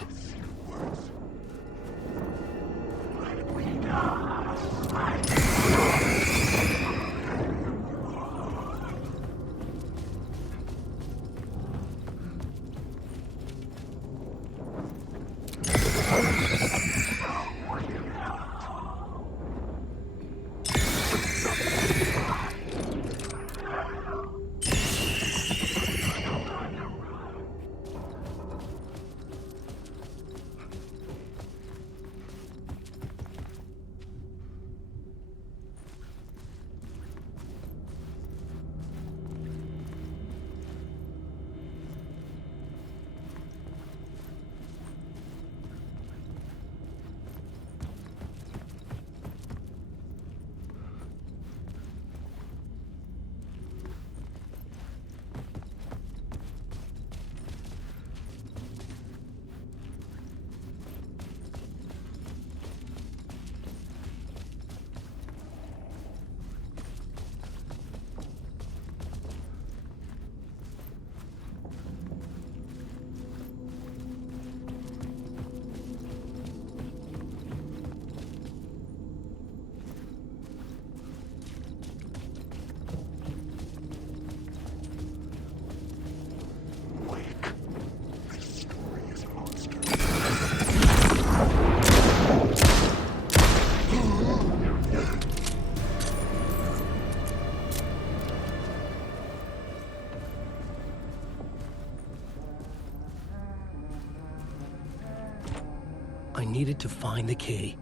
I needed to find the key.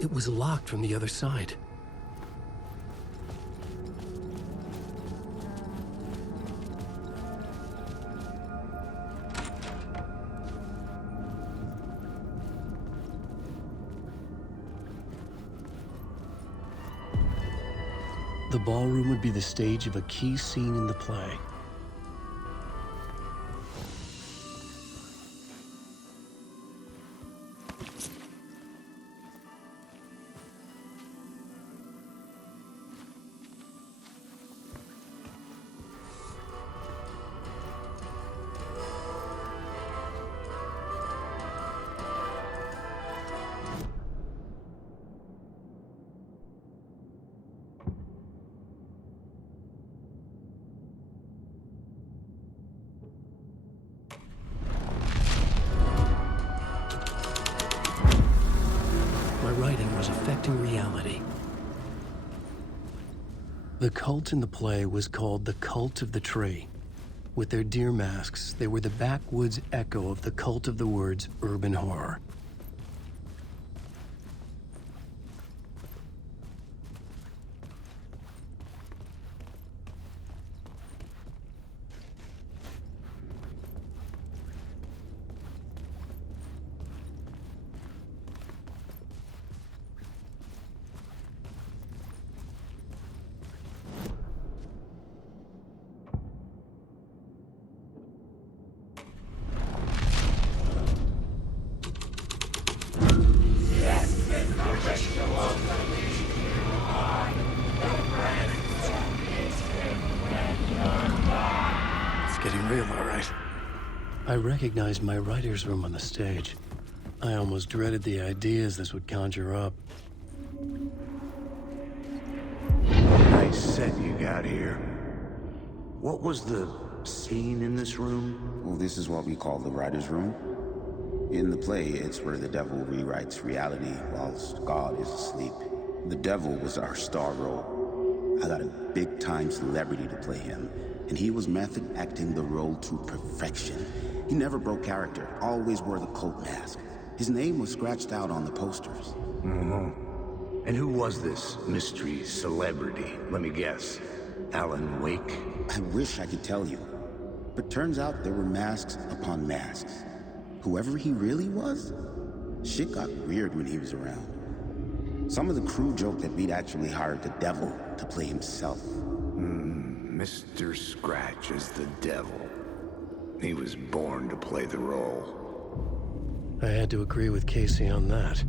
It was locked from the other side. The ballroom would be the stage of a key scene in the play. writing was affecting reality. The cult in the play was called the Cult of the Tree. With their deer masks, they were the backwoods echo of the cult of the word's urban horror. It's getting real, all right. I recognized my writer's room on the stage. I almost dreaded the ideas this would conjure up. Nice set you got here. What was the scene in this room? Well, this is what we call the writer's room. In the play, it's where the devil rewrites reality whilst God is asleep. The devil was our star role. I got a big-time celebrity to play him, and he was method acting the role to perfection. He never broke character, always wore the cult mask. His name was scratched out on the posters. Mm-hmm. And who was this mystery celebrity? Let me guess. Alan Wake? I wish I could tell you. But turns out there were masks upon masks. Whoever he really was, shit got weird when he was around. Some of the crew joked that we'd actually hired the devil to play himself. Mr. Scratch is the devil. He was born to play the role. I had to agree with Casey on that.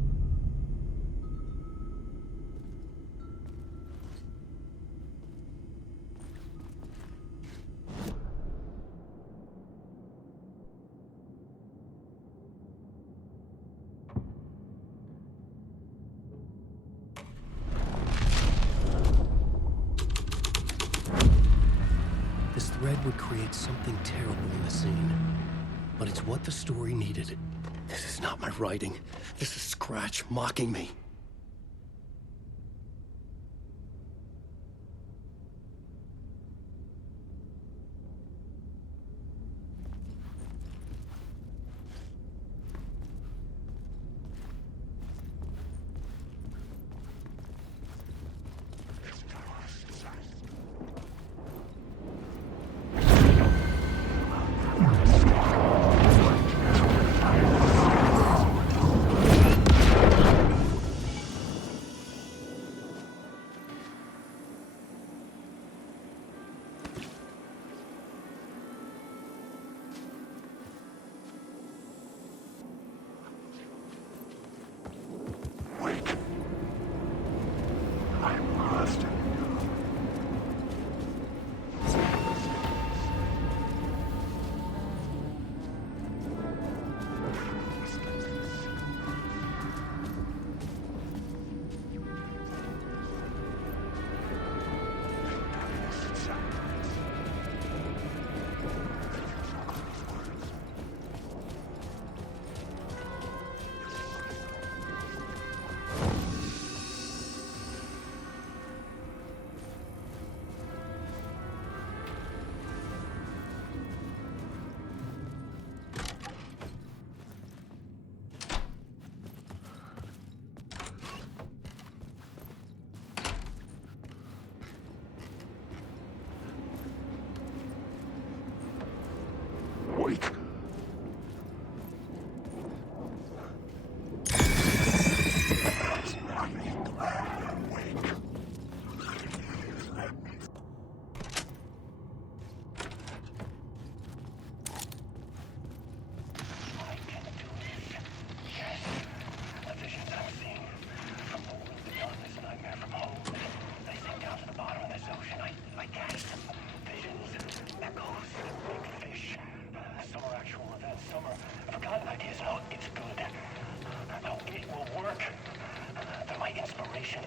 This thread would create something terrible in the scene. But it's what the story needed. This is not my writing. This is Scratch mocking me. Wake.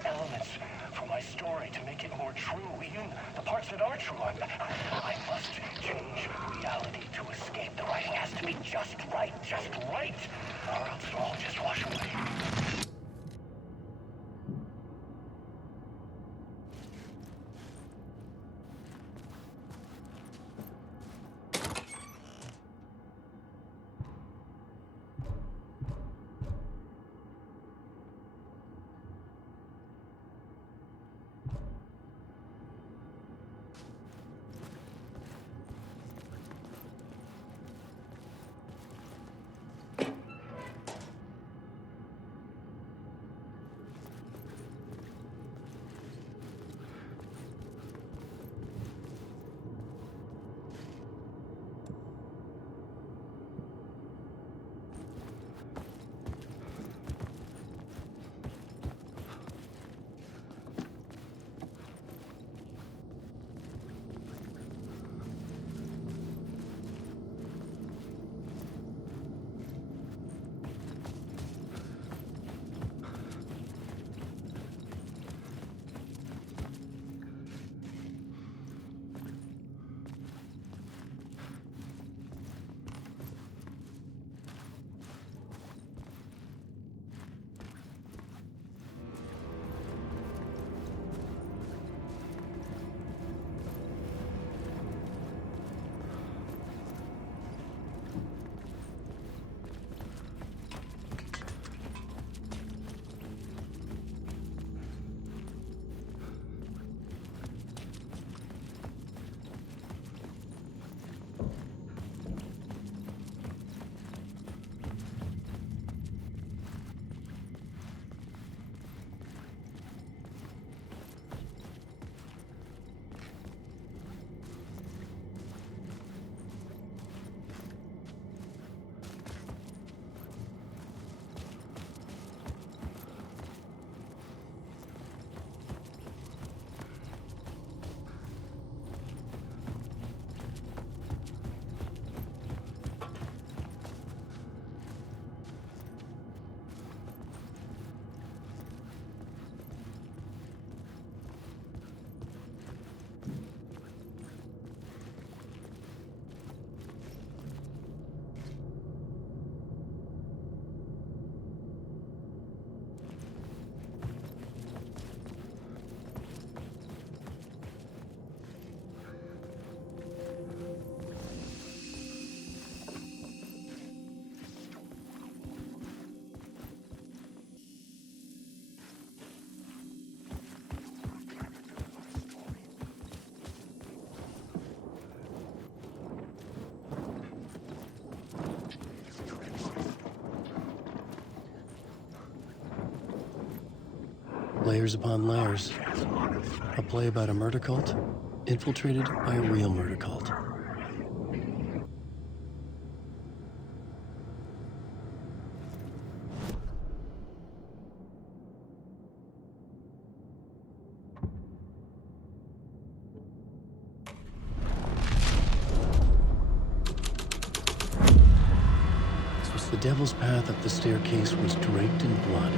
Elements from my story to make it more true, even the parts that are true. I must change reality to escape. The writing has to be just right, or else it'll all just wash away. Layers upon layers. A play about a murder cult, infiltrated by a real murder cult. The devil's path up the staircase was draped in blood.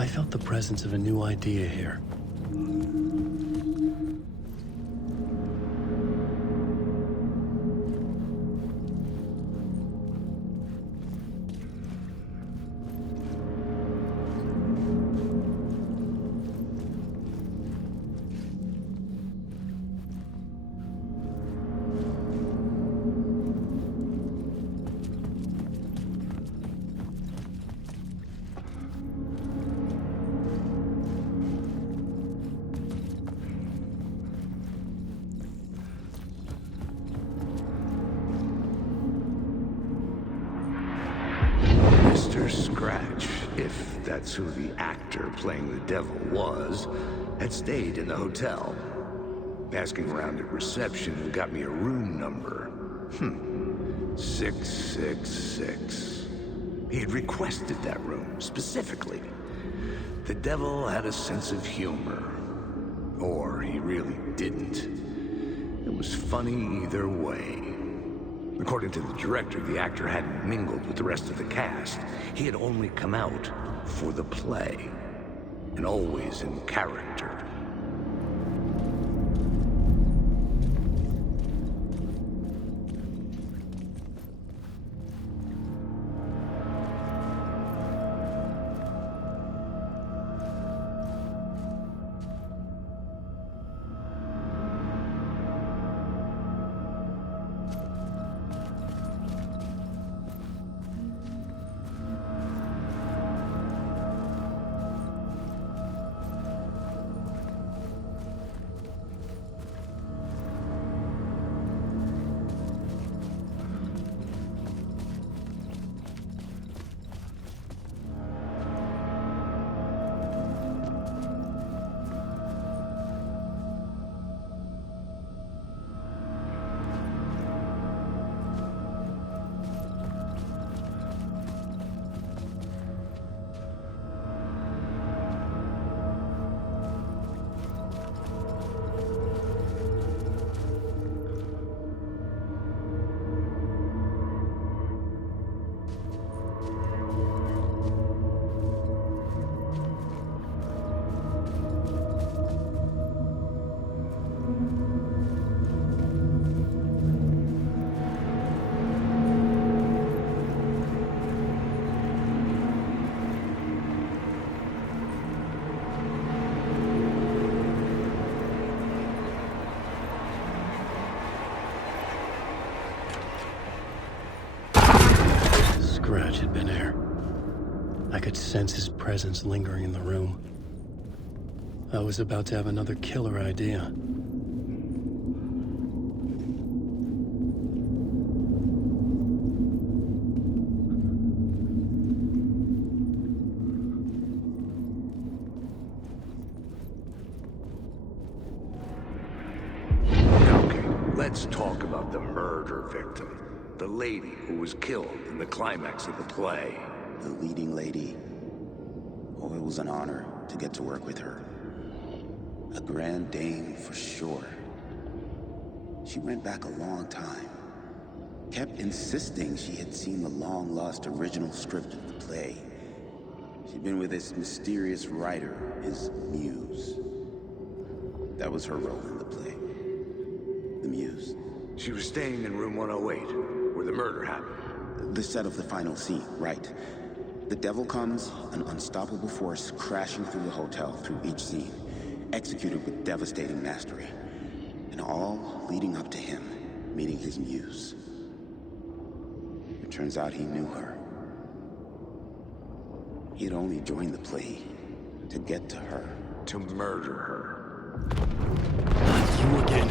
I felt the presence of a new idea here. Scratch, if that's who the actor playing the devil was, had stayed in the hotel. Asking around at reception got me a room number. 666. He had requested that room, specifically. The devil had a sense of humor. Or he really didn't. It was funny either way. According to the director, the actor hadn't mingled with the rest of the cast. He had only come out for the play, and always in character. Scratch had been here. I could sense his presence lingering in the room. I was about to have another killer idea. Let's talk about the murder victim. The lady who was killed in the climax of the play. The leading lady. Oh, it was an honor to get to work with her. A grand dame for sure. She went back a long time. Kept insisting she had seen the long-lost original script of the play. She'd been with this mysterious writer, his muse. That was her role in the play. The muse. She was staying in room 108, where the murder happened. The set of the final scene, right. The devil comes, an unstoppable force crashing through the hotel through each scene, executed with devastating mastery. And all leading up to him meeting his muse. It turns out he knew her. He had only joined the play to get to her. To murder her. You again.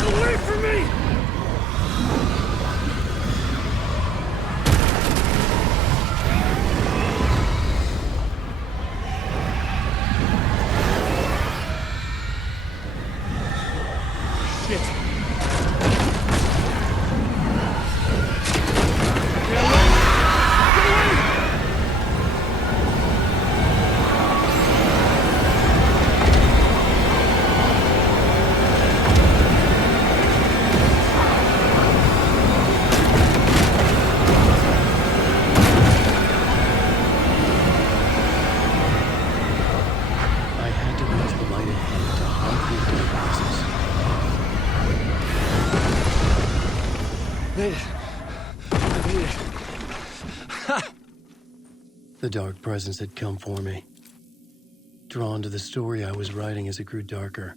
Away from me! Made it. I made it. Ha! The dark presence had come for me. Drawn to the story I was writing as it grew darker.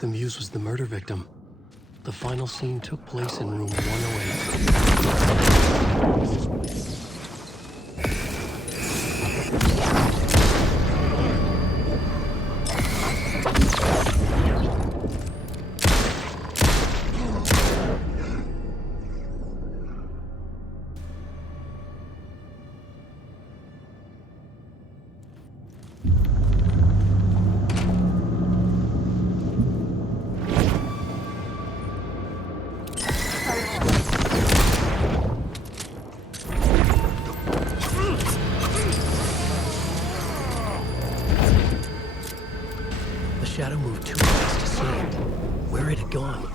The Muse was the murder victim. The final scene took place in room 108. The shadow moved too fast to see it. Where had it gone?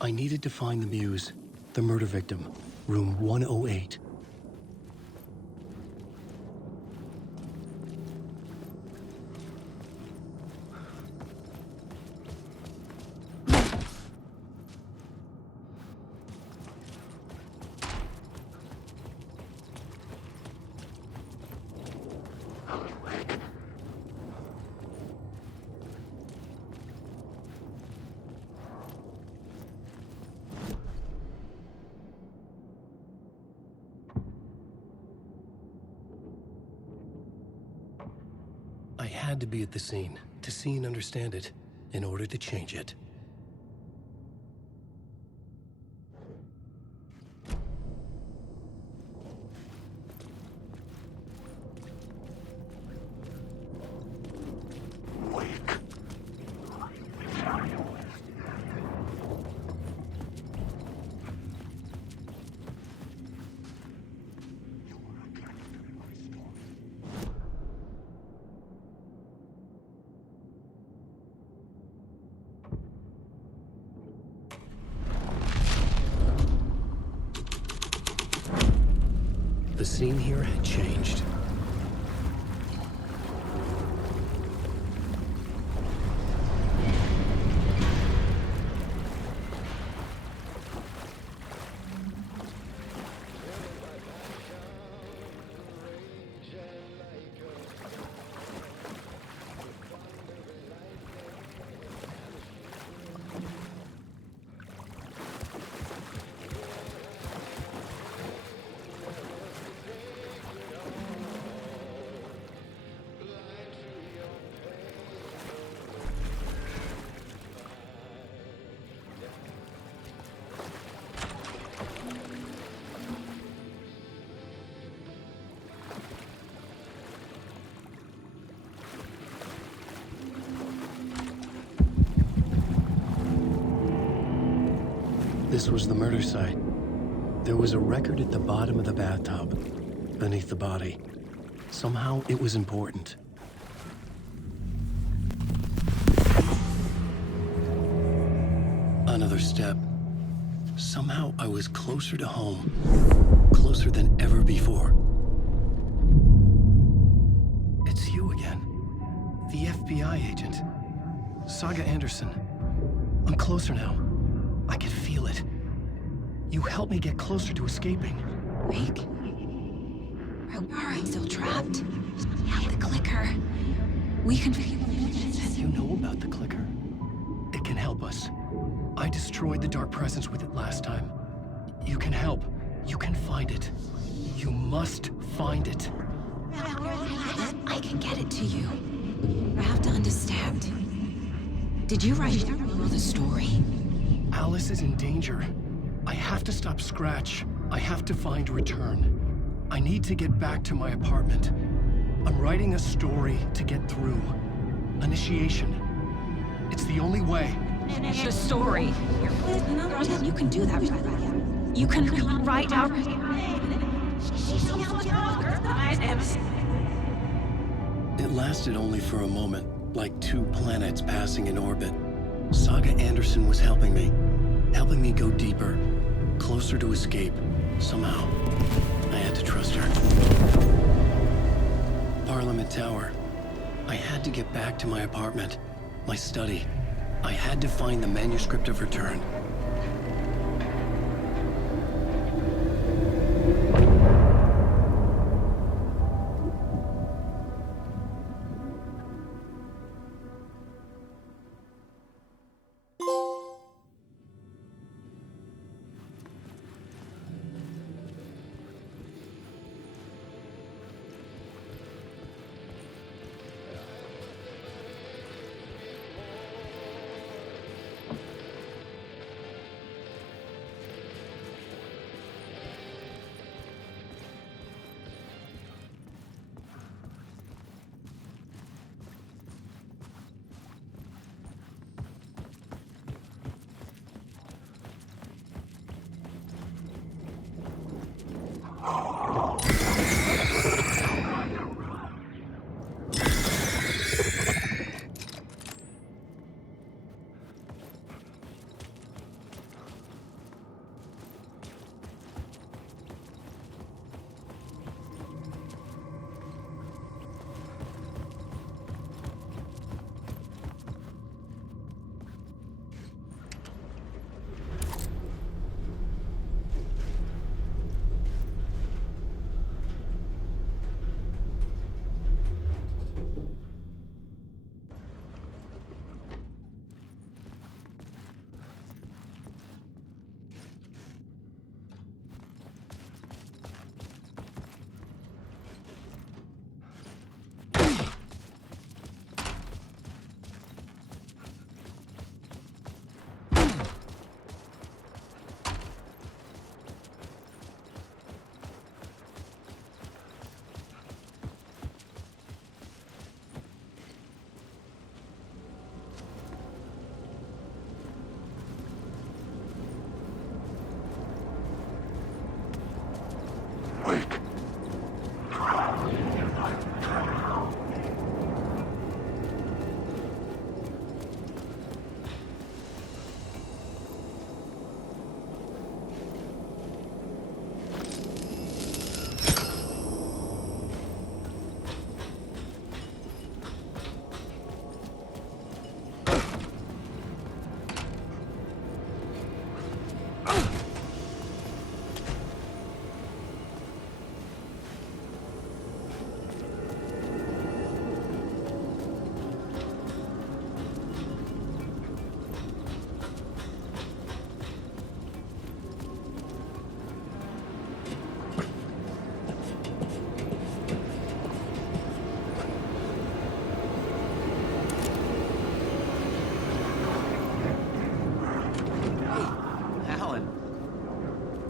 I needed to find the Muse, the murder victim, room 108. I had to be at the scene, to see and understand it, in order to change it. The scene here had changed. This was the murder site. There was a record at the bottom of the bathtub, beneath the body. Somehow it was important. Another step. Somehow I was closer to home. Closer than ever before. It's you again. The FBI agent. Saga Anderson. I'm closer now. I can feel it. You helped me get closer to escaping. Wake. Are I still trapped? I have the clicker. We can feel it. You know about the clicker. It can help us. I destroyed the dark presence with it last time. You can help. You can find it. You must find it. I can get it to you. I have to understand. Did you write the story? Alice is in danger. I have to stop Scratch. I have to find Return. I need to get back to my apartment. I'm writing a story to get through. Initiation. It's the only way. The story. You can do that. You can write out. It lasted only for a moment, like two planets passing in orbit. Saga Anderson was helping me go deeper, closer to escape. Somehow, I had to trust her. Parliament Tower. I had to get back to my apartment, my study. I had to find the manuscript of Return.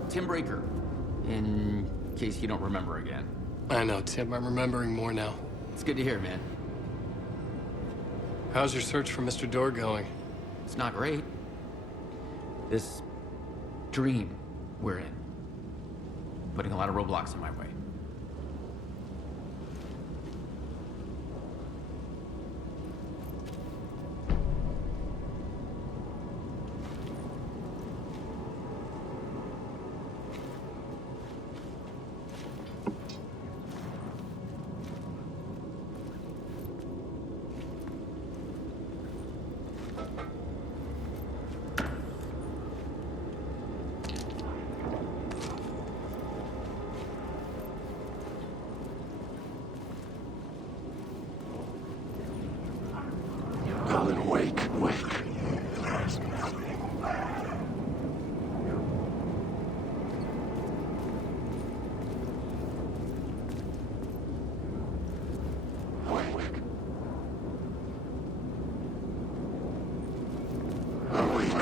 Tim Breaker, in case you don't remember again. I know, Tim. I'm remembering more now. It's good to hear, man. How's your search for Mr. Door going? It's not great. This dream we're in. Putting a lot of roadblocks in my way. Alan, wake. There's nothing there. Awake. Awake.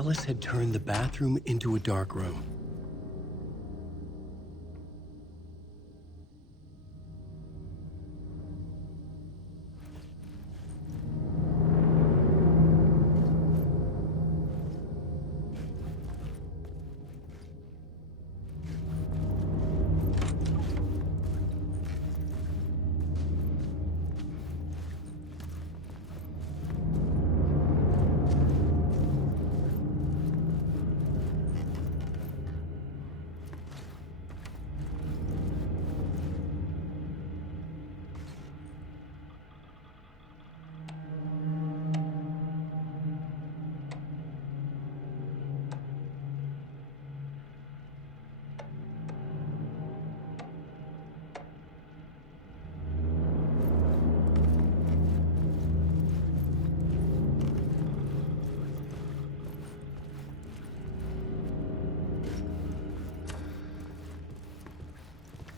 Alice had turned the bathroom into a dark room.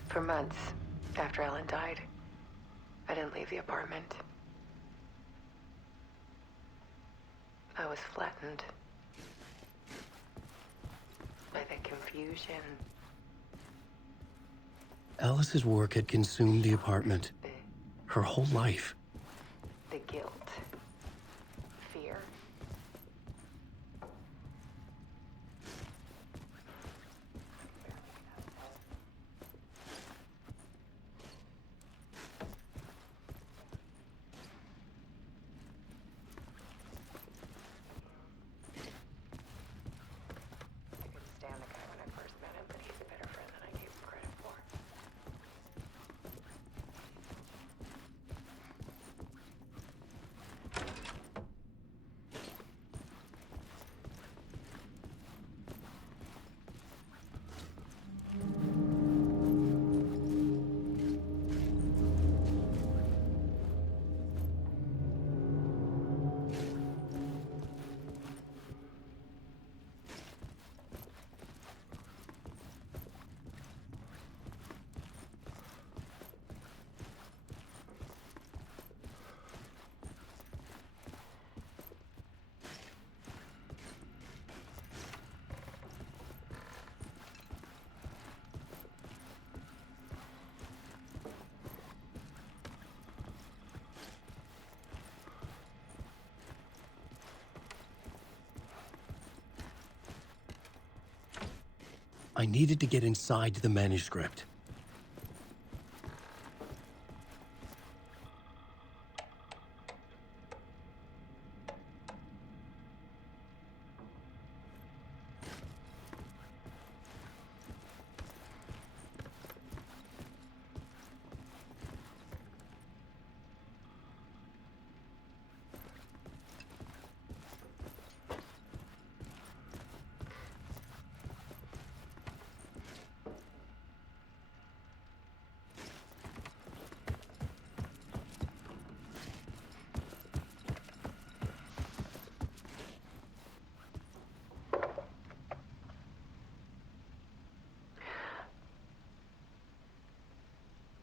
For months after Ellen died, I didn't leave the apartment. I was flattened by the confusion. Alice's work had consumed the apartment. Her whole life. The guilt. Fear. I needed to get inside the manuscript.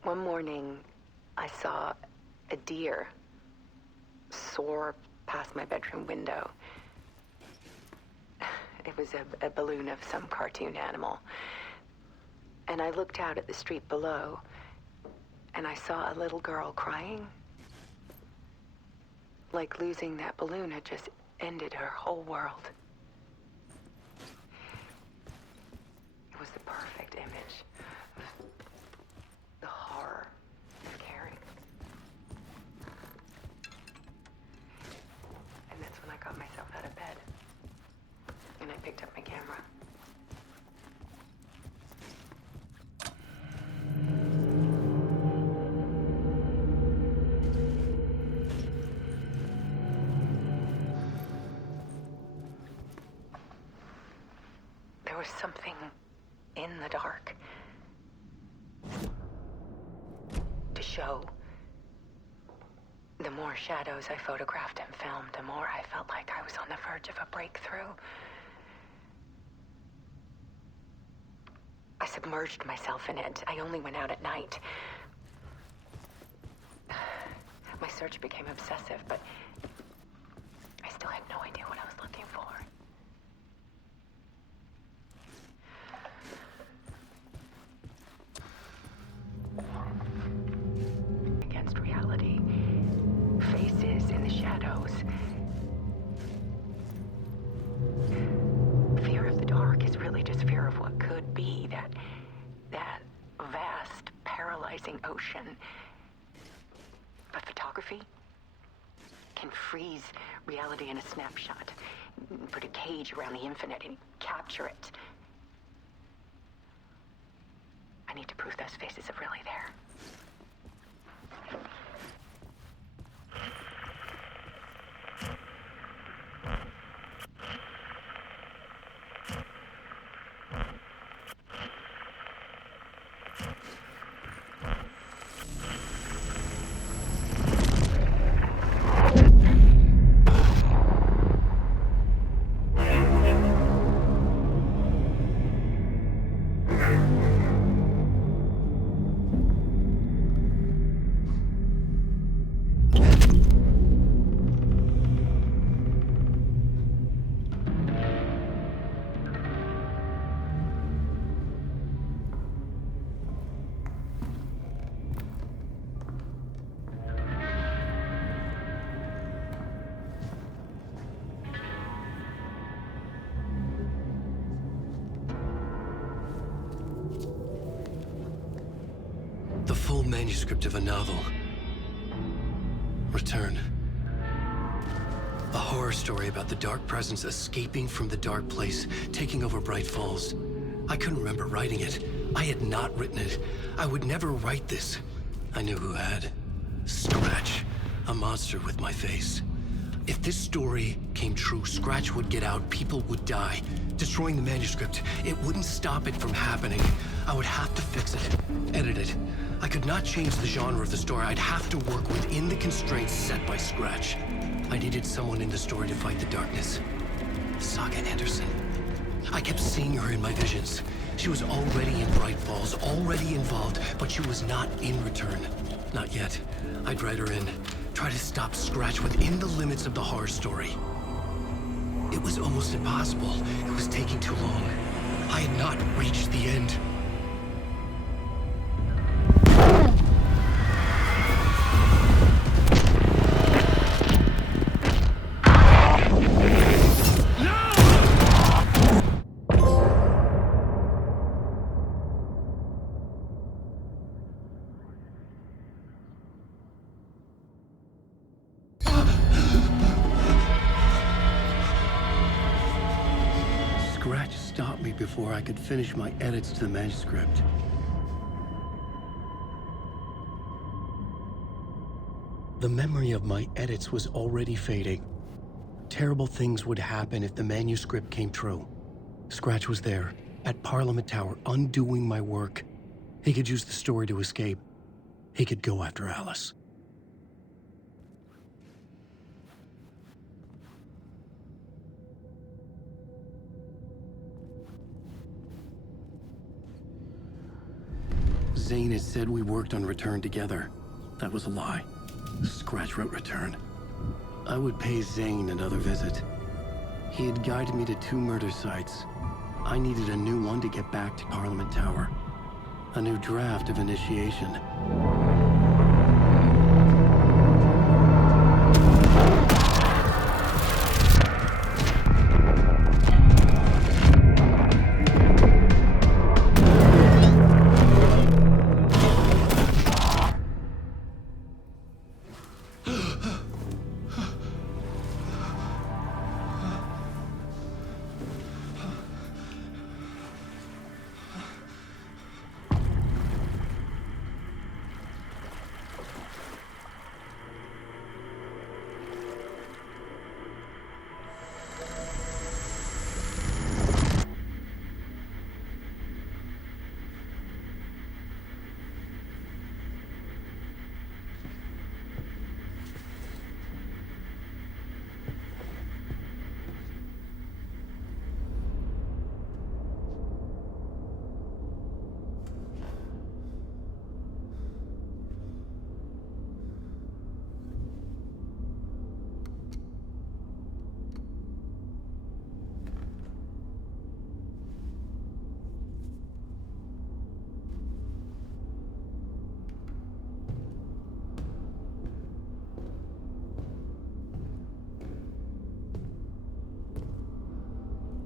One morning, I saw a deer soar past my bedroom window. It was a balloon of some cartoon animal. And I looked out at the street below, and I saw a little girl crying. Like losing that balloon had just ended her whole world. It was the perfect image of the horror of caring. And that's when I got myself out of bed. And I picked up my camera. There was something in the dark to show. The more shadows I photographed and filmed, the more I felt like I was on the verge of a breakthrough. I submerged myself in it. I only went out at night. My search became obsessive, but I still had no idea what I was looking for. the shadows. Fear of the dark is really just fear of what could be, that vast, paralyzing ocean. But photography can freeze reality in a snapshot, put a cage around the infinite and capture it. I need to prove those faces are really there. The full manuscript of a novel. Return. A horror story about the dark presence escaping from the dark place, taking over Bright Falls. I couldn't remember writing it. I had not written it. I would never write this. I knew who had. Scratch. A monster with my face. If this story came true, Scratch would get out, people would die. Destroying the manuscript, it wouldn't stop it from happening. I would have to fix it, edit it. I could not change the genre of the story. I'd have to work within the constraints set by Scratch. I needed someone in the story to fight the darkness. Saga Anderson. I kept seeing her in my visions. She was already in Bright Falls, already involved, but she was not in Return. Not yet. I'd write her in. Try to stop Scratch within the limits of the horror story. It was almost impossible. It was taking too long. I had not reached the end. Scratch stopped me before I could finish my edits to the manuscript. The memory of my edits was already fading. Terrible things would happen if the manuscript came true. Scratch was there, at Parliament Tower, undoing my work. He could use the story to escape. He could go after Alice. Zane had said we worked on Return together. That was a lie. Scratch wrote Return. I would pay Zane another visit. He had guided me to 2 murder sites. I needed a new one to get back to Parliament Tower. A new draft of initiation.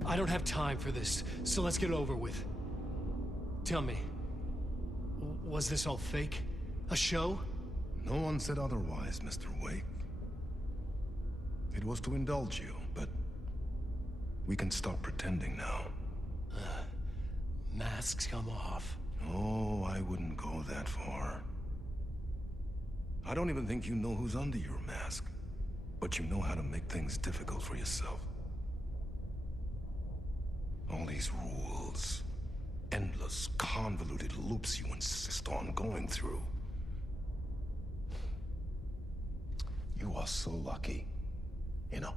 I don't have time for this, so let's get it over with. Tell me, was this all fake? A show? No one said otherwise, Mr. Wake. It was to indulge you, but we can stop pretending now. Masks come off. Oh, I wouldn't go that far. I don't even think you know who's under your mask, but you know how to make things difficult for yourself. All these rules, endless, convoluted loops you insist on going through. You are so lucky, you know.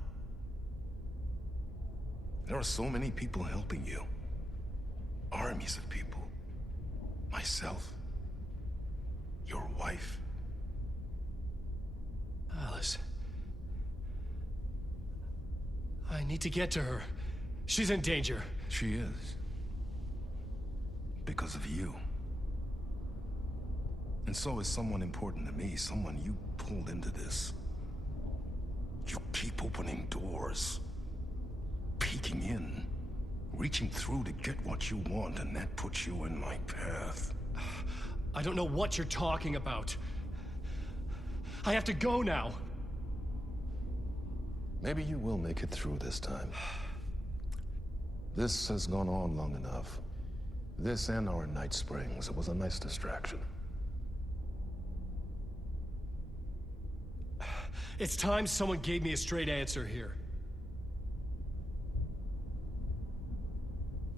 There are so many people helping you. Armies of people. Myself. Your wife. Alice. I need to get to her. She's in danger. She is. Because of you. And so is someone important to me, someone you pulled into this. You keep opening doors. Peeking in. Reaching through to get what you want, and that puts you in my path. I don't know what you're talking about. I have to go now. Maybe you will make it through this time. This has gone on long enough. This and our Night Springs. It was a nice distraction. It's time someone gave me a straight answer here.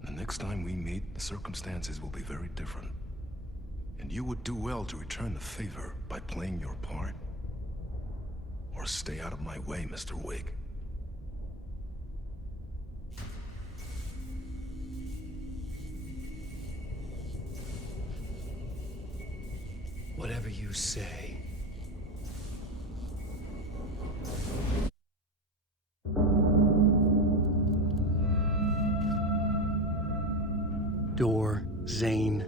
The next time we meet, the circumstances will be very different. And you would do well to return the favor by playing your part. Or stay out of my way, Mr. Wake. Whatever you say. Door, Zane,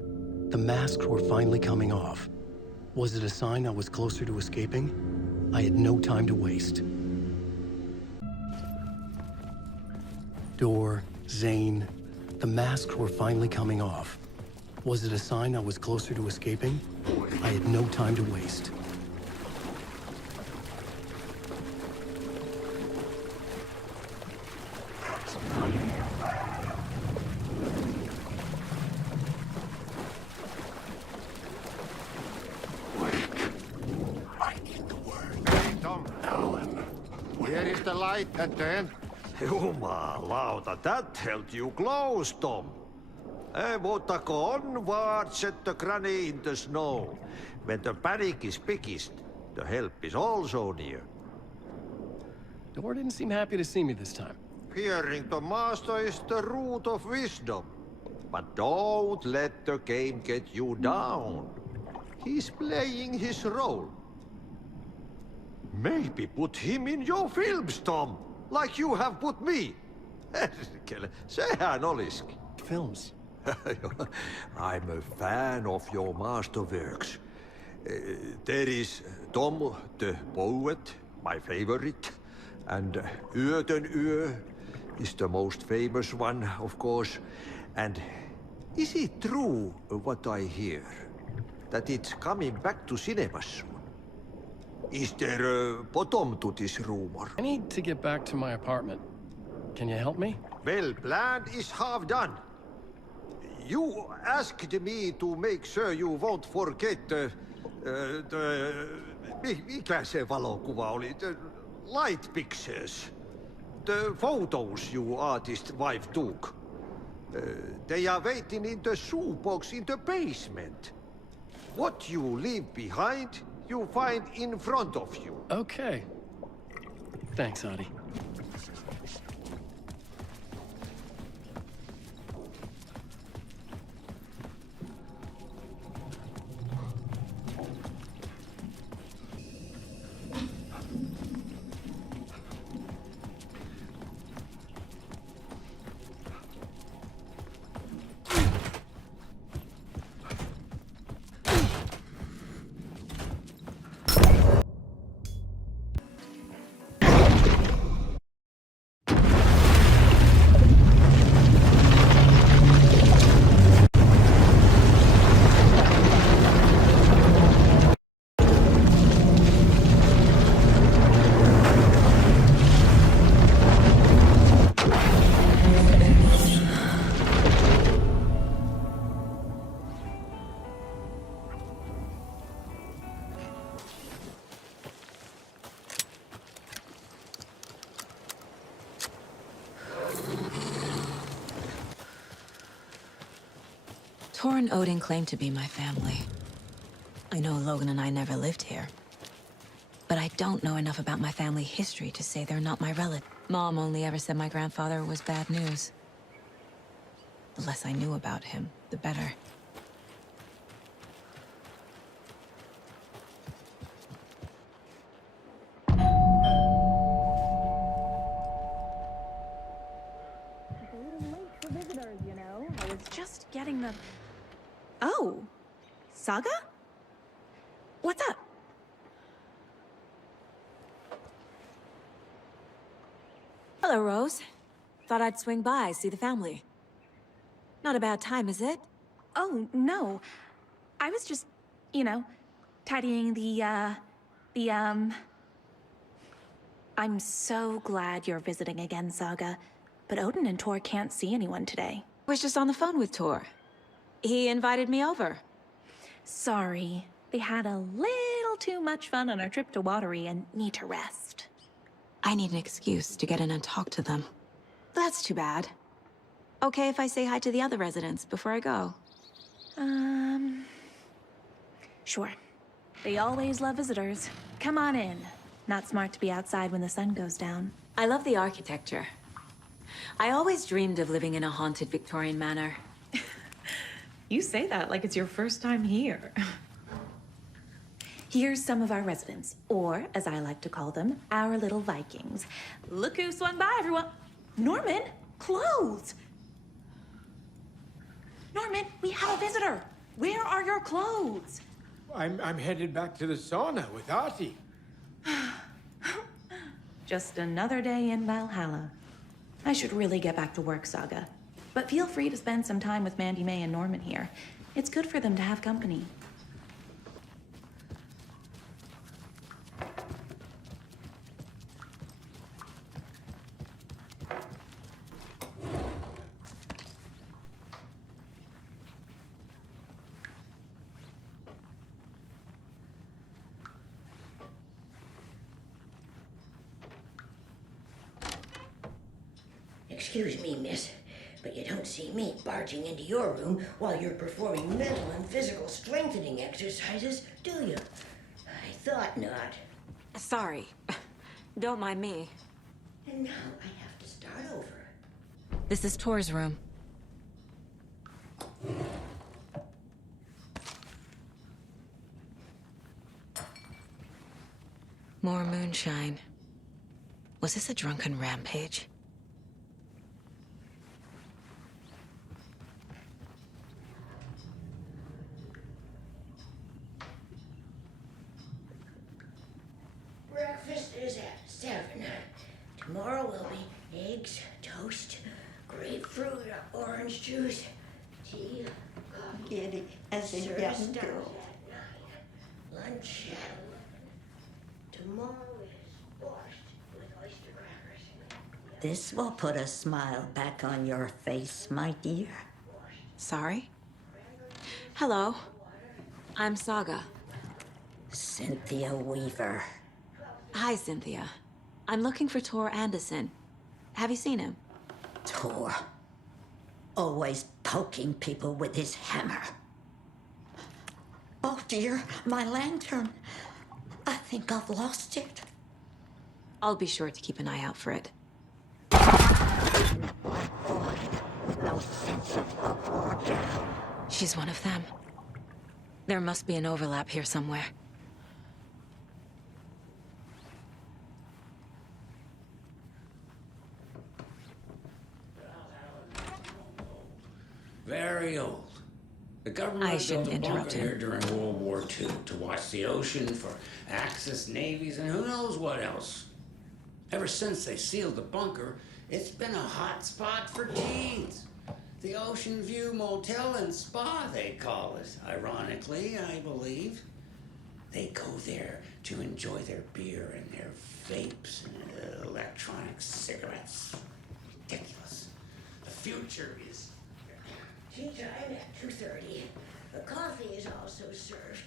the masks were finally coming off. Was it a sign I was closer to escaping? I had no time to waste. Door, Zane, the masks were finally coming off. Was it a sign I was closer to escaping? I had no time to waste. Here is the light at the end. Jumalauta, that held you close, Tom. Mutta go onward, set the granny in the snow. When the panic is biggest, the help is also near. Door didn't seem happy to see me this time. Hearing the master is the root of wisdom. But don't let the game get you down. He's playing his role. Maybe put him in your films, Tom. Like you have put me. Sehän olisikin. Films? I'm a fan of your masterworks. There is Tom the Poet, my favorite. And Yöten Yö is the most famous one, of course. And is it true what I hear? That it's coming back to cinemas soon? Is there a bottom to this rumor? I need to get back to my apartment. Can you help me? Well, plan is half done. You asked me to make sure you won't forget mikä se valokuva oli? The light pictures. The photos you artist wife took. They are waiting in the shoebox in the basement. What you leave behind, you find in front of you. Okay. Thanks, Adi. Tor and Odin claim to be my family. I know Logan and I never lived here. But I don't know enough about my family history to say they're not my relative. Mom only ever said my grandfather was bad news. The less I knew about him, the better. I was just getting the... Oh, Saga? What's up? Hello, Rose. Thought I'd swing by, see the family. Not a bad time, is it? Oh, no. I was just, you know, tidying I'm so glad you're visiting again, Saga. But Odin and Tor can't see anyone today. Was just on the phone with Tor. He invited me over. Sorry. They had a little too much fun on our trip to Watery and need to rest. I need an excuse to get in and talk to them. That's too bad. Okay if I say hi to the other residents before I go? Sure. They always love visitors. Come on in. Not smart to be outside when the sun goes down. I love the architecture. I always dreamed of living in a haunted Victorian manor. You say that like it's your first time here. Here's some of our residents, or as I like to call them, our little Vikings. Look who swung by, everyone. Norman, clothes. Norman, we have a visitor. Where are your clothes? I'm headed back to the sauna with Artie. Just another day in Valhalla. I should really get back to work, Saga. But feel free to spend some time with Mandy May and Norman here. It's good for them to have company. Excuse me, miss, but you don't see me barging into your room while you're performing mental and physical strengthening exercises, do you? I thought not. Sorry. Don't mind me. And now I have to start over. This is Tor's room. More moonshine. Was this a drunken rampage? Breakfast is at 7. Tomorrow will be eggs, toast, grapefruit, orange juice, tea, coffee. Giddy as a young Service girl. at 9. Lunch at... Tomorrow is borscht with oyster crackers. This will put a smile back on your face, my dear. Sorry? Hello. I'm Saga. Cynthia Weaver. Hi, Cynthia. I'm looking for Tor Anderson. Have you seen him? Tor. Always poking people with his hammer. Oh dear, my lantern. I think I've lost it. I'll be sure to keep an eye out for it. No sense of order. She's one of them. There must be an overlap here somewhere. Very old. The government I built shouldn't a interrupt bunker him. here during World War II to watch the ocean for Axis navies and who knows what else. Ever since they sealed the bunker, it's been a hot spot for teens. The Ocean View Motel and Spa, they call it. Ironically, I believe. They go there to enjoy their beer and their vapes and electronic cigarettes. Ridiculous. The future is... Tea time at 2:30. The coffee is also served.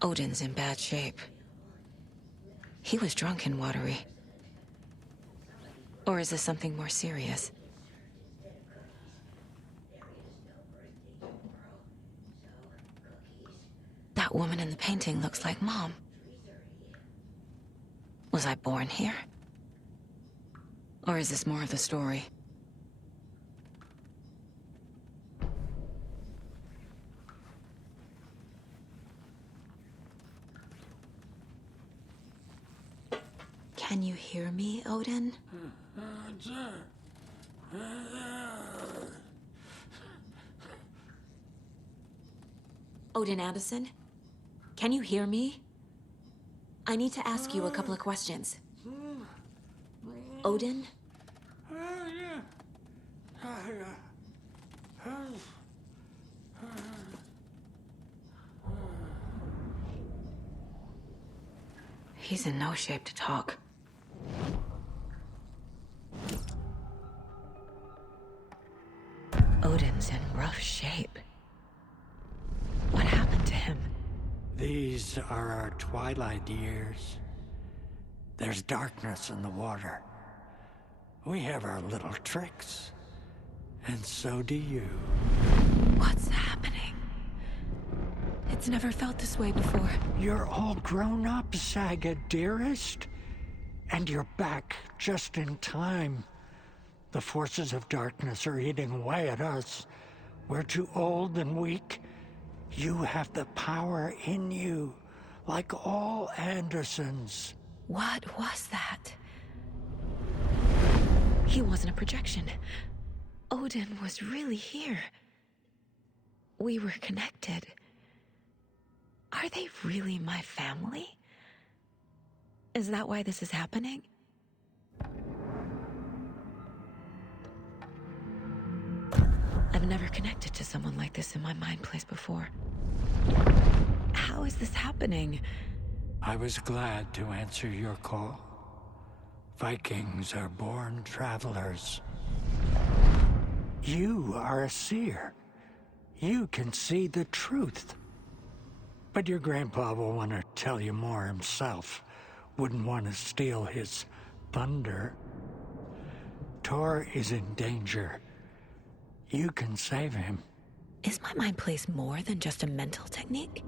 Odin's in bad shape. He was drunk in Watery. Or is this something more serious? woman in the painting looks like Mom. Was I born here? Or is this more of the story? Can you hear me, Odin? Odin Anderson? Can you hear me? I need to ask you a couple of questions. Odin? He's in no shape to talk. Odin's in rough shape. What happened to him? These are our twilight years. There's darkness in the water. We have our little tricks. And so do you. What's happening? It's never felt this way before. You're all grown up, Saga, dearest. And you're back just in time. The forces of darkness are eating away at us. We're too old and weak. You have the power in you, like all Andersons. What was that? He wasn't a projection. Odin was really here. We were connected. Are they really my family? Is that why this is happening? I've never connected to someone like this in my mind place before. How is this happening? I was glad to answer your call. Vikings are born travelers. You are a seer. You can see the truth. But your grandpa will want to tell you more himself. Wouldn't want to steal his thunder. Tor is in danger. You can save him. Is my mind place more than just a mental technique?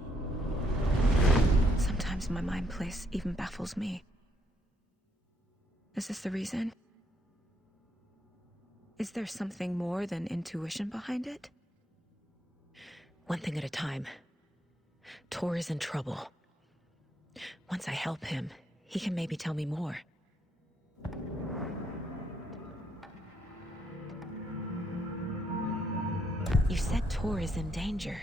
Sometimes my mind place even baffles me. Is this the reason? Is there something more than intuition behind it? One thing at a time. Tor is in trouble. Once I help him, he can maybe tell me more. You said Tor is in danger.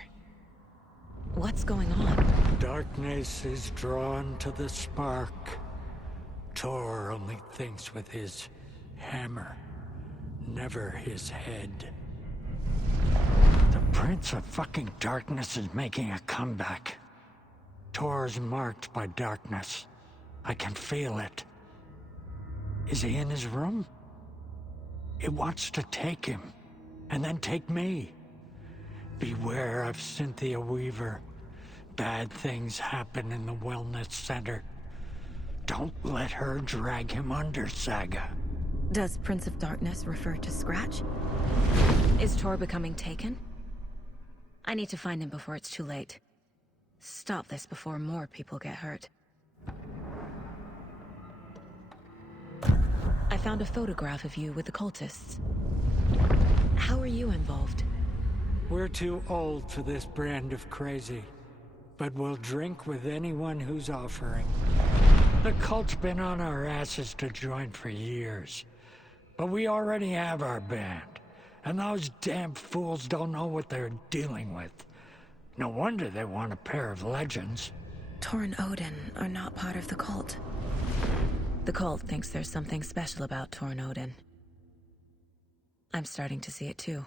What's going on? Darkness is drawn to the spark. Tor only thinks with his hammer, never his head. The Prince of fucking Darkness is making a comeback. Tor's marked by darkness. I can feel it. Is he in his room? It wants to take him, and then take me. Beware of Cynthia Weaver. Bad things happen in the wellness center. Don't let her drag him under, Saga. Does Prince of Darkness refer to Scratch? Is Tor becoming taken? I need to find him before it's too late. Stop this before more people get hurt. I found a photograph of you with the cultists. How are you involved? We're too old for this brand of crazy, but we'll drink with anyone who's offering. The cult's been on our asses to join for years, but we already have our band, and those damn fools don't know what they're dealing with. No wonder they want a pair of legends. Tor and Odin are not part of the cult. The cult thinks there's something special about Tor and Odin. I'm starting to see it too.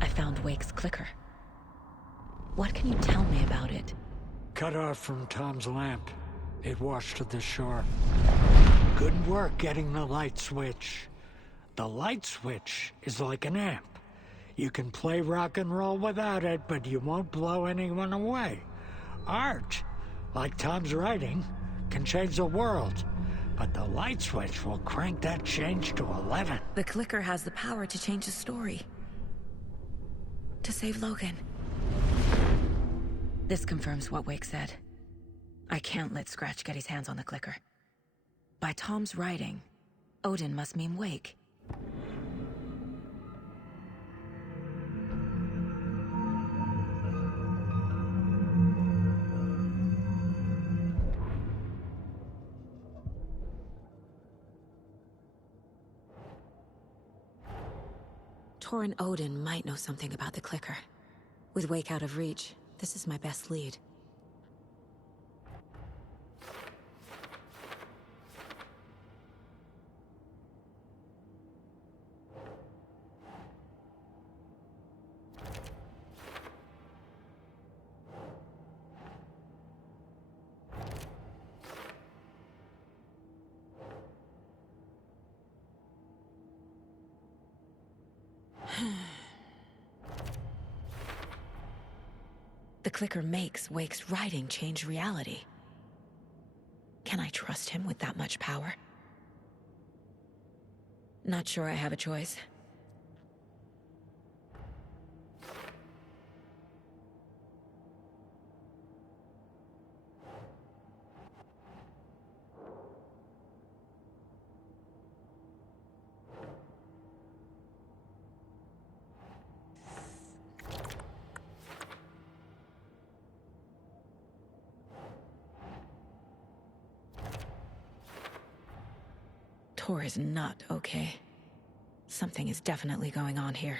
I found Wake's clicker. What can you tell me about it? Cut off from Tom's lamp. It washed to the shore. Good work getting the light switch. The light switch is like an amp. You can play rock and roll without it, but you won't blow anyone away. Art, like Tom's writing, can change the world. But the light switch will crank that change to 11. The clicker has the power to change a story. to save Logan. This confirms what Wake said. I can't let Scratch get his hands on the clicker. By Tom's writing, Odin must mean Wake. Tor and Odin might know something about the clicker. With Wake out of reach, this is my best lead. The clicker makes Wake's writing change reality. Can I trust him with that much power? Not sure I have a choice. Tor is not okay. Something is definitely going on here.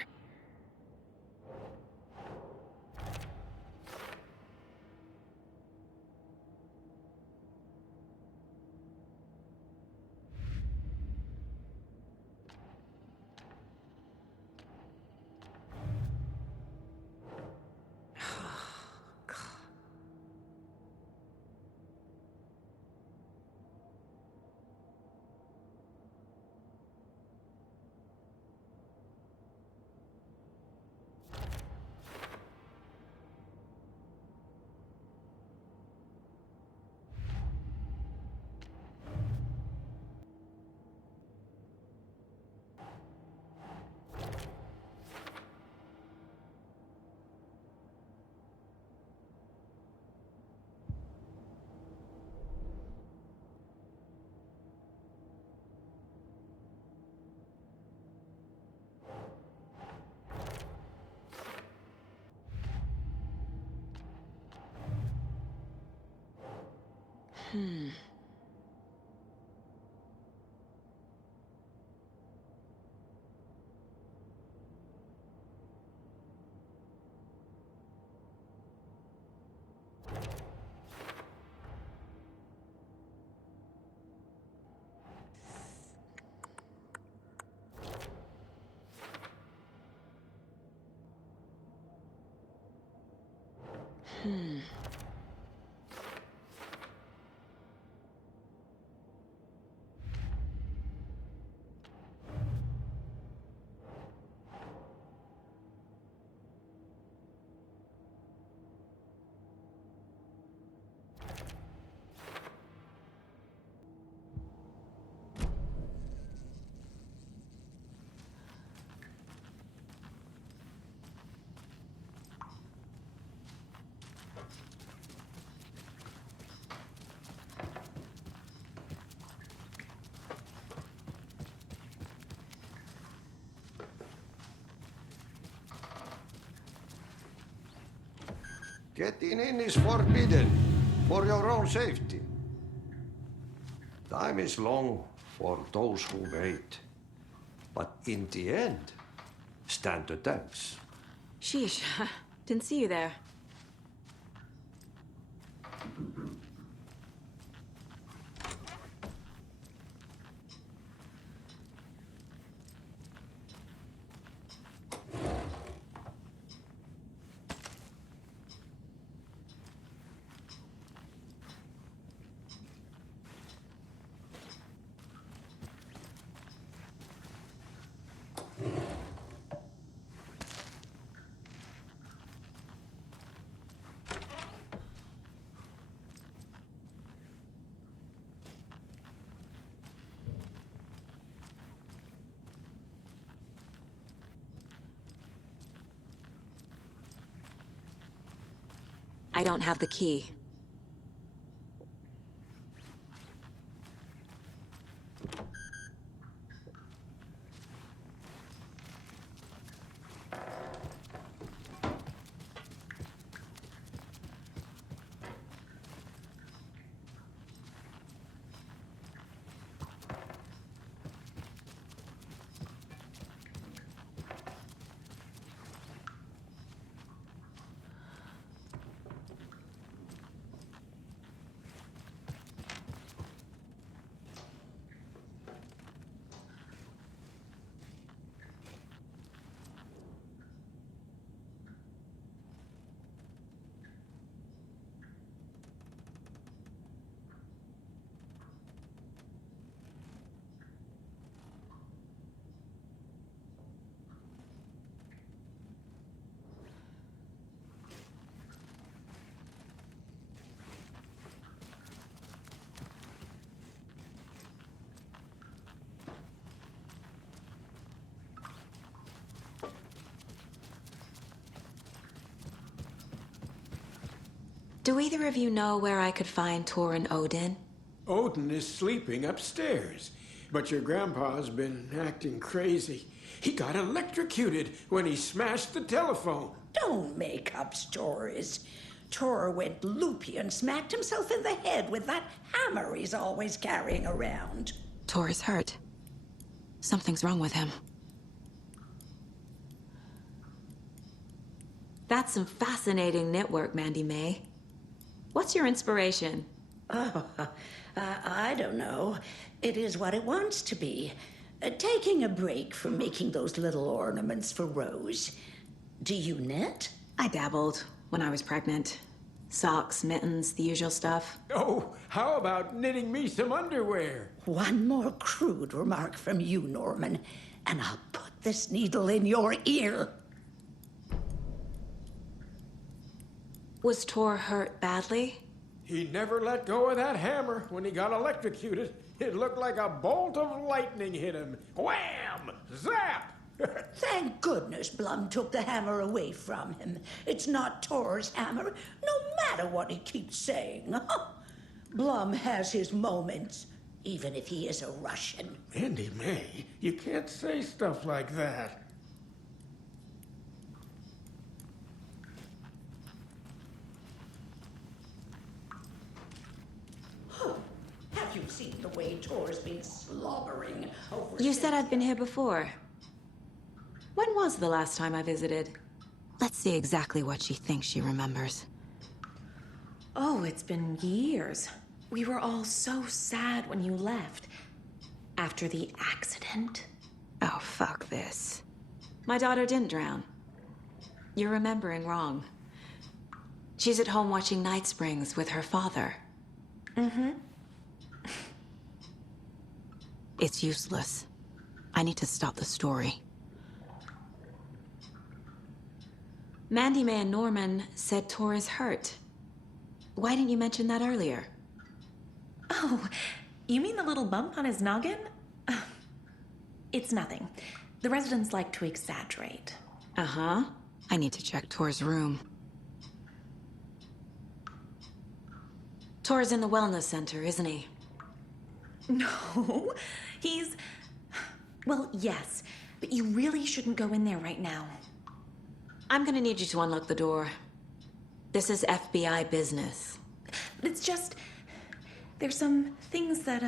Getting in is forbidden, for your own safety. Time is long for those who wait. But in the end, stand the test. Sheesh, didn't see you there. I don't have the key. Do either of you know where I could find Tor and Odin? Odin is sleeping upstairs, but your grandpa's been acting crazy. He got electrocuted when he smashed the telephone. Don't make up stories. Tor went loopy and smacked himself in the head with that hammer he's always carrying around. Tor is hurt. Something's wrong with him. That's some fascinating network, Mandy May. What's your inspiration? Oh, I don't know. It is what it wants to be. Taking a break from making those little ornaments for Rose. Do you knit? I dabbled when I was pregnant. Socks, mittens, the usual stuff. Oh, how about knitting me some underwear? One more crude remark from you, Norman, and I'll put this needle in your ear. Was Tor hurt badly? He never let go of that hammer when he got electrocuted. It looked like a bolt of lightning hit him. Wham! Zap! Thank goodness Blum took the hammer away from him. It's not Tor's hammer, no matter what he keeps saying. Blum has his moments, even if he is a Russian. Mandy May, you can't say stuff like that. Have you seen the way Tor's been slobbering over... You said I'd been here before. When was the last time I visited? Let's see exactly what she thinks she remembers. Oh, it's been years. We were all so sad when you left. After the accident. Oh, fuck this. My daughter didn't drown. You're remembering wrong. She's at home watching Night Springs with her father. Mm-hmm. It's useless. I need to stop the story. Mandy May and Norman said Tor is hurt. Why didn't you mention that earlier? Oh, you mean the little bump on his noggin? It's nothing. The residents like to exaggerate. Uh-huh. I need to check Tor's room. Tor's in the wellness center, isn't he? No, he's... Well, yes, but you really shouldn't go in there right now. I'm gonna need you to unlock the door. This is FBI business. It's just... There's some things that,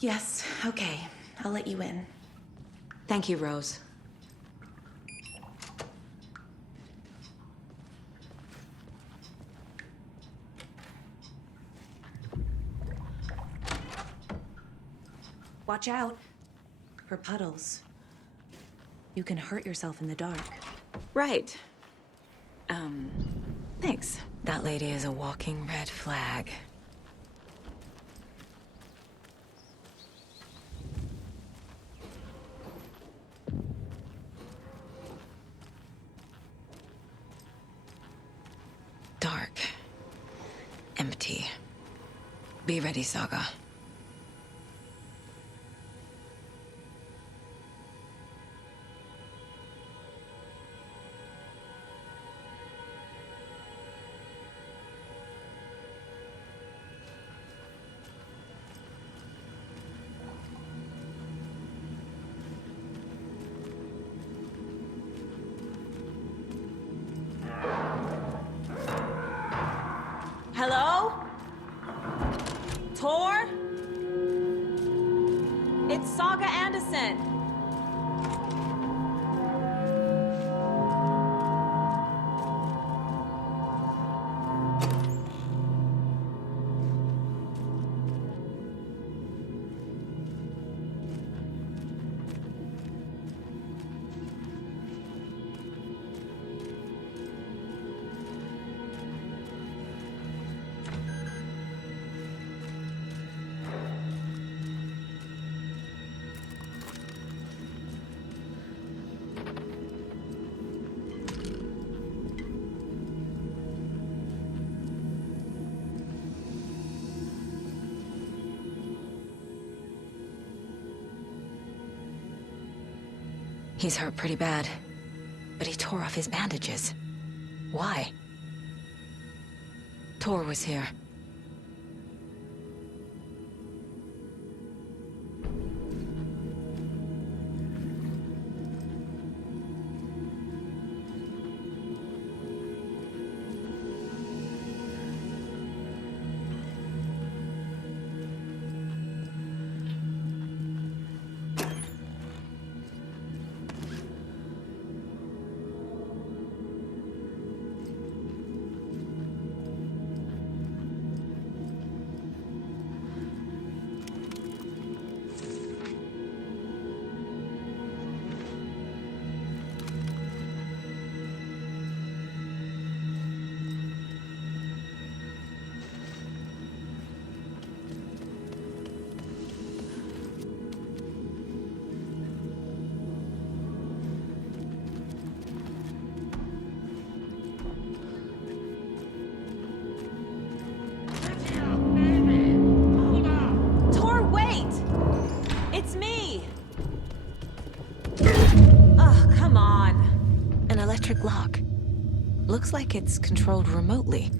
Yes, okay. I'll let you in. Thank you, Rose. Watch out for puddles. You can hurt yourself in the dark. Right. Thanks. That lady is a walking red flag. Dark. Empty. Be ready, Saga. Hello? Tor? It's Saga Anderson. He's hurt pretty bad, but he tore off his bandages. Why? Tor was here. Tor, wait! It's me! Ugh, come on. An electric lock. Looks like it's controlled remotely.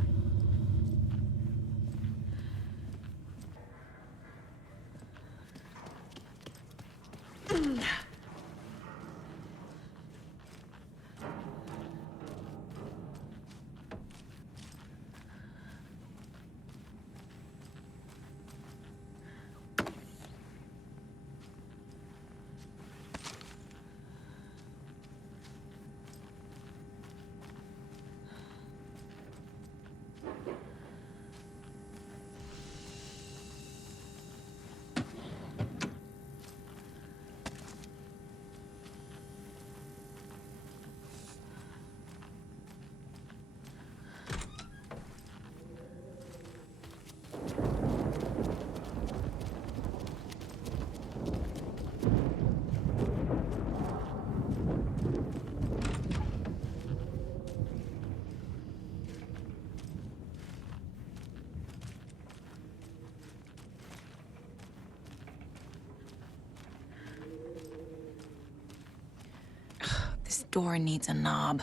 This door needs a knob.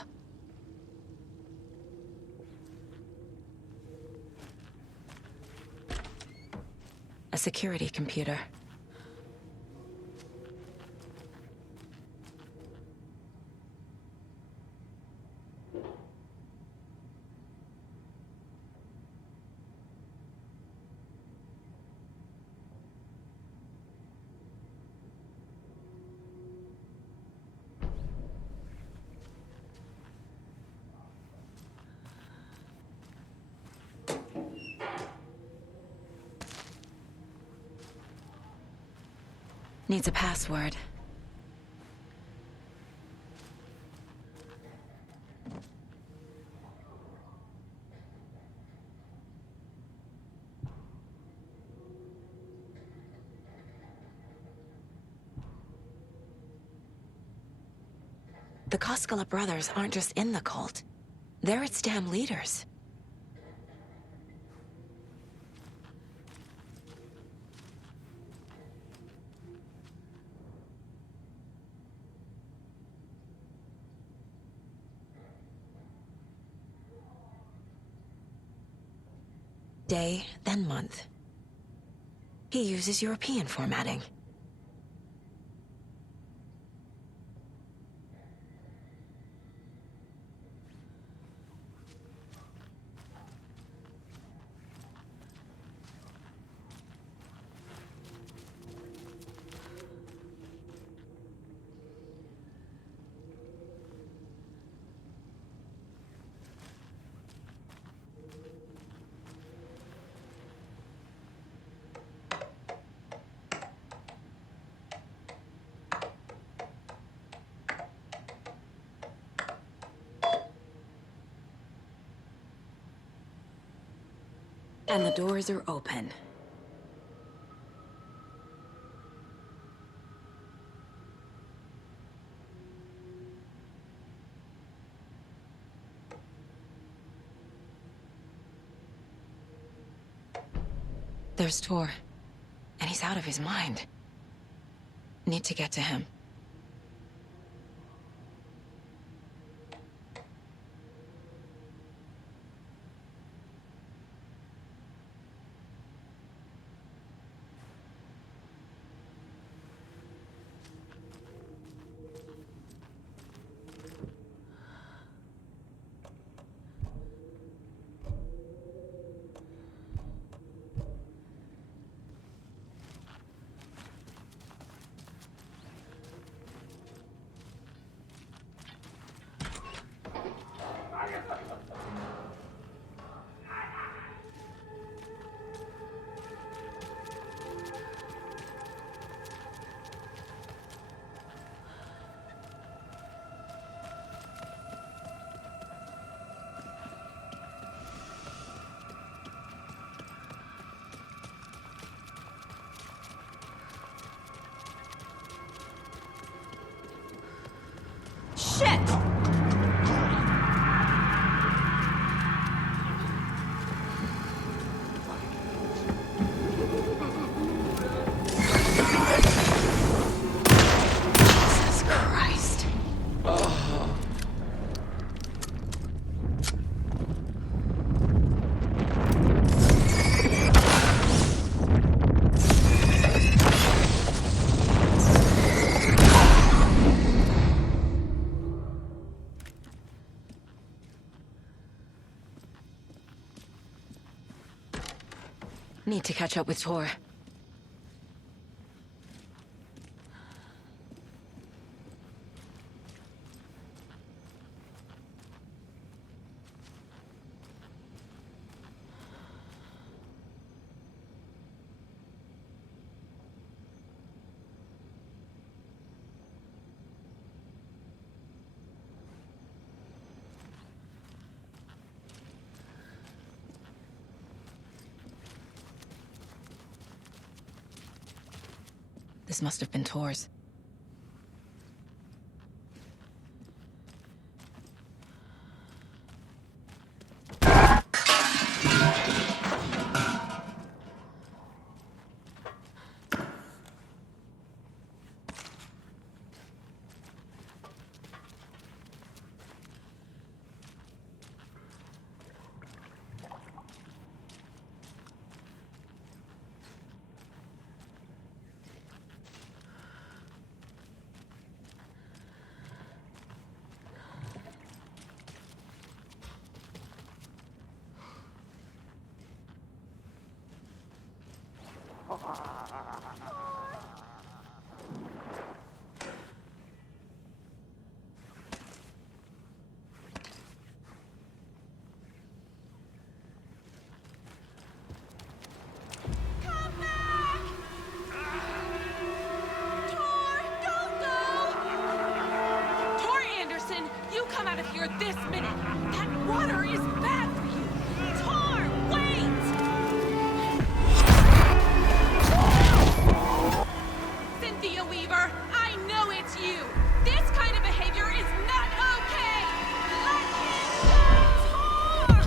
A security computer. Needs a password. The Koskela brothers aren't just in the cult. They're its damn leaders. Day, then month. He uses European formatting. And the doors are open. There's Tor. And he's out of his mind. Need to get to him. Shit! Jesus Christ. Need to catch up with Tor. This must have been Tor's. Tor Anderson, you come out of here this minute. That water is bad for you. Tor, wait! Cynthia Weaver, I know it's you. This kind of behavior is not okay. Let him go, Tor!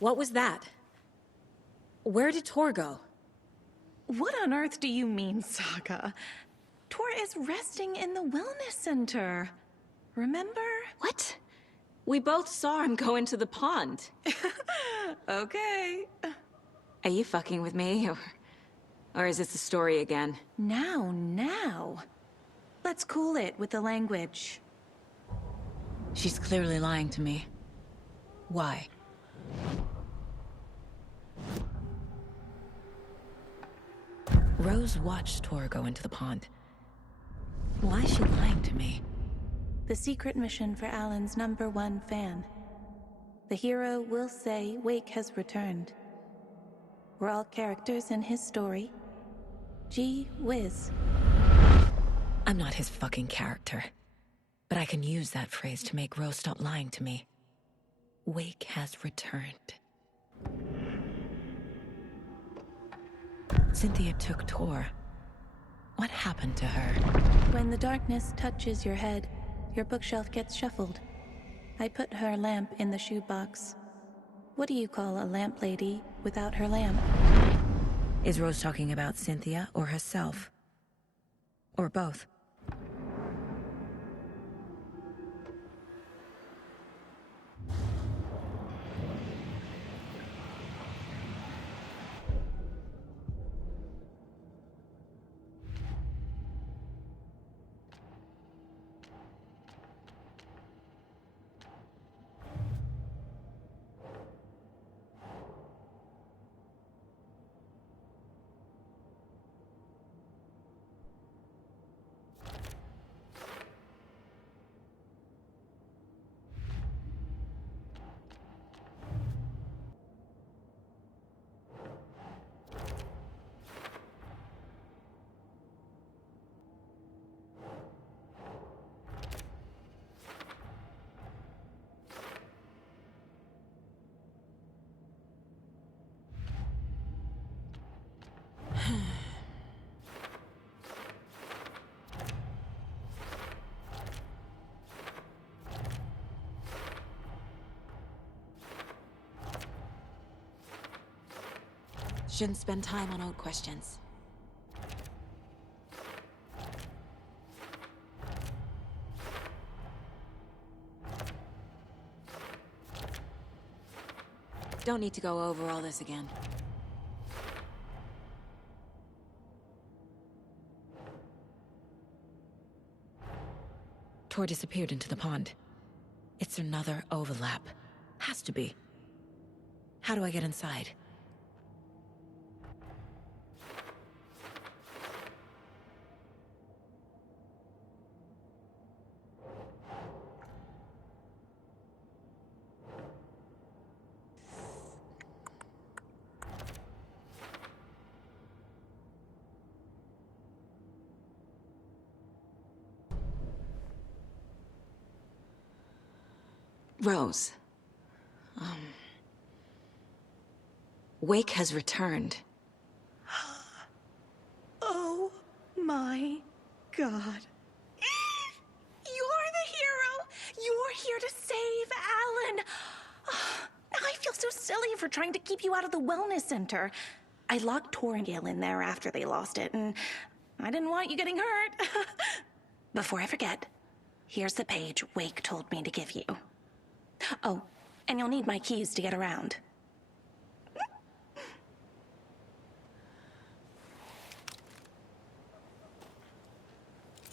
What was that? Where did Tor go? What on earth do you mean, Saga? Tor is resting in the wellness center. Remember? What? We both saw him go into the pond. Okay. Are you fucking with me, or is this a story again? Now. Let's cool it with the language. She's clearly lying to me. Why? Rose watched Tor go into the pond. Why is she lying to me? The secret mission for Alan's #1 fan. The hero will say Wake has returned. We're all characters in his story. Gee whiz. I'm not his fucking character. But I can use that phrase to make Rose stop lying to me. Wake has returned. Cynthia took Tor. What happened to her? When the darkness touches your head, your bookshelf gets shuffled. I put her lamp in the shoebox. What do you call a lamp lady without her lamp? Is Rose talking about Cynthia or herself? Or both? Shouldn't spend time on old questions. Don't need to go over all this again. Tor disappeared into the pond. It's another overlap. Has to be. How do I get inside? Rose. Wake has returned. Oh my God. You're the hero! You're here to save Alan! I feel so silly for trying to keep you out of the wellness center. I locked Tor and Gale in there after they lost it, and I didn't want you getting hurt. Before I forget, here's the page Wake told me to give you. Oh, and you'll need my keys to get around.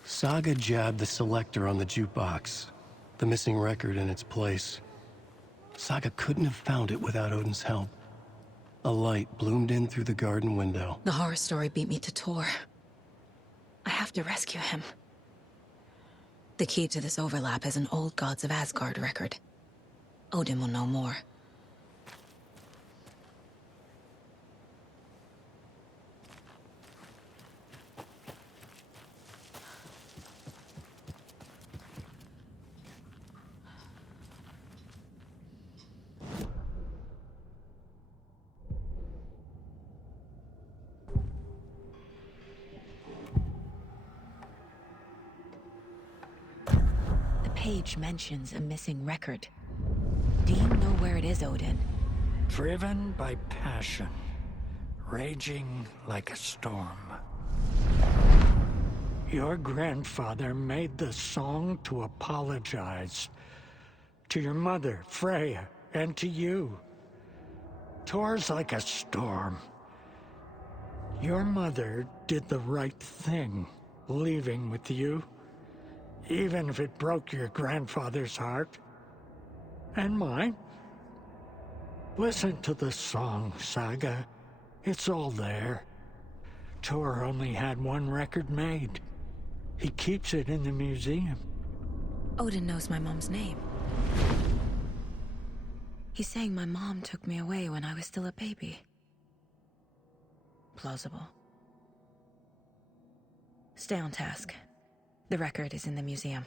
Saga jabbed the selector on the jukebox, the missing record in its place. Saga couldn't have found it without Odin's help. A light bloomed in through the garden window. The horror story beat me to Tor. I have to rescue him. The key to this overlap is an old Gods of Asgard record. Odin will know more. The page mentions a missing record. Do you know where it is, Odin? Driven by passion, raging like a storm. Your grandfather made the song to apologize. To your mother, Freya, and to you. Tor's like a storm. Your mother did the right thing, leaving with you. Even if it broke your grandfather's heart. And mine. Listen to the song, Saga. It's all there. Tor only had one record made. He keeps it in the museum. Odin knows my mom's name. He's saying my mom took me away when I was still a baby. Plausible. Stay on task. The record is in the museum.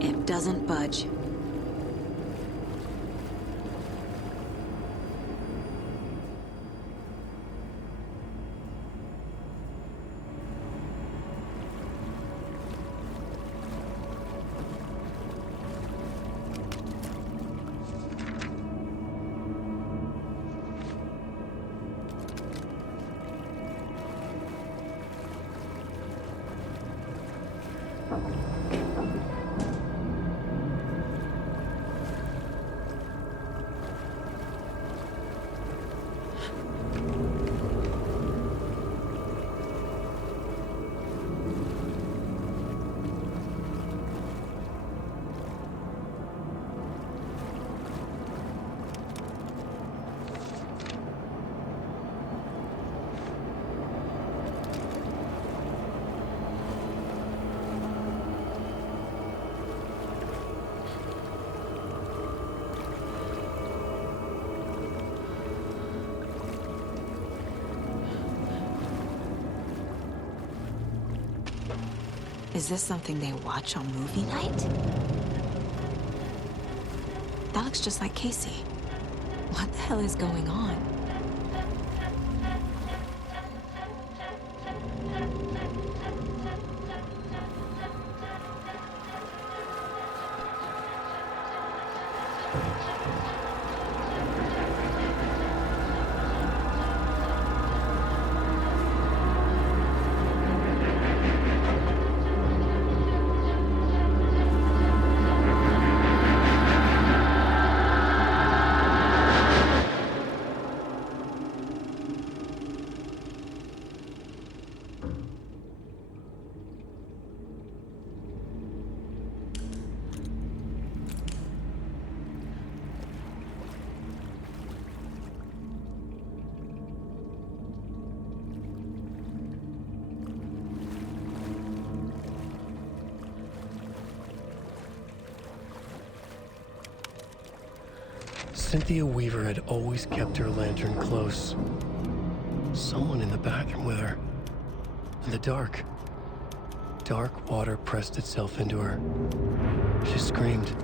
It doesn't budge. Is this something they watch on movie night? That looks just like Casey. What the hell is going on? Cynthia Weaver had always kept her lantern close. Someone in the bathroom with her. In the dark. Dark water pressed itself into her. She screamed.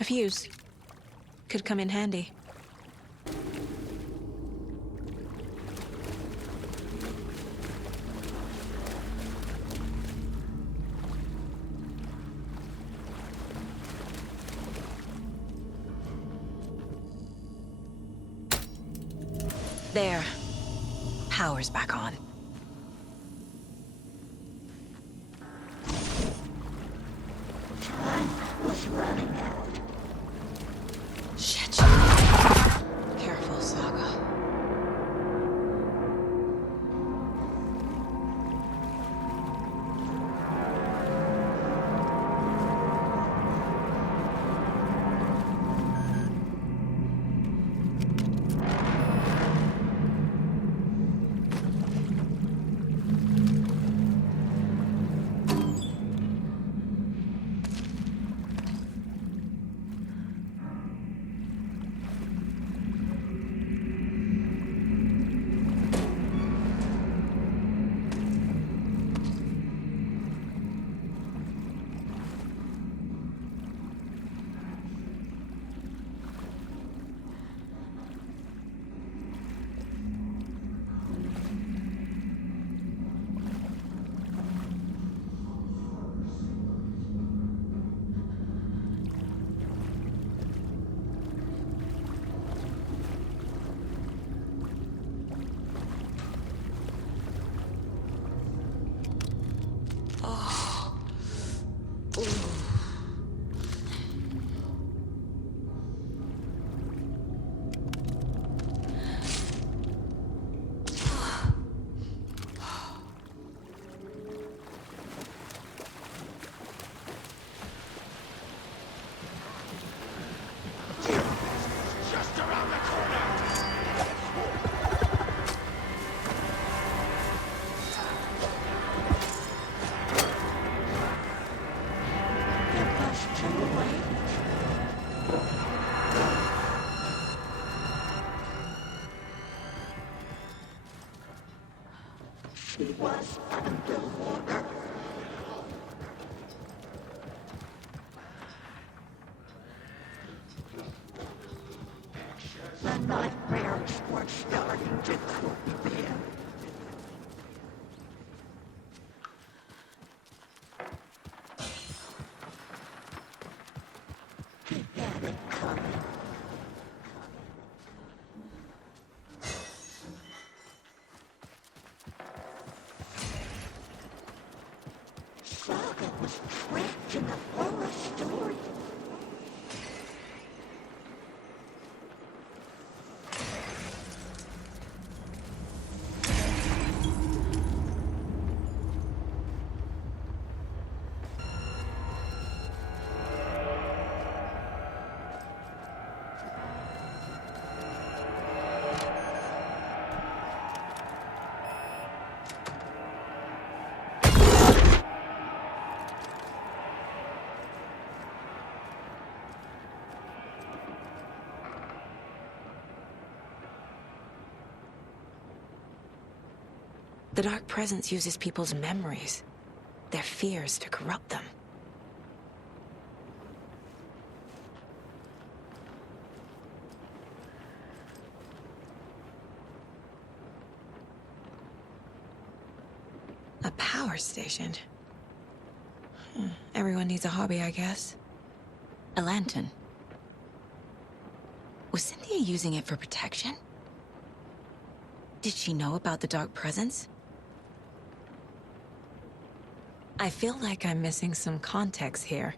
A fuse. Could come in handy. There. Power's back on. Time was running out. Shit. Careful, Saga. Just around the corner! It was too late. She was underwater. The nightmares were starting to creep in. He had it coming. Saga was trapped in the forest story. The Dark Presence uses people's memories, their fears to corrupt them. A power station. Everyone needs a hobby, I guess. A lantern. Was Cynthia using it for protection? Did she know about the Dark Presence? I feel like I'm missing some context here.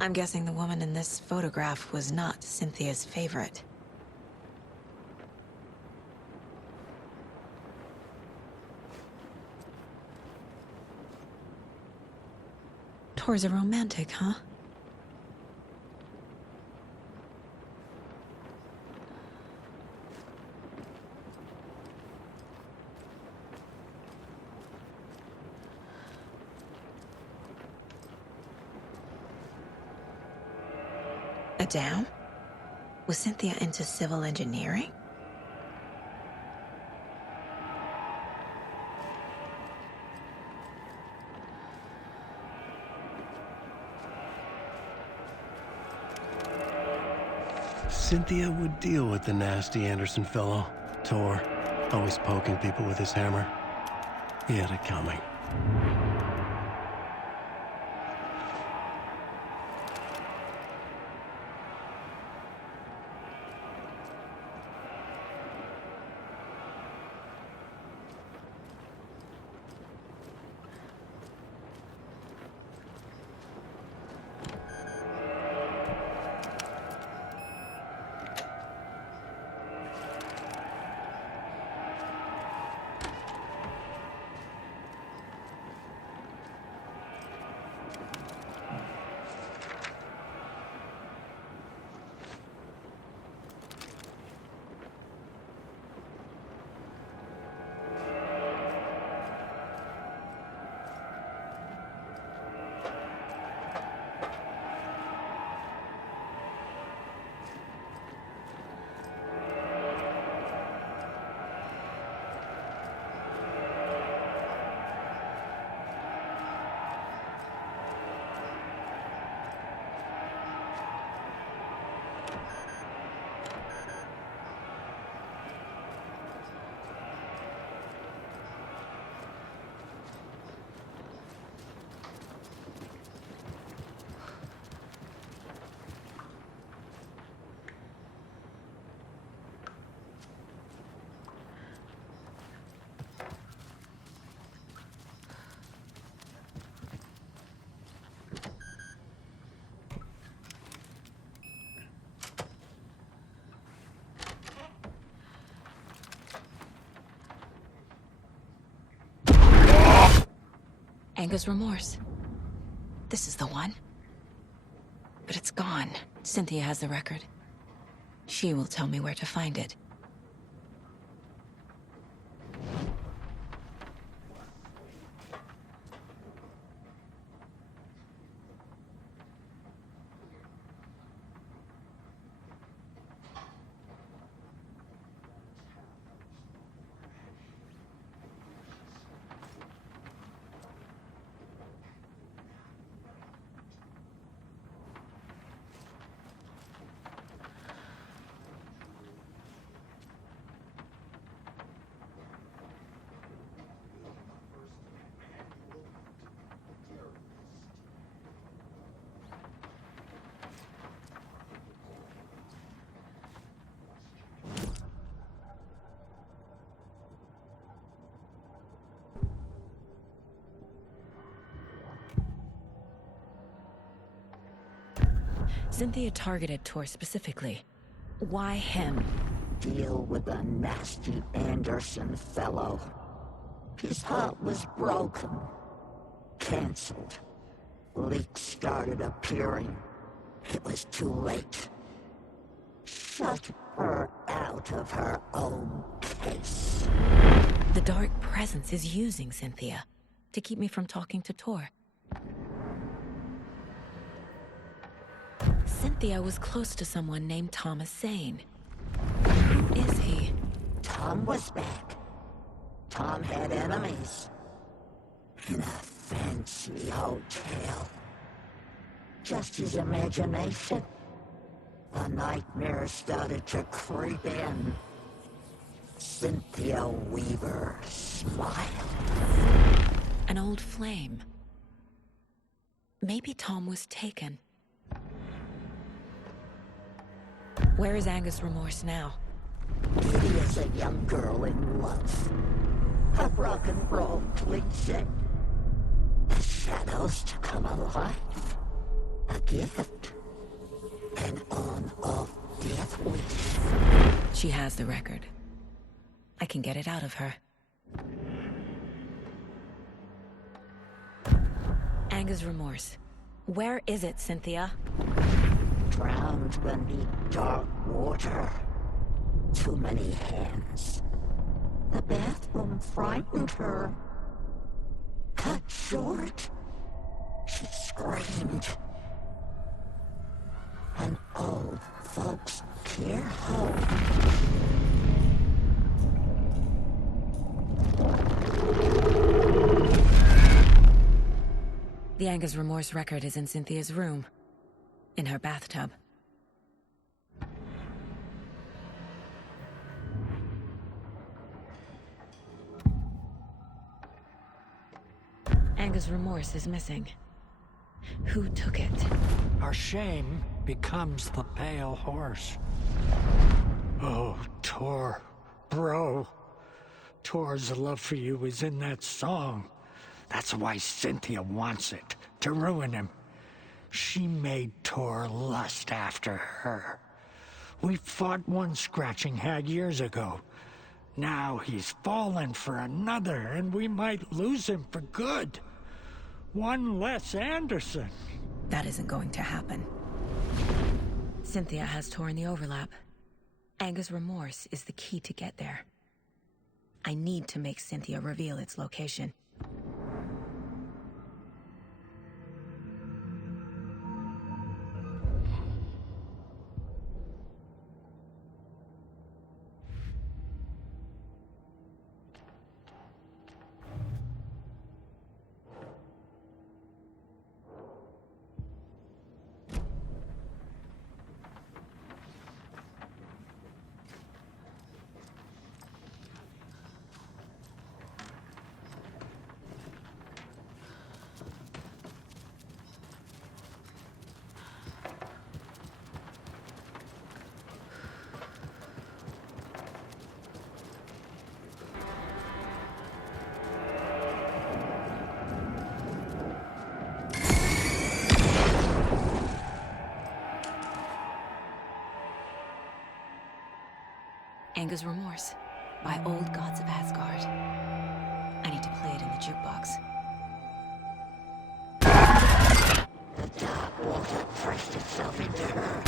I'm guessing the woman in this photograph was not Cynthia's favorite. Tor's a romantic, huh? A dam? Was Cynthia into civil engineering? Cynthia would deal with the nasty Anderson fellow, Tor, always poking people with his hammer. He had it coming. Anger's remorse. This is the one. But it's gone. Cynthia has the record. She will tell me where to find it. Cynthia targeted Tor specifically. Why him? Deal with the nasty Anderson fellow. His heart was broken. Cancelled. Leaks started appearing. It was too late. Shut her out of her own case. The dark presence is using Cynthia to keep me from talking to Tor. Cynthia was close to someone named Thomas Zane. Who is he? Tom was back. Tom had enemies. In a fancy hotel. Just his imagination. The nightmare started to creep in. Cynthia Weaver smiled. An old flame. Maybe Tom was taken. Where is Angus Remorse now? Kitty is a young girl in love. A rock and roll cliche. The shadows to come alive. A gift. An on-off death wish. She has the record. I can get it out of her. Angus Remorse. Where is it, Cynthia? Drowned beneath dark water. Too many hands. The bathroom frightened her. Cut short. She screamed. An old folks' care home. The Angus Remorse record is in Cynthia's room. In her bathtub. Anga's remorse is missing. Who took it? Our shame becomes the pale horse. Oh, Tor. Bro. Tor's love for you is in that song. That's why Cynthia wants it, to ruin him. She made Tor lust after her. We fought one scratching hag years ago. Now he's fallen for another, and we might lose him for good. One less Anderson. That isn't going to happen. Cynthia has Tor in the overlap. Anga's remorse is the key to get there. I need to make Cynthia reveal its location. Anga's Remorse by Old Gods of Asgard. I need to play it in the jukebox. The dark water pressed itself into her.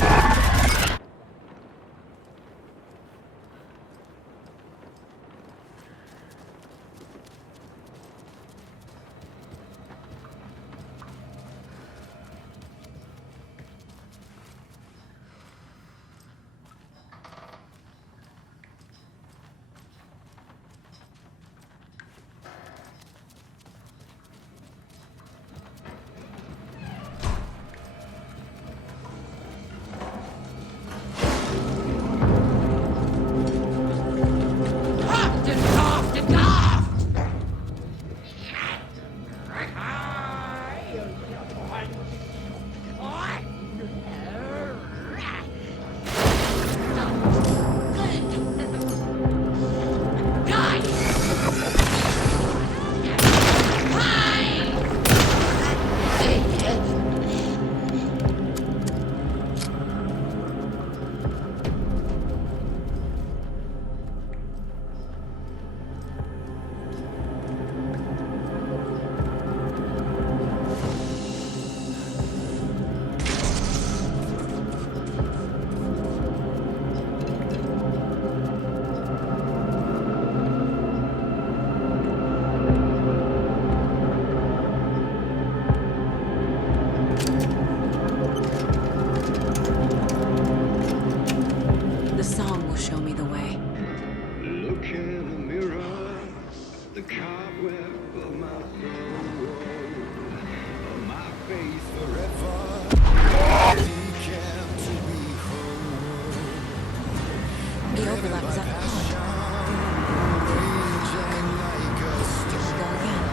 The overlap is at the pond. Go again.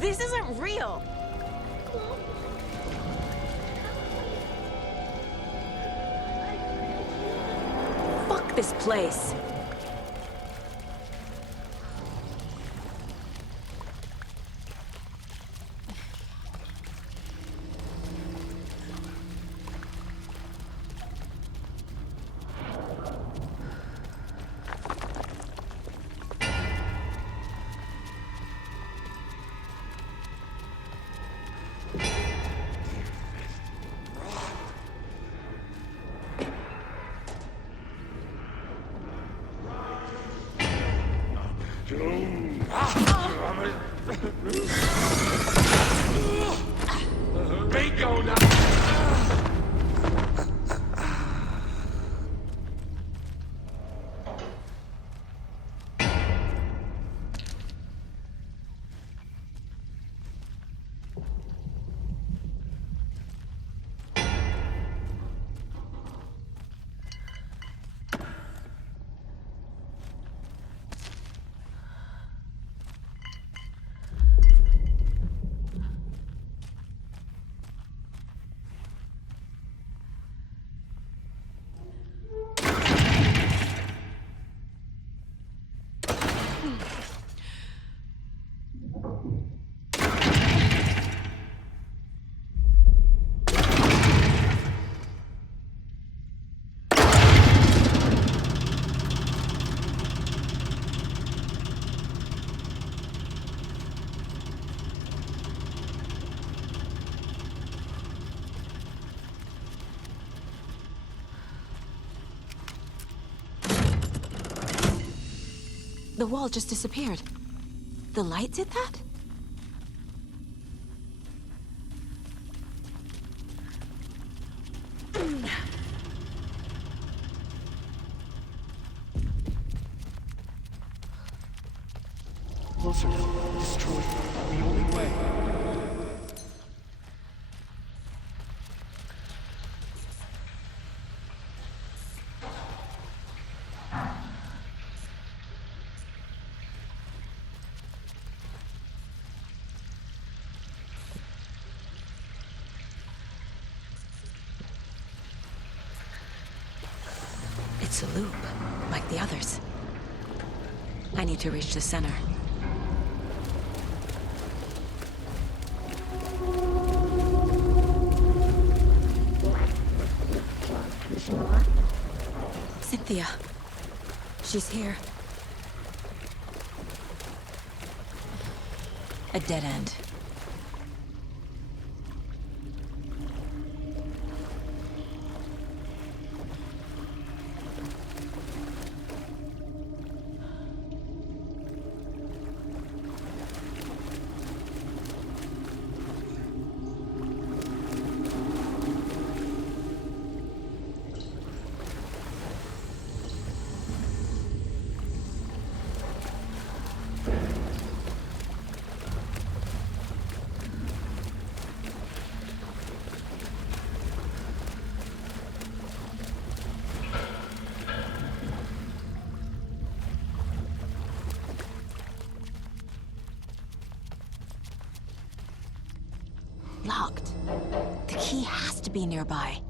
This isn't real! Fuck this place! Bingo now! The wall just disappeared. The light did that? Closer now. Destroy the only way. It's a loop, like the others. I need to reach the center. Cynthia. She's here. A dead end. Locked. The key has to be nearby.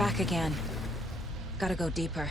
Back again. Gotta go deeper.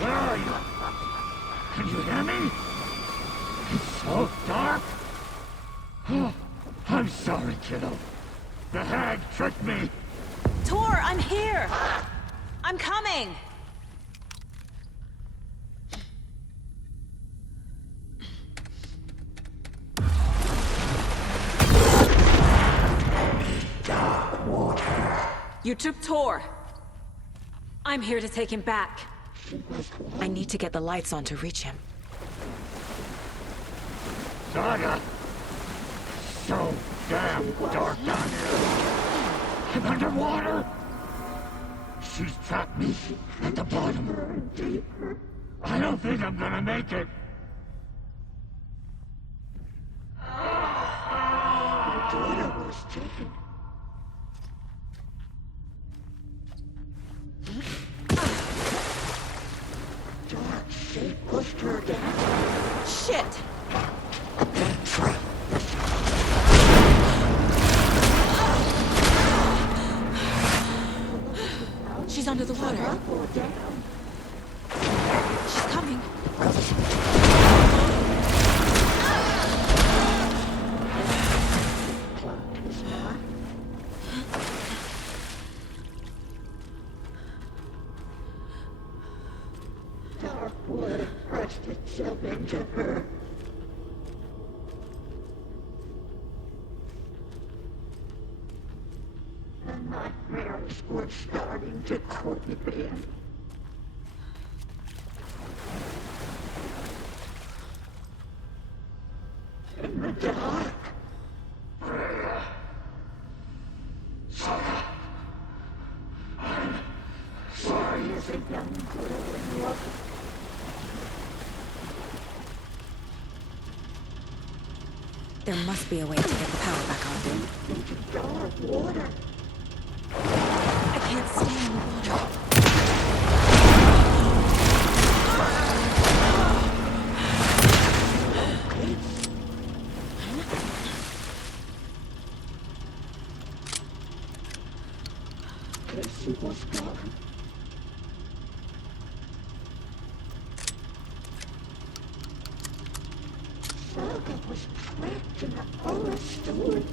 Where are you? Can you hear me? It's so dark. Oh, I'm sorry, kiddo. The hag tricked me. Tor, I'm here! I'm coming! You took Tor. I'm here to take him back. I need to get the lights on to reach him. Saga! So damn dark down here. I'm underwater. She's trapped me at the bottom. I don't think I'm gonna make it. My daughter was taken. Dark shape pushed her down. Shit! She's under the water. She's coming. Dark water pressed itself into her. The nightmares were starting to creep in. In the dark. Freya. Saga. I'm sorry as a young girl in love. There must be a way to get the power back on. Into dark water. I can't stay in the water. Casey was gone. Saga was trapped in a forest stone.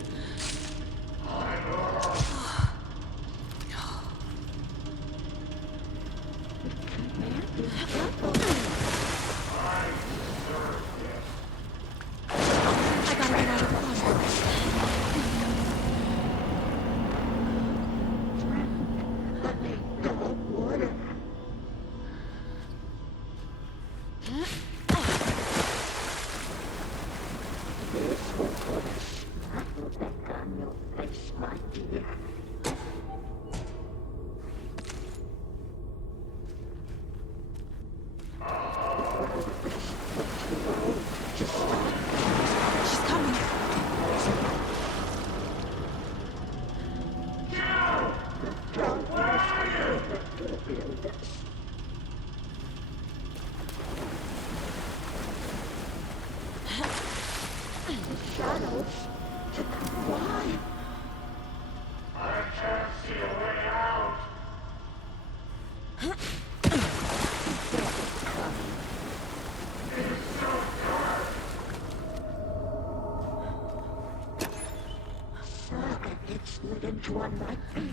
anyone like me.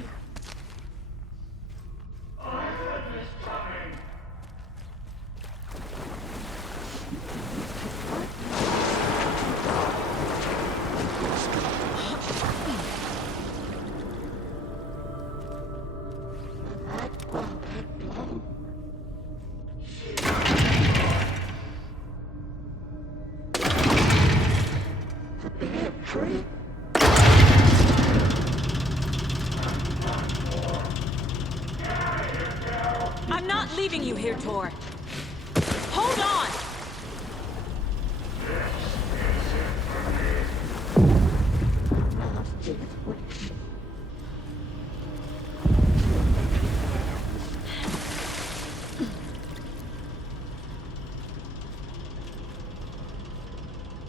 I had this coming. I'm not leaving you here, Tor. Hold on!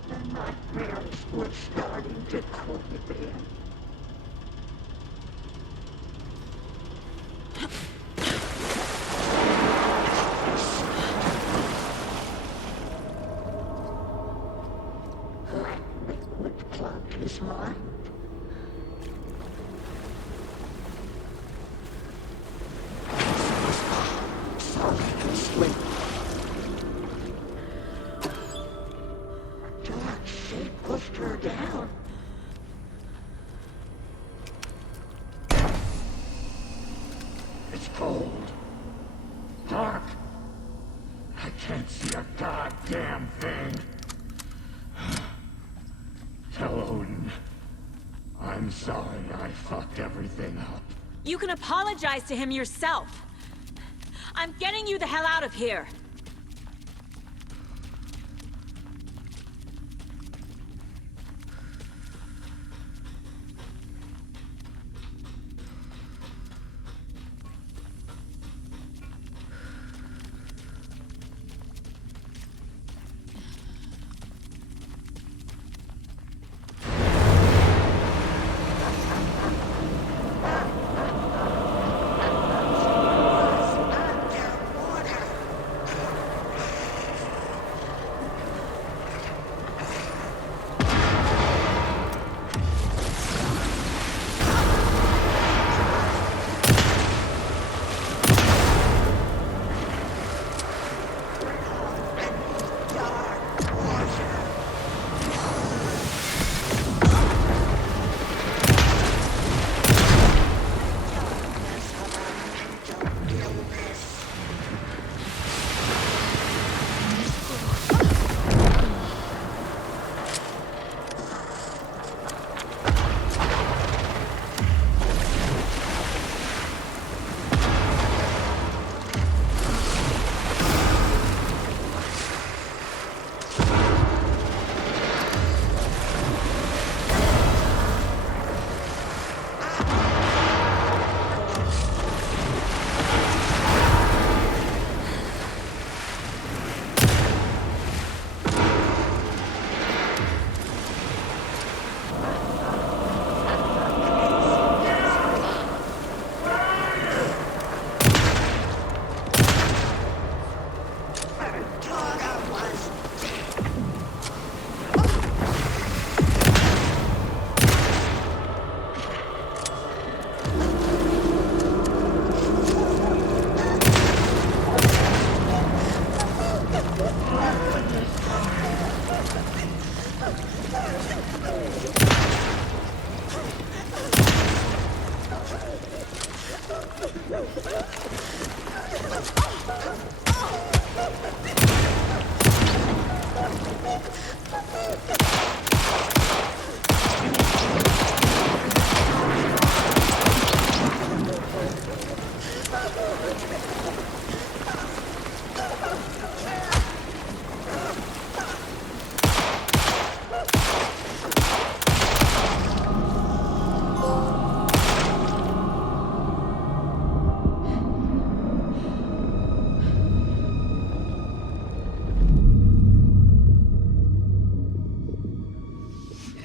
The nightmares were starting to creep in. Is mine. So I can sleep. Dark shape pushed her down. It's cold. Dark. I can't see a goddamn thing. Tell Odin. I'm sorry I fucked everything up. You can apologize to him yourself. I'm getting you the hell out of here.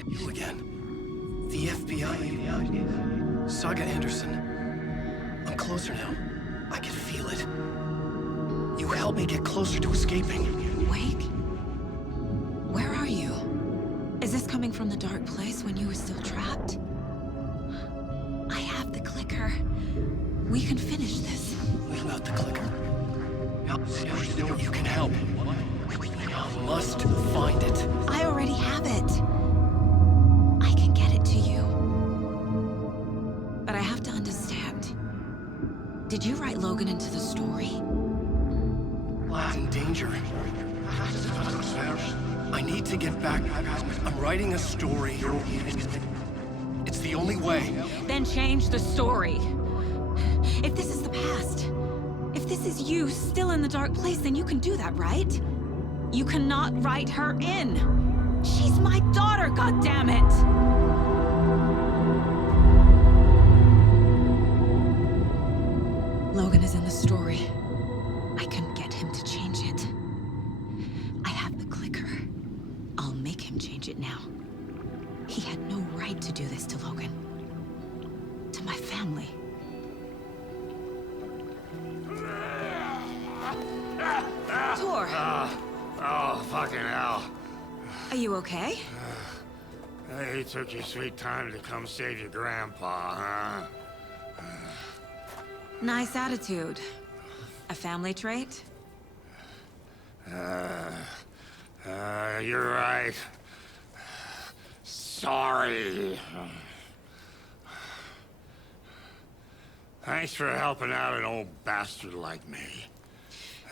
You again. The FBI. Saga Anderson. I'm closer now. I can feel it. You helped me get closer to escaping. Wake? Where are you? Is this coming from the dark place when you were still trapped? I We can finish this. What about the clicker? You can help. We must find it. I already have it. I can get it to you. But I have to understand. Did you write Logan into the story? Lad's in danger. I need to get back. I'm writing a story. It's the only way. Then change the story. If this is the past, if this is you still in the dark place, then you can do that, right? You cannot write her in. She's my daughter, goddammit! Logan is in the story. I can get him to change it. I have the clicker. I'll make him change it now. He had no right to do this to Logan. To my family. Tor! Oh, fucking hell. Are you okay? Hey, took your sweet time to come save your grandpa, huh? Nice attitude. A family trait? You're right. Sorry. Thanks for helping out an old bastard like me.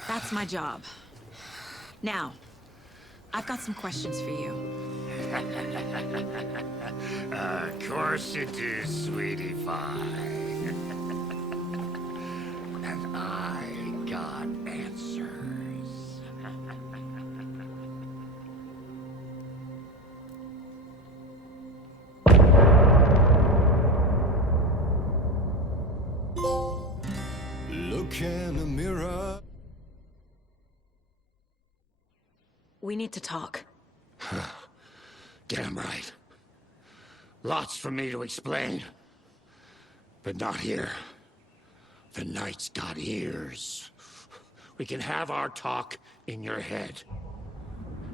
That's my job. Now, I've got some questions for you. Of course you do, sweetie pie. And I got answers. Look in the mirror. We need to talk. Damn right. Lots for me to explain. But not here. The night's got ears. We can have our talk in your head.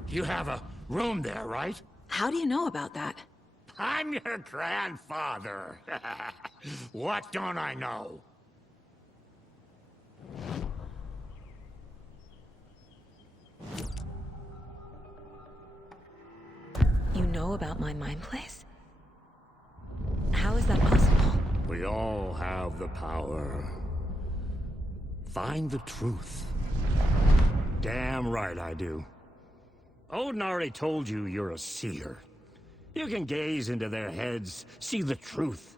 You have a room there, right? How do you know about that? I'm your grandfather. What don't I know? You know about my mind place? How is that possible? We all have the power. Find the truth. Damn right I do. Odin already told you you're a seer. You can gaze into their heads, see the truth.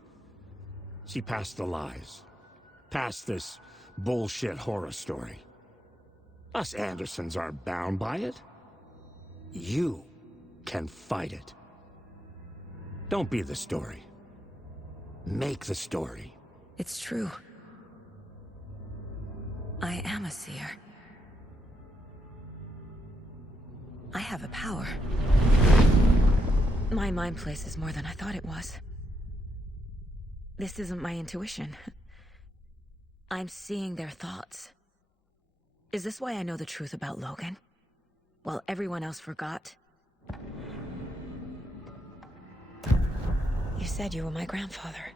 See past the lies. Past this bullshit horror story. Us Andersons aren't bound by it. You can fight it. Don't be the story. Make the story. It's true. I am a seer. I have a power. My mind place is more than I thought it was. This isn't my intuition. I'm seeing their thoughts. Is this why I know the truth about Logan? While everyone else forgot? You said you were my grandfather.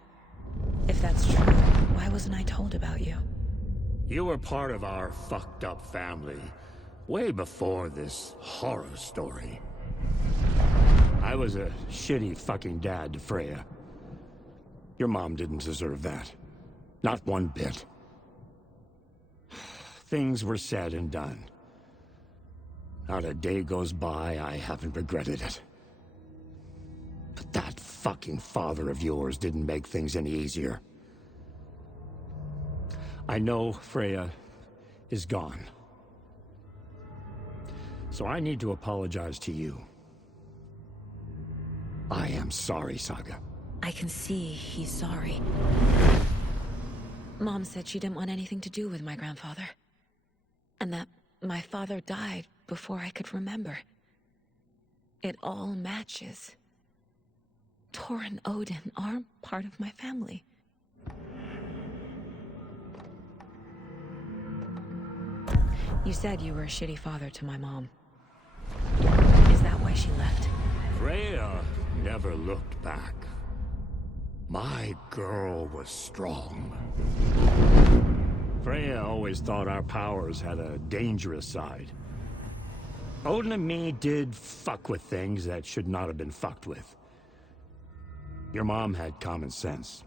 If that's true, why wasn't I told about you? You were part of our fucked up family, way before this horror story. I was a shitty fucking dad to Freya. Your mom didn't deserve that. Not one bit. Things were said and done. Not a day goes by I haven't regretted it. But that fucking father of yours didn't make things any easier. I know Freya is gone. So I need to apologize to you. I am sorry, Saga. I can see he's sorry. Mom said she didn't want anything to do with my grandfather. And that my father died before I could remember. It all matches. Tor and Odin aren't part of my family. You said you were a shitty father to my mom. Is that why she left? Freya never looked back. My girl was strong. Freya always thought our powers had a dangerous side. Odin and me did fuck with things that should not have been fucked with. Your mom had common sense.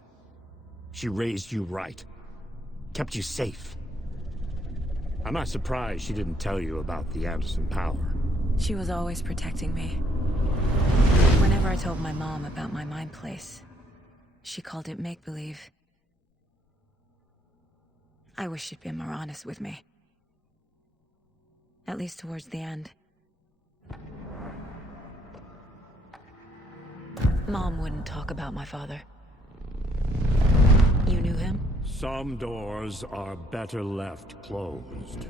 She raised you right. Kept you safe. I'm not surprised she didn't tell you about the Anderson power. She was always protecting me. Whenever I told my mom about my mind place, she called it make-believe. I wish she'd been more honest with me. At least towards the end. Mom wouldn't talk about my father. You knew him? Some doors are better left closed.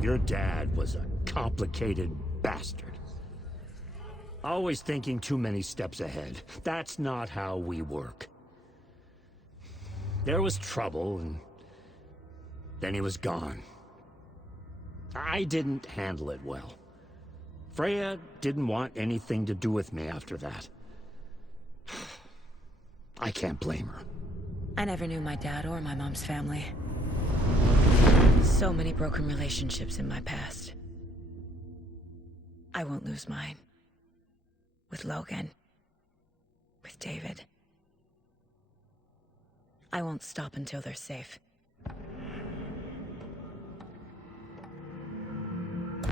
Your dad was a complicated bastard. Always thinking too many steps ahead. That's not how we work. There was trouble, and then he was gone. I didn't handle it well. Freya didn't want anything to do with me after that. I can't blame her. I never knew my dad or my mom's family. So many broken relationships in my past. I won't lose mine. With Logan. With David. I won't stop until they're safe.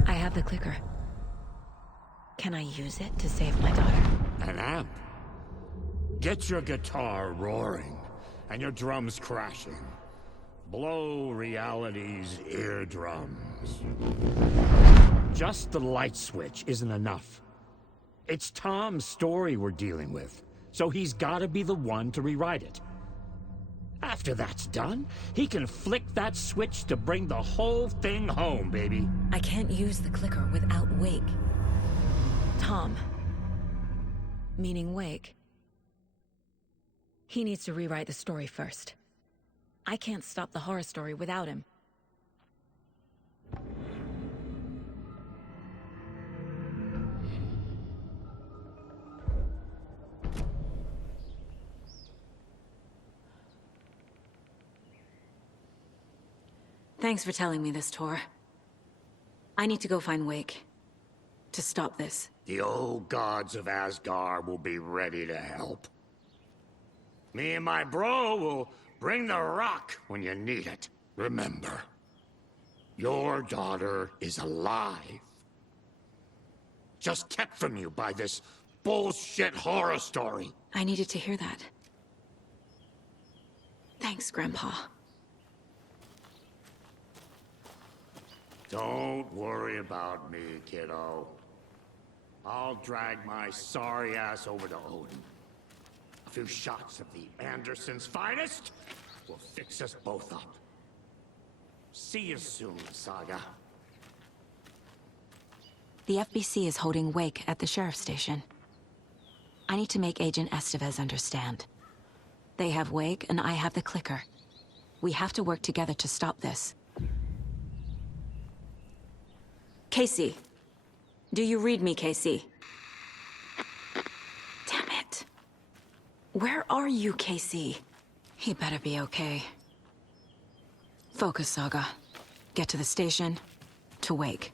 I have the clicker. Can I use it to save my daughter? An amp? Get your guitar roaring, and your drums crashing. Blow reality's eardrums. Just the light switch isn't enough. It's Tom's story we're dealing with, so he's gotta be the one to rewrite it. After that's done, he can flick that switch to bring the whole thing home, baby. I can't use the clicker without Wake. Tom. Meaning Wake. He needs to rewrite the story first. I can't stop the horror story without him. Thanks for telling me this, Tor. I need to go find Wake. To stop this. The old gods of Asgard will be ready to help. Me and my bro will bring the rock when you need it. Remember, your daughter is alive. Just kept from you by this bullshit horror story. I needed to hear that. Thanks, Grandpa. Don't worry about me, kiddo. I'll drag my sorry ass over to Odin. A few shots of the Andersons' finest will fix us both up. See you soon, Saga. The FBC is holding Wake at the sheriff's station. I need to make Agent Estevez understand. They have Wake and I have the clicker. We have to work together to stop this. Casey. Do you read me, Casey? Damn it. Where are you, Casey? He better be okay. Focus, Saga. Get to the station, to Wake.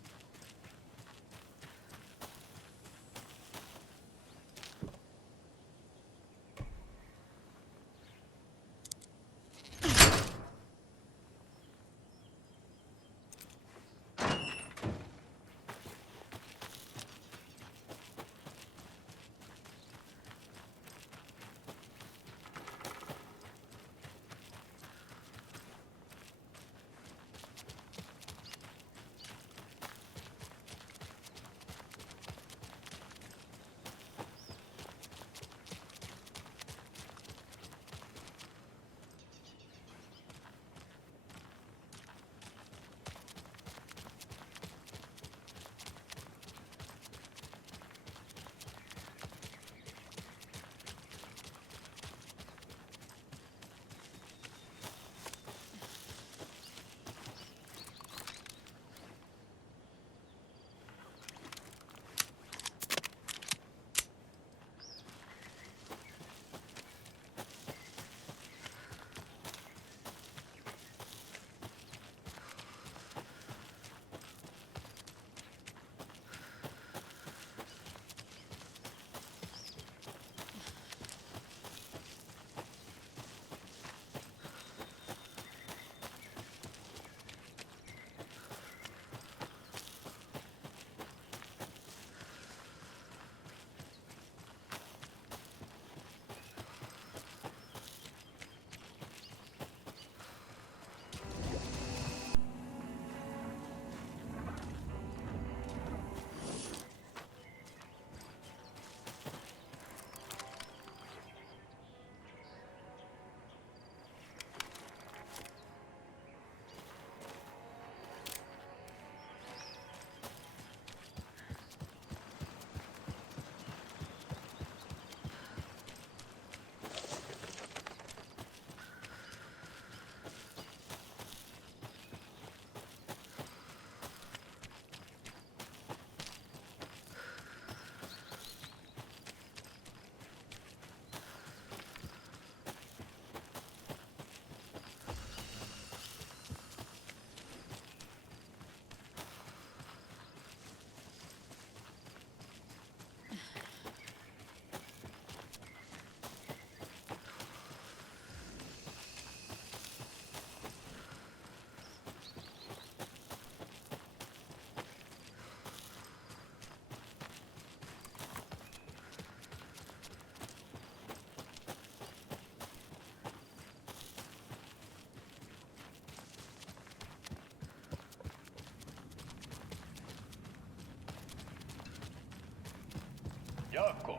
Jaakko,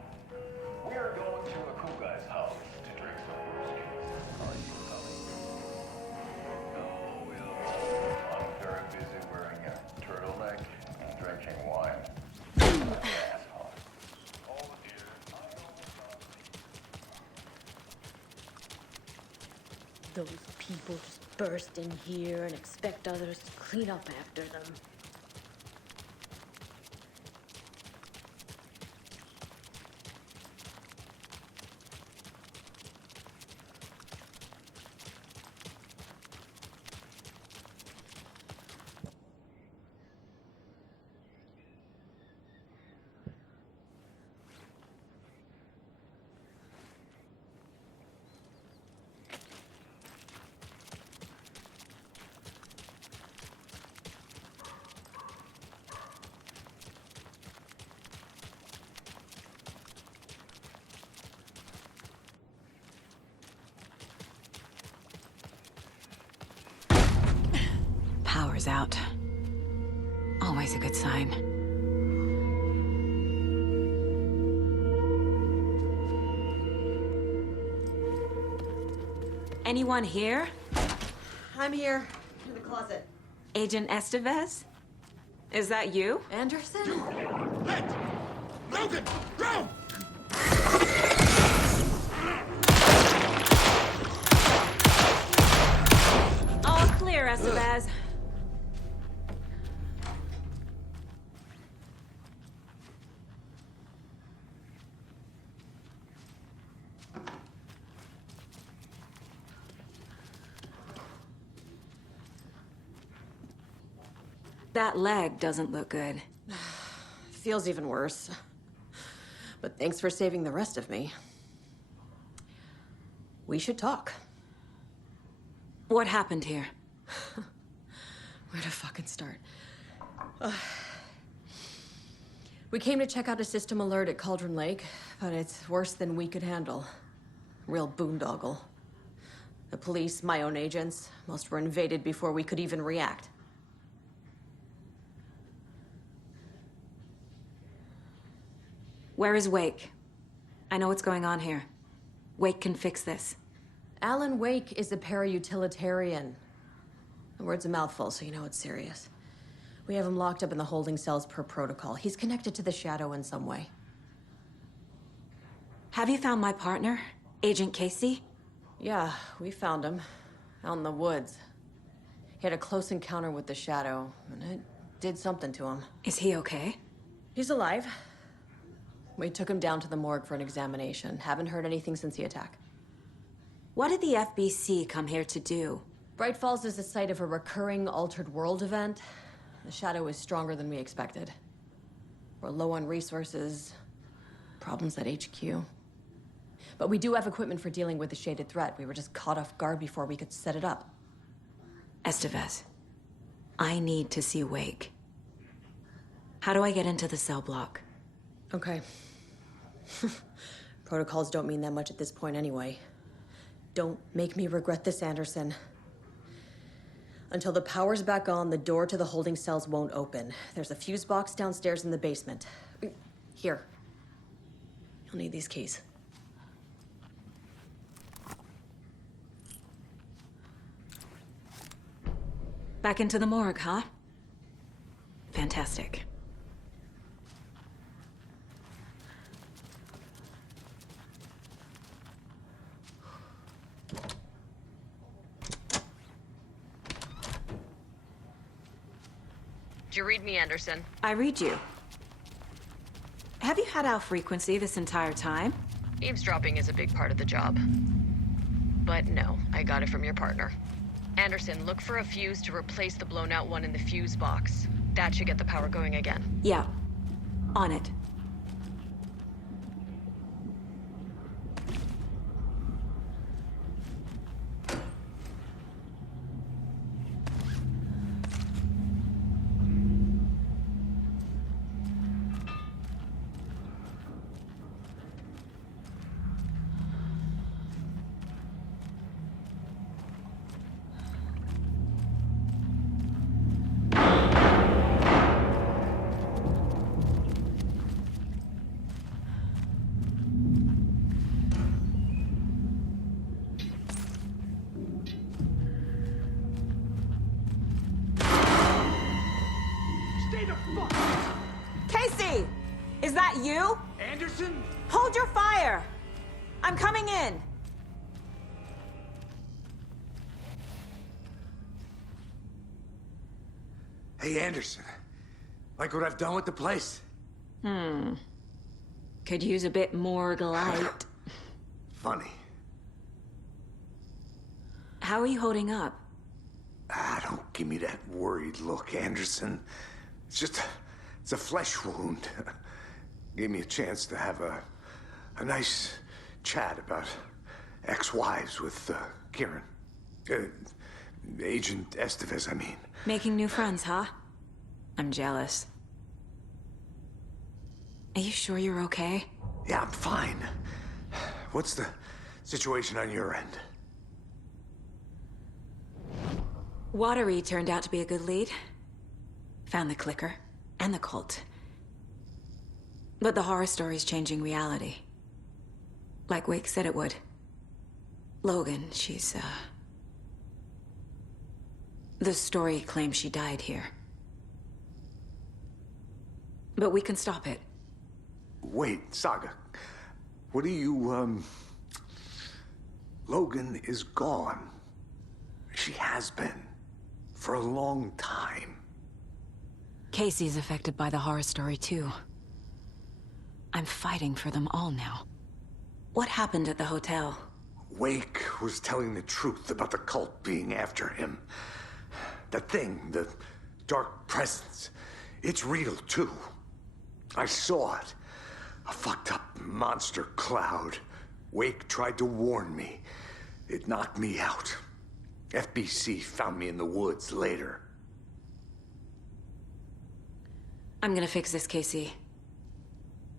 we're going to a cool guy's house to drink some brewskis. Are you coming? No, Will. I'm very busy wearing a turtleneck and drinking wine. Asshole. Oh dear, I know Those people just burst in here and expect others to clean up after them. Power's out. Always a good sign. Anyone here? I'm here, in the closet. Agent Estevez? Is that you? Anderson? Logan! Go! All clear, Estevez. That leg doesn't look good. Feels even worse. But thanks for saving the rest of me. We should talk. What happened here? Where to fucking start? We came to check out a system alert at Cauldron Lake, but it's worse than we could handle. Real boondoggle. The police, my own agents, most were invaded before we could even react. Where is Wake? I know what's going on here. Wake can fix this. Alan Wake is a para-utilitarian. The word's a mouthful, so you know it's serious. We have him locked up in the holding cells per protocol. He's connected to the Shadow in some way. Have you found my partner, Agent Casey? Yeah, we found him. Out in the woods. He had a close encounter with the Shadow, and it did something to him. Is he okay? He's alive. We took him down to the morgue for an examination. Haven't heard anything since the attack. What did the FBC come here to do? Bright Falls is the site of a recurring altered world event. The Shadow is stronger than we expected. We're low on resources, problems at HQ. But we do have equipment for dealing with the shaded threat. We were just caught off guard before we could set it up. Estevez, I need to see Wake. How do I get into the cell block? Okay. Protocols don't mean that much at this point anyway. Don't make me regret this, Anderson. Until the power's back on, the door to the holding cells won't open. There's a fuse box downstairs in the basement. Here. You'll need these keys. Back into the morgue, huh? Fantastic. Did you read me, Anderson? I read you. Have you had our frequency this entire time? Eavesdropping is a big part of the job. But no, I got it from your partner. Anderson, look for a fuse to replace the blown out one in the fuse box. That should get the power going again. Yeah. On it. Stay the fuck! Casey! Is that you? Anderson? Hold your fire! I'm coming in! Hey, Anderson. Like what I've done with the place? Could use a bit more light. Funny. How are you holding up? Don't give me that worried look, Anderson. It's a flesh wound. Gave me a chance to have a nice chat about ex-wives with Kieran. Agent Estevez, I mean. Making new friends, huh? I'm jealous. Are you sure you're okay? Yeah, I'm fine. What's the situation on your end? Watery turned out to be a good lead. Found the clicker and the cult. But the horror story's changing reality. Like Wake said it would. Logan, she's, the story claims she died here. But we can stop it. Wait, Saga. What do you, Logan is gone. She has been. For a long time. Casey's affected by the horror story, too. I'm fighting for them all now. What happened at the hotel? Wake was telling the truth about the cult being after him. That thing, the dark presence, it's real, too. I saw it. A fucked up monster cloud. Wake tried to warn me. It knocked me out. FBC found me in the woods later. I'm gonna fix this, Casey.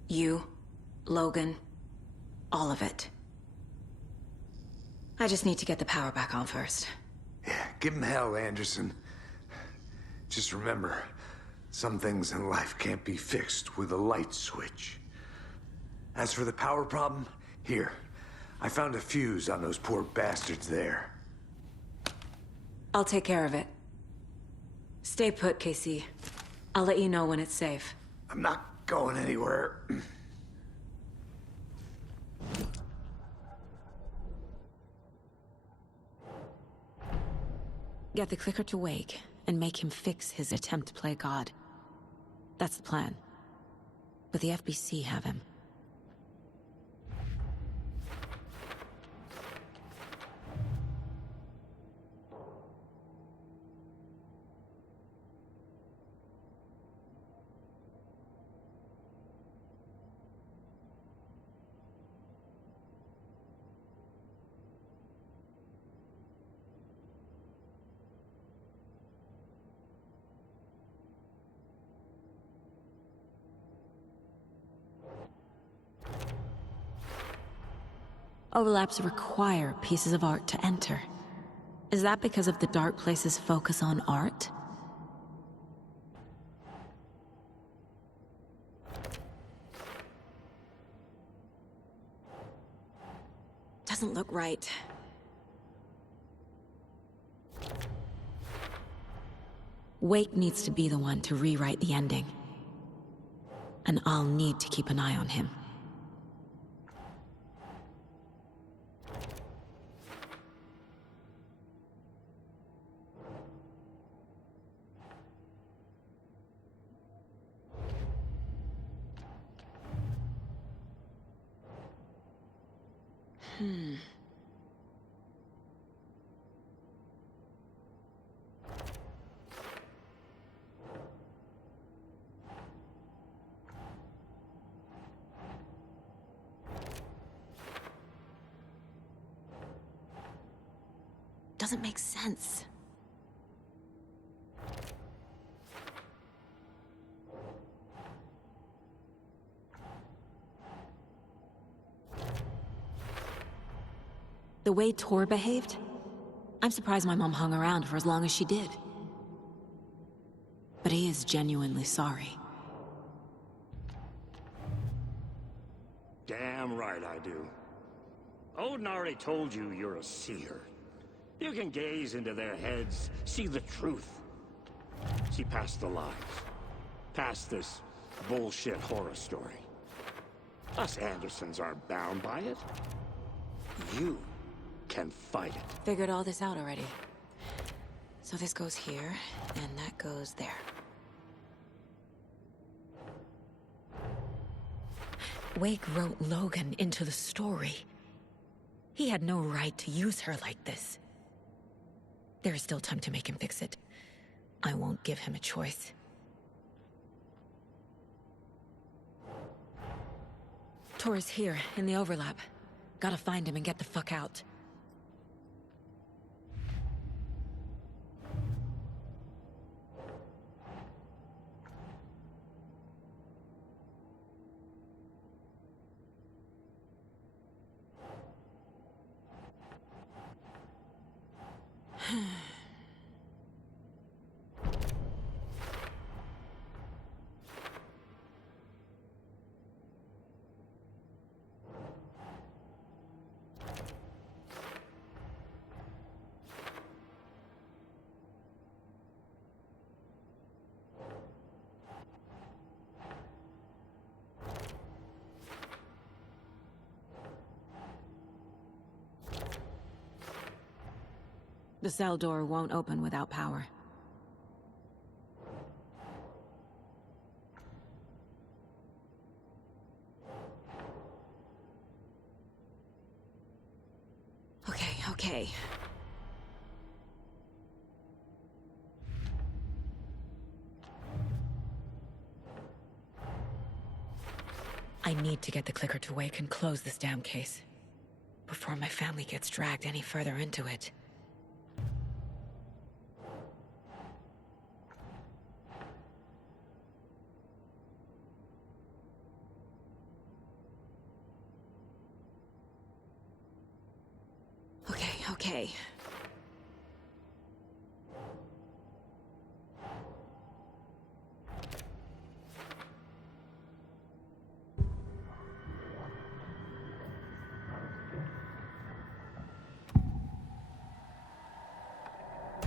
You, Logan, all of it. I just need to get the power back on first. Yeah, give him hell, Anderson. Just remember, some things in life can't be fixed with a light switch. As for the power problem, here. I found a fuse on those poor bastards there. I'll take care of it. Stay put, Casey. I'll let you know when it's safe. I'm not going anywhere. Get the clicker to Wake and make him fix his attempt to play God. That's the plan. But the FBC have him. Overlaps require pieces of art to enter. Is that because of the dark place's focus on art? Doesn't look right. Wake needs to be the one to rewrite the ending. And I'll need to keep an eye on him. Doesn't make sense. The way Tor behaved? I'm surprised my mom hung around for as long as she did. But he is genuinely sorry. Damn right I do. Odin already told you you're a seer. You can gaze into their heads, see the truth. See past the lies. past this bullshit horror story. Us Andersons aren't bound by it. You can fight it. Figured all this out already. So this goes here, and that goes there. Wake wrote Logan into the story. He had no right to use her like this. There is still time to make him fix it. I won't give him a choice. Tor is here, in the overlap. Gotta find him and get the fuck out. The cell door won't open without power. Okay. I need to get the clicker to Wake and close this damn case before my family gets dragged any further into it. Okay.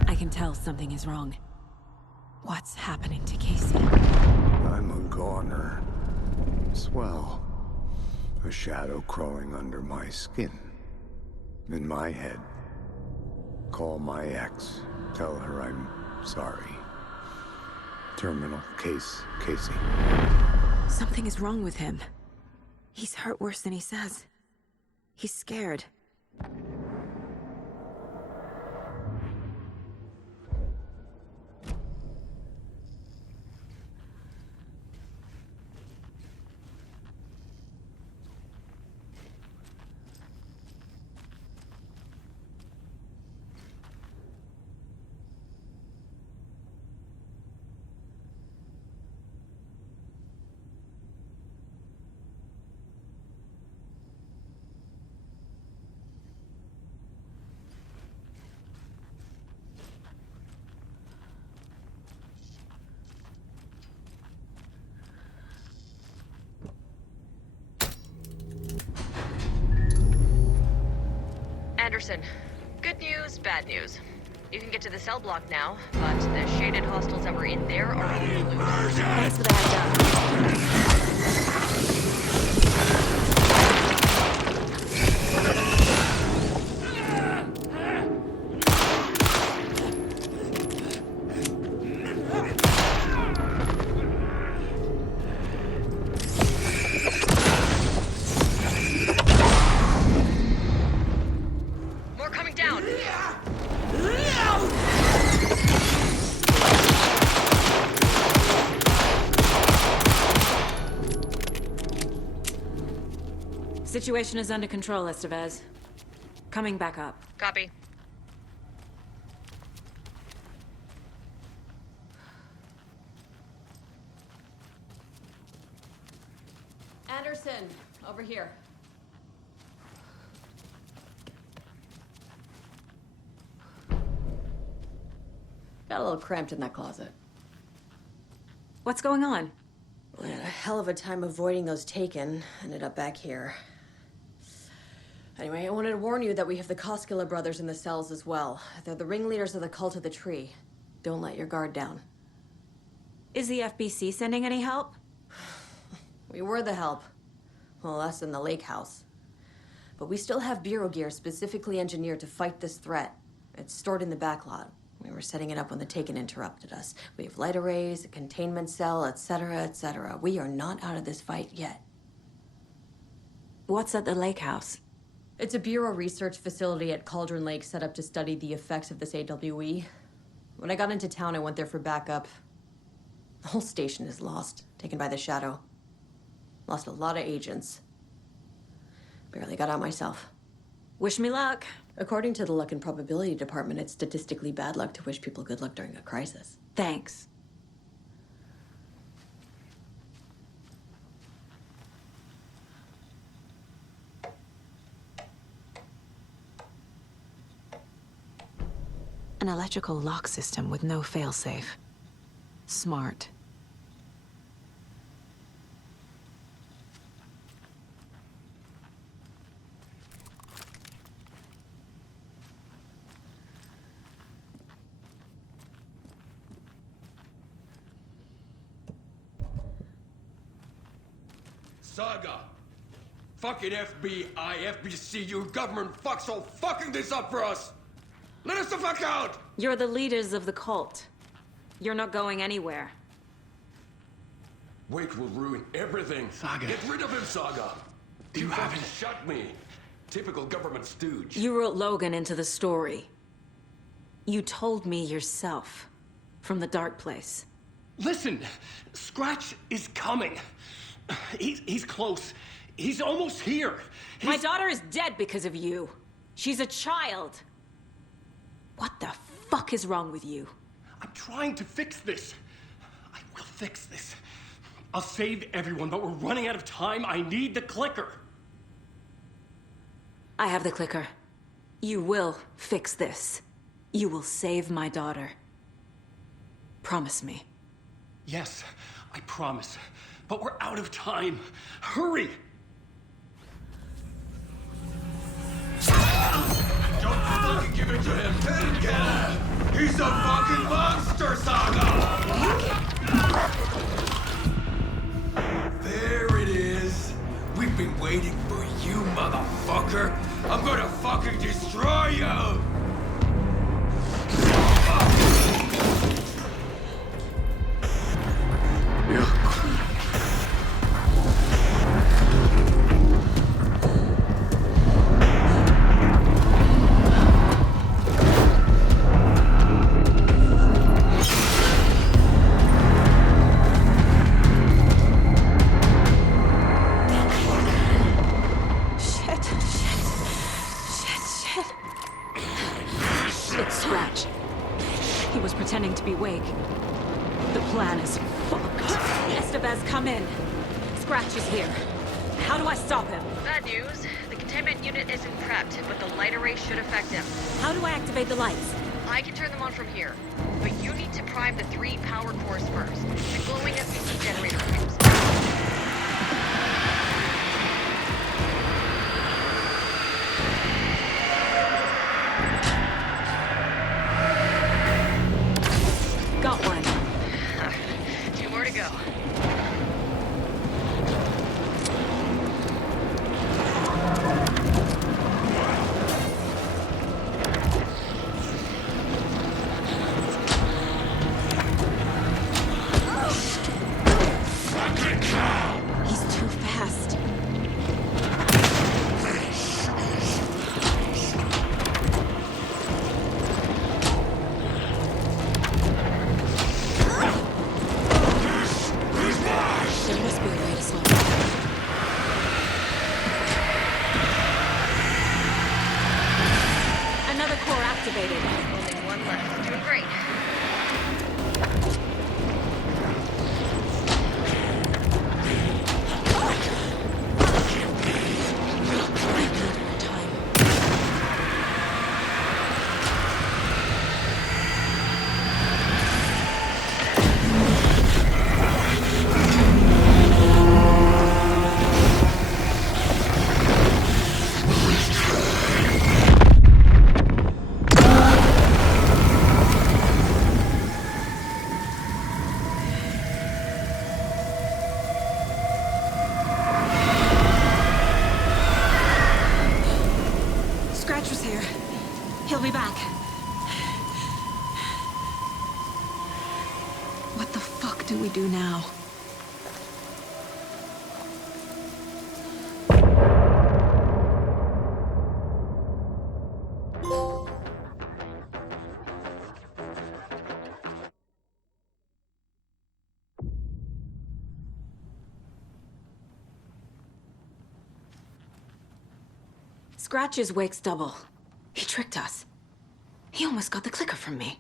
I can tell something is wrong. What's happening to Casey? I'm a goner. Swell. A shadow crawling under my skin. In my head. Call my ex. Tell her I'm sorry. Terminal case, Casey. Something is wrong with him. He's hurt worse than he says. He's scared. Anderson, good news, bad news. You can get to the cell block now, but the shaded hostiles that were in there are on the loose. Thanks for the heads up. More coming down. Situation is under control, Estevez. Coming back up. Copy. Anderson, over here. Got a little cramped in that closet. What's going on? We had a hell of a time avoiding those taken. Ended up back here. Anyway, I wanted to warn you that we have the Koskela brothers in the cells as well. They're the ringleaders of the Cult of the Tree. Don't let your guard down. Is the FBC sending any help? We were the help. Well, us in the lake house. But we still have Bureau gear specifically engineered to fight this threat. It's stored in the backlot. We were setting it up when the Taken interrupted us. We have light arrays, a containment cell, etc., etc. We are not out of this fight yet. What's at the lake house? It's a Bureau research facility at Cauldron Lake set up to study the effects of this AWE. When I got into town, I went there for backup. The whole station is lost, taken by the Shadow. Lost a lot of agents. Barely got out myself. Wish me luck. According to the Luck and Probability Department, it's statistically bad luck to wish people good luck during a crisis. Thanks. An electrical lock system with no failsafe. Smart. Saga! Fucking FBI, FBC, your government fucks all fucking this up for us! Let us the fuck out! You're the leaders of the cult. You're not going anywhere. Wake will ruin everything. Saga. Get rid of him, Saga! You haven't... Shut me! Typical government stooge. You wrote Logan into the story. You told me yourself. From the dark place. Listen! Scratch is coming. He's close. He's almost here. My daughter is dead because of you. She's a child. What the fuck is wrong with you? I'm trying to fix this. I will fix this. I'll save everyone, but we're running out of time. I need the clicker. I have the clicker. You will fix this. You will save my daughter. Promise me. Yes, I promise. But we're out of time. Hurry! Don't fucking give it to him! Didn't get him! He's a fucking monster, Saga! There it is! We've been waiting for you, motherfucker! I'm gonna fucking destroy you! The lights. I can turn them on from here, but you need to prime the 3 power cores first. The glowing SPC generator fuse. Got one. 2 more to go. What the fuck do we do now? Scratch's wake's double. He tricked us. He almost got the clicker from me.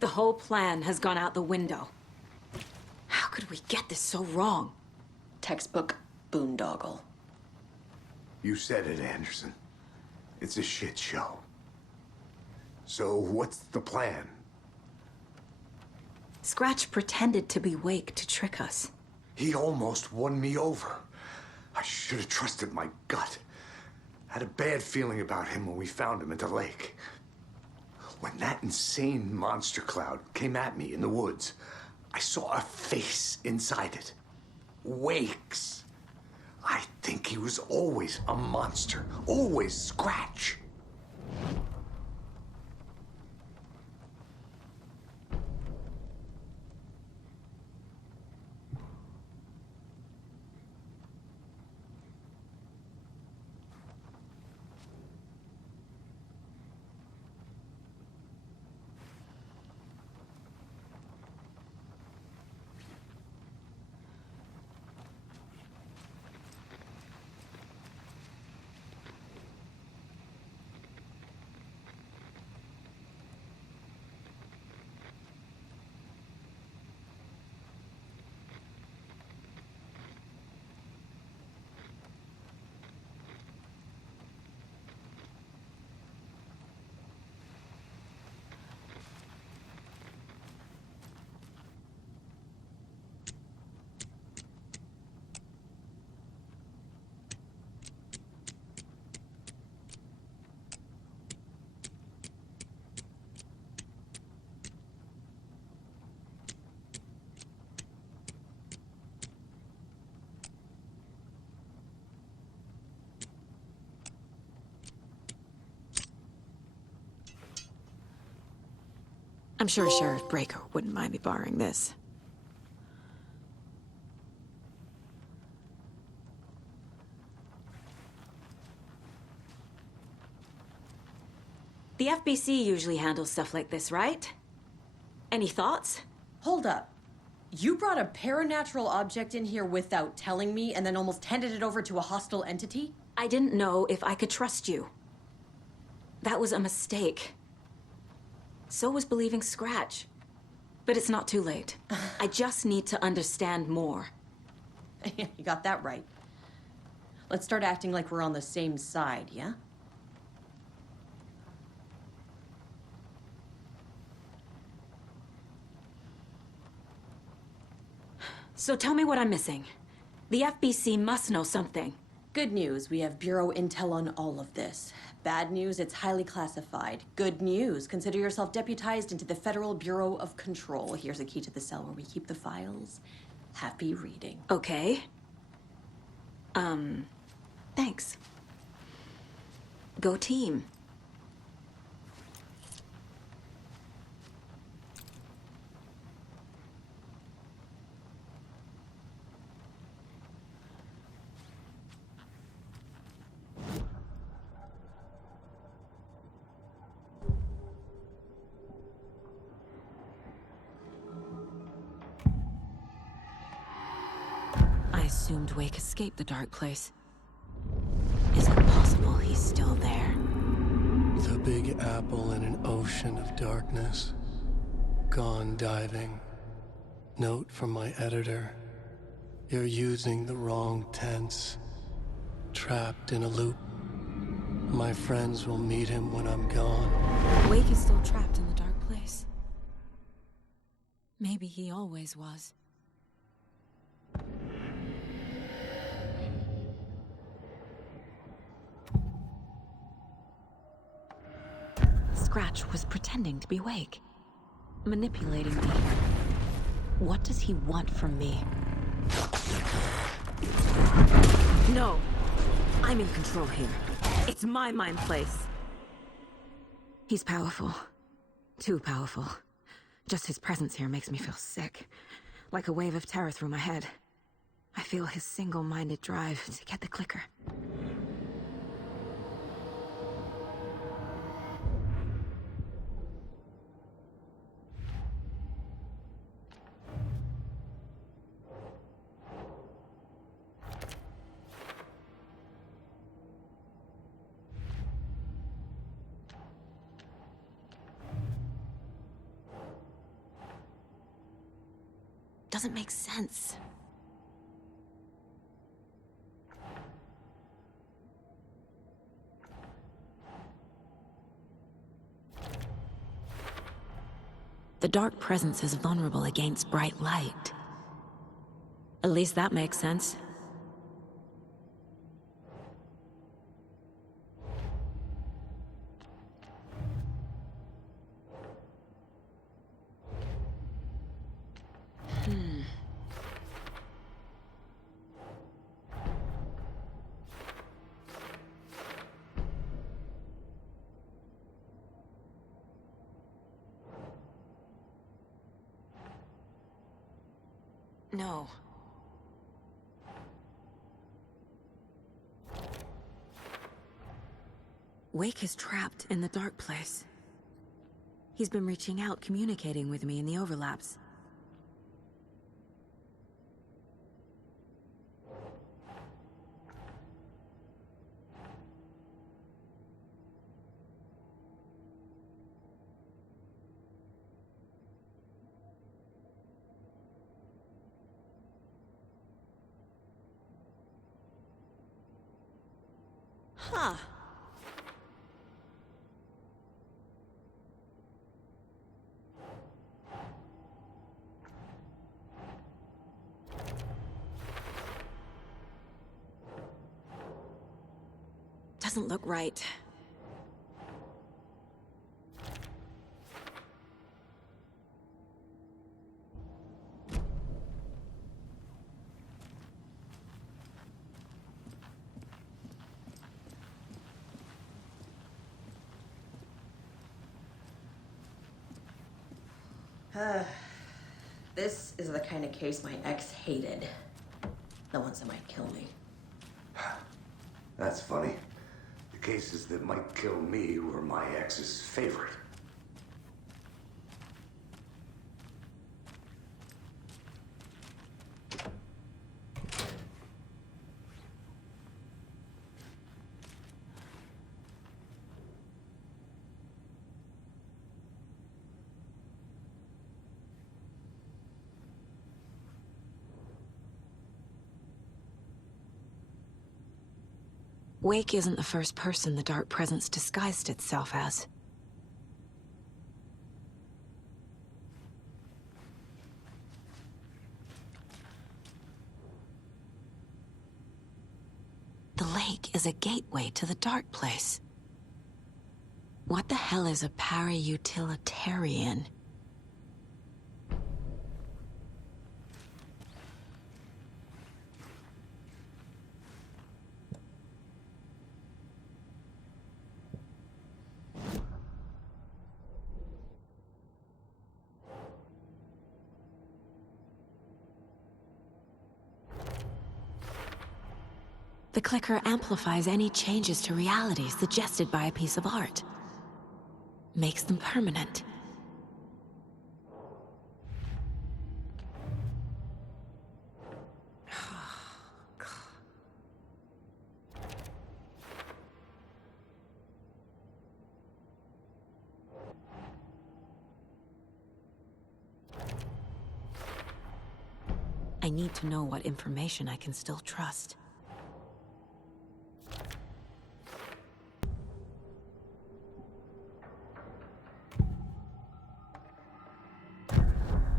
The whole plan has gone out the window. How could we get this so wrong? Textbook boondoggle. You said it, Anderson. It's a shit show. So what's the plan? Scratch pretended to be Wake to trick us. He almost won me over. I should have trusted my gut. Had a bad feeling about him when we found him at the lake. When that insane monster cloud came at me in the woods, I saw a face inside it. Wake's. I think he was always a monster. Always Scratch. I'm sure Sheriff Breaker wouldn't mind me borrowing this. The FBC usually handles stuff like this, right? Any thoughts? Hold up. You brought a paranatural object in here without telling me and then almost handed it over to a hostile entity? I didn't know if I could trust you. That was a mistake. So was believing Scratch. But it's not too late. I just need to understand more. You got that right. Let's start acting like we're on the same side, yeah? So tell me what I'm missing. The FBC must know something. Good news, we have Bureau intel on all of this. Bad news, it's highly classified. Good news, consider yourself deputized into the Federal Bureau of Control. Here's a key to the cell where we keep the files. Happy reading. Okay. Thanks. Go team. I assumed Wake escaped the dark place. Is it possible he's still there? The Big Apple in an ocean of darkness. Gone diving. Note from my editor. You're using the wrong tense. Trapped in a loop. My friends will meet him when I'm gone. Wake is still trapped in the dark place. Maybe he always was. Scratch was pretending to be Wake. Manipulating me. What does he want from me? No! I'm in control here. It's my mind place. He's powerful. Too powerful. Just his presence here makes me feel sick. Like a wave of terror through my head. I feel his single-minded drive to get the clicker. Doesn't make sense. The dark presence is vulnerable against bright light. At least that makes sense. No. Wake is trapped in the dark place. He's been reaching out, communicating with me in the overlaps. Huh. Doesn't look right. This is the kind of case my ex hated. The ones that might kill me. That's funny. The cases that might kill me were my ex's favorite. Wake isn't the first person the dark presence disguised itself as. The lake is a gateway to the dark place. What the hell is a para-utilitarian? The clicker amplifies any changes to reality suggested by a piece of art. Makes them permanent. I need to know what information I can still trust.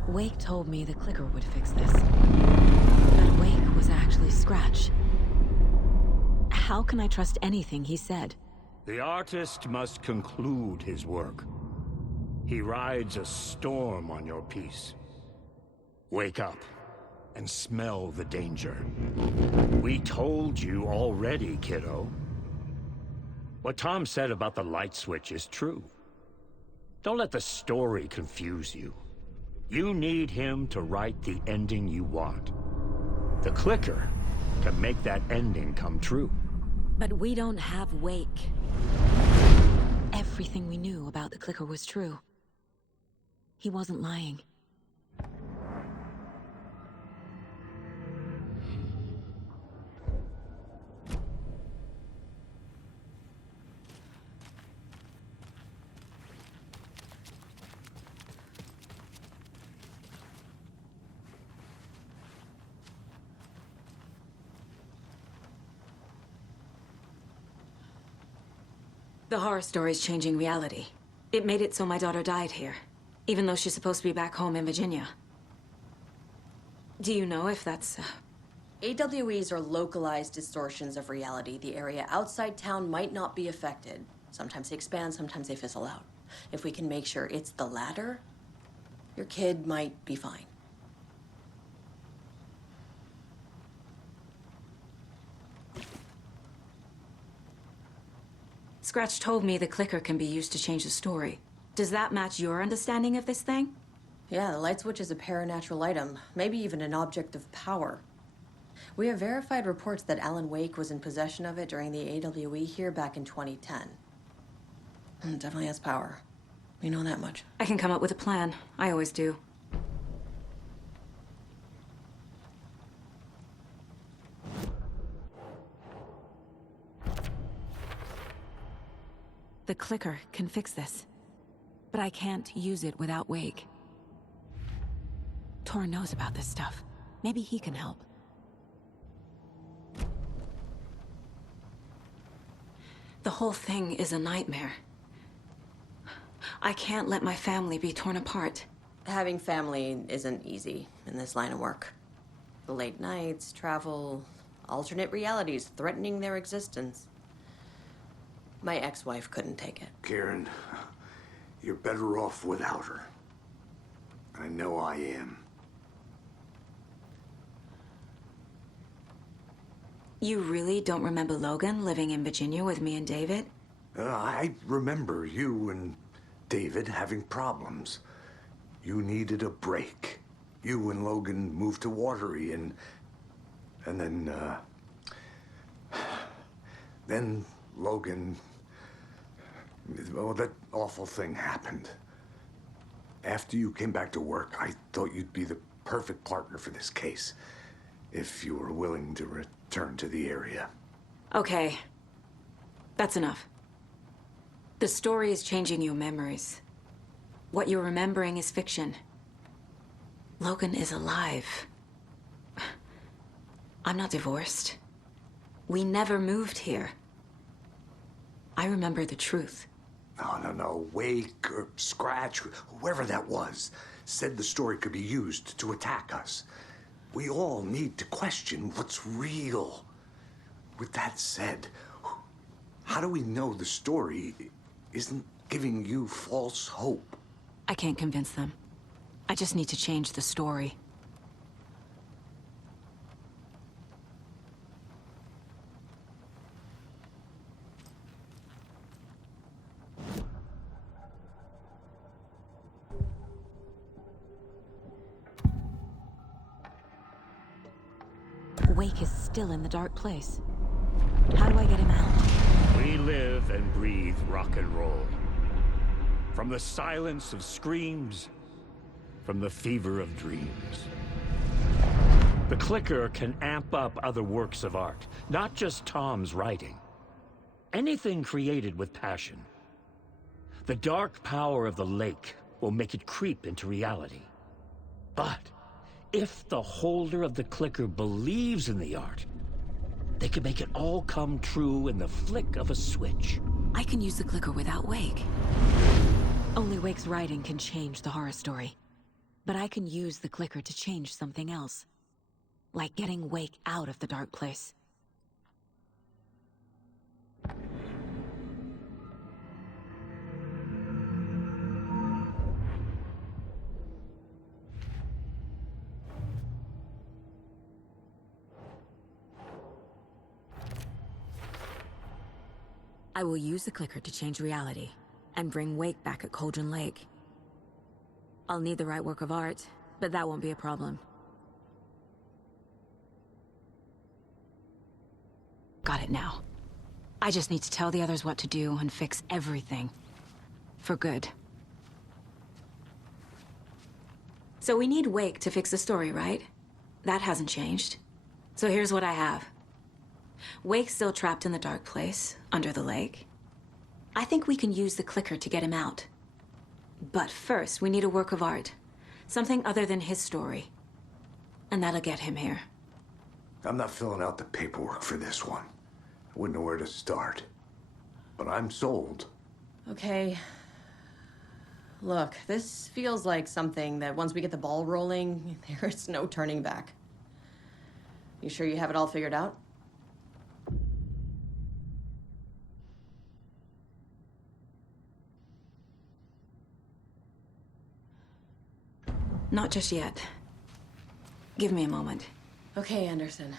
Wake told me the clicker would fix this. But Wake was actually Scratch. How can I trust anything he said? The artist must conclude his work. He rides a storm on your piece. Wake up and smell the danger. We told you already, kiddo. What Tom said about the light switch is true. Don't let the story confuse you. You need him to write the ending you want. The clicker can make that ending come true. But we don't have Wake. Everything we knew about the clicker was true. He wasn't lying. The horror story's changing reality. It made it so my daughter died here, even though she's supposed to be back home in Virginia. Do you know if that's... AWEs are localized distortions of reality. The area outside town might not be affected. Sometimes they expand, sometimes they fizzle out. If we can make sure it's the latter, your kid might be fine. Scratch told me the clicker can be used to change the story. Does that match your understanding of this thing? Yeah, the light switch is a paranatural item, maybe even an object of power. We have verified reports that Alan Wake was in possession of it during the AWE here back in 2010. It definitely has power. We know that much. I can come up with a plan. I always do. The clicker can fix this, but I can't use it without Wake. Tor knows about this stuff. Maybe he can help. The whole thing is a nightmare. I can't let my family be torn apart. Having family isn't easy in this line of work. The late nights, travel, alternate realities threatening their existence. My ex-wife couldn't take it. Karen, you're better off without her. I know I am. You really don't remember Logan living in Virginia with me and David? I remember you and David having problems. You needed a break. You and Logan moved to Watery and then Logan, well, that awful thing happened. After you came back to work, I thought you'd be the perfect partner for this case, if you were willing to return to the area. Okay. That's enough. The story is changing your memories. What you're remembering is fiction. Logan is alive. I'm not divorced. We never moved here. I remember the truth. No. Wake or Scratch, whoever that was, said the story could be used to attack us. We all need to question what's real. With that said, how do we know the story isn't giving you false hope? I can't convince them. I just need to change the story. Wake is still in the dark place. How do I get him out? We live and breathe rock and roll. From the silence of screams, from the fever of dreams. The clicker can amp up other works of art, not just Tom's writing. Anything created with passion. The dark power of the lake will make it creep into reality. But if the holder of the clicker believes in the art, they can make it all come true in the flick of a switch. I can use the clicker without Wake. Only Wake's writing can change the horror story. But I can use the clicker to change something else. Like getting Wake out of the dark place. I will use the clicker to change reality, and bring Wake back at Cauldron Lake. I'll need the right work of art, but that won't be a problem. Got it now. I just need to tell the others what to do and fix everything. For good. So we need Wake to fix the story, right? That hasn't changed. So here's what I have. Wake's still trapped in the dark place, under the lake. I think we can use the clicker to get him out. But first, we need a work of art. Something other than his story. And that'll get him here. I'm not filling out the paperwork for this one. I wouldn't know where to start. But I'm sold. Okay. Look, this feels like something that once we get the ball rolling, there's no turning back. You sure you have it all figured out? Not just yet. Give me a moment. Okay, Anderson.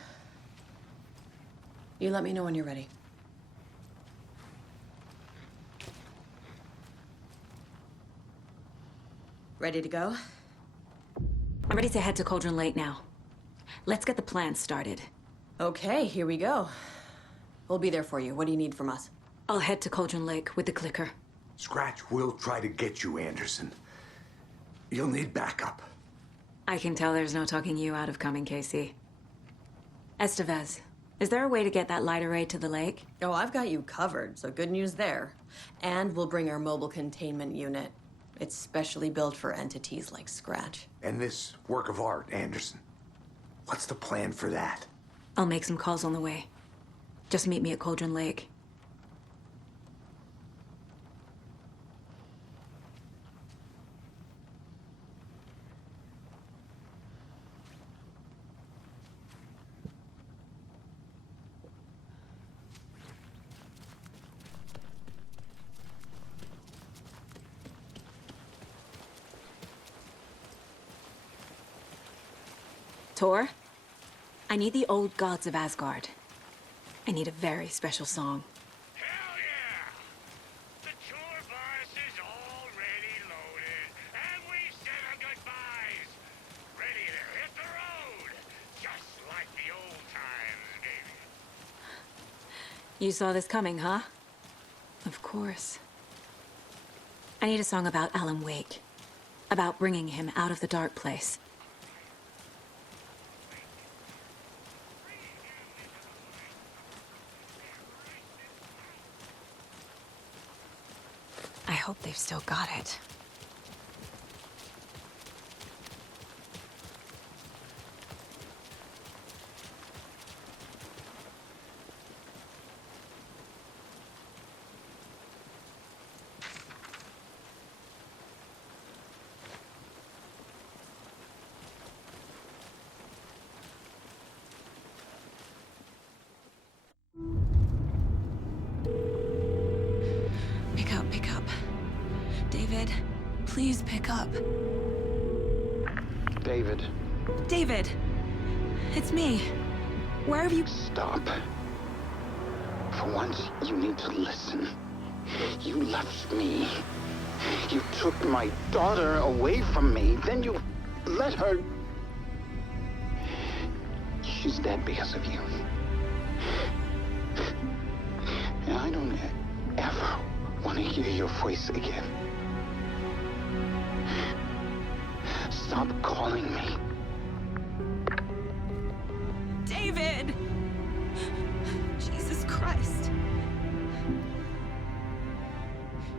You let me know when you're ready. Ready to go? I'm ready to head to Cauldron Lake now. Let's get the plan started. Okay, here we go. We'll be there for you. What do you need from us? I'll head to Cauldron Lake with the clicker. Scratch will try to get you, Anderson. You'll need backup. I can tell there's no talking you out of coming, Casey. Estevez, is there a way to get that light array to the lake? Oh, I've got you covered, so good news there. And we'll bring our mobile containment unit. It's specially built for entities like Scratch. And this work of art, Anderson. What's the plan for that? I'll make some calls on the way. Just meet me at Cauldron Lake. Tor, I need the old gods of Asgard. I need a very special song. Hell yeah! The tour bus is already loaded, and we said our goodbyes. Ready to hit the road, just like the old times, baby. You saw this coming, huh? Of course. I need a song about Alan Wake. About bringing him out of the dark place. I hope they've still got it. Pick up. David, please pick up. David. David! It's me. Where have you... Stop. For once, you need to listen. You left me. You took my daughter away from me. Then you let her... She's dead because of you. And I don't ever want to hear your voice again. Stop calling me. David! Jesus Christ.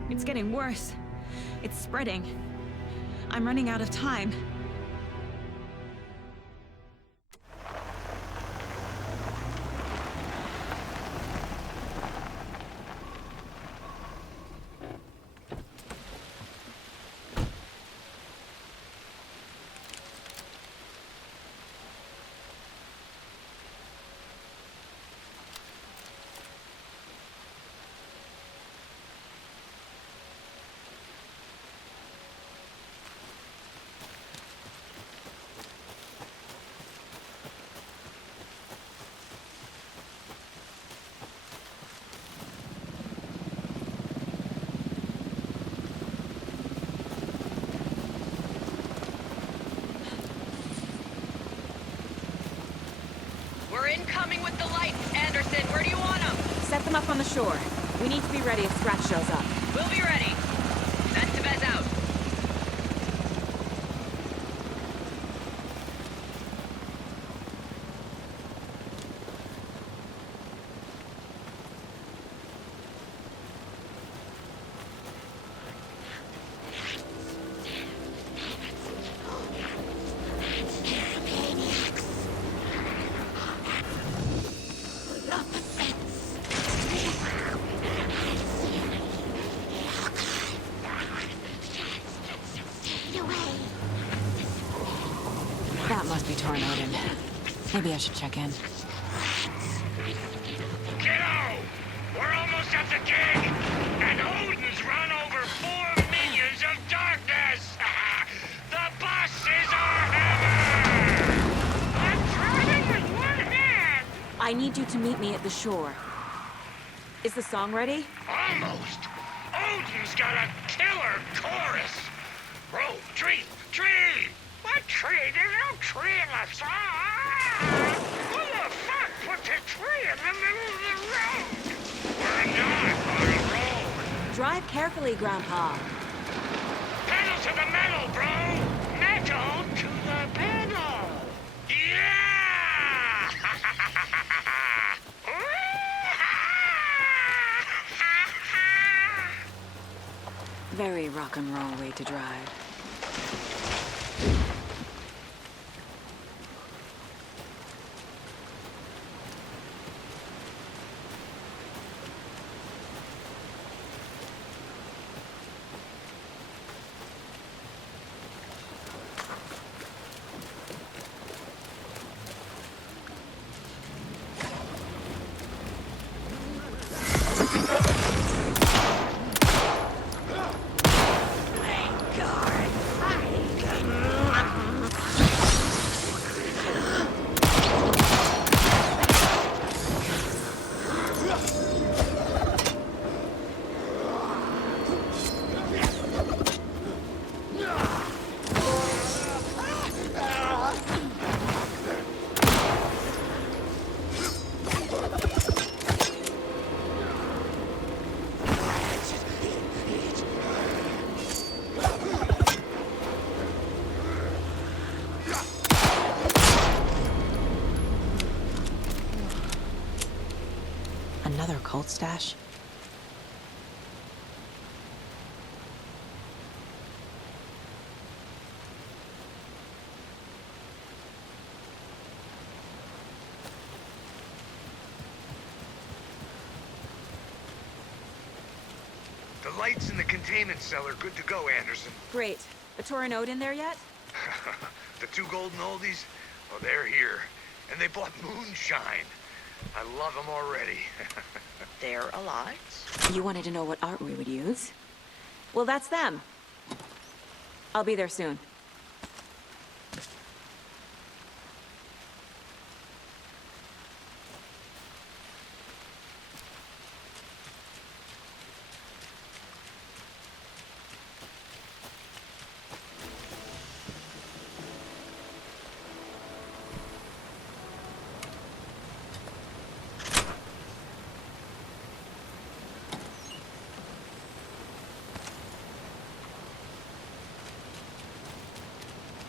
It's getting worse. It's spreading. I'm running out of time. coming with the lights. Anderson, where do you want them? Set them up on the shore. We need to be ready if Scratch shows up. We'll be ready. Estevez out. That must be Tornado. Maybe I should check in. Kiddo! We're almost at the gig! And Odin's run over 4 minions of darkness! The bus is our hammer! I'm driving with one hand! I need you to meet me at the shore. Is the song ready? Almost! Odin's got a killer chorus! Bro, tree! What tree? There's no tree in the song! Who the fuck put the tree in the middle of the road? We're not on a road! Drive carefully, Grandpa. Pedal to the metal, bro! Metal to the pedal! Yeah! Very rock and roll way to drive. Another cult stash? The lights in the containment cell are good to go, Anderson. Great. A Tornado in there yet? The 2 golden oldies? Well, they're here. And they bought moonshine. I love them already. They're alive. You wanted to know what art we would use? Well, that's them. I'll be there soon.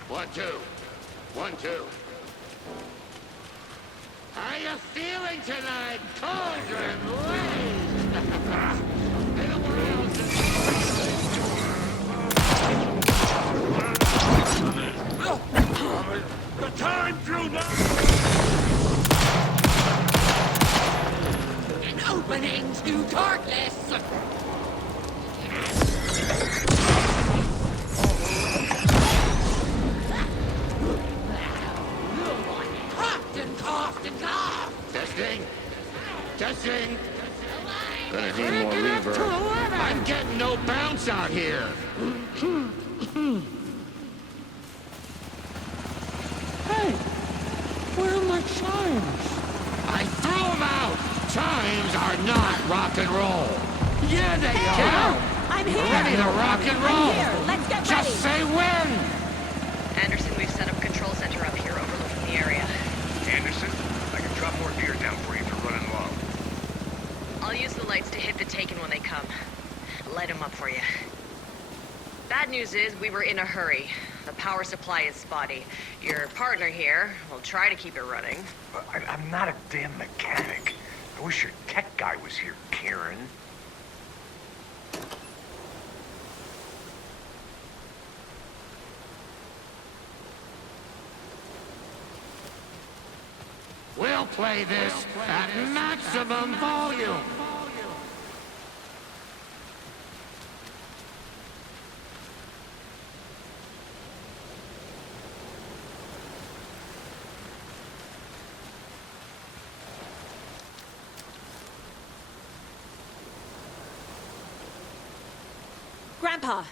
One, two. 1, 2. How you feeling tonight, Cauldron The time drew nigh! An opening to darkness! Testing. Gonna need more reverb. I'm getting no bounce out here. Hey, where are my chimes? I threw them out. Chimes are not rock and roll. Yeah, they are. Kiddo, I'm here. We're ready to rock and roll. I'm here. Let's get Just ready. say when. Anderson, we've set up a control center up here overlooking the area. Anderson, I can drop more news is we were in a hurry. The power supply is spotty. Your partner here will try to keep it running. I'm not a damn mechanic. I wish your tech guy was here, Karen. We'll play this at maximum volume. Grandpa,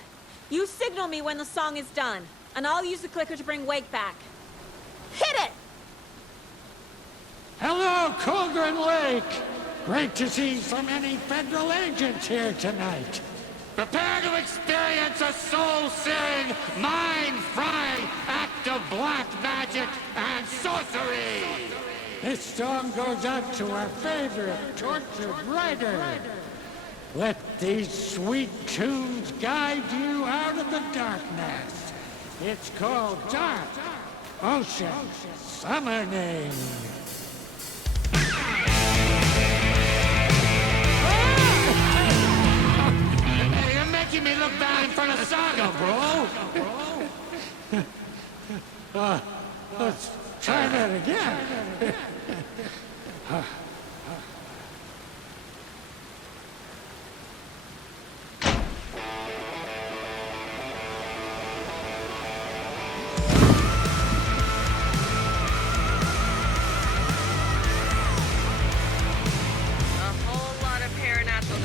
you signal me when the song is done, and I'll use the clicker to bring Wake back. Hit it! Hello, Cauldron Lake! Great to see so many federal agents here tonight. Prepare to experience a soul-searing, mind-frying act of black magic and sorcery! This song goes out to our favorite tortured writer. Let these sweet tunes guide you out of the darkness. It's called Dark Ocean Summoning. Hey, you're making me look bad in front of Saga, bro! Let's try that again.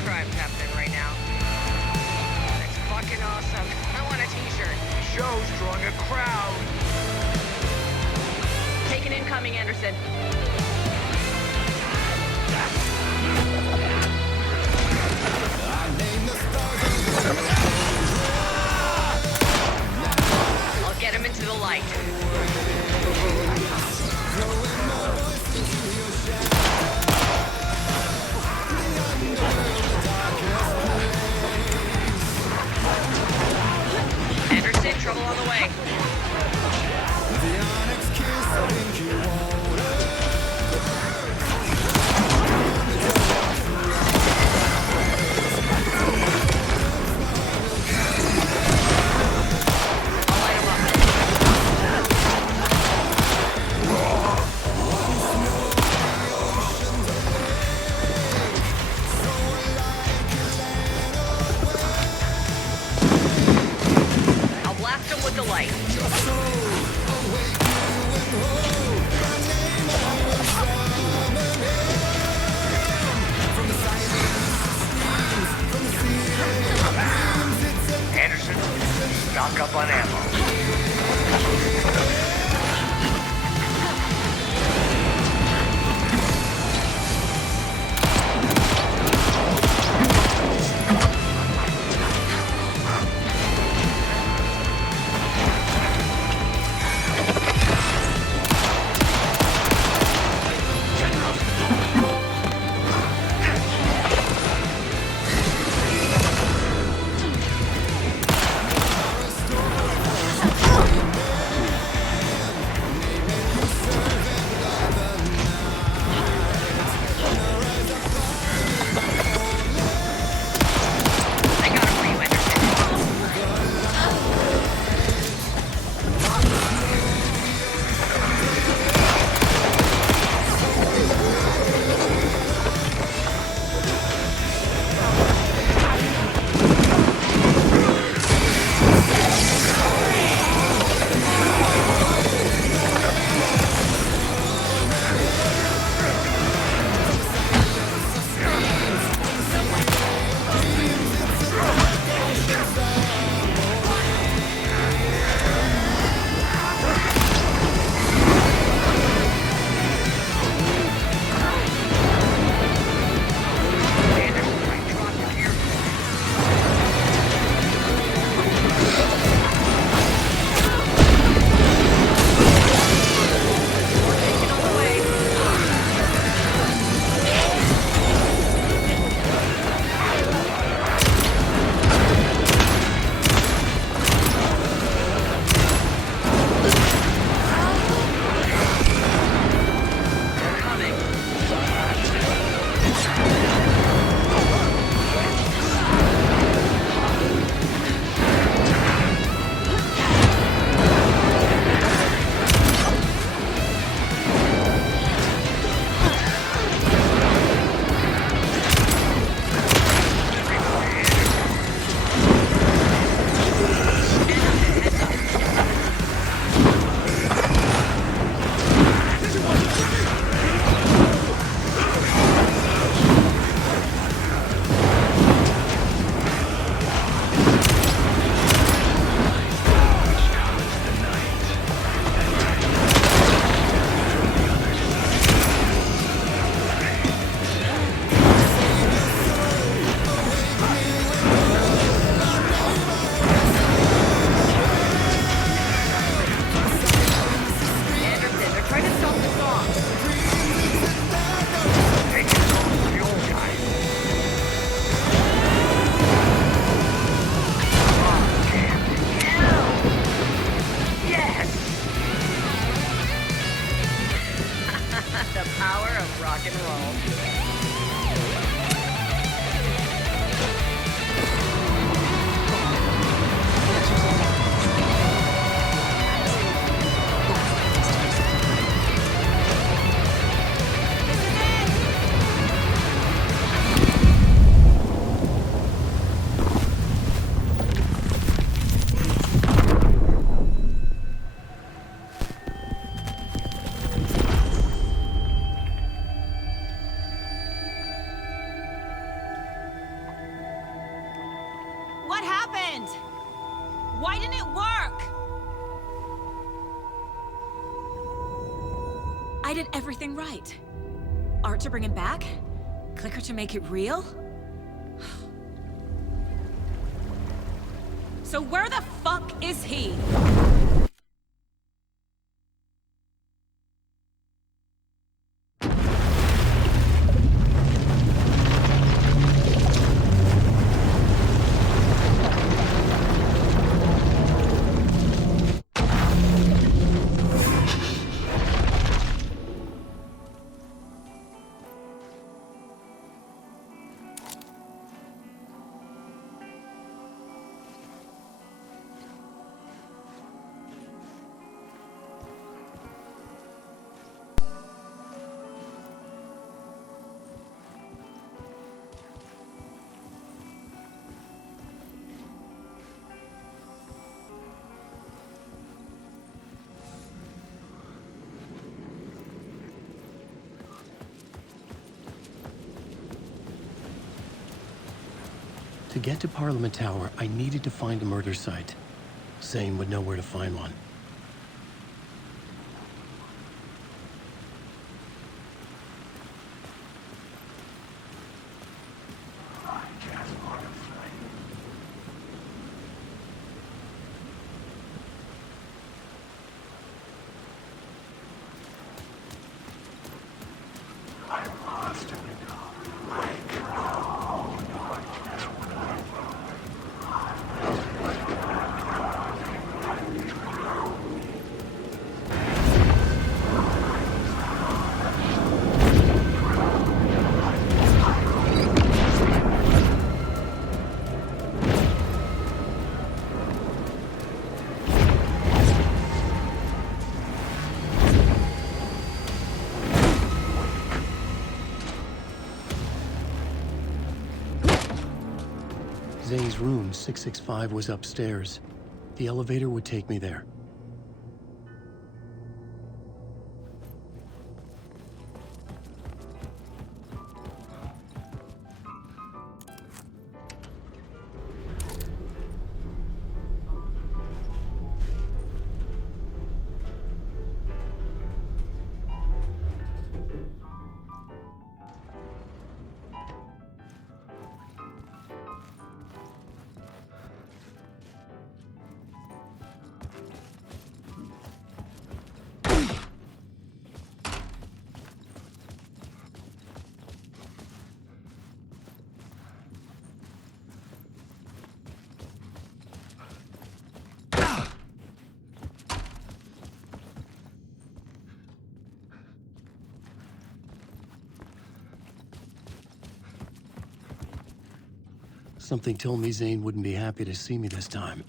Crimes happening right now. That's fucking awesome. I want a t-shirt. Show's drawing a crowd. Take an incoming, Anderson. I'll get him into the light. Anderson, trouble on the way. the power of rock and roll. What happened? Why didn't it work? I did everything right. Art to bring him back? Clicker to make it real? So where the fuck is he? To get to Parliament Tower, I needed to find a murder site. Zane would know where to find one. Zane's room, 665, was upstairs. The elevator would take me there. Something told me Zane wouldn't be happy to see me this time.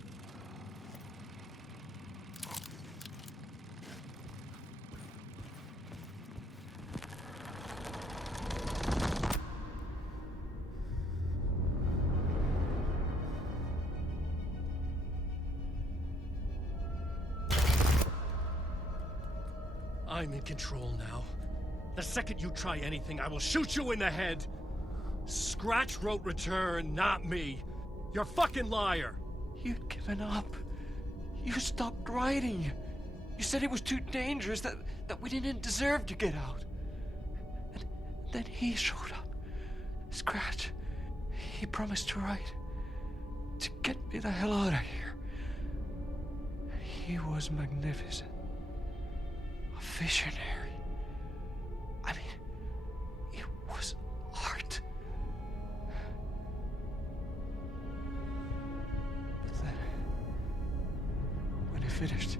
I'm in control now. The second you try anything, I will shoot you in the head! Scratch wrote return, not me. You're a fucking liar! You'd given up. You stopped writing. You said it was too dangerous, that we didn't deserve to get out. And then he showed up. Scratch. He promised to write. To get me the hell out of here. He was magnificent. A visionary. I mean, it was art. But then, when he finished,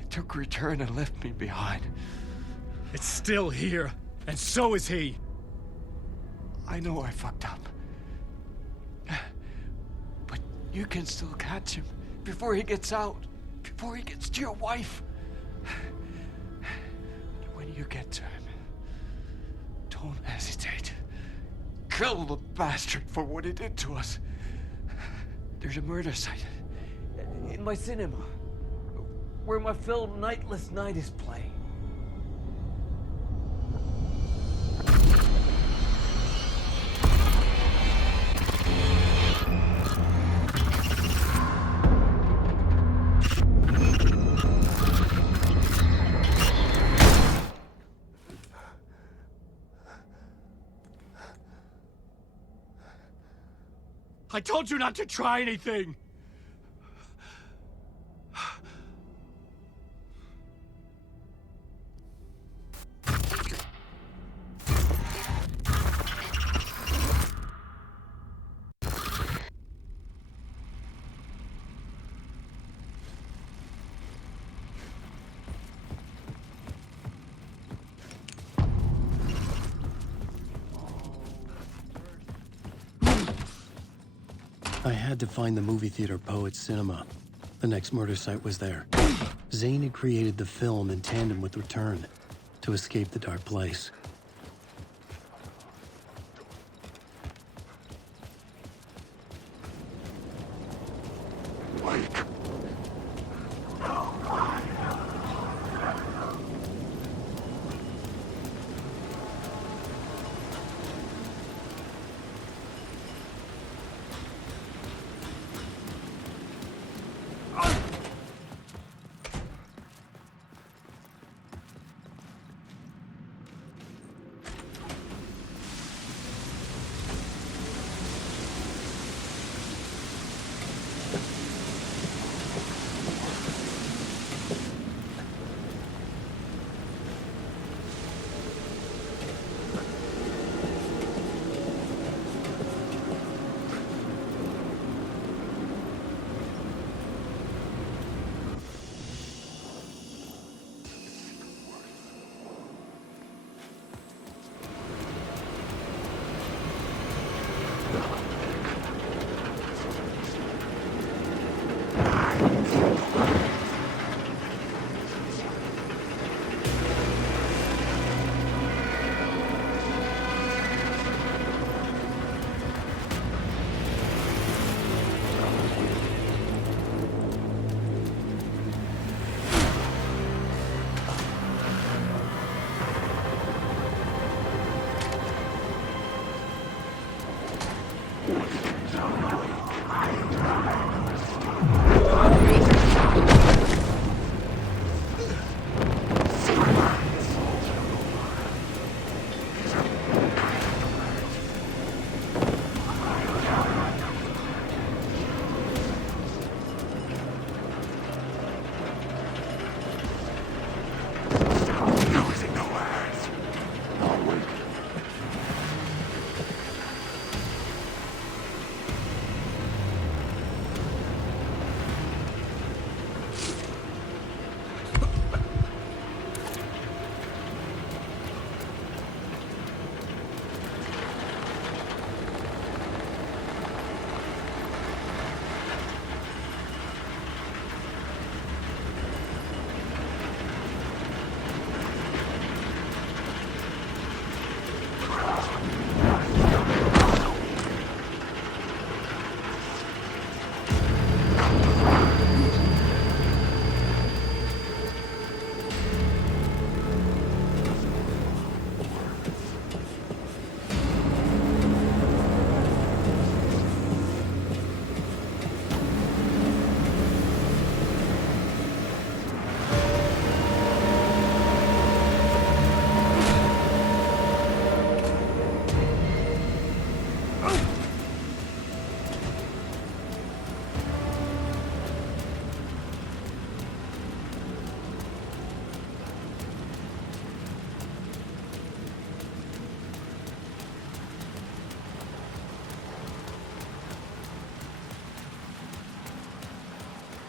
it took took Return and left me behind. It's still here, and so is he. I know I fucked up. But you can still catch him before he gets out, before he gets to your wife. And when you get to him, don't hesitate. Kill the bastard for what he did to us. There's a murder site in my cinema where my film Nightless Night is playing. I told you not to try anything! I had to find the movie theater Poets Cinema. The next murder site was there. Zane had created the film in tandem with Return to escape the dark place.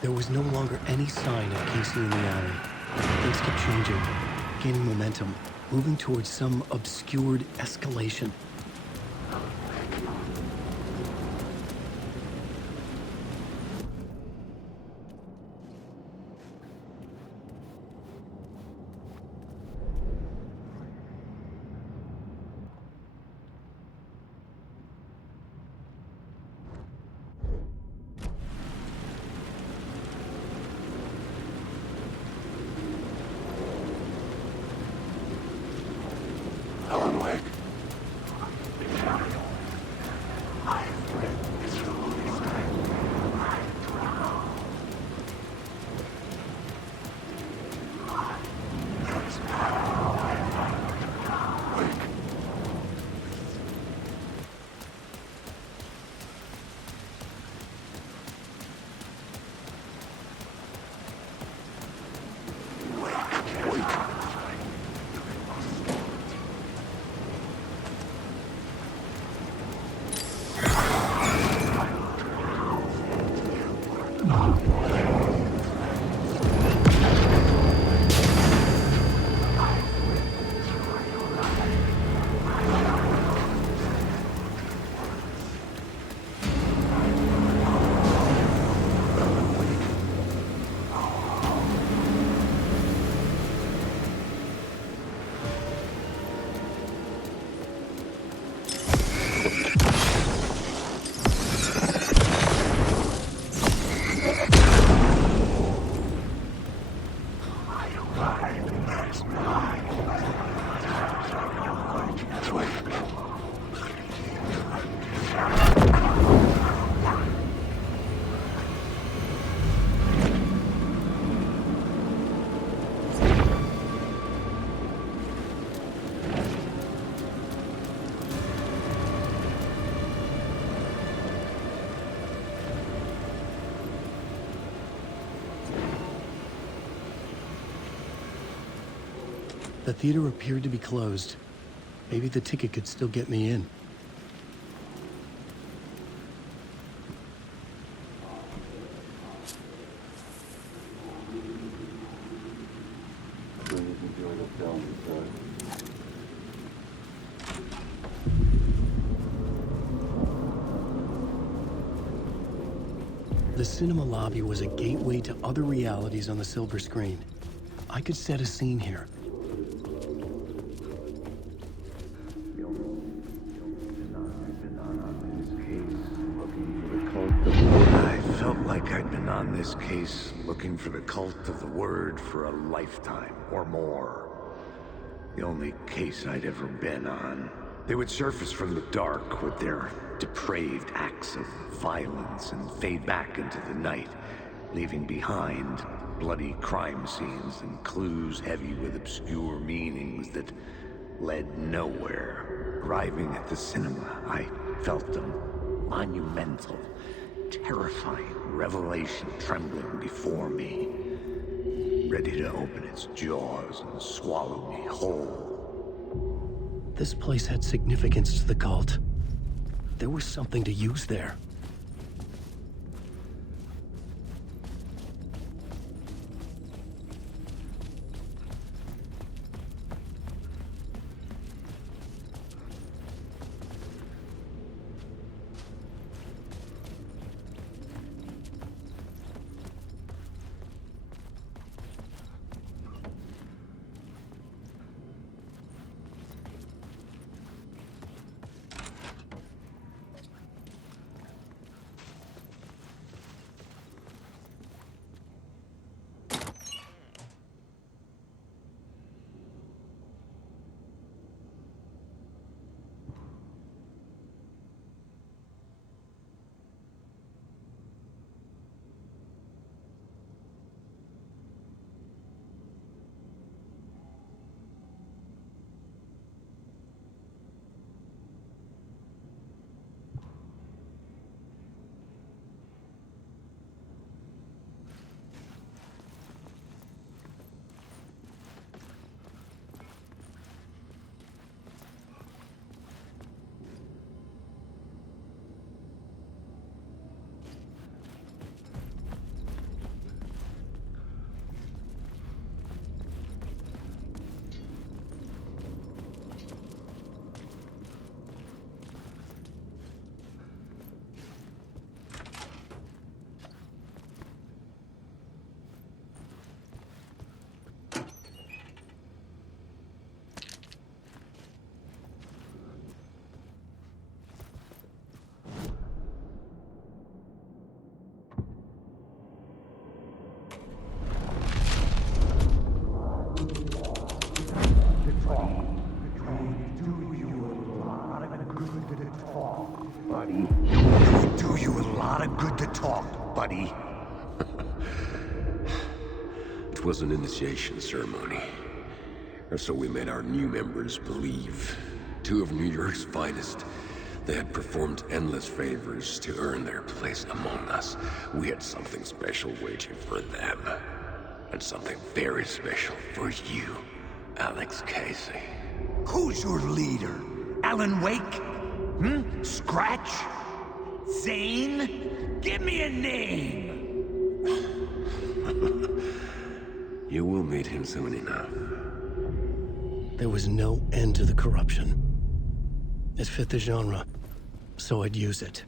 There was no longer any sign of Casey in the alley. changing, gaining momentum, moving towards some obscured escalation. Alan Wake. The theater appeared to be closed. Maybe the ticket could still get me in. The cinema lobby was a gateway to other realities on the silver screen. I could set a scene here. I felt like I'd been on this case looking for the cult of the word for a lifetime or more. The only case I'd ever been on. They would surface from the dark with their depraved acts of violence and fade back into the night, leaving behind bloody crime scenes and clues heavy with obscure meanings that led nowhere. Arriving at the cinema, I felt a monumental, terrifying revelation trembling before me, ready to open its jaws and swallow me whole. This place had significance to the cult. There was something to use there. buddy. It would do you a lot of good to talk, buddy. It was an initiation ceremony. Or so we made our new members believe. 2 of New York's finest. They had performed endless favors to earn their place among us. We had something special waiting for them. And something very special for you, Alex Casey. Who's your leader? Alan Wake? Scratch? Zane? Give me a name! You will meet him soon enough. There was no end to the corruption. It fit the genre, so I'd use it.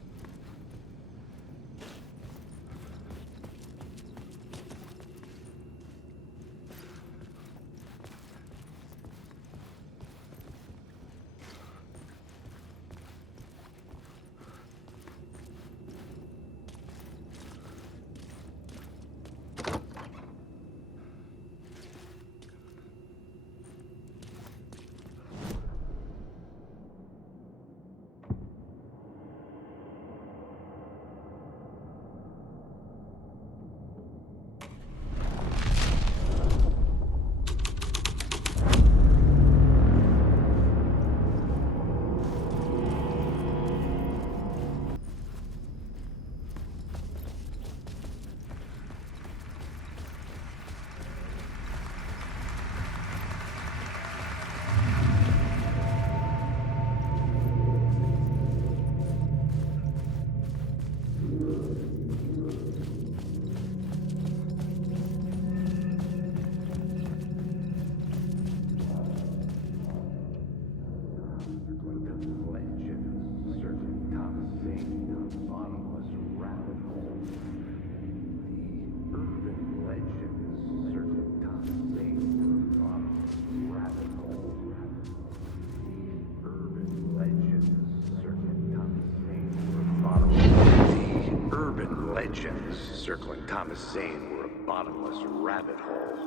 Circling Thomas Zane were a bottomless rabbit hole.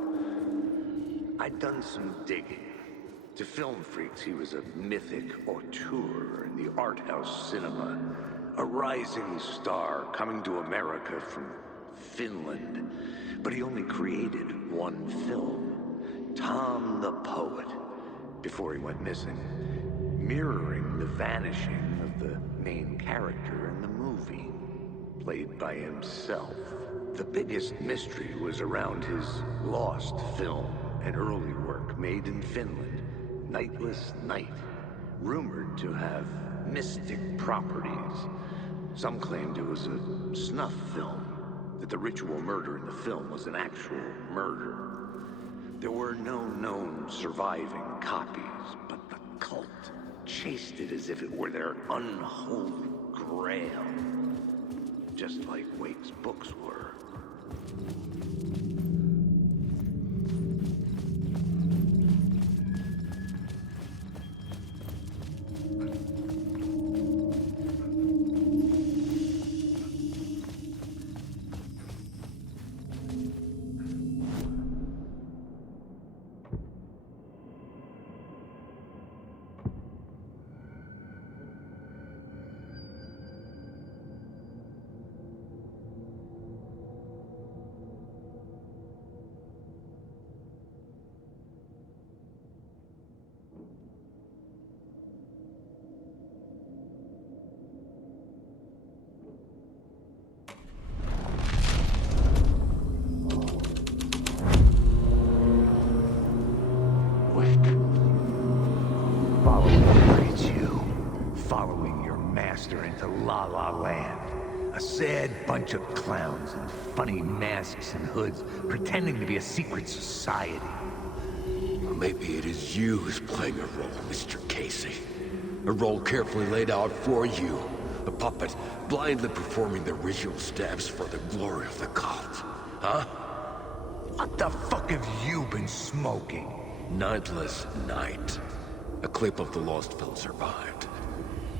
I'd done some digging. To film freaks, he was a mythic auteur in the art house cinema. A rising star coming to America from Finland. But he only created one film, Tom the Poet, before he went missing. Mirroring the vanishing of the main character in the movie. Played by himself. The biggest mystery was around his lost film, an early work made in Finland, Nightless Night, rumored to have mystic properties. Some claimed it was a snuff film, that the ritual murder in the film was an actual murder. There were no known surviving copies, but the cult chased it as if it were their unholy grail. Just like Wake's books were. Into La La Land. A sad bunch of clowns in funny masks and hoods pretending to be a secret society. Maybe it is you who's playing a role, Mr. Casey. A role carefully laid out for you. A puppet blindly performing the ritual steps for the glory of the cult. Huh? What the fuck have you been smoking? Nightless Night. A clip of the lost film survived.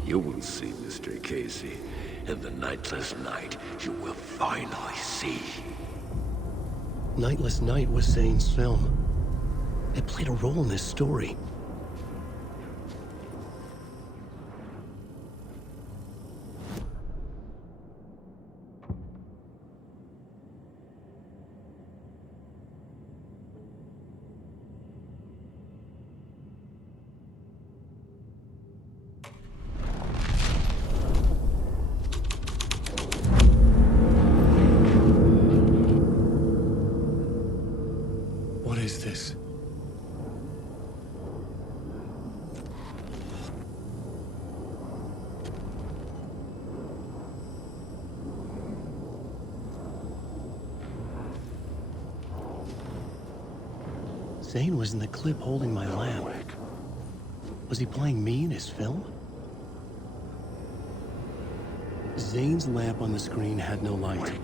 You will see, Mr. Casey. In the Nightless Night, you will finally see. Nightless Night was Zane's film. It played a role in this story. Zane was in the clip holding my lamp. Was he playing me in his film? Zane's lamp on the screen had no light.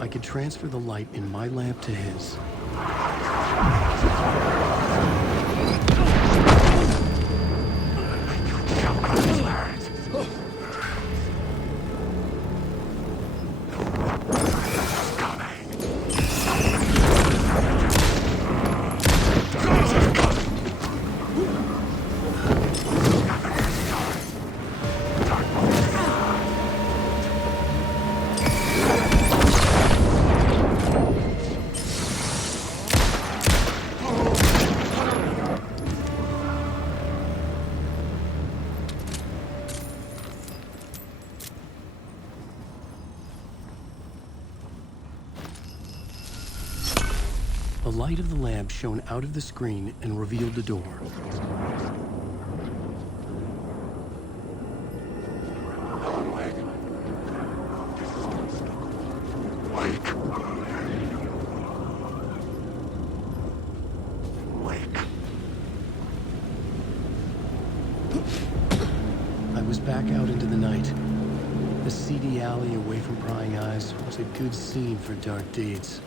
I could transfer the light in my lamp to his. The light of the lamp shone out of the screen and revealed the door. I was back out into the night. The seedy alley away from prying eyes was a good scene for dark deeds.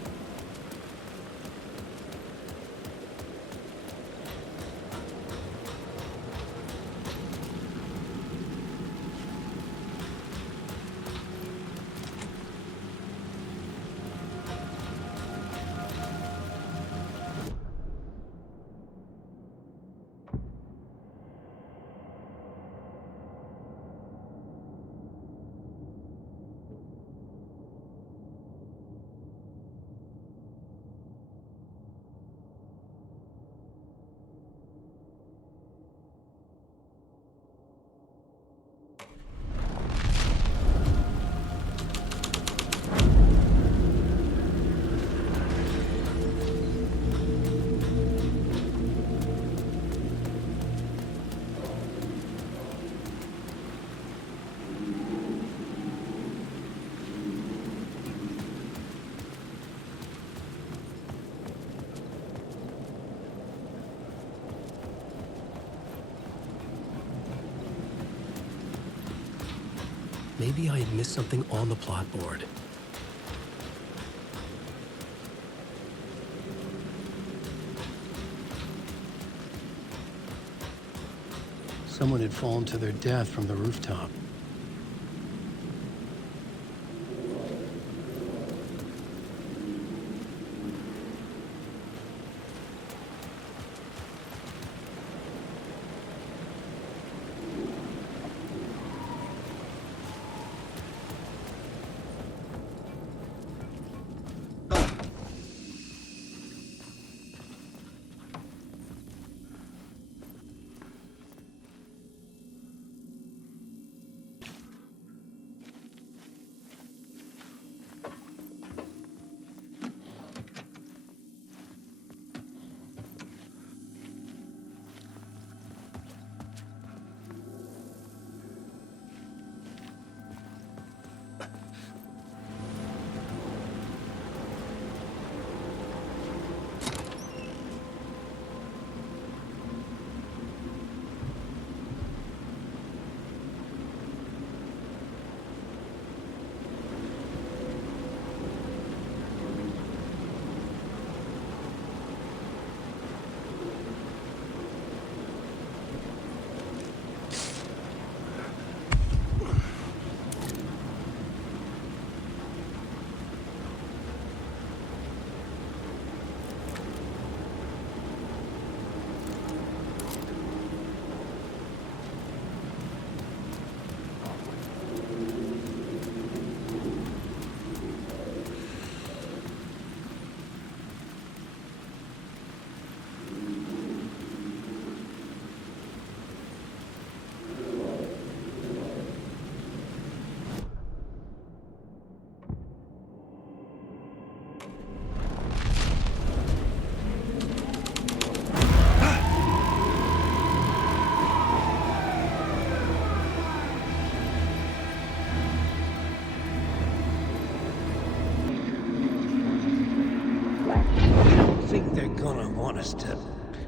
Maybe I had missed something on the plot board. Someone had fallen to their death from the rooftop.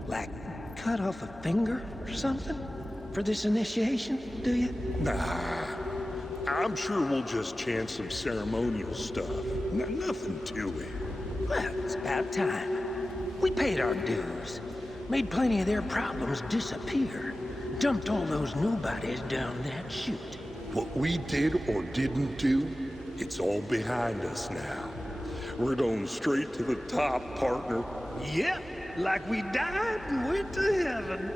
Like, cut off a finger or something? For this initiation, do you? Nah. I'm sure we'll just chant some ceremonial stuff. Nothing to it. Well, it's about time. We paid our dues. Made plenty of their problems disappear. Dumped all those nobodies down that chute. What we did or didn't do, it's all behind us now. We're going straight to the top, partner. Yep, like we died and went to heaven.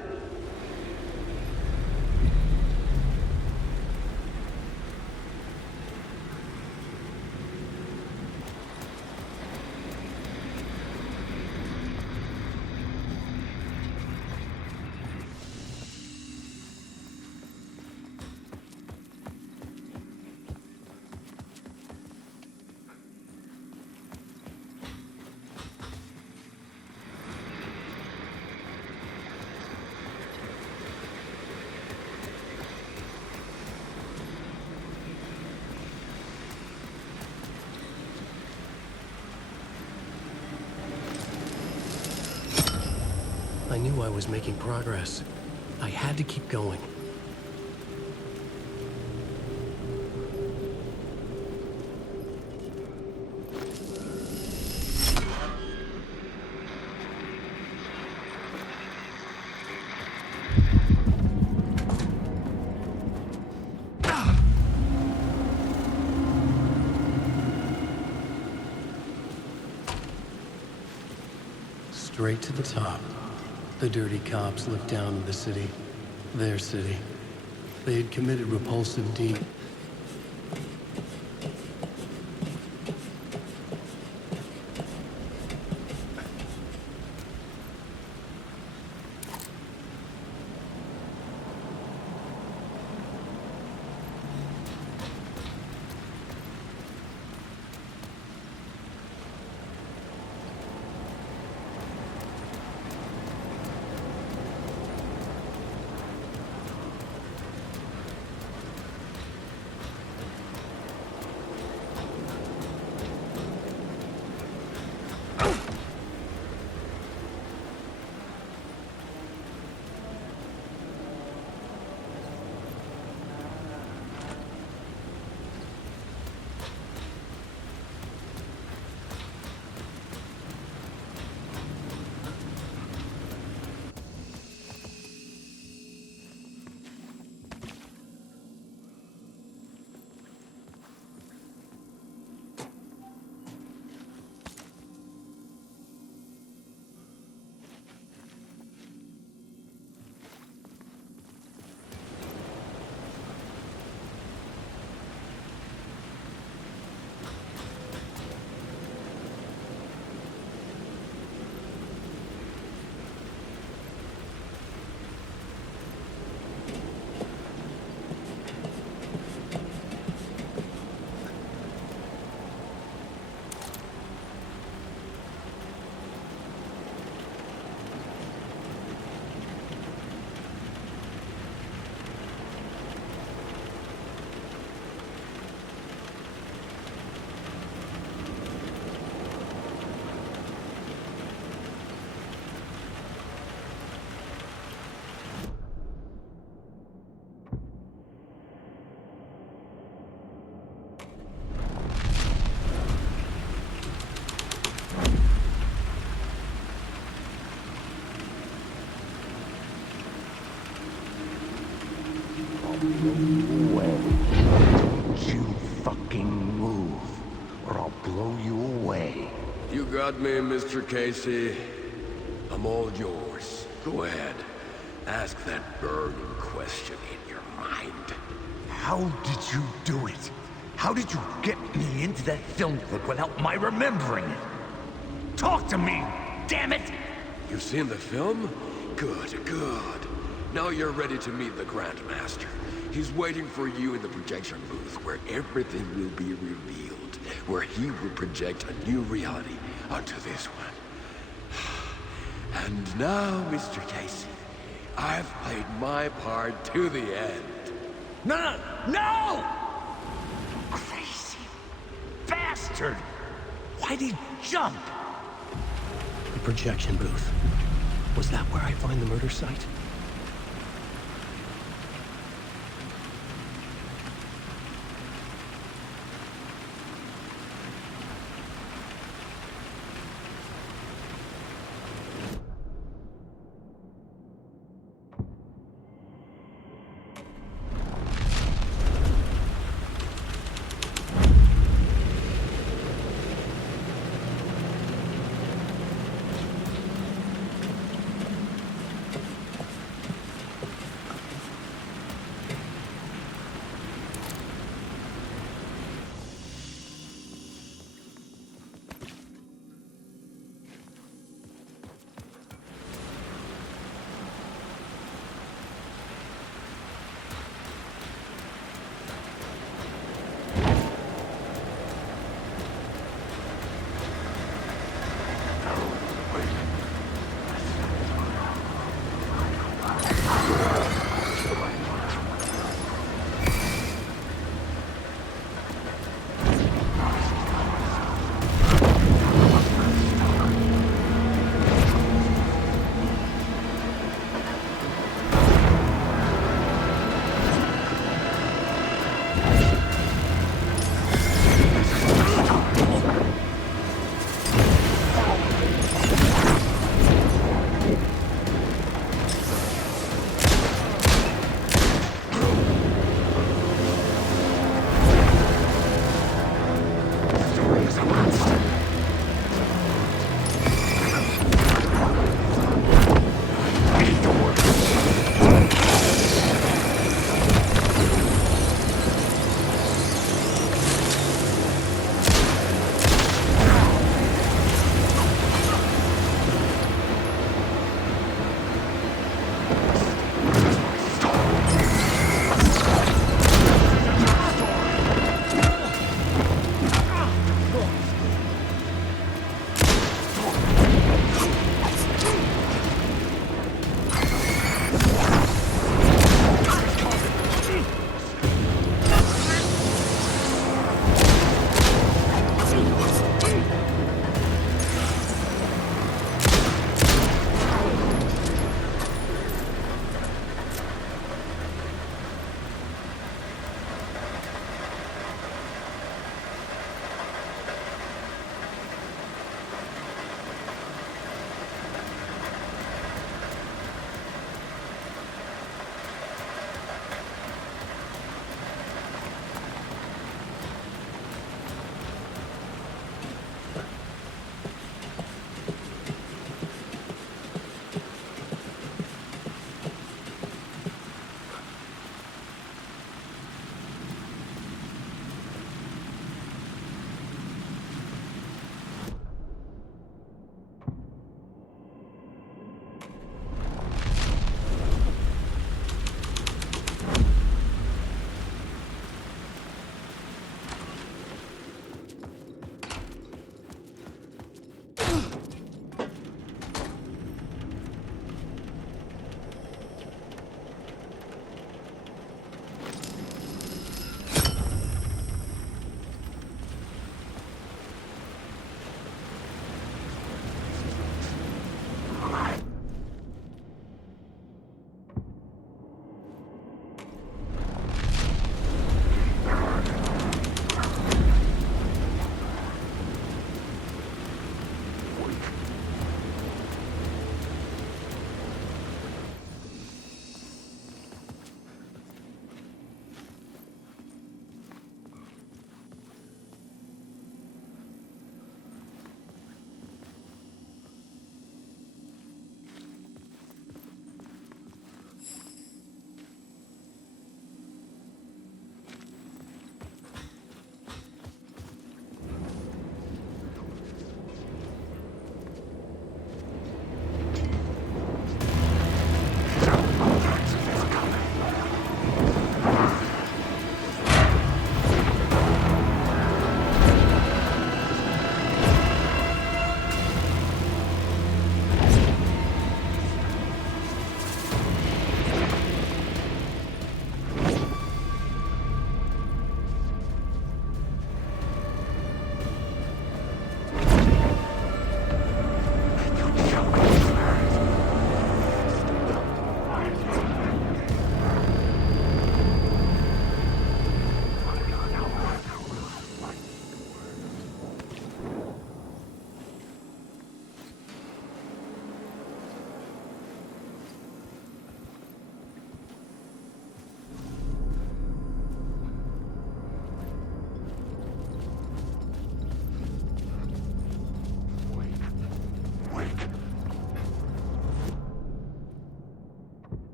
I knew I was making progress. I had to keep going. Straight to the top. The dirty cops looked down on the city. Their city. They had committed repulsive deed. Away. Don't you fucking move, or I'll blow you away. You got me, Mr. Casey. I'm all yours. Go ahead. Ask that burning question in your mind. How did you do it? How did you get me into that film clip without my remembering it? Talk to me, damn it! You've seen the film? Good, good. Now you're ready to meet the Grandmaster. He's waiting for you in the projection booth where everything will be revealed, where he will project a new reality onto this one. And now, Mr. Casey, I've played my part to the end. No! No! Crazy bastard! Why'd he jump? The projection booth. Was that where I find the murder site?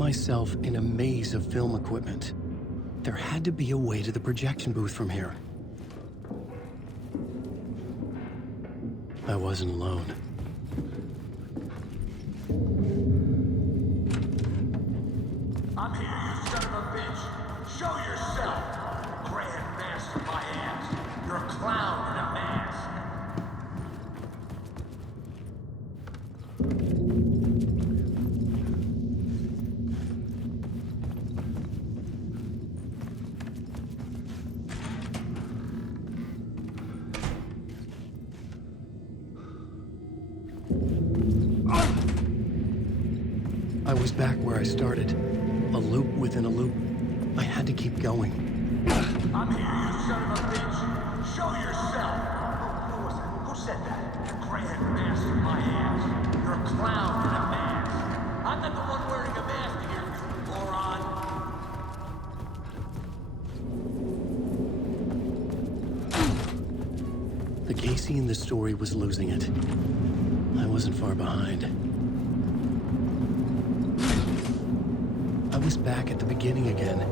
myself in a maze of film equipment. There had to be a way to the projection booth from here. I wasn't alone. I'm here, you son of a bitch. Show yourself. Grand master my ass. You're a clown in a mask. I was back where I started. A loop within a loop. I had to keep going. I'm here, you son of a bitch. Show yourself. Who was it? Who said that? Grand master my ass. You're a clown in a mask. I'm not the one wearing a mask here, you moron. The Casey in the story was losing it. I wasn't far behind. I was back at the beginning again.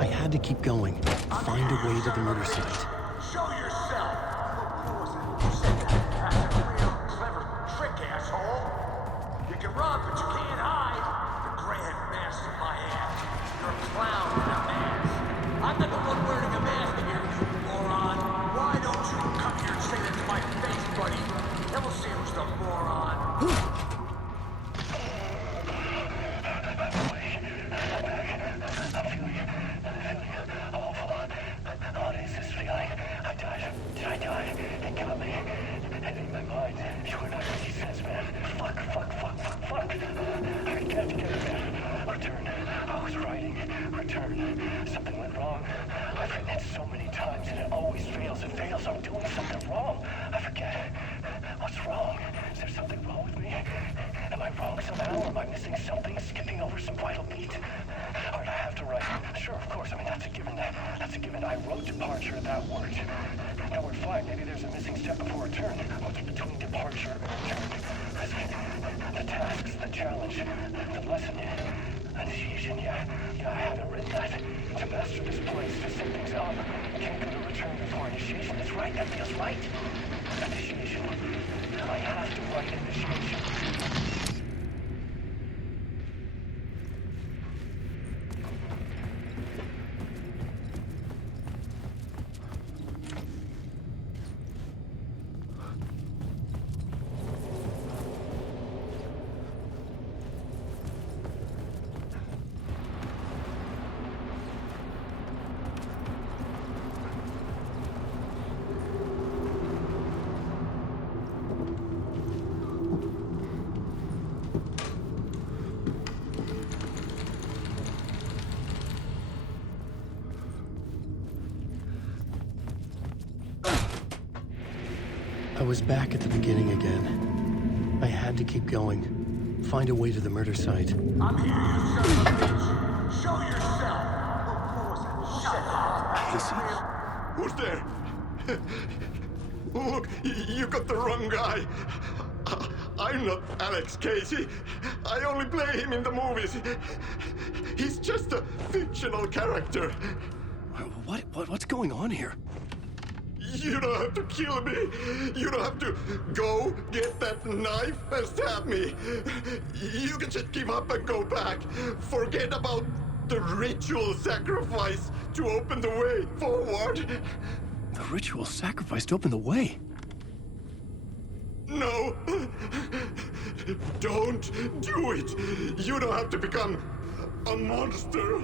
I had to keep going, find a way to the murder site. Show yourself. Who was it? Who said that? That's a real clever trick, asshole. You can run, but you can't hide. The Grand Master my ass. You're a clown in a mask. I'm not the one wearing a mask here, you moron. Why don't you come here and say that to my face, buddy? Then we'll see who's the moron. Something went wrong. I've written it so many times and it always fails. It fails. I'm doing something wrong. I forget. What's wrong? Is there something wrong with me? Am I wrong somehow? Am I missing something? Skipping over some vital beat? Alright, I have to write. Sure, of course. I mean, that's a given. That's a given. I wrote departure. That worked. Now we're fine. Maybe there's a missing step before return. What's between departure and return? The tasks, the challenge, the lesson. Initiation, yeah, I haven't written that. To master this place, to set things up, can't go to return before initiation. That's right, that feels right. Initiation. I have to write initiation. I was back at the beginning again. I had to keep going. Find a way to the murder site. I'm here, you son of a bitch. Show yourself. Who was it? Who said that? Who's there? Look, you got the wrong guy. I'm not Alex Casey. I only play him in the movies. He's just a fictional character. What's going on here? You don't have to kill me. You don't have to go get that knife and stab me. You can just give up and go back. Forget about the ritual sacrifice to open the way forward. The ritual sacrifice to open the way? No. Don't do it. You don't have to become a monster.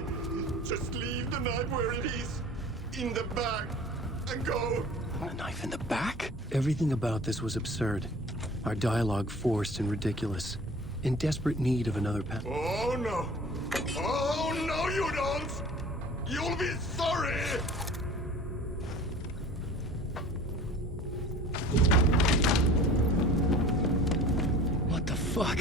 Just leave the knife where it is, in the back, and go. A knife in the back? Everything about this was absurd. Our dialogue forced and ridiculous. In desperate need of another path. Oh no! Oh no, you don't! You'll be sorry! What the fuck?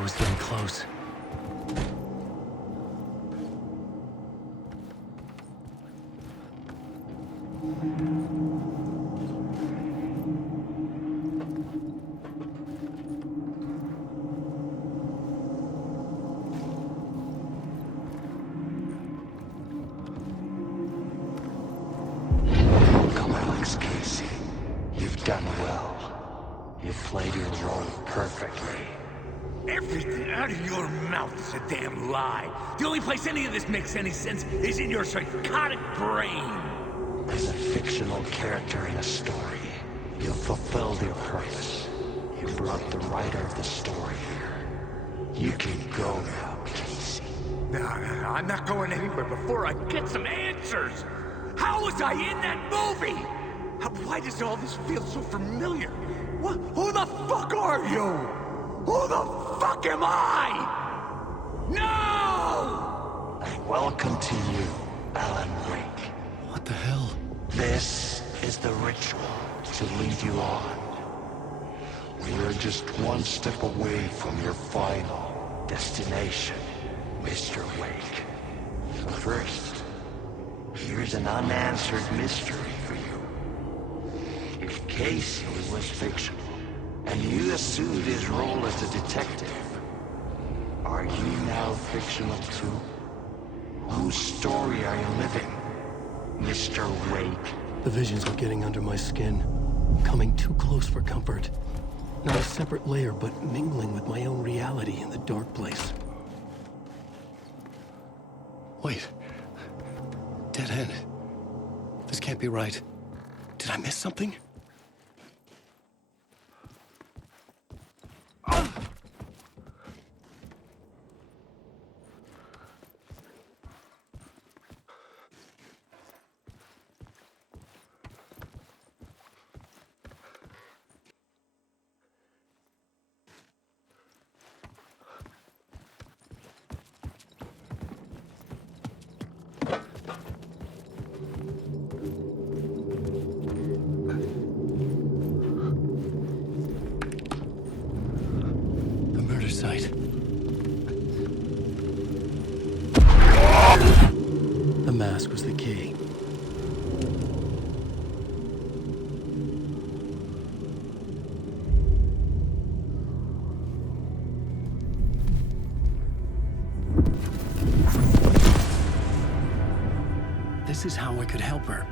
It was getting close. Come, Alex Casey. You've done well. You've played your role perfectly. Everything out of your mouth is a damn lie. The only place any of this makes any sense is in your psychotic brain. As a fictional character in a story, you've fulfilled your purpose. You brought the writer of the story here. You can go now, Casey. No, I'm not going anywhere before I get some answers. How was I in that movie? Why does all this feel so familiar? Who the fuck are you? Who the fuck am I? No! And welcome to you, Alan Wake. What the hell? This is the ritual to lead you on. We're just one step away from your final destination, Mr. Wake. But first, here's an unanswered mystery for you. If Casey was fictional, and you assumed his role as a detective, are you now fictional too? Whose story are you living, Mr. Wake? The visions were getting under my skin, coming too close for comfort. Not a separate layer, but mingling with my own reality in the dark place. Wait. Dead end. This can't be right. Did I miss something? Site. The mask was the key. This is how I could help her.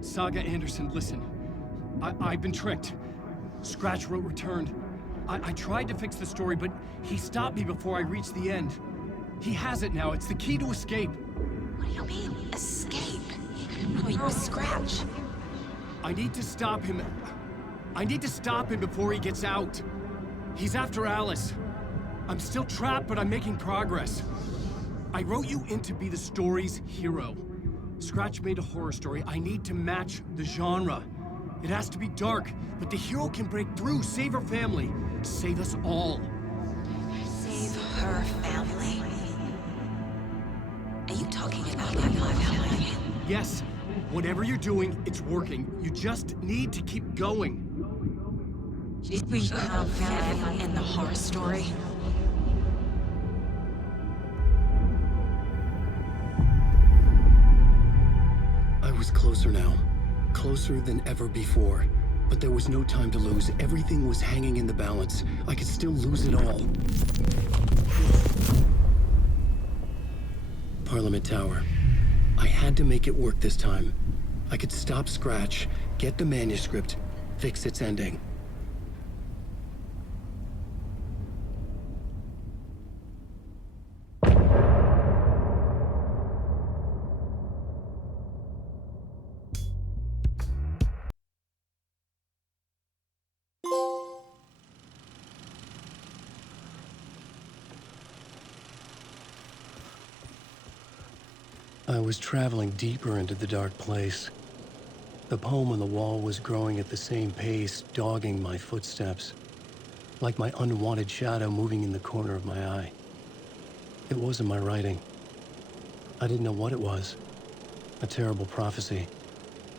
Saga Anderson, listen. I've been tricked. Scratch wrote returned. I tried to fix the story, but he stopped me before I reached the end. He has it now. It's the key to escape. What do you mean, escape? Oh, you're a Scratch. I need to stop him. I need to stop him before he gets out. He's after Alice. I'm still trapped, but I'm making progress. I wrote you in to be the story's hero. Scratch made a horror story. I need to match the genre. It has to be dark, but the hero can break through, save her family, save us all. Save her family? Are you talking about my family? Yes. Whatever you're doing, it's working. You just need to keep going. You have family in the horror story? I was closer now. Closer than ever before. But there was no time to lose. Everything was hanging in the balance. I could still lose it all. Parliament Tower. I had to make it work this time. I could stop Scratch, get the manuscript, fix its ending. I was traveling deeper into the dark place. The poem on the wall was growing at the same pace, dogging my footsteps, like my unwanted shadow moving in the corner of my eye. It wasn't my writing. I didn't know what it was. A terrible prophecy.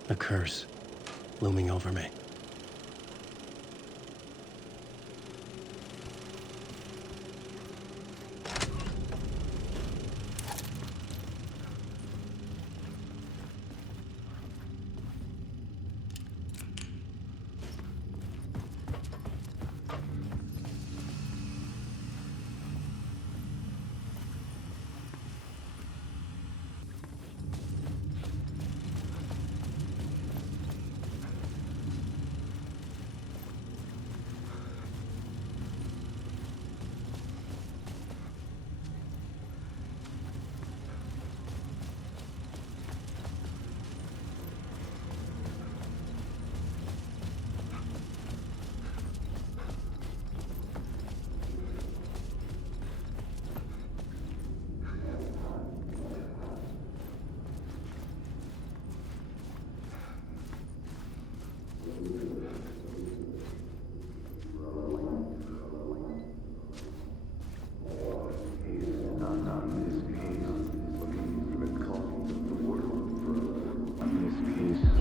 A curse looming over me.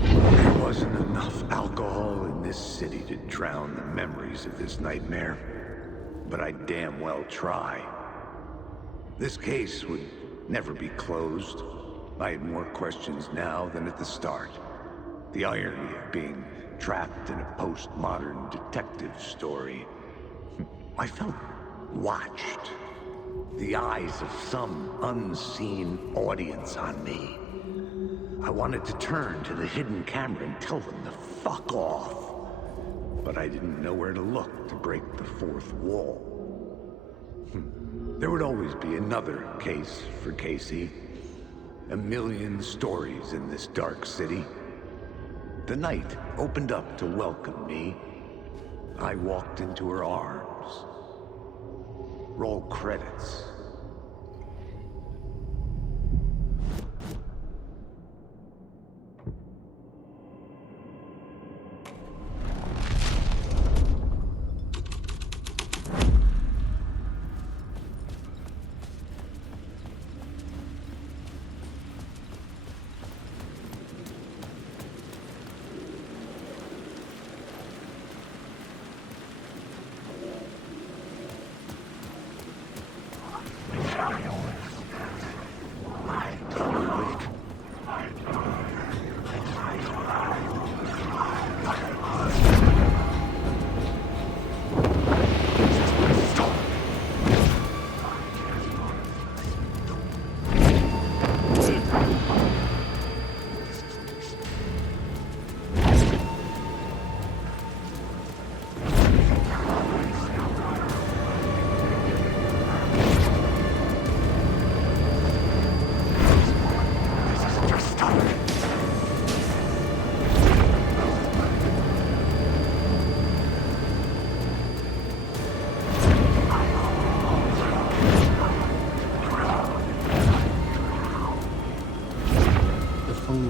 There wasn't enough alcohol in this city to drown the memories of this nightmare, but I'd damn well try. This case would never be closed. I had more questions now than at the start. The irony of being trapped in a postmodern detective story. I felt watched. The eyes of some unseen audience on me. I wanted to turn to the hidden camera and tell them to fuck off. But I didn't know where to look to break the fourth wall. There would always be another case for Casey. A million stories in this dark city. The night opened up to welcome me. I walked into her arms. Roll credits.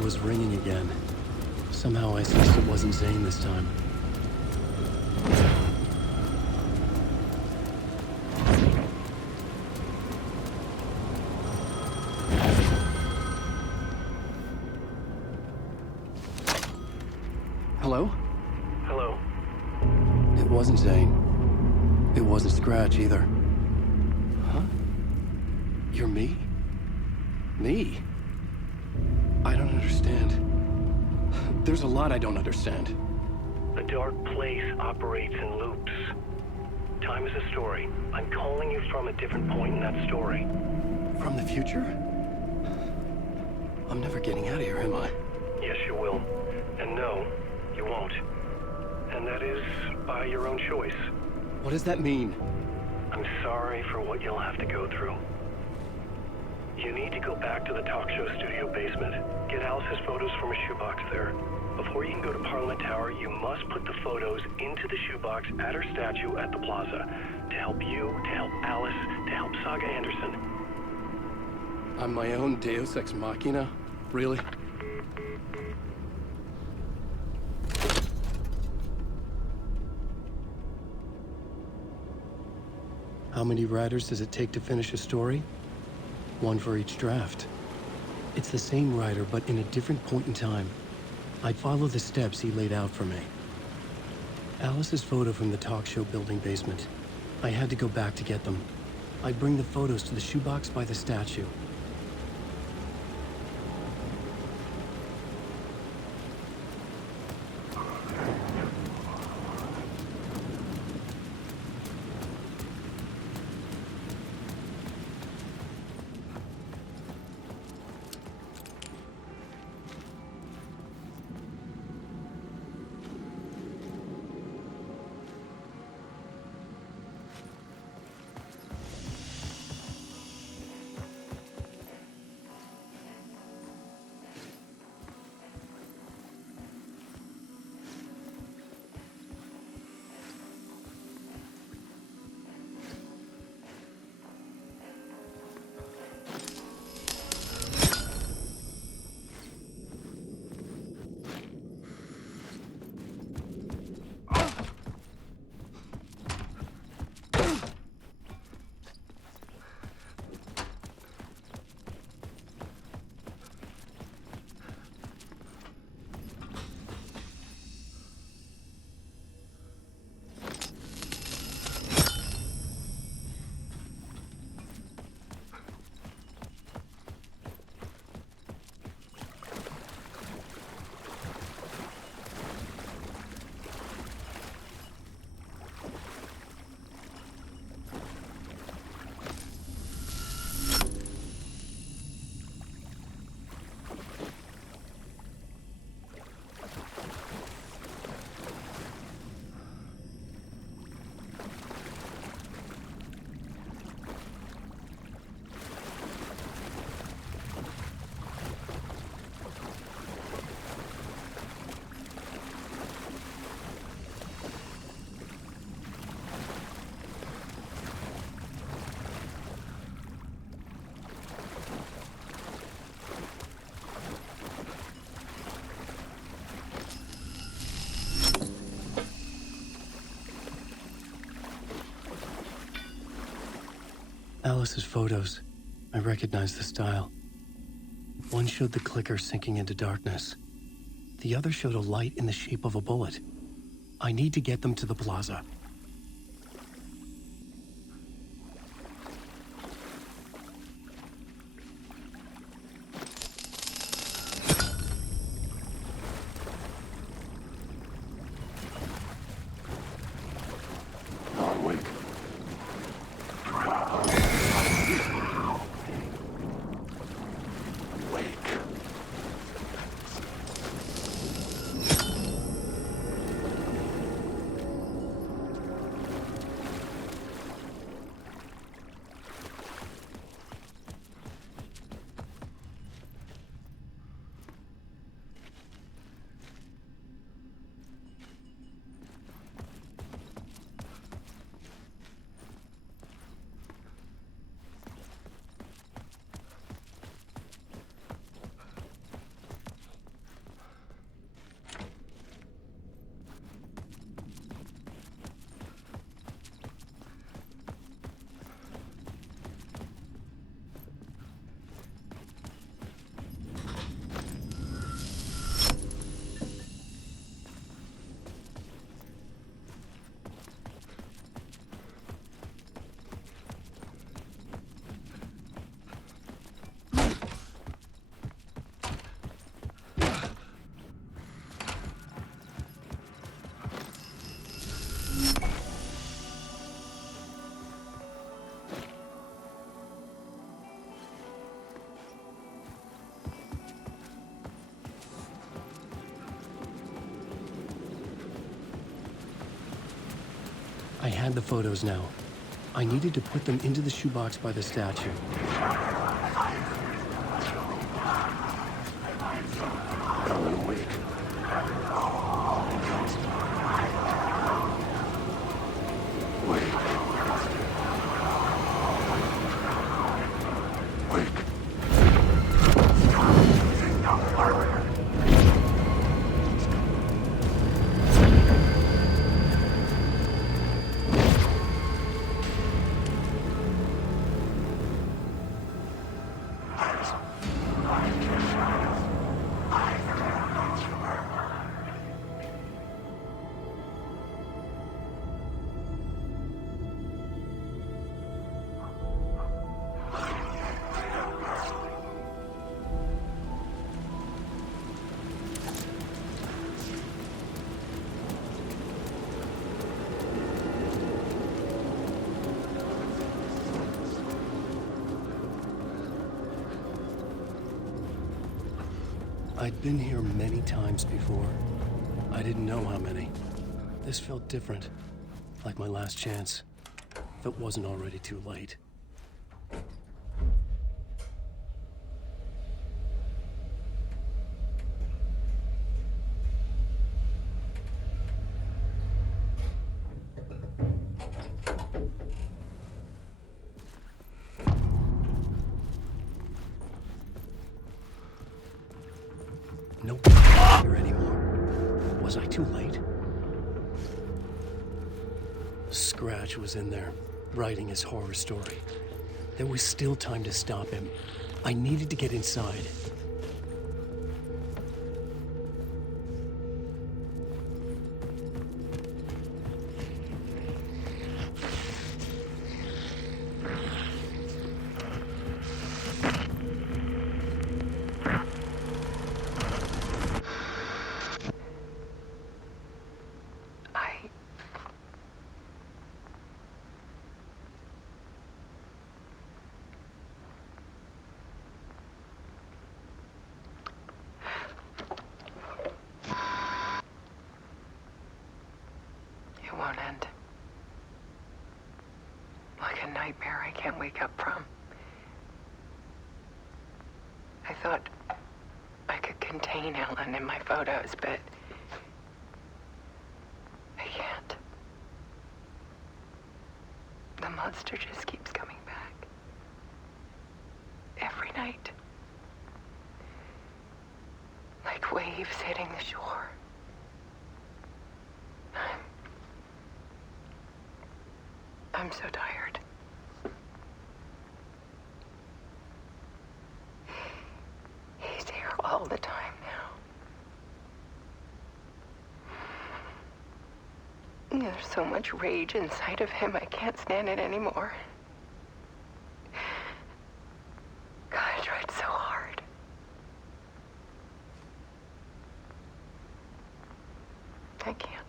Was ringing again. Somehow I sensed it wasn't Zane this time. Hello? Hello. It wasn't Zane. It wasn't Scratch either. Huh? You're me? Me? I don't understand. There's a lot I don't understand. The dark place operates in loops. Time is a story. I'm calling you from a different point in that story. From the future? I'm never getting out of here, am I? Yes, you will. And no, you won't. And that is by your own choice. What does that mean? I'm sorry for what you'll have to go through. You need to go back to the talk show studio basement. Get Alice's photos from a shoebox there. Before you can go to Parliament Tower, you must put the photos into the shoebox at her statue at the plaza. To help you, to help Alice, to help Saga Anderson. I'm my own Deus Ex Machina? Really? How many writers does it take to finish a story? One for each draft. It's the same writer, but in a different point in time. I'd follow the steps he laid out for me. Alice's photo from the talk show building basement. I had to go back to get them. I'd bring the photos to the shoebox by the statue. Alice's photos. I recognized the style. One showed the clicker sinking into darkness. The other showed a light in the shape of a bullet. I need to get them to the plaza. I had the photos now. I needed to put them into the shoebox by the statue. I'd been here many times before. I didn't know how many. This felt different, like my last chance, if it wasn't already too late. Nobody was here anymore. Was I too late? Scratch was in there, writing his horror story. There was still time to stop him. I needed to get inside. It won't end. Like a nightmare I can't wake up from. I thought I could contain Ellen in my photos, but I can't. The monster just keeps coming back. Every night. Like waves hitting the shore. I'm so tired. He's here all the time now. There's so much rage inside of him, I can't stand it anymore. God, I tried so hard. I can't.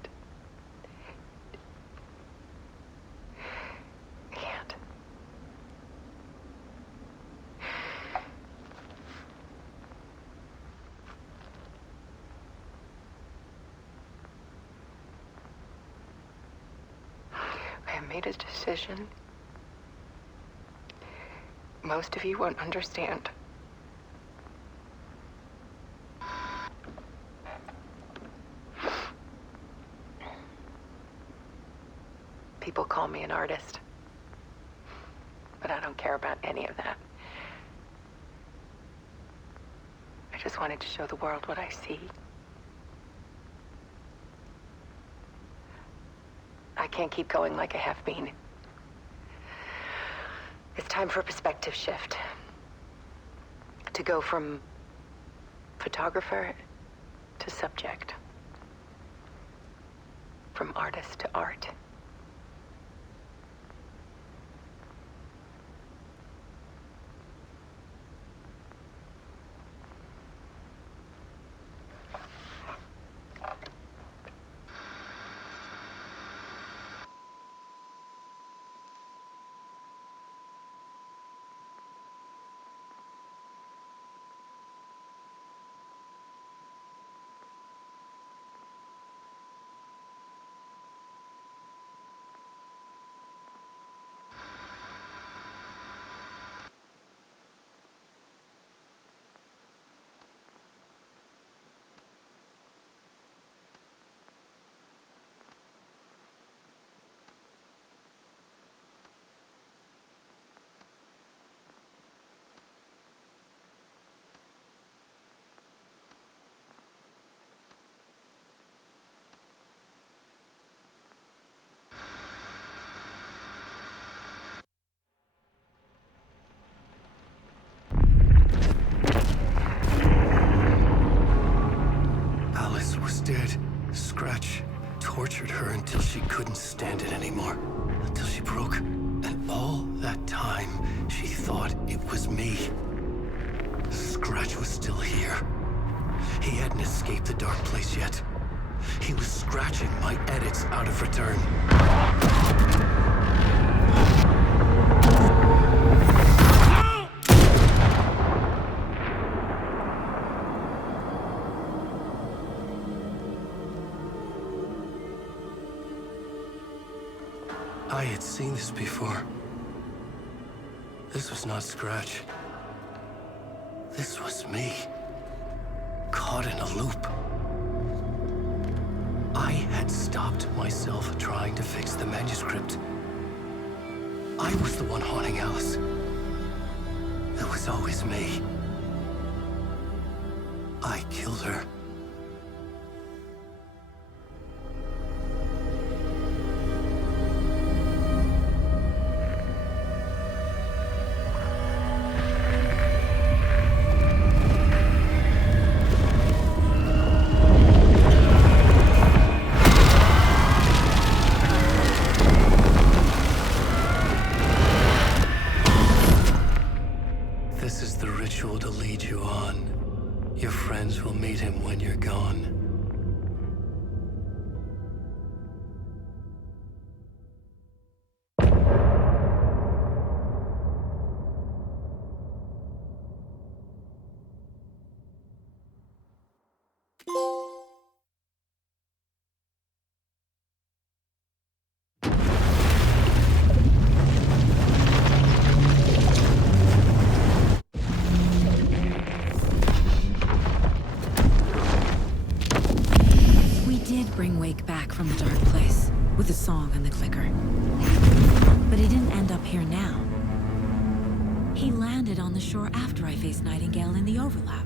I made a decision. Most of you won't understand. People call me an artist, but I don't care about any of that. I just wanted to show the world what I see. I can't keep going like I have been. It's time for a perspective shift. To go from photographer to subject. From artist to art. Dead. Scratch tortured her until she couldn't stand it anymore. Until she broke. And all that time, she thought it was me. Scratch was still here. He hadn't escaped the dark place yet. He was scratching my edits out of return. I had seen this before. This was not Scratch. This was me. Caught in a loop. I had stopped myself trying to fix the manuscript. I was the one haunting Alice. It was always me. I killed her. This is the ritual to lead you on. Your friends will meet him when you're gone. Bring Wake back from the dark place with the song and the clicker. But he didn't end up here now. He landed on the shore after I faced Nightingale in the overlap.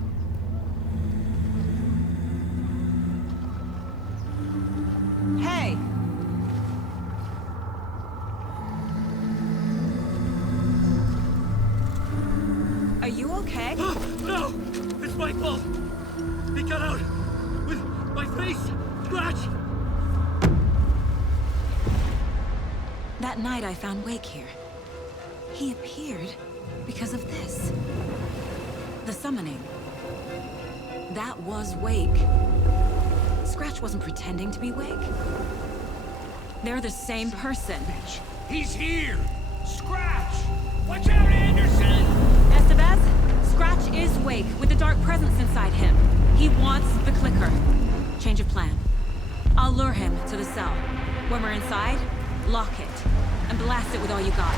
Hey! Are you okay? No! It's my fault! He got out with my face! Scratch! That night I found Wake here. He appeared because of this. The summoning. That was Wake. Scratch wasn't pretending to be Wake. They're the same person. He's here! Scratch! Watch out, Anderson! Estevez, Scratch is Wake with the dark presence inside him. He wants the clicker. Change of plan. I'll lure him to the cell. When we're inside, lock it, and blast it with all you got.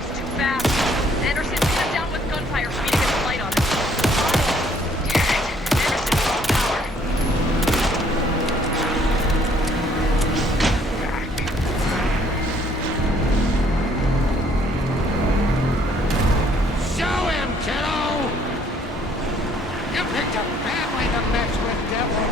He's too fast. Anderson, pin him down with gunfire for me to get the light on him. Damn it. Anderson's low power. Show him, kiddo! You picked a bad way to mess with Devil.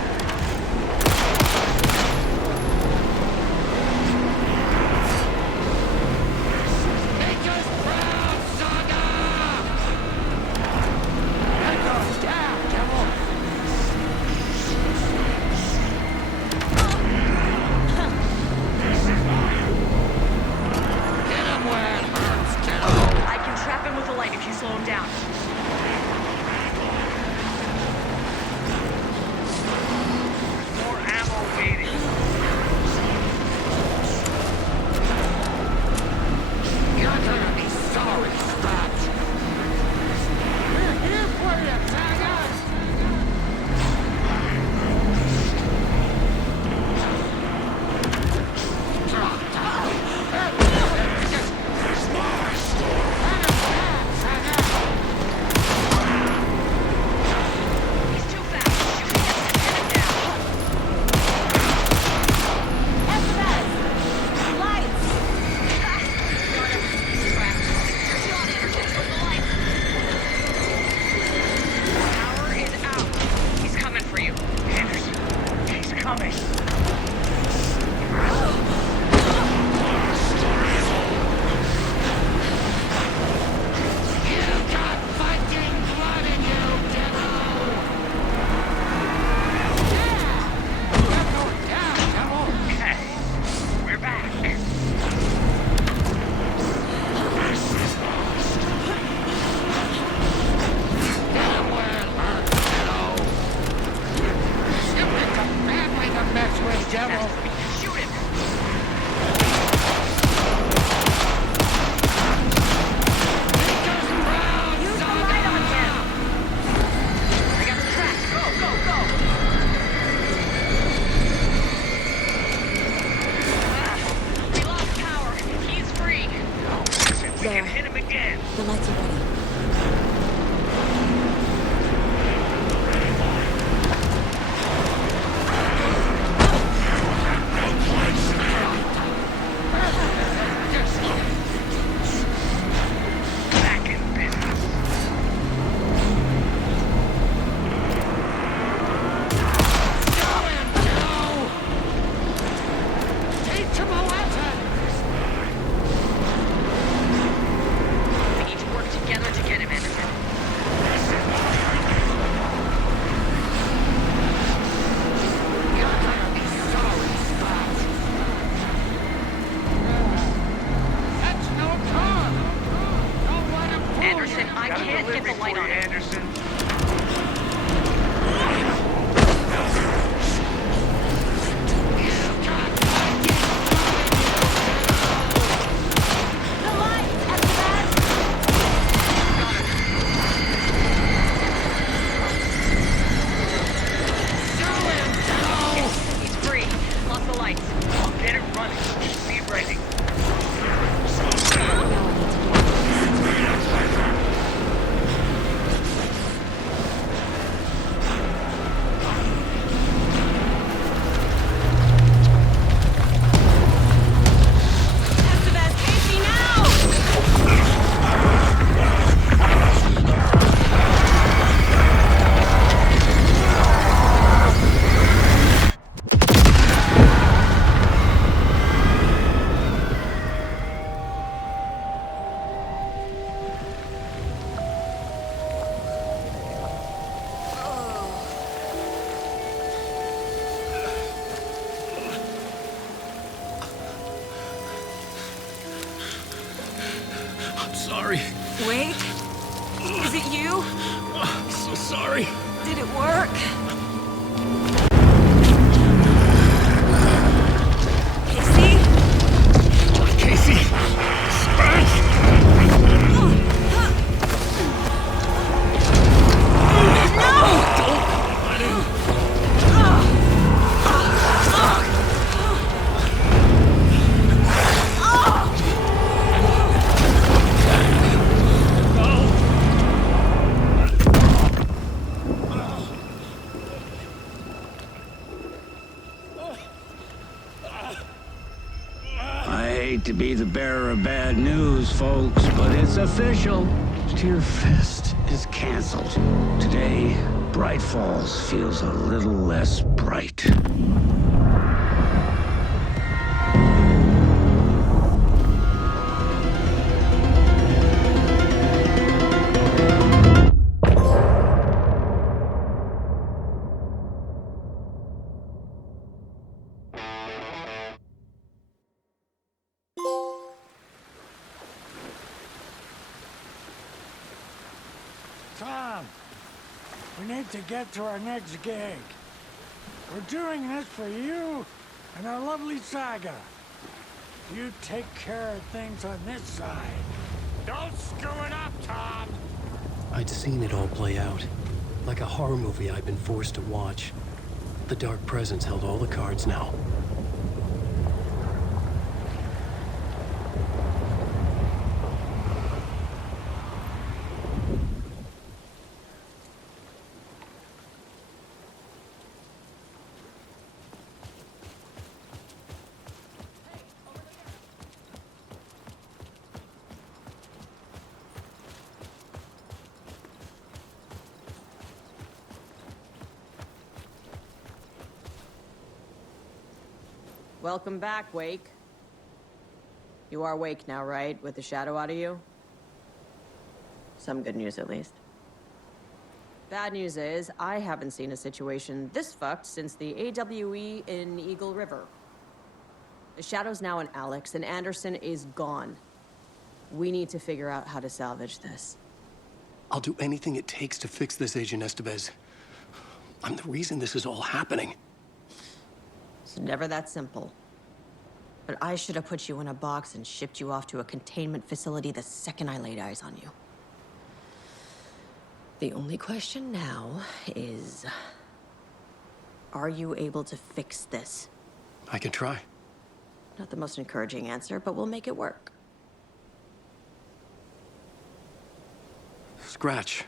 Anderson. He's free. Lost the lights. I'll get it running. Just be ready. I'm sorry. Wait. Is it you? I'm so sorry. Did it work? Casey? Scratch! I hate to be the bearer of bad news, folks, but it's official. Tear Fest is canceled. Today, Bright Falls feels a little less bright. Tom, we need to get to our next gig. We're doing this for you and our lovely Saga. You take care of things on this side. Don't screw it up, Tom! I'd seen it all play out. Like a horror movie I'd been forced to watch. The Dark Presence held all the cards now. Welcome back, Wake. You are Wake now, right? With the shadow out of you? Some good news, at least. Bad news is, I haven't seen a situation this fucked since the AWE in Eagle River. The shadow's now in Alex, and Anderson is gone. We need to figure out how to salvage this. I'll do anything it takes to fix this, Agent Estevez. I'm the reason this is all happening. It's never that simple. But I should have put you in a box and shipped you off to a containment facility the second I laid eyes on you. The only question now is... are you able to fix this? I can try. Not the most encouraging answer, but we'll make it work. Scratch.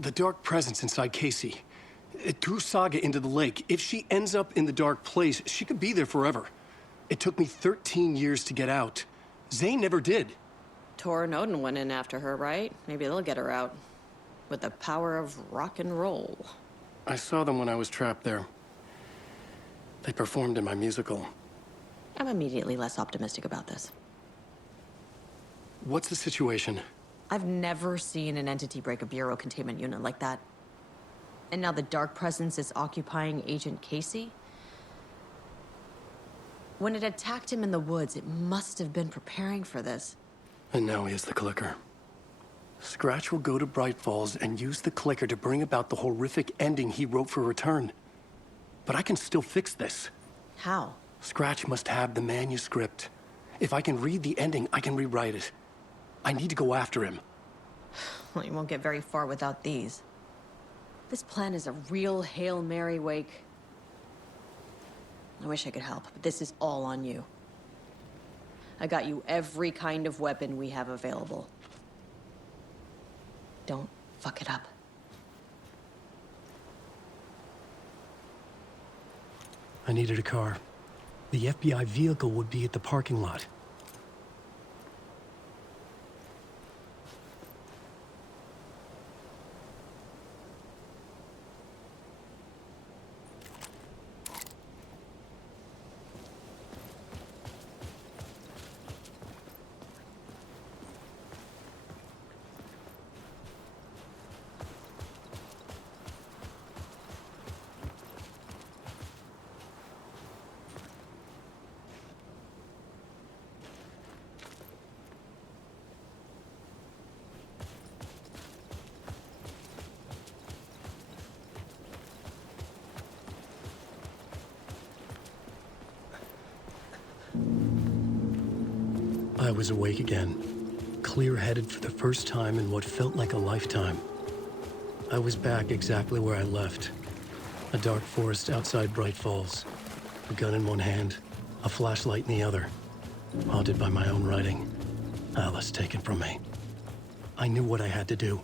The Dark Presence inside Casey. It threw Saga into the lake. If she ends up in the dark place, she could be there forever. It took me 13 years to get out. Zane never did. Tor and Odin went in after her, right? Maybe they'll get her out. With the power of rock and roll. I saw them when I was trapped there. They performed in my musical. I'm immediately less optimistic about this. What's the situation? I've never seen an entity break a bureau containment unit like that. And now the Dark Presence is occupying Agent Casey? When it attacked him in the woods, it must have been preparing for this. And now he has the clicker. Scratch will go to Bright Falls and use the clicker to bring about the horrific ending he wrote for Return. But I can still fix this. How? Scratch must have the manuscript. If I can read the ending, I can rewrite it. I need to go after him. Well, you won't get very far without these. This plan is a real Hail Mary, Wake. I wish I could help, but this is all on you. I got you every kind of weapon we have available. Don't fuck it up. I needed a car. The FBI vehicle would be at the parking lot. I was awake again, clear-headed for the first time in what felt like a lifetime. I was back exactly where I left. A dark forest outside Bright Falls. A gun in one hand, a flashlight in the other. Haunted by my own writing. Alice taken from me. I knew what I had to do.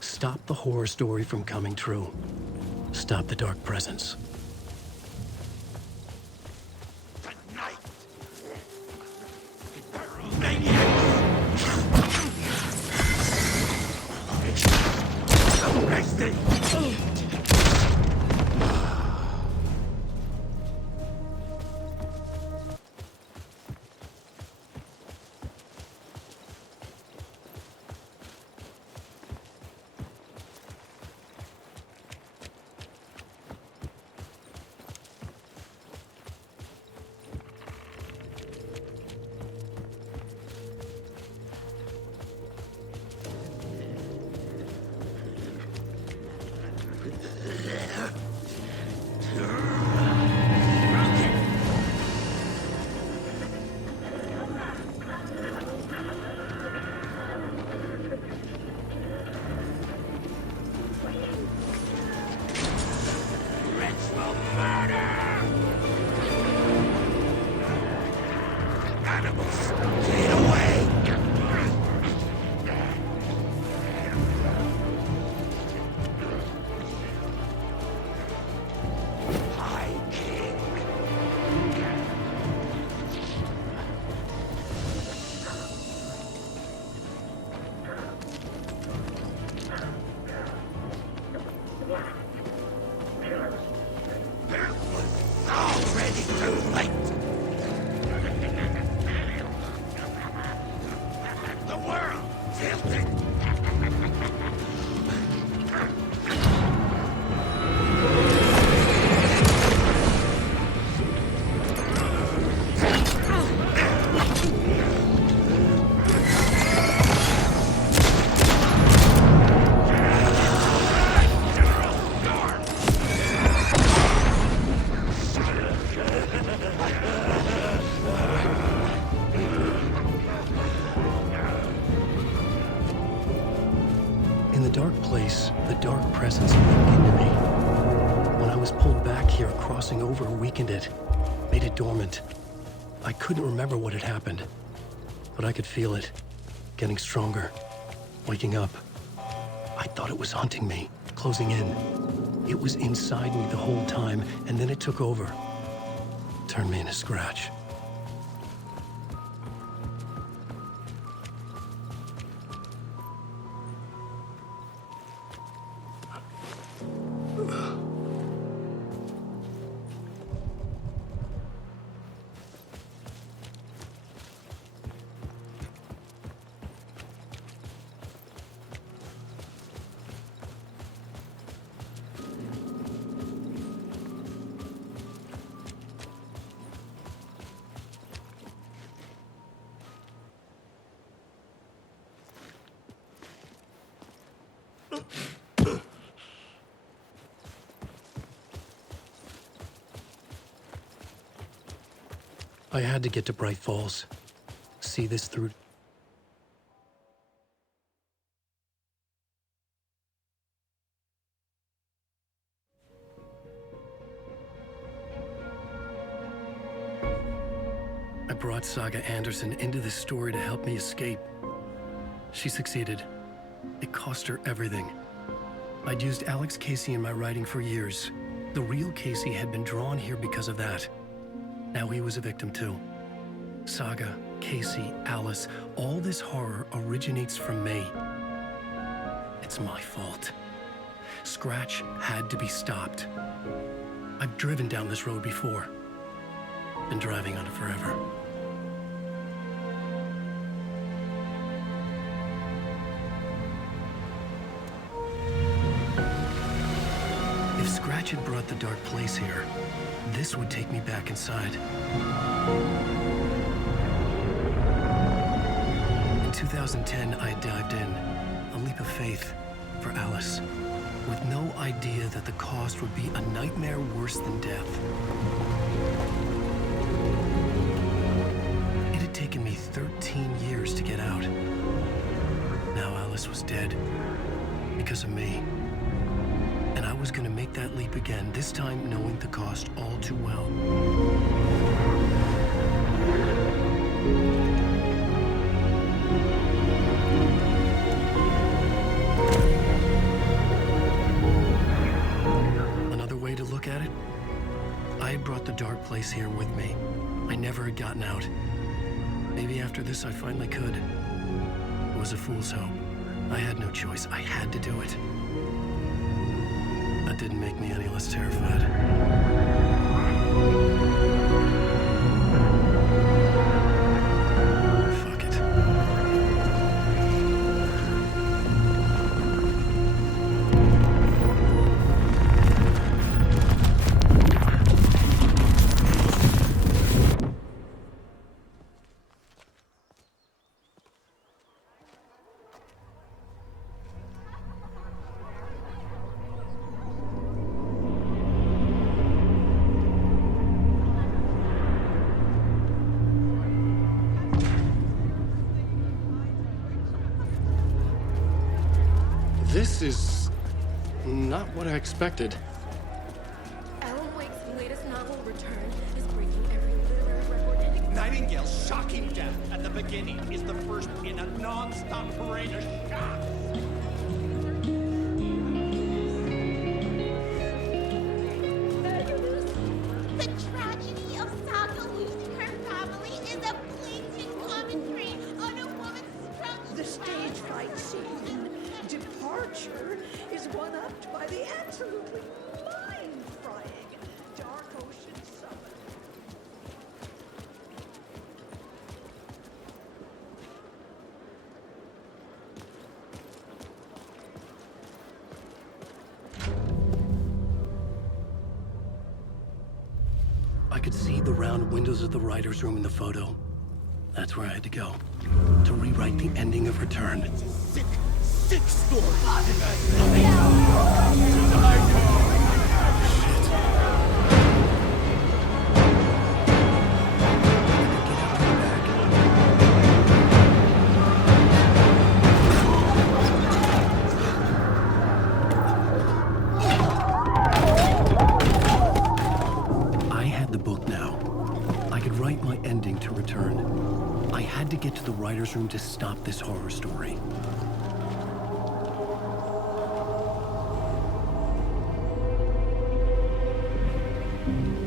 Stop the horror story from coming true. Stop the dark presence. The dark presence leaked into me. When I was pulled back here, crossing over weakened it, made it dormant. I couldn't remember what had happened, but I could feel it, getting stronger, waking up. I thought it was hunting me, closing in. It was inside me the whole time, and then it took over. Turned me into Scratch. I had to get to Bright Falls. See this through. I brought Saga Anderson into this story to help me escape. She succeeded. It cost her everything. I'd used Alex Casey in my writing for years. The real Casey had been drawn here because of that. Now he was a victim too. Saga, Casey, Alice, all this horror originates from me. It's my fault. Scratch had to be stopped. I've driven down this road before. Been driving on it forever. If Scratch had brought the dark place here, this would take me back inside. In 2010, I dived in, a leap of faith for Alice, with no idea that the cost would be a nightmare worse than death. It had taken me 13 years to get out. Now Alice was dead, because of me. And I was gonna make that leap again, this time knowing the cost all too well. Another way to look at it, I had brought the dark place here with me. I never had gotten out. Maybe after this I finally could. It was a fool's hope. I had no choice. I had to do it. That didn't make me any less terrified. Fuck it. This is not what I expected. Alan Wake's latest novel, Return, is breaking every literary record. Nightingale's shocking death at the beginning is the first in a non-stop parade of shocks. The tragedy of Saga losing her family is a blatant commentary on a woman's struggle. The stage fight scene, Departure, is one-upped by the absolutely mind-frying Dark Ocean Summit. I could see the round windows of the writer's room in the photo. That's where I had to go, to rewrite the ending of Return. Sick story. I had the book now. I could write my ending to Return. I had to get to the writer's room to stop this horror story.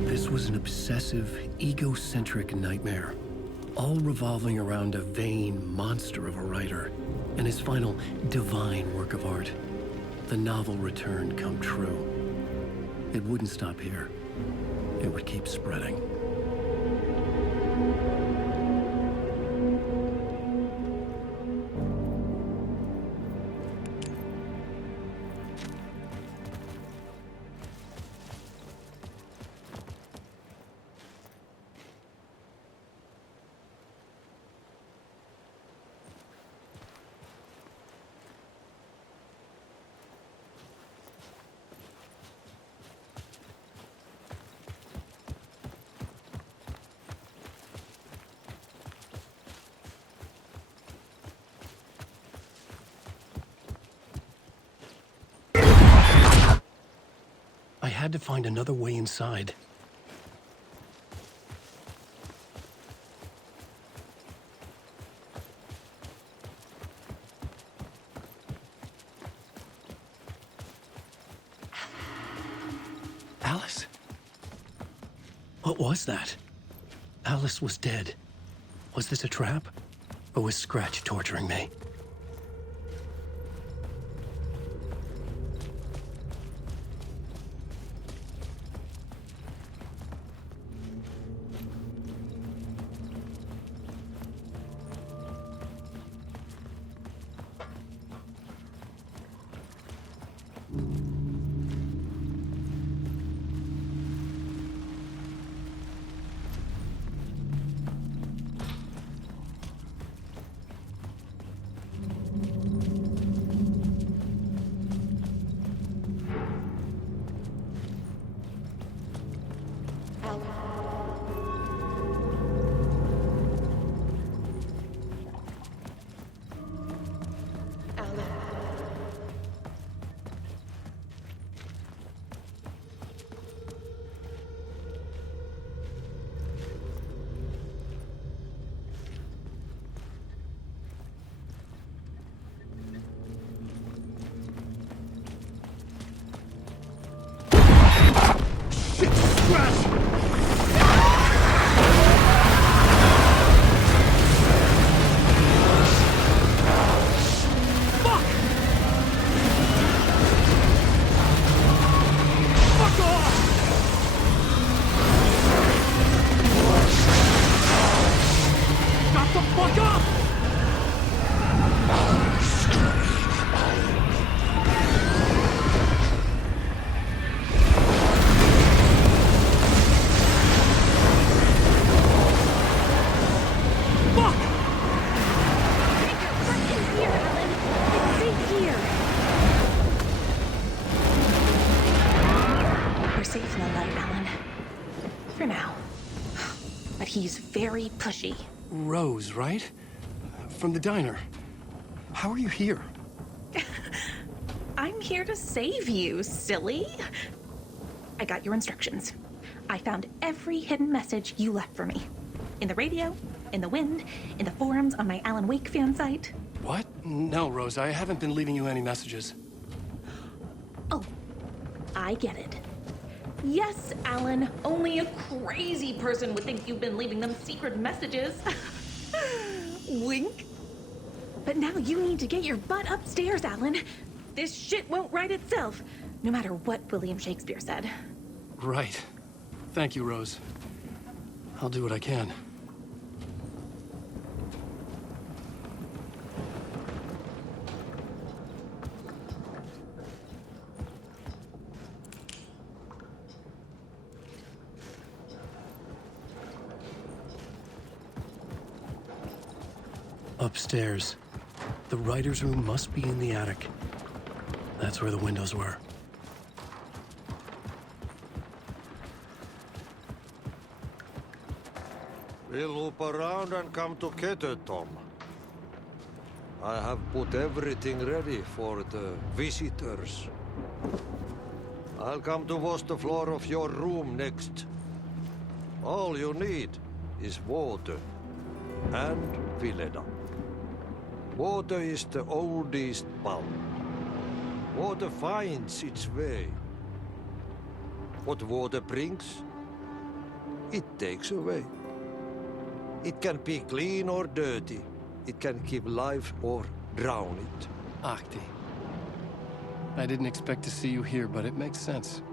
This was an obsessive, egocentric nightmare, all revolving around a vain monster of a writer and his final divine work of art, the novel Return come true. It wouldn't stop here. It would keep spreading. had to find another way inside. Alice? What was that? Alice was dead. Was this a trap? Or was Scratch torturing me? He's very pushy. Rose, right? From the diner. How are you here? I'm here to save you, silly. I got your instructions. I found every hidden message you left for me. In the radio, in the wind, in the forums on my Alan Wake fan site. What? No, Rose, I haven't been leaving you any messages. Oh, I get it. Yes, Alan, only a crazy person would think you've been leaving them secret messages. Wink. But now you need to get your butt upstairs, Alan. This shit won't right itself, no matter what William Shakespeare said. Right. Thank you, Rose. I'll do what I can. Upstairs. The writer's room must be in the attic. That's where the windows were. We'll loop around and come together, Tom. I have put everything ready for the visitors. I'll come to wash the floor of your room next. All you need is water and Vileda. Water is the oldest bulb. Water finds its way. What water brings, it takes away. It can be clean or dirty. It can keep life or drown it. Ahti. I didn't expect to see you here, but it makes sense.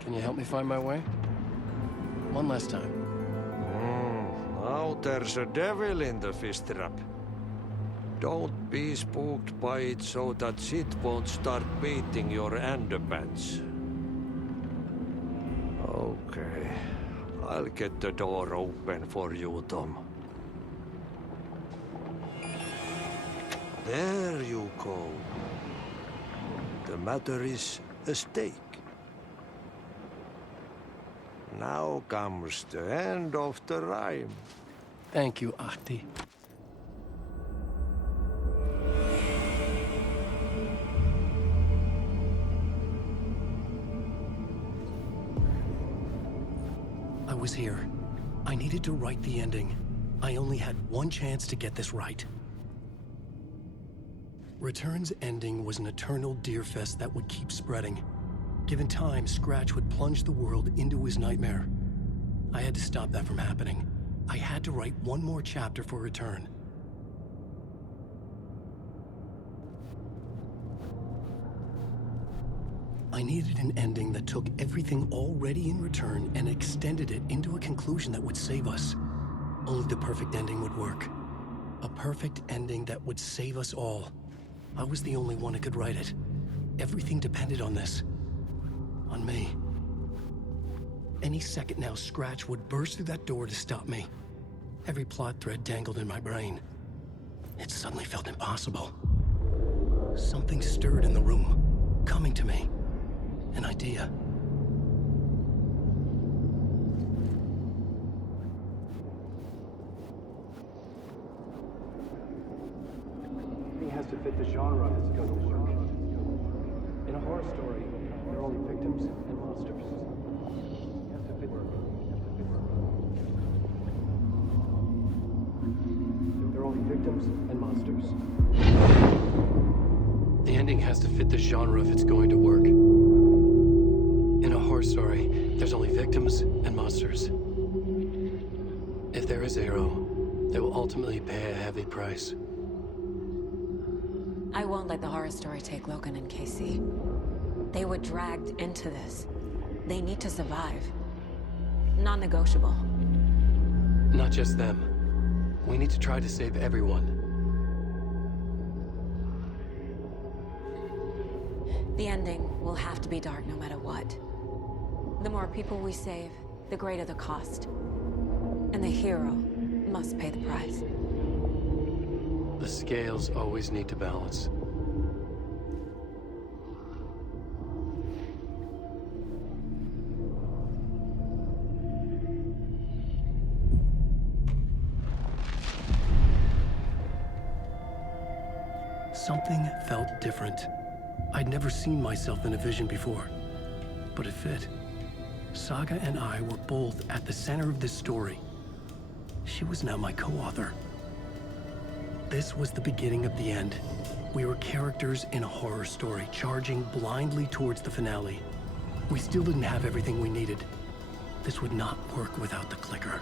Can you help me find my way? One last time. Now there's a devil in the fish trap. Don't be spooked by it so that shit won't start beating your underpants. Okay. I'll get the door open for you, Tom. There you go. The matter is a stake. Now comes the end of the rhyme. Thank you, Ahti. was here. I needed to write the ending. I only had one chance to get this right. Return's ending was an eternal deerfest that would keep spreading. Given time, Scratch would plunge the world into his nightmare. I had to stop that from happening. I had to write one more chapter for Return. I needed an ending that took everything already in Return and extended it into a conclusion that would save us. Only the perfect ending would work. A perfect ending that would save us all. I was the only one who could write it. Everything depended on this. On me. Any second now, Scratch would burst through that door to stop me. Every plot thread dangled in my brain. It suddenly felt impossible. Something stirred in the room, coming to me. An idea. It has to fit the genre if it's going to work. In a horror story, there are only victims and monsters. It has to fit work. There are only victims and monsters. The ending has to fit the genre if it's going to work. In a horror story, there's only victims and monsters. If there is a hero, they will ultimately pay a heavy price. I won't let the horror story take Logan and Casey. They were dragged into this. They need to survive. Non-negotiable. Not just them. We need to try to save everyone. The ending will have to be dark no matter what. The more people we save, the greater the cost. And the hero must pay the price. The scales always need to balance. Something felt different. I'd never seen myself in a vision before, but it fit. Saga and I were both at the center of this story. She was now my co-author. This was the beginning of the end. We were characters in a horror story, charging blindly towards the finale. We still didn't have everything we needed. This would not work without the clicker.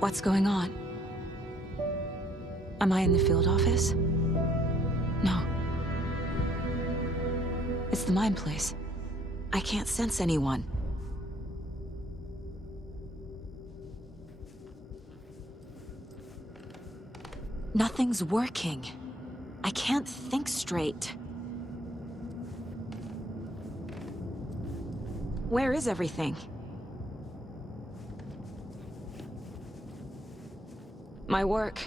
What's going on? Am I in the field office? No. It's the mine place. I can't sense anyone. Nothing's working. I can't think straight. Where is everything? My work,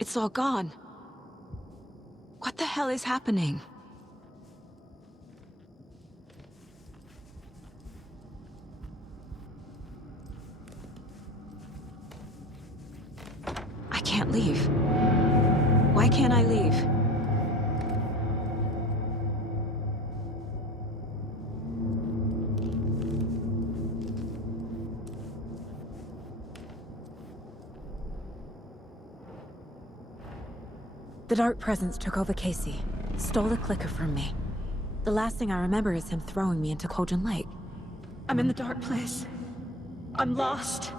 it's all gone. What the hell is happening? I can't leave. Why can't I leave? The Dark Presence took over Casey, stole the clicker from me. The last thing I remember is him throwing me into Cauldron Lake. I'm in the dark place. I'm lost.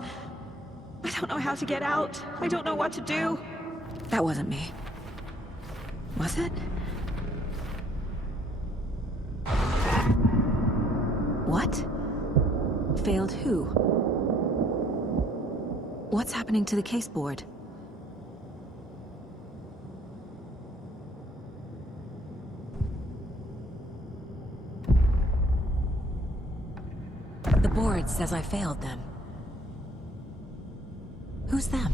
I don't know how to get out. I don't know what to do. That wasn't me. Was it? What? Failed who? What's happening to the case board? The board says I failed them. Who's them?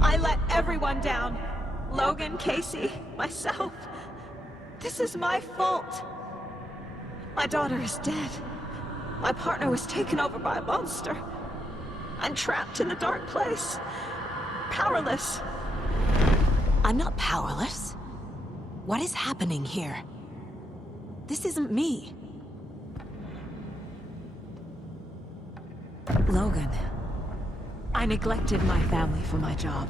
I let everyone down. Logan, Casey, myself. This is my fault. My daughter is dead. My partner was taken over by a monster. I'm trapped in a dark place. Powerless. I'm not powerless. What is happening here? This isn't me. Logan, I neglected my family for my job.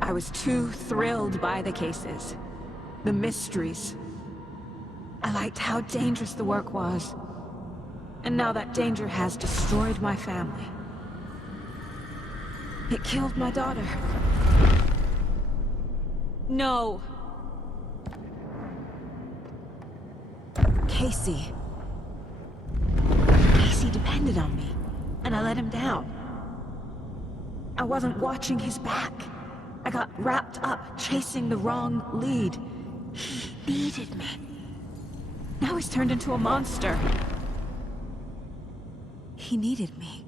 I was too thrilled by the cases, the mysteries. I liked how dangerous the work was. And now that danger has destroyed my family. It killed my daughter. No. Casey. Casey depended on me, and I let him down. I wasn't watching his back. I got wrapped up chasing the wrong lead. He needed me. Now he's turned into a monster. He needed me.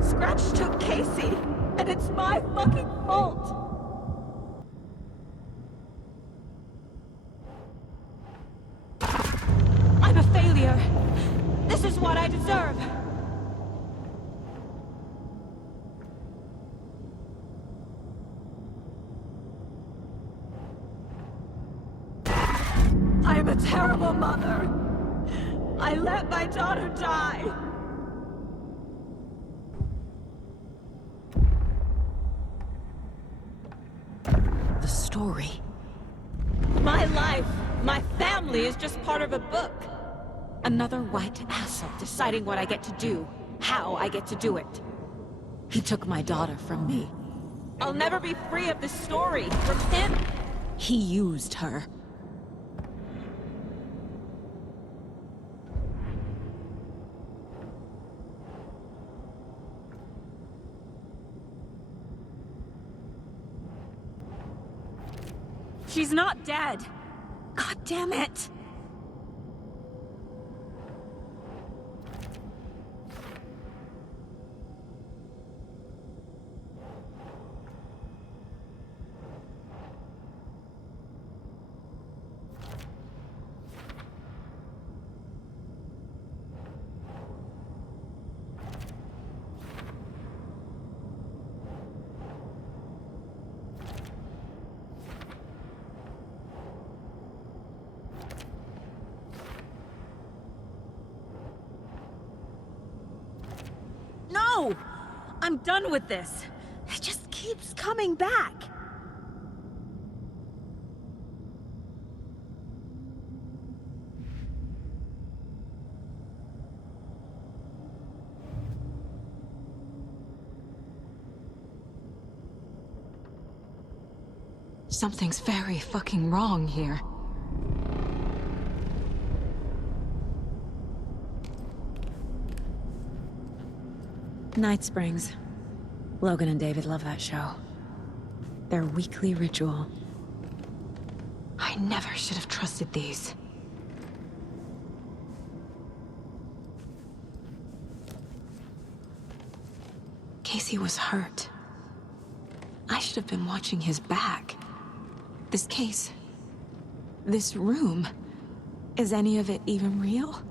Scratch took Casey, and it's my fucking fault. I'm a failure. This is what I deserve. I'm a terrible mother. I let my daughter die. The story. My life, my family is just part of a book. Another white asshole deciding what I get to do, how I get to do it. He took my daughter from me. I'll never be free of this story from him. He used her. She's not dead. God damn it. No! I'm done with this. It just keeps coming back. Something's very fucking wrong here. Night Springs. Logan and David love that show. Their weekly ritual. I never should have trusted these. Casey was hurt. I should have been watching his back. This case, this room, is any of it even real?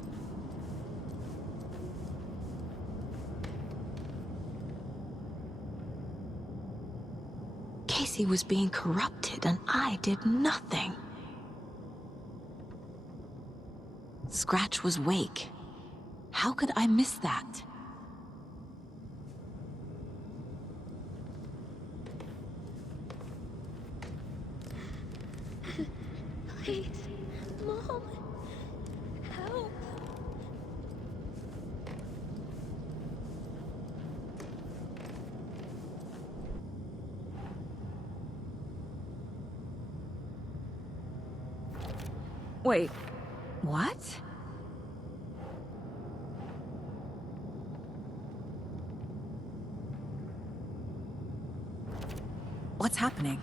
Casey was being corrupted and I did nothing. Scratch was Wake. How could I miss that? Please, Mom, help. Wait, what? What's happening?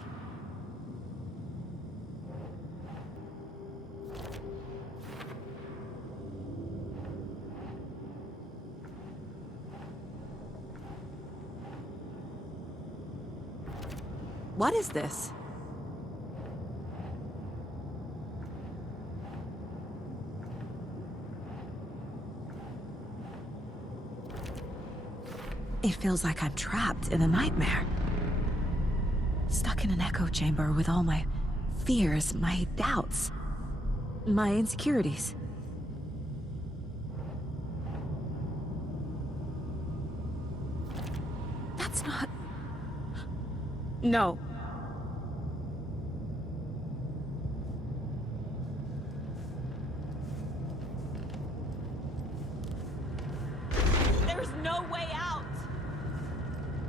What is this? It feels like I'm trapped in a nightmare. Stuck in an echo chamber with all my fears, my doubts, my insecurities. That's not... No. There's no way out!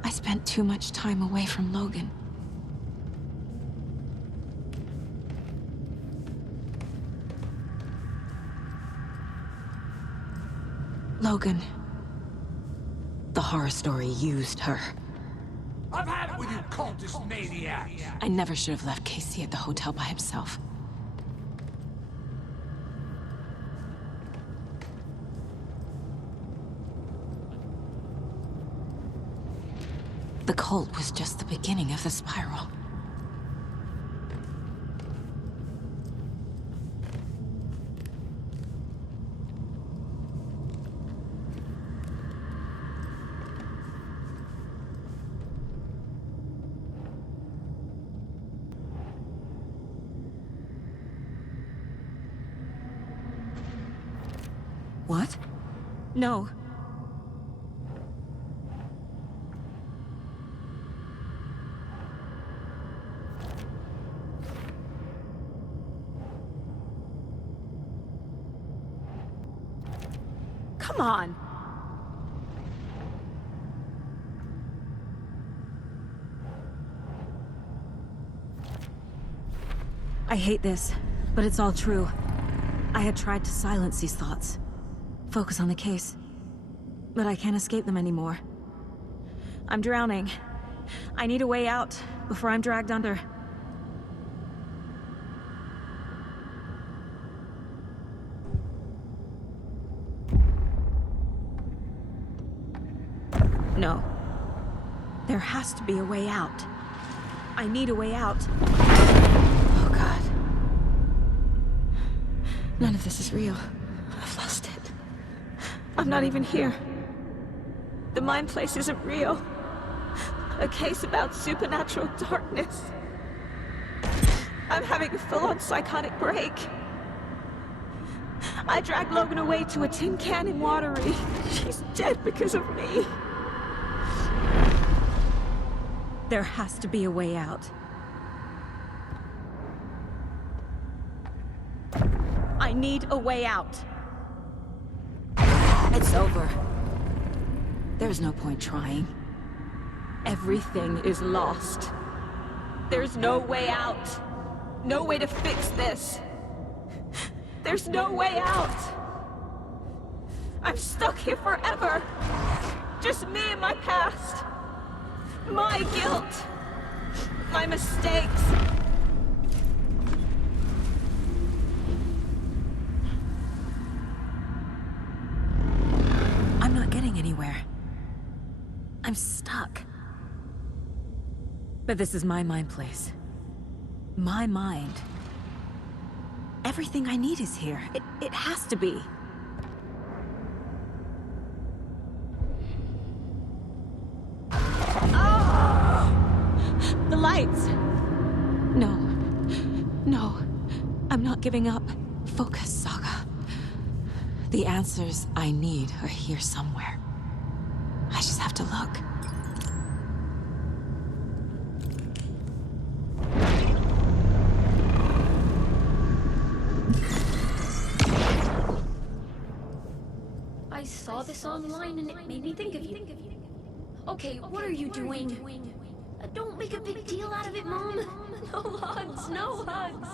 I spent too much time away from Logan. Logan. The horror story used her. I've had it with you cultist maniacs! I never should have left Casey at the hotel by himself. The cult was just the beginning of the spiral. What? No. Come on. I hate this, but it's all true. I had tried to silence these thoughts. Focus on the case. But I can't escape them anymore. I'm drowning. I need a way out before I'm dragged under. No. There has to be a way out. I need a way out. Oh, God. None of this is real. I've lost it. I'm not even here. The mind place isn't real. A case about supernatural darkness. I'm having a full-on psychotic break. I dragged Logan away to a tin can in Watery. She's dead because of me. There has to be a way out. I need a way out. It's over. There's no point trying. Everything is lost. There's no way out. No way to fix this. There's no way out. I'm stuck here forever. Just me and my past. My guilt. My mistakes. I'm not getting anywhere. I'm stuck. But this is my mind place. My mind. Everything I need is here. It has to be. The lights! No. No. I'm not giving up. Focus, Saga. The answers I need are here somewhere. I just have to look. I saw this online and it made me think of you. Okay, what are you doing? Don't make a big deal out of it, Mom. No hugs, no hugs.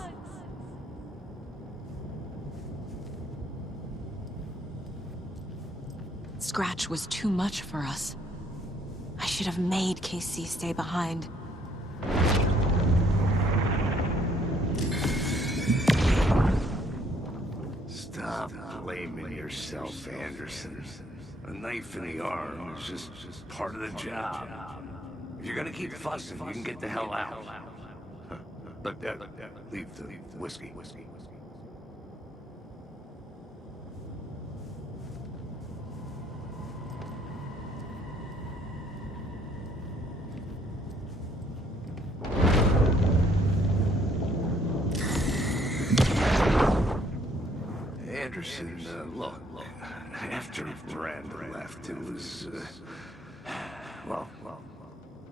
Scratch was too much for us. I should have made Casey stay behind. Stop blaming yourself, Anderson. A knife in the arm is just part of the job. If you're gonna keep fussing, you can get the hell out. But leave the whiskey. Anderson, look, after Miranda left, it was, well,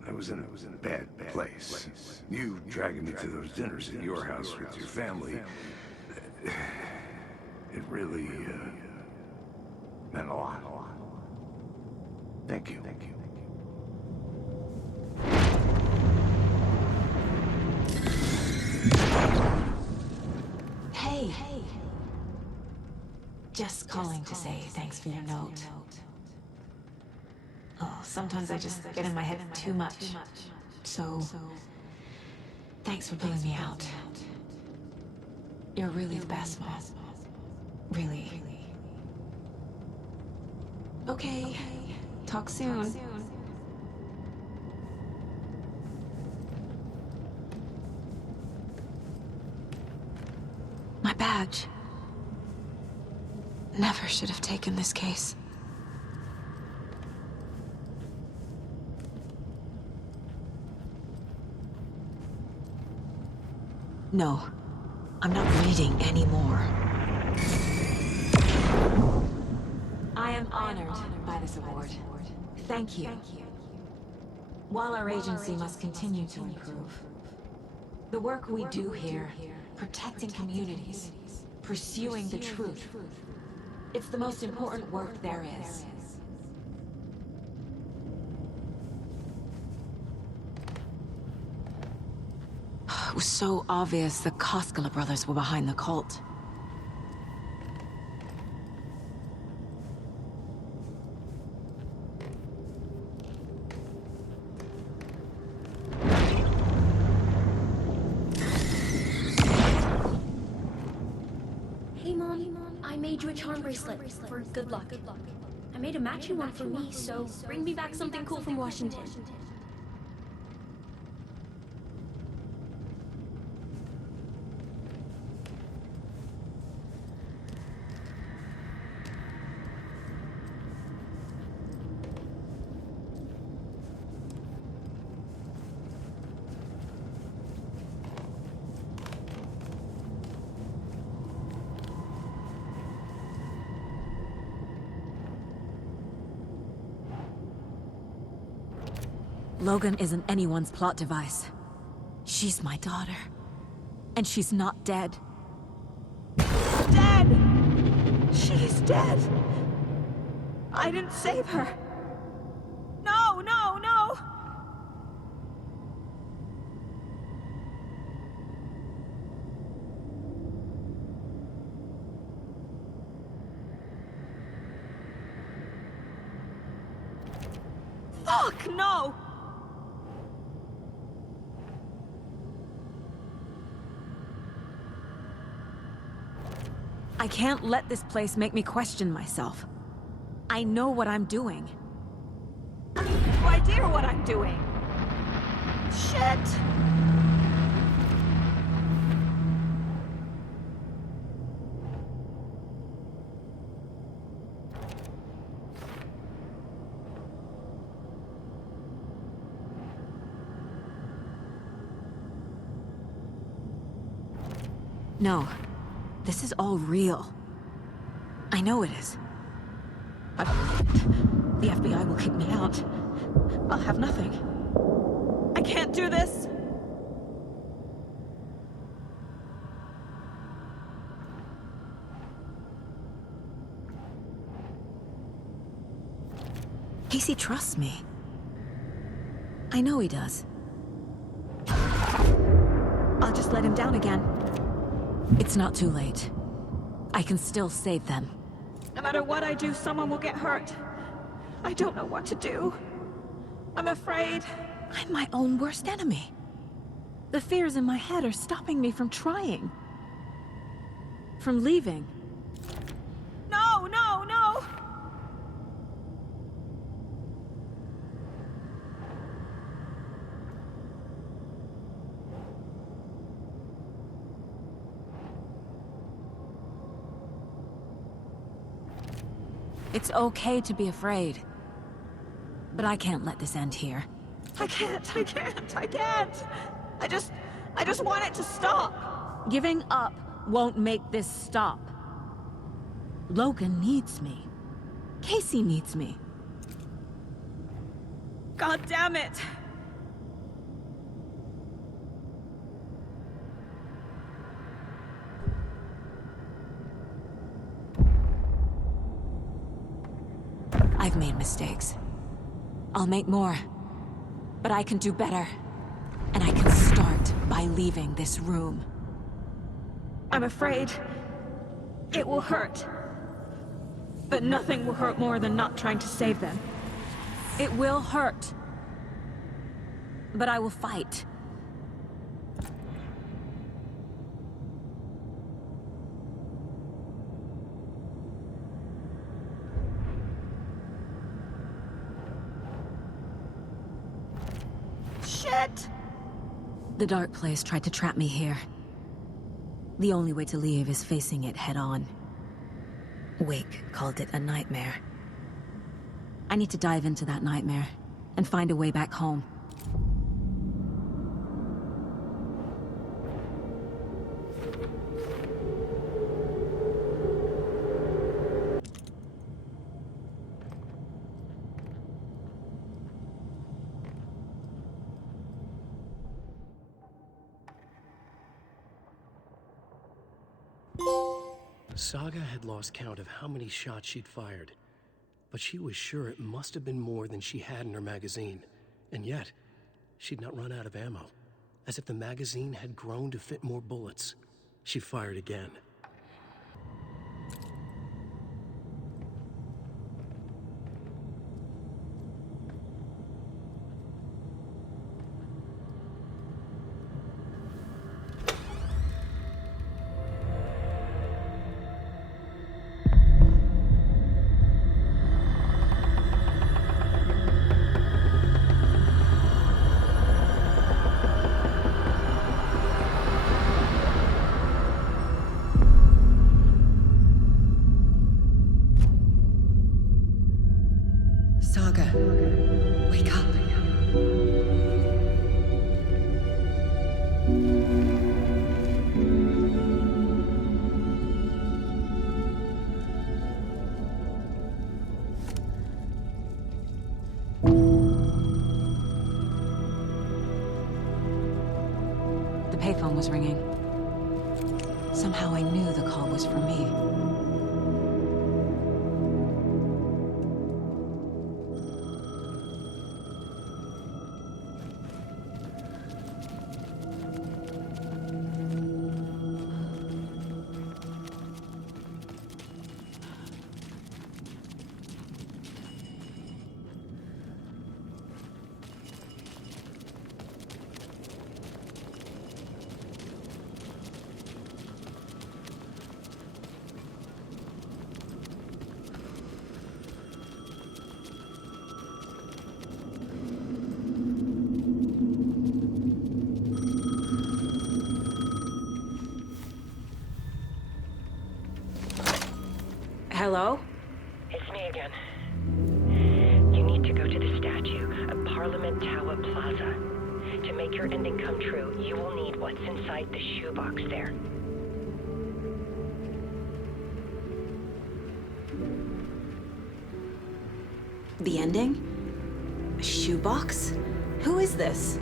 I was in a bad place. You dragging me to those dinners at your house with your family, it really, meant a lot. Thank you. Hey. Just calling to say thanks for your note. Oh, sometimes I just get in my head too much. So, thanks for pulling me out. You're really the best, Mom. Really. Okay. Talk soon. My badge. Never should have taken this case. No, I'm not reading anymore. I am honored by this award. Thank you. While our agency must continue to improve, the work we do here, protecting communities, pursuing the truth, it's the most important work there is. It was so obvious the Koskela brothers were behind the cult. Hey, Mom. I made you a charm bracelet for good luck. I made a matching one for me, so bring me back something cool from Washington. Logan isn't anyone's plot device. She's my daughter. And she's not dead. Dead! She's dead! I didn't save her. No, no, no! Fuck, no! I can't let this place make me question myself. I know what I'm doing. I have no idea what I'm doing. Shit! No. This is all real. I know it is. The FBI will kick me out. I'll have nothing. I can't do this! Casey trusts me. I know he does. I'll just let him down again. It's not too late. I can still save them. No matter what I do, someone will get hurt. I don't know what to do. I'm afraid. I'm my own worst enemy. The fears in my head are stopping me from trying. From leaving. No, no, no! It's okay to be afraid. But I can't let this end here. I can't. I just want it to stop. Giving up won't make this stop. Logan needs me. Casey needs me. God damn it! I've made mistakes. I'll make more. But I can do better. And I can start by leaving this room. I'm afraid it will hurt. But nothing will hurt more than not trying to save them. It will hurt. But I will fight. Shit! The dark place tried to trap me here. The only way to leave is facing it head-on. Wake called it a nightmare. I need to dive into that nightmare and find a way back home. Saga had lost count of how many shots she'd fired, but she was sure it must have been more than she had in her magazine. And yet, she'd not run out of ammo. As if the magazine had grown to fit more bullets. She fired again. Saga, wake up. The payphone was ringing. Somehow I knew the call was for me. Hello? It's me again. You need to go to the statue at Parliament Tower Plaza. To make your ending come true, you will need what's inside the shoebox there. The ending? A shoebox? Who is this?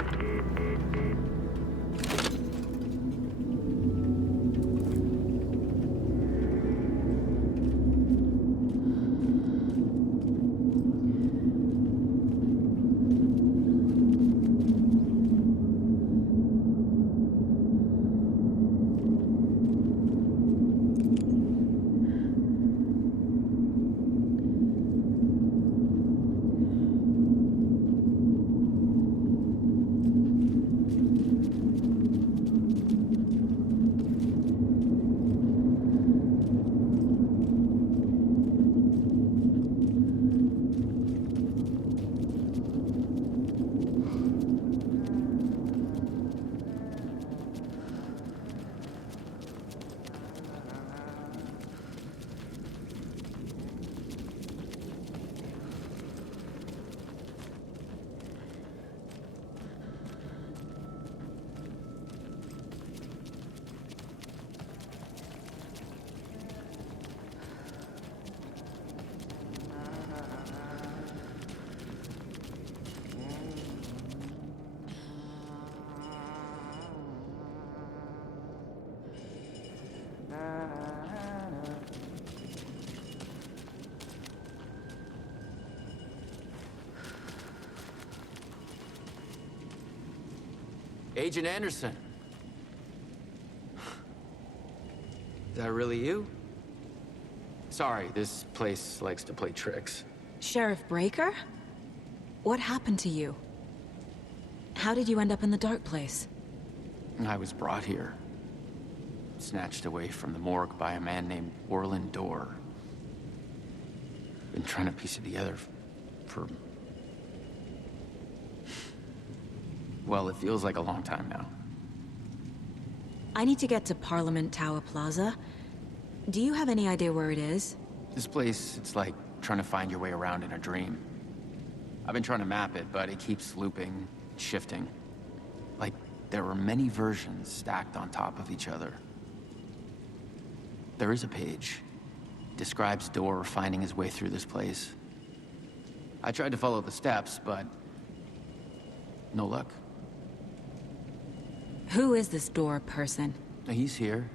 Agent Anderson. Is that really you? Sorry, this place likes to play tricks. Sheriff Breaker? What happened to you? How did you end up in the dark place? I was brought here. Snatched away from the morgue by a man named Orland Dorr. Been trying to piece it together for... Well, it feels like a long time now. I need to get to Parliament Tower Plaza. Do you have any idea where it is? This place, it's like trying to find your way around in a dream. I've been trying to map it, but it keeps looping, shifting. Like there are many versions stacked on top of each other. There is a page. Describes Dorr finding his way through this place. I tried to follow the steps, but no luck. Who is this Dorr person? He's here.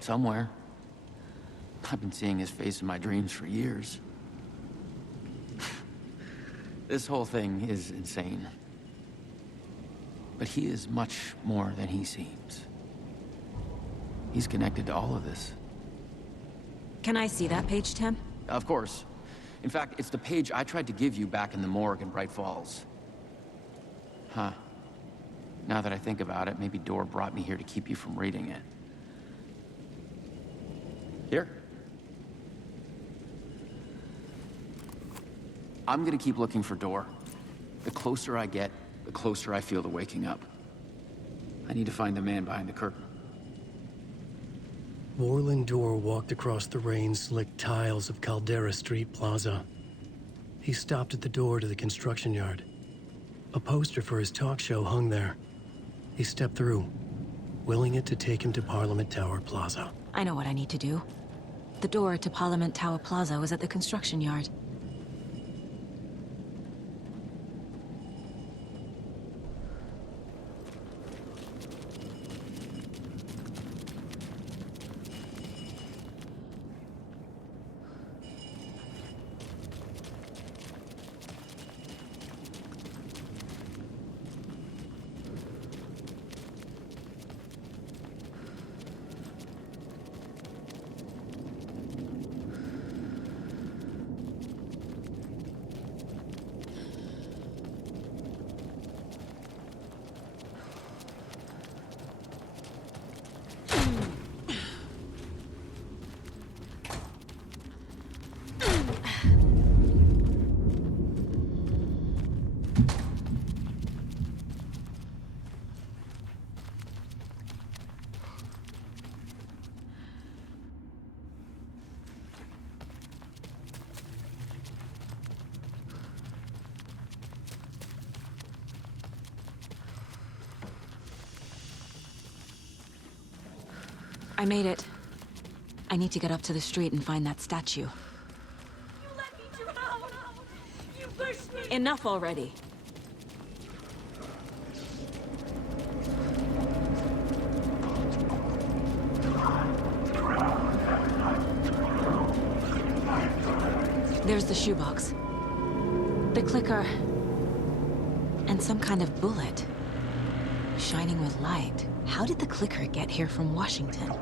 Somewhere. I've been seeing his face in my dreams for years. This whole thing is insane. But he is much more than he seems. He's connected to all of this. Can I see that page, Tim? Of course. In fact, it's the page I tried to give you back in the morgue in Bright Falls. Huh. Now that I think about it, maybe Dorr brought me here to keep you from reading it. Here. I'm gonna keep looking for Dorr. The closer I get, the closer I feel to waking up. I need to find the man behind the curtain. Orland Dorr walked across the rain-slicked tiles of Caldera Street Plaza. He stopped at the door to the construction yard. A poster for his talk show hung there. He stepped through, willing it to take him to Parliament Tower Plaza. I know what I need to do. The door to Parliament Tower Plaza was at the construction yard. I made it. I need to get up to the street and find that statue. You let me drown! You pushed me! Enough already. There's the shoebox. The clicker. And some kind of bullet. Shining with light. How did the clicker get here from Washington?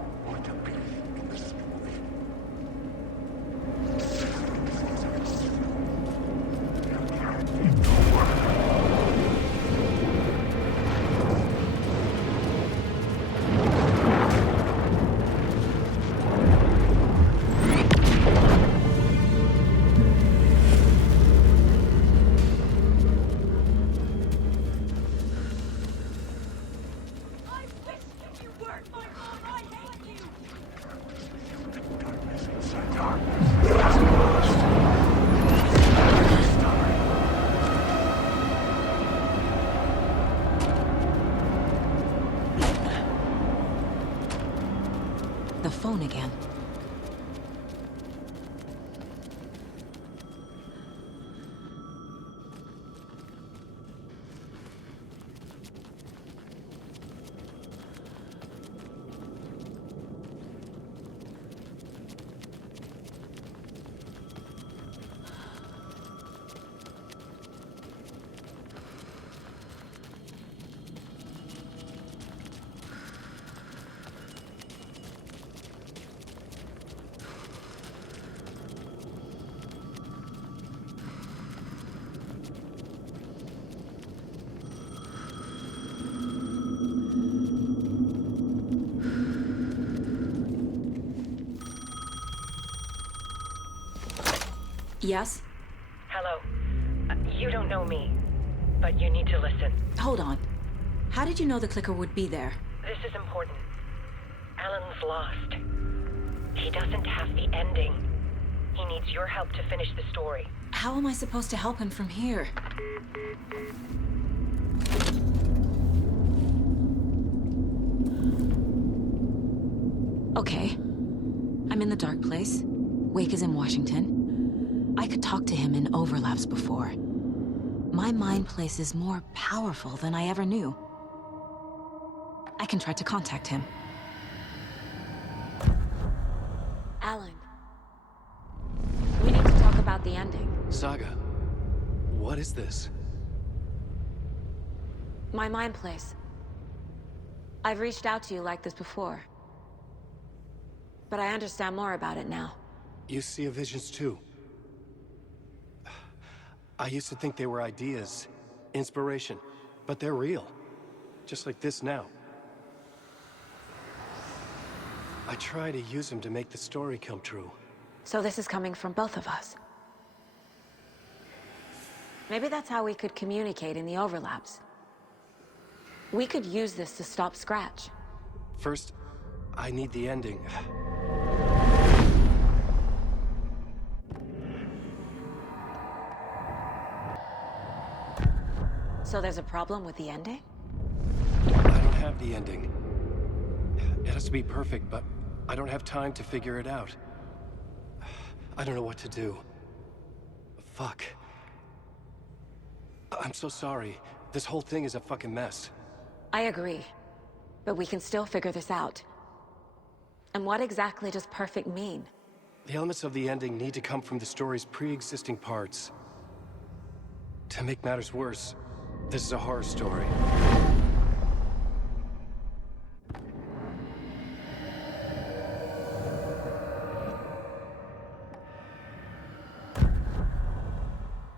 Yes? Hello. You don't know me, but you need to listen. Hold on. How did you know the clicker would be there? This is important. Alan's lost. He doesn't have the ending. He needs your help to finish the story. How am I supposed to help him from here? Okay. I'm in the dark place. Wake is in Washington. I could talk to him in overlaps before. My mind place is more powerful than I ever knew. I can try to contact him. Alan. We need to talk about the ending. Saga, what is this? My mind place. I've reached out to you like this before. But I understand more about it now. You see visions too. I used to think they were ideas, inspiration, but they're real. Just like this now. I try to use them to make the story come true. So this is coming from both of us. Maybe that's how we could communicate in the overlaps. We could use this to stop Scratch. First, I need the ending. So there's a problem with the ending? I don't have the ending. It has to be perfect, but I don't have time to figure it out. I don't know what to do. Fuck. I'm so sorry. This whole thing is a fucking mess. I agree. But we can still figure this out. And what exactly does perfect mean? The elements of the ending need to come from the story's pre-existing parts. To make matters worse, this is a horror story.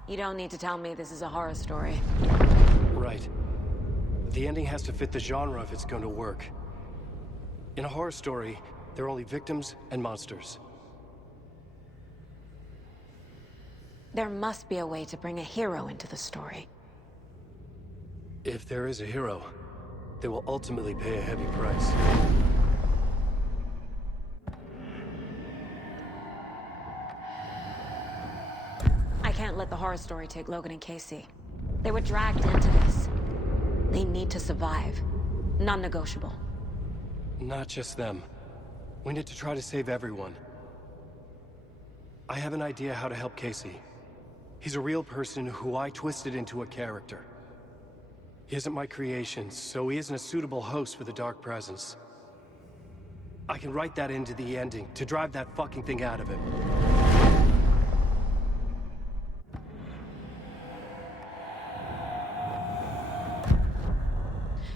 You don't need to tell me this is a horror story. Right. The ending has to fit the genre if it's going to work. In a horror story, there are only victims and monsters. There must be a way to bring a hero into the story. If there is a hero, they will ultimately pay a heavy price. I can't let the horror story take Logan and Casey. They were dragged into this. They need to survive. Non-negotiable. Not just them. We need to try to save everyone. I have an idea how to help Casey. He's a real person who I twisted into a character. He isn't my creation, so he isn't a suitable host for the Dark Presence. I can write that into the ending to drive that fucking thing out of him.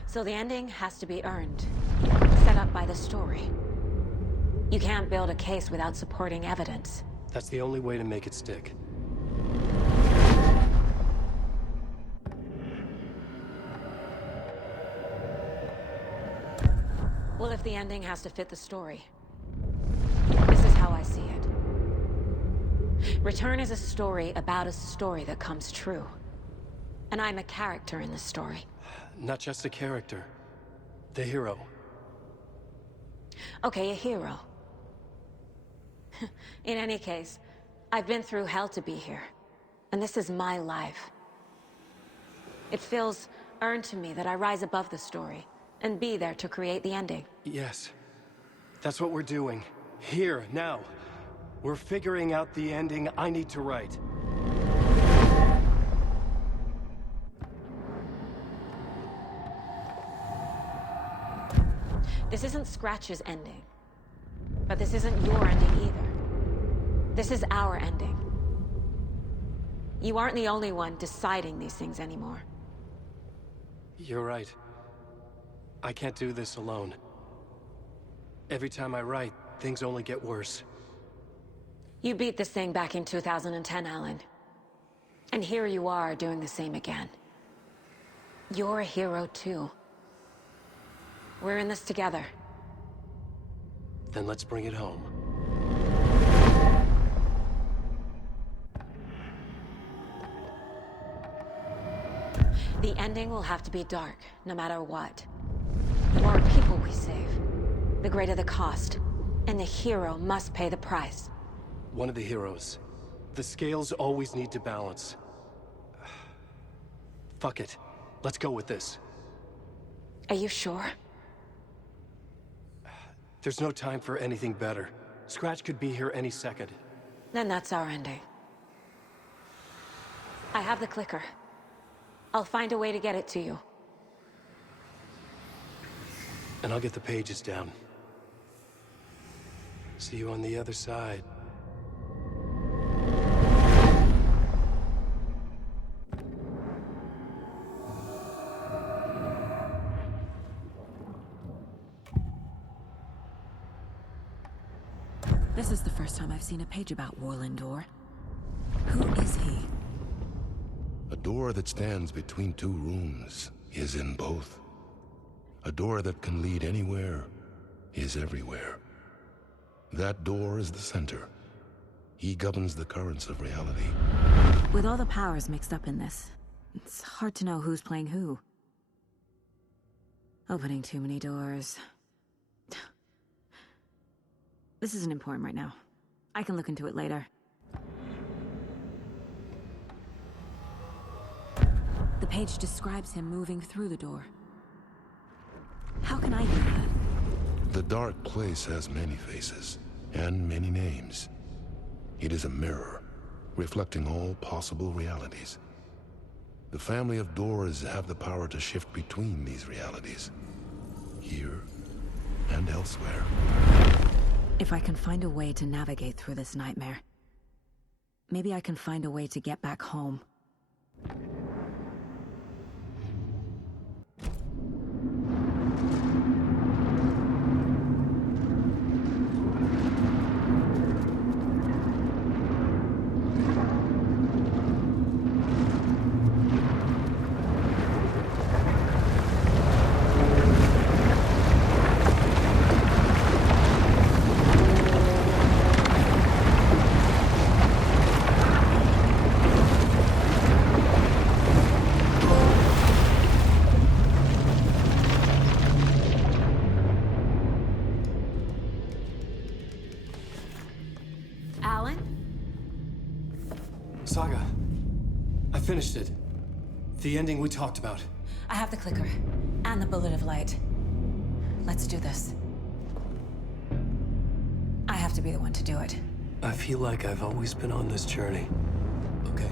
So the ending has to be earned. Set up by the story. You can't build a case without supporting evidence. That's the only way to make it stick. Well, if the ending has to fit the story, this is how I see it. Return is a story about a story that comes true. And I'm a character in this story. Not just a character. The hero. Okay, a hero. In any case, I've been through hell to be here. And this is my life. It feels earned to me that I rise above the story and be there to create the ending. Yes. That's what we're doing. Here, now. We're figuring out the ending I need to write. This isn't Scratch's ending. But this isn't your ending either. This is our ending. You aren't the only one deciding these things anymore. You're right. I can't do this alone. Every time I write, things only get worse. You beat this thing back in 2010, Alan. And here you are doing the same again. You're a hero too. We're in this together. Then let's bring it home. The ending will have to be dark, no matter what. The more people we save, the greater the cost. And the hero must pay the price. One of the heroes. The scales always need to balance. Fuck it. Let's go with this. Are you sure? There's no time for anything better. Scratch could be here any second. Then that's our ending. I have the clicker. I'll find a way to get it to you. And I'll get the pages down. See you on the other side. This is the first time I've seen a page about Warlindor. Who is he? A door that stands between two rooms is in both. A door that can lead anywhere is everywhere. That door is the center. He governs the currents of reality. With all the powers mixed up in this, it's hard to know who's playing who. Opening too many doors. This isn't important right now. I can look into it later. The page describes him moving through the door. How can I do that? The dark place has many faces and many names. It is a mirror, reflecting all possible realities. The family of doors have the power to shift between these realities, here and elsewhere. If I can find a way to navigate through this nightmare, maybe I can find a way to get back home. Saga, I finished it. The ending we talked about. I have the clicker, and the bullet of light. Let's do this. I have to be the one to do it. I feel like I've always been on this journey. Okay.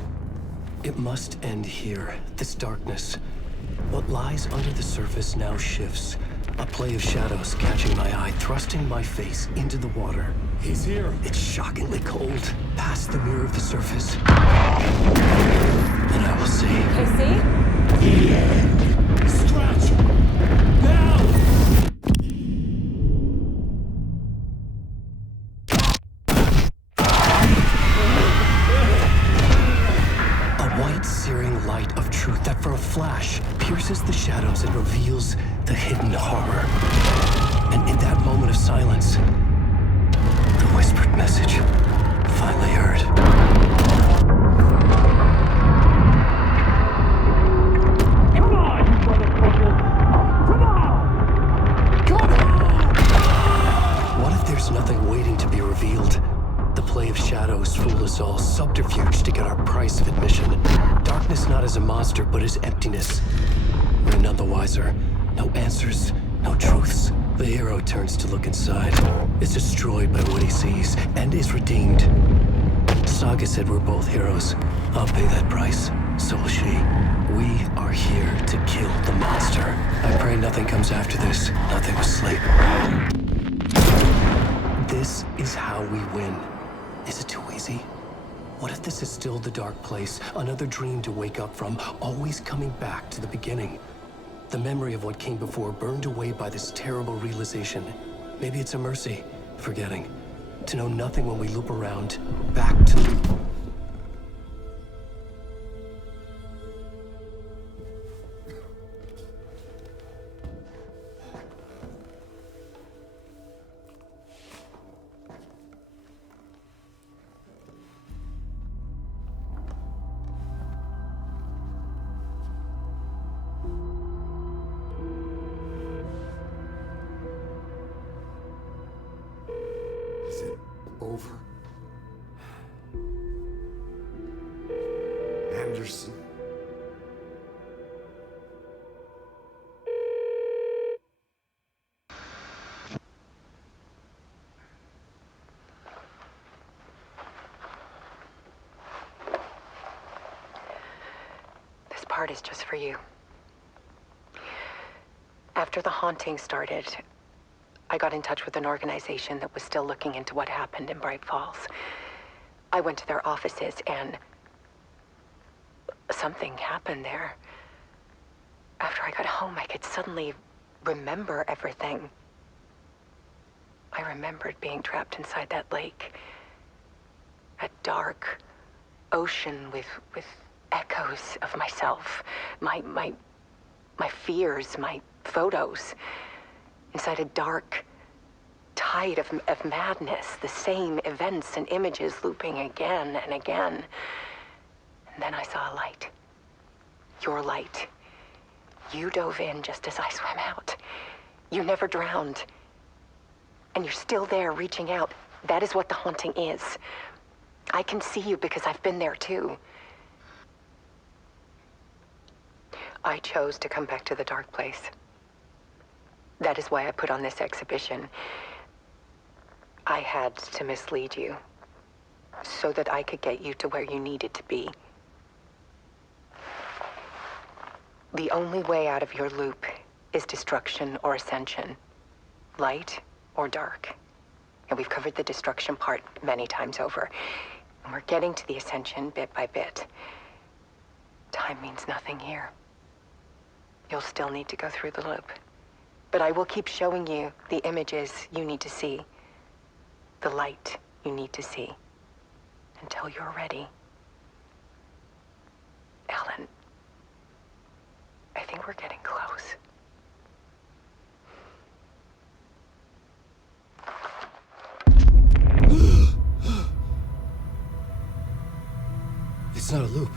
It must end here, this darkness. What lies under the surface now shifts. A play of shadows catching my eye, thrusting my face into the water. He's here. It's shockingly cold, past the mirror of the surface. And I will see. Casey? The end. Scratch! Now! A white, searing light of truth that for a flash pierces the shadows and reveals the hidden horror. And in that moment of silence, the whispered message finally heard. Come on, you motherfucker! Come on! Come on! What if there's nothing waiting to be revealed? The play of shadows fooled us all, subterfuge to get our price of admission. Darkness not as a monster, but as emptiness. We're none the wiser. No answers, no truths. The hero turns to look inside, is destroyed by what he sees, and is redeemed. Saga said we're both heroes. I'll pay that price. So will she. We are here to kill the monster. I pray nothing comes after this. Nothing will sleep. This is how we win. Is it too easy? What if this is still the dark place? Another dream to wake up from, always coming back to the beginning. The memory of what came before burned away by this terrible realization. Maybe it's a mercy, forgetting. To know nothing when we loop around, back to... Anderson. This part is just for you. After the haunting started, I got in touch with an organization that was still looking into what happened in Bright Falls. I went to their offices and something happened there. After I got home, I could suddenly remember everything. I remembered being trapped inside that lake. A dark ocean with echoes of myself. My fears, my photos. Inside a dark tide of madness. The same events and images looping again and again. And then I saw a light. Your light. You dove in just as I swam out. You never drowned. And you're still there reaching out. That is what the haunting is. I can see you because I've been there too. I chose to come back to the dark place. That is why I put on this exhibition. I had to mislead you so that I could get you to where you needed to be. The only way out of your loop is destruction or ascension, light or dark. And we've covered the destruction part many times over. And we're getting to the ascension bit by bit. Time means nothing here. You'll still need to go through the loop. But I will keep showing you the images you need to see, the light you need to see, until you're ready. Ellen, I think we're getting close. It's not a loop.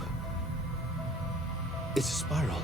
It's a spiral.